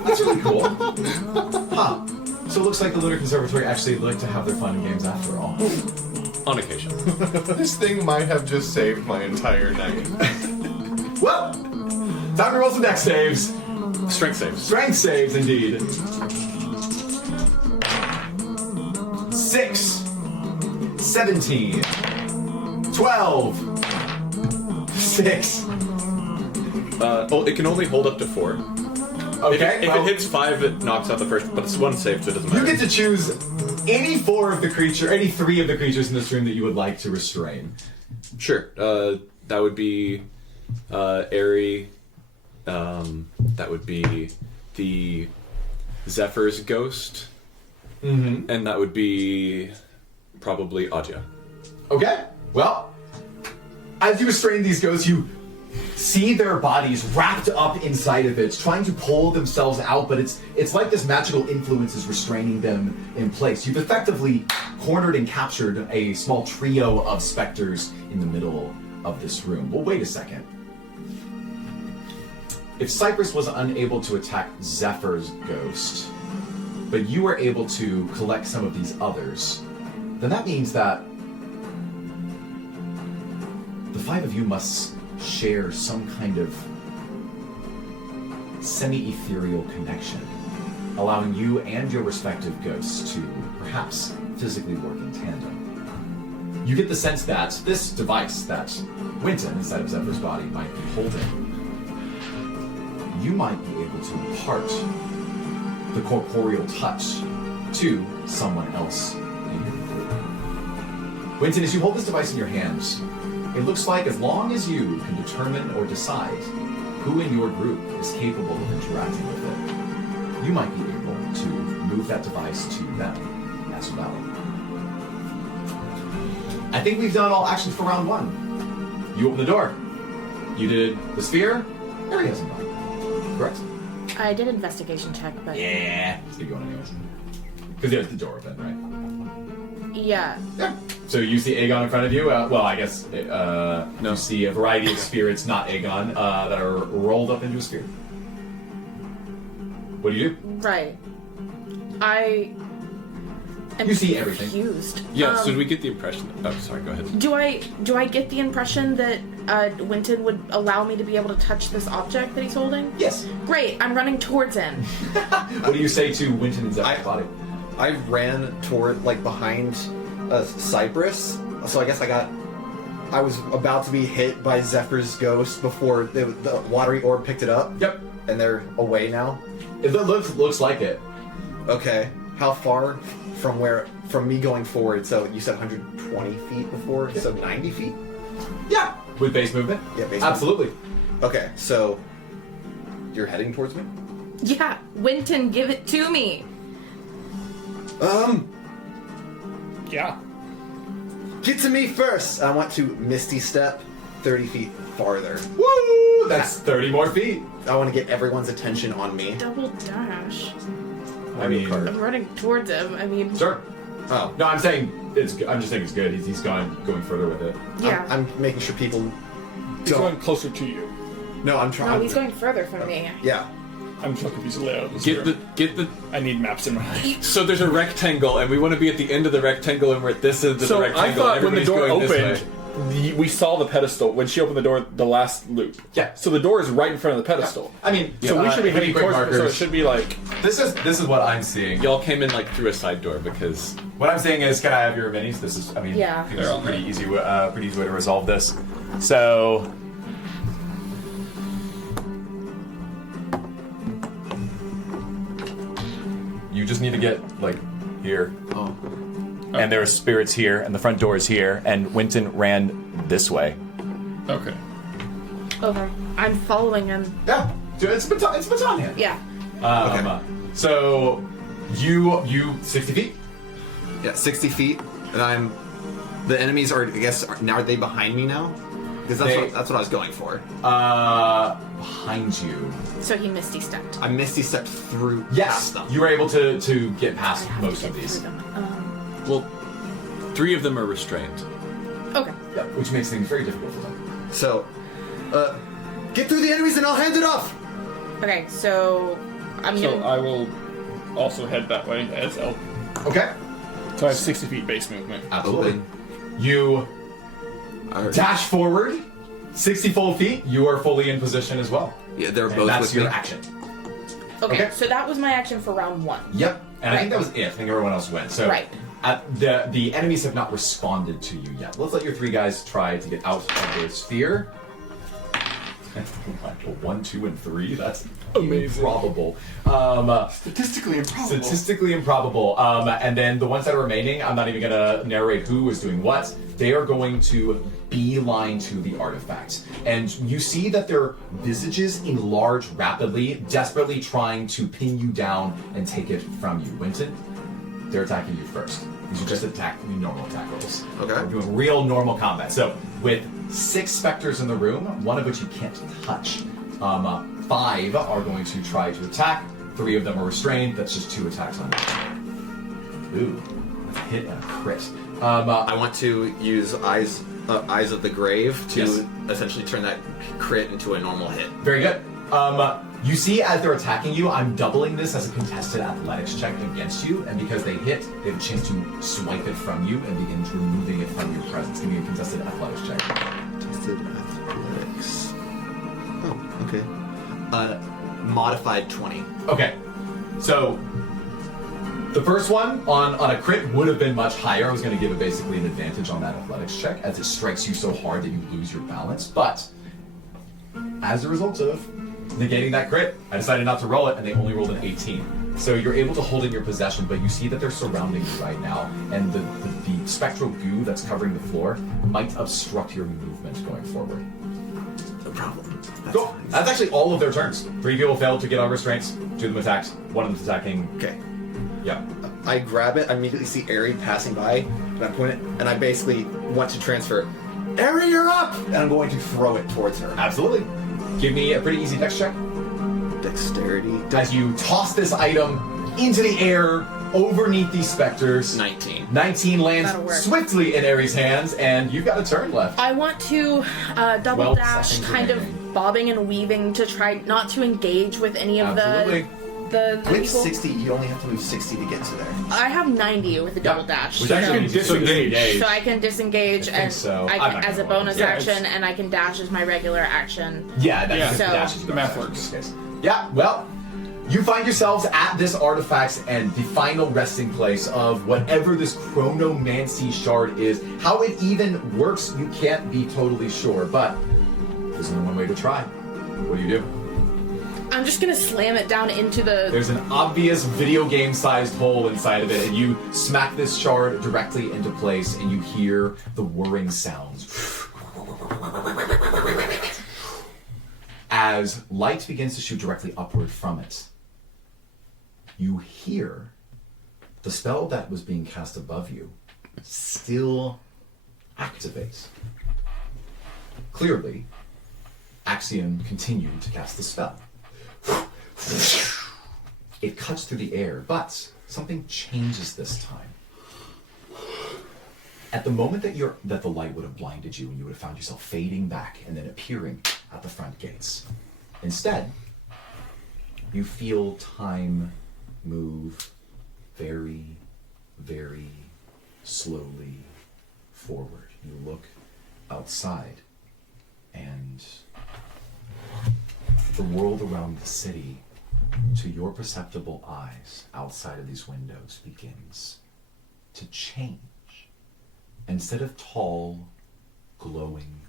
That's really cool. Huh. So it looks like the Lunar Conservatory actually like to have their fun and games after all. On occasion. This thing might have just saved my entire night. Well, time to roll some dex saves. Strength saves. Strength saves, indeed. 6, 17, 12, 6. Oh, it can only hold up to 4. Okay, If well, it hits 5, it knocks out the first, but it's one save, so it doesn't you matter. get to choose any 4 of the creature, any 3 of the creatures in this room that you would like to restrain. Sure. That would be Airy. That would be the Zephyr's ghost. Mm-hmm. And that would be probably Adya. Okay, well, as you restrain these ghosts, you see their bodies wrapped up inside of it, trying to pull themselves out, but it's like this magical influence is restraining them in place. You've effectively cornered and captured a small trio of specters in the middle of this room. Well, wait a second. if Cypress was unable to attack Zephyr's ghost, but you were able to collect some of these others, then that means that the five of you must share some kind of semi-ethereal connection, allowing you and your respective ghosts to perhaps physically work in tandem. You get the sense that this device that Winton, inside of Zephyr's body, might be holding, you might be able to impart the corporeal touch to someone else in your group. Winton, as you hold this device in your hands, it looks like as long as you can determine or decide who in your group is capable of interacting with it, you might be able to move that device to them as well. I think we've done all actions for round one. You open the door. You did the sphere. There he hasn't gone. Correct? I did investigation check, but Yeah. Let's keep going anyways. Because there's the door open, right? yeah. Yeah. So you see Aegon in front of you. Well, I guess you see a variety of spirits, not Aegon, that are rolled up into a sphere. What do you do? Right. I am You see everything. confused. Yeah, so do we get the impression... Oh, sorry, go ahead. Do I get the impression that Winton would allow me to be able to touch this object that he's holding? Yes. Great, I'm running towards him. What do you say to Winton and Zephyr's body? I ran toward, like, behind Cypress, so I guess I was about to be hit by Zephyr's ghost before the watery orb picked it up. Yep. And they're away now. It looks like it. Okay. How far from me going forward? So you said 120 feet before, so 90 feet? Yeah. With base movement? Yeah, base Absolutely. Okay, so you're heading towards me? Yeah, Winton, give it to me. Yeah. Get to me first! I want to Misty Step 30 feet farther. Woo! That's 30 more feet. I want to get everyone's attention on me. Double dash. I mean, I'm running towards him. I mean, sure. Oh. No, I'm saying I'm just saying it's good. He's going further with it. yeah. I'm making sure people He's don't. going closer to you. No, I'm trying. No, he's going further from me. Yeah. I'm so confused layout of this Get room. the... I need maps in my head. So there's a rectangle, and we want to be at the end of the rectangle, and we're at this end of the So rectangle. I thought when the everybody's door going this opened, way. we saw the pedestal. When she opened the door, the last loop. Yeah. So the door is right in front of the pedestal. I mean, So we should be heading quick towards it, so it markers. should be like... This is what I'm seeing. Y'all came in like through a side door because... What I'm saying is, can I have your minis? This is, I mean, Yeah. I think this is a pretty easy way to resolve this. So, you just need to get like here, and there are spirits here, and the front door is here, and Winton ran this way. Okay. Okay. I'm following him. Yeah, it's baton hand. Yeah. So, you 60 feet. Yeah, 60 feet, and the enemies are, I guess, now are they behind me now? Because that's what I was going for. Behind you. So he misty stepped. I Misty stepped through Yes, past them. you were able to get past most of these. Well, 3 of them are restrained. Okay. Yeah, which makes things very difficult for them. So, get through the enemies and I'll hand it off! Okay, so I'm So gonna. I will also head that way as El. Okay. So I have 60 feet base movement. Absolutely. You dash forward 60 full feet. You are fully in position as well. Yeah, they're And both that's with your me. action. Okay, so that was my action for round 1. Yep. And I think that was it. I think everyone else went. So Right. The enemies have not responded to you yet. Let's let your 3 guys try to get out of the sphere. 1, 2, and 3. That's Amazing. improbable. Statistically improbable. Statistically improbable. And then the ones that are remaining, I'm not even going to narrate who is doing what. They are going to beeline to the artifact. And you see that their visages enlarge rapidly, desperately trying to pin you down and take it from you. Winton, they're attacking you first. These are just normal attack rolls. Okay. We're doing real normal combat. So with 6 specters in the room, one of which you can't touch. 5 are going to try to attack. 3 of them are restrained. That's just 2 attacks on you. Ooh, that's a hit and a crit. I want to use Eyes of the Grave to Yes. essentially turn that crit into a normal hit. Very good. You see, as they're attacking you, I'm doubling this as a contested athletics check against you, and because they hit, they have a chance to swipe it from you and begin removing it from your presence. Give me a contested athletics check. Tested athletics. Oh, okay. Modified 20. Okay, so the first one on a crit would have been much higher. I was going to give it basically an advantage on that athletics check as it strikes you so hard that you lose your balance. But as a result of negating that crit, I decided not to roll it, and they only rolled an 18. So you're able to hold it in your possession, but you see that they're surrounding you right now, and the spectral goo that's covering the floor might obstruct your movement going forward. No problem. Cool. That's actually all of their turns. 3 people failed to get on restraints. 2 of them attacked. 1 of them's attacking. Okay. Yeah. I grab it, I immediately see Ari passing by, and I point it, and I basically want to transfer. Ari, you're up! And I'm going to throw it towards her. Absolutely. Give me a pretty easy dex check. Dexterity. As you toss this item into the air, overneath these specters. 19. 19 lands That'll work. swiftly in Ares' hands, and you've got a turn left. I want to double 12 dash, seconds kind remaining. of bobbing and weaving to try not to engage with any of Absolutely. the With people. 60, you only have to move 60 to get to there. I have 90 with the double dash. Which so, actually means you still disengage. so I can disengage I think and so. I I'm can not as a gonna roll bonus it. Yeah, action, and I can dash as my regular action. Yeah, that Yeah. just So- dashes The you math back in works. this case. Yeah, well, you find yourselves at this artifact and the final resting place of whatever this chronomancy shard is. How it even works, you can't be totally sure, but there's only one way to try. What do you do? I'm just gonna slam it down into the. There's an obvious video game-sized hole inside of it, and you smack this shard directly into place, and you hear the whirring sounds. As light begins to shoot directly upward from it, you hear the spell that was being cast above you still activates. Clearly, Axiom continued to cast the spell. It cuts through the air, but something changes this time. At the moment that the light would have blinded you and you would have found yourself fading back and then appearing at the front gates, instead, you feel time move very, very slowly forward. You look outside, and the world around the city, to your perceptible eyes outside of these windows, begins to change. Instead of tall, glowing,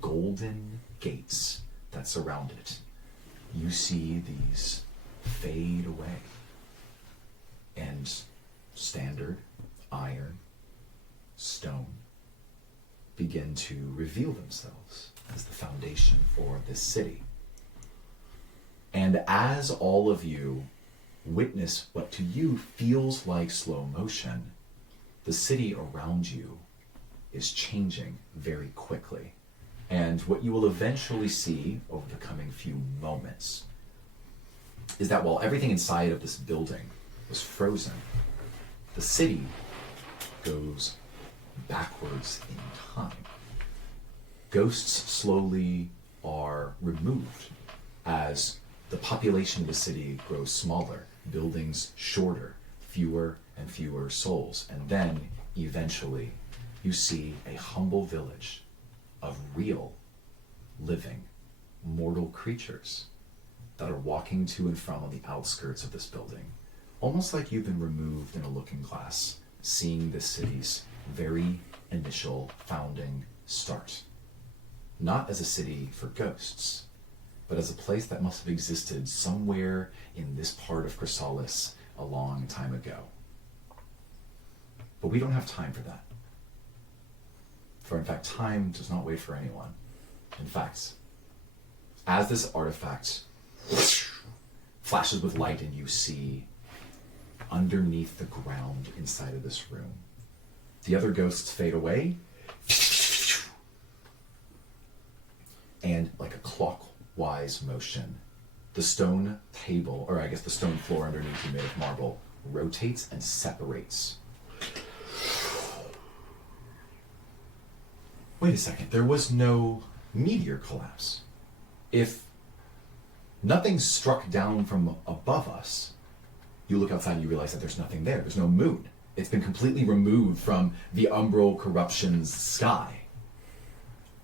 golden gates that surround it, you see these fade away. And standard iron, stone, begin to reveal themselves as the foundation for this city. And as all of you witness what to you feels like slow motion, the city around you is changing very quickly. And what you will eventually see over the coming few moments is that while everything inside of this building was frozen, the city goes backwards in time. Ghosts slowly are removed as the population of the city grows smaller, buildings shorter, fewer and fewer souls, and then eventually you see a humble village of real, living, mortal creatures that are walking to and from on the outskirts of this building, almost like you've been removed in a looking glass, seeing the city's very initial founding start. Not as a city for ghosts, but as a place that must have existed somewhere in this part of Chrysalis a long time ago. But we don't have time for that. For in fact, time does not wait for anyone. In fact, as this artifact flashes with light and you see underneath the ground inside of this room, the other ghosts fade away, and like a clockwise motion, the stone table, or I guess the stone floor underneath you made of marble, rotates and separates. Wait a second, there was no meteor collapse. If Nothing struck down from above us. You look outside and you realize that there's nothing there. There's no moon. It's been completely removed from the Umbral corruption's sky.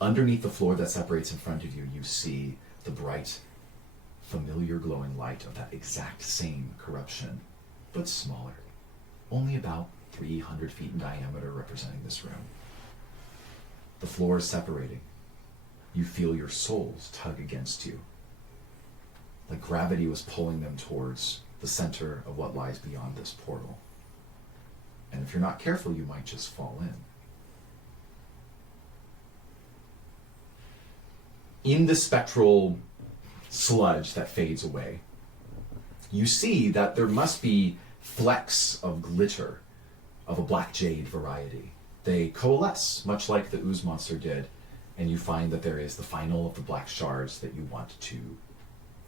Underneath the floor that separates in front of you, you see the bright, familiar glowing light of that exact same corruption, but smaller. Only about 300 feet in diameter, representing this room. The floor is separating. You feel your souls tug against you. Like gravity was pulling them towards the center of what lies beyond this portal. And if you're not careful, you might just fall in. In the spectral sludge that fades away, you see that there must be flecks of glitter of a black jade variety. They coalesce, much like the ooze monster did, and you find that there is the final of the black shards that you want to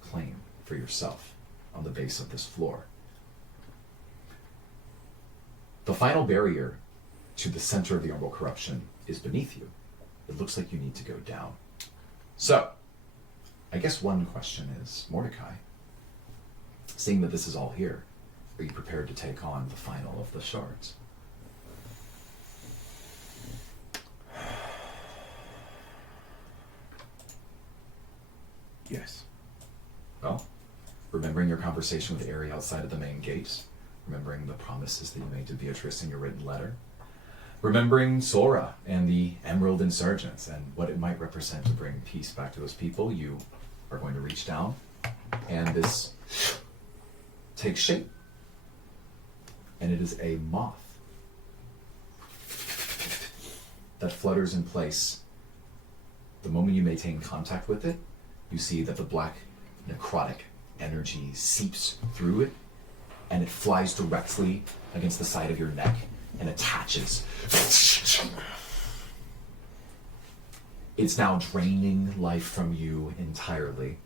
claim for yourself on the base of this floor. The final barrier to the center of the Umbral corruption is beneath you. It looks like you need to go down. So, I guess one question is, Mordecai, seeing that this is all here, are you prepared to take on the final of the shards? Yes. Well, remembering your conversation with Aerie outside of the main gate, remembering the promises that you made to Beatrice in your written letter, remembering Sora and the Emerald Insurgents and what it might represent to bring peace back to those people, you are going to reach down, and this takes shape. And it is a moth that flutters in place. The moment you maintain contact with it, you see that the black necrotic energy seeps through it, and it flies directly against the side of your neck and attaches. It's now draining life from you entirely.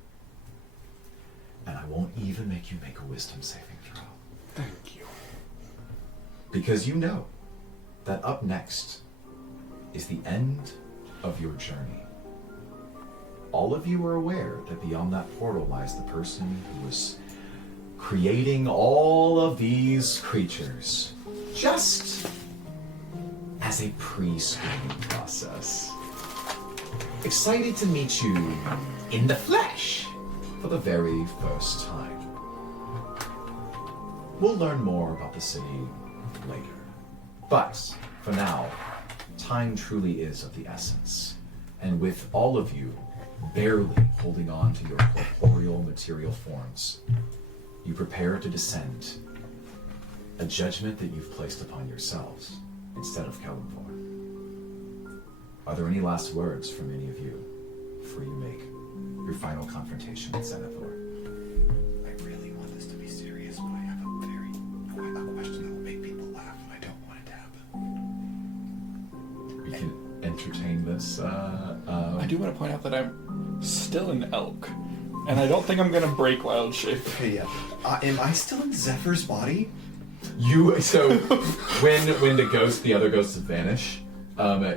And I won't even make you make a wisdom saving throw. Thank you. Because you know that up next is the end of your journey. All of you are aware that beyond that portal lies the person who was creating all of these creatures just as a pre-screening process. Excited to meet you in the flesh for the very first time. We'll learn more about the city later. But for now, time truly is of the essence. And with all of you barely holding on to your corporeal material forms, you prepare to descend a judgment that you've placed upon yourselves instead of Kellenthor. Are there any last words from any of you before you make your final confrontation with Zenithor? I really want this to be serious, but I have a question that will make people laugh, and I don't want it to happen. We can entertain this. I do want to point out that I'm still an elk, and I don't think I'm going to break wild shape. Okay, yeah. Am I still in Zephyr's body? When the other ghosts vanish,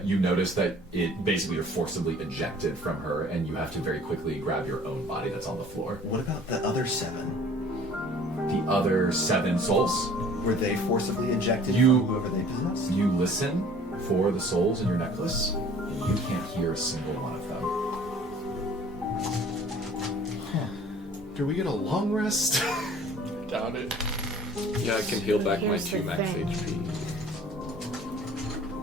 you notice that it basically you're forcibly ejected from her, and you have to very quickly grab your own body that's on the floor. What about the other 7? The other 7 souls? Were they forcibly ejected You- from whoever they possessed? You listen for the souls in your necklace, and you can't hear a single one of them. Do we get a long rest? Doubt it. Yeah, I can heal back my Here's 2 the max thing. HP.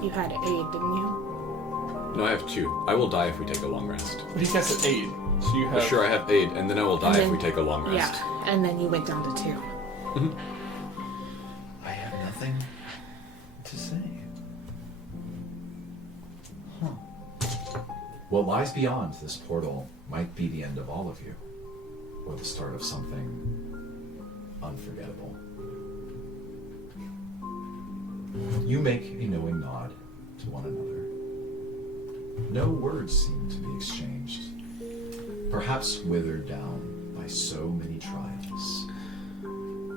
You had aid, didn't you? No, I have 2. I will die if we take a long rest. But he cast an 8, so you For have... sure, I have aid, and then I will die then- if we take a long rest. Yeah, and then you went down to 2. I have nothing to say. What lies beyond this portal might be the end of all of you, or the start of something unforgettable. You make a knowing nod to one another. No words seem to be exchanged, perhaps withered down by so many trials.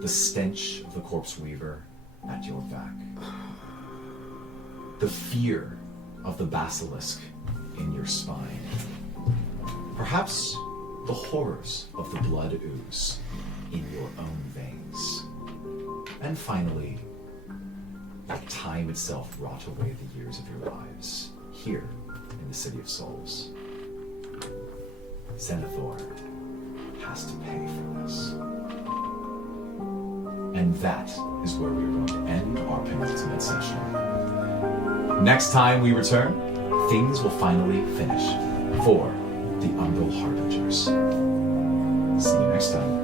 The stench of the corpse weaver at your back. The fear of the basilisk in your spine. Perhaps the horrors of the blood ooze in your own veins. And finally, that time itself rot away the years of your lives here in the City of Souls. Zenithor has to pay for this. And that is where we are going to end our penultimate session. Next time we return, things will finally finish for the Umbral Harbingers. See you next time.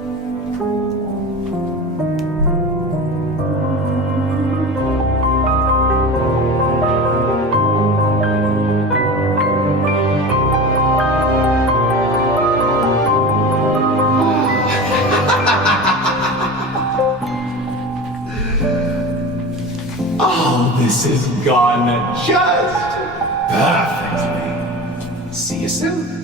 Oh, this has gone just perfectly. See you soon.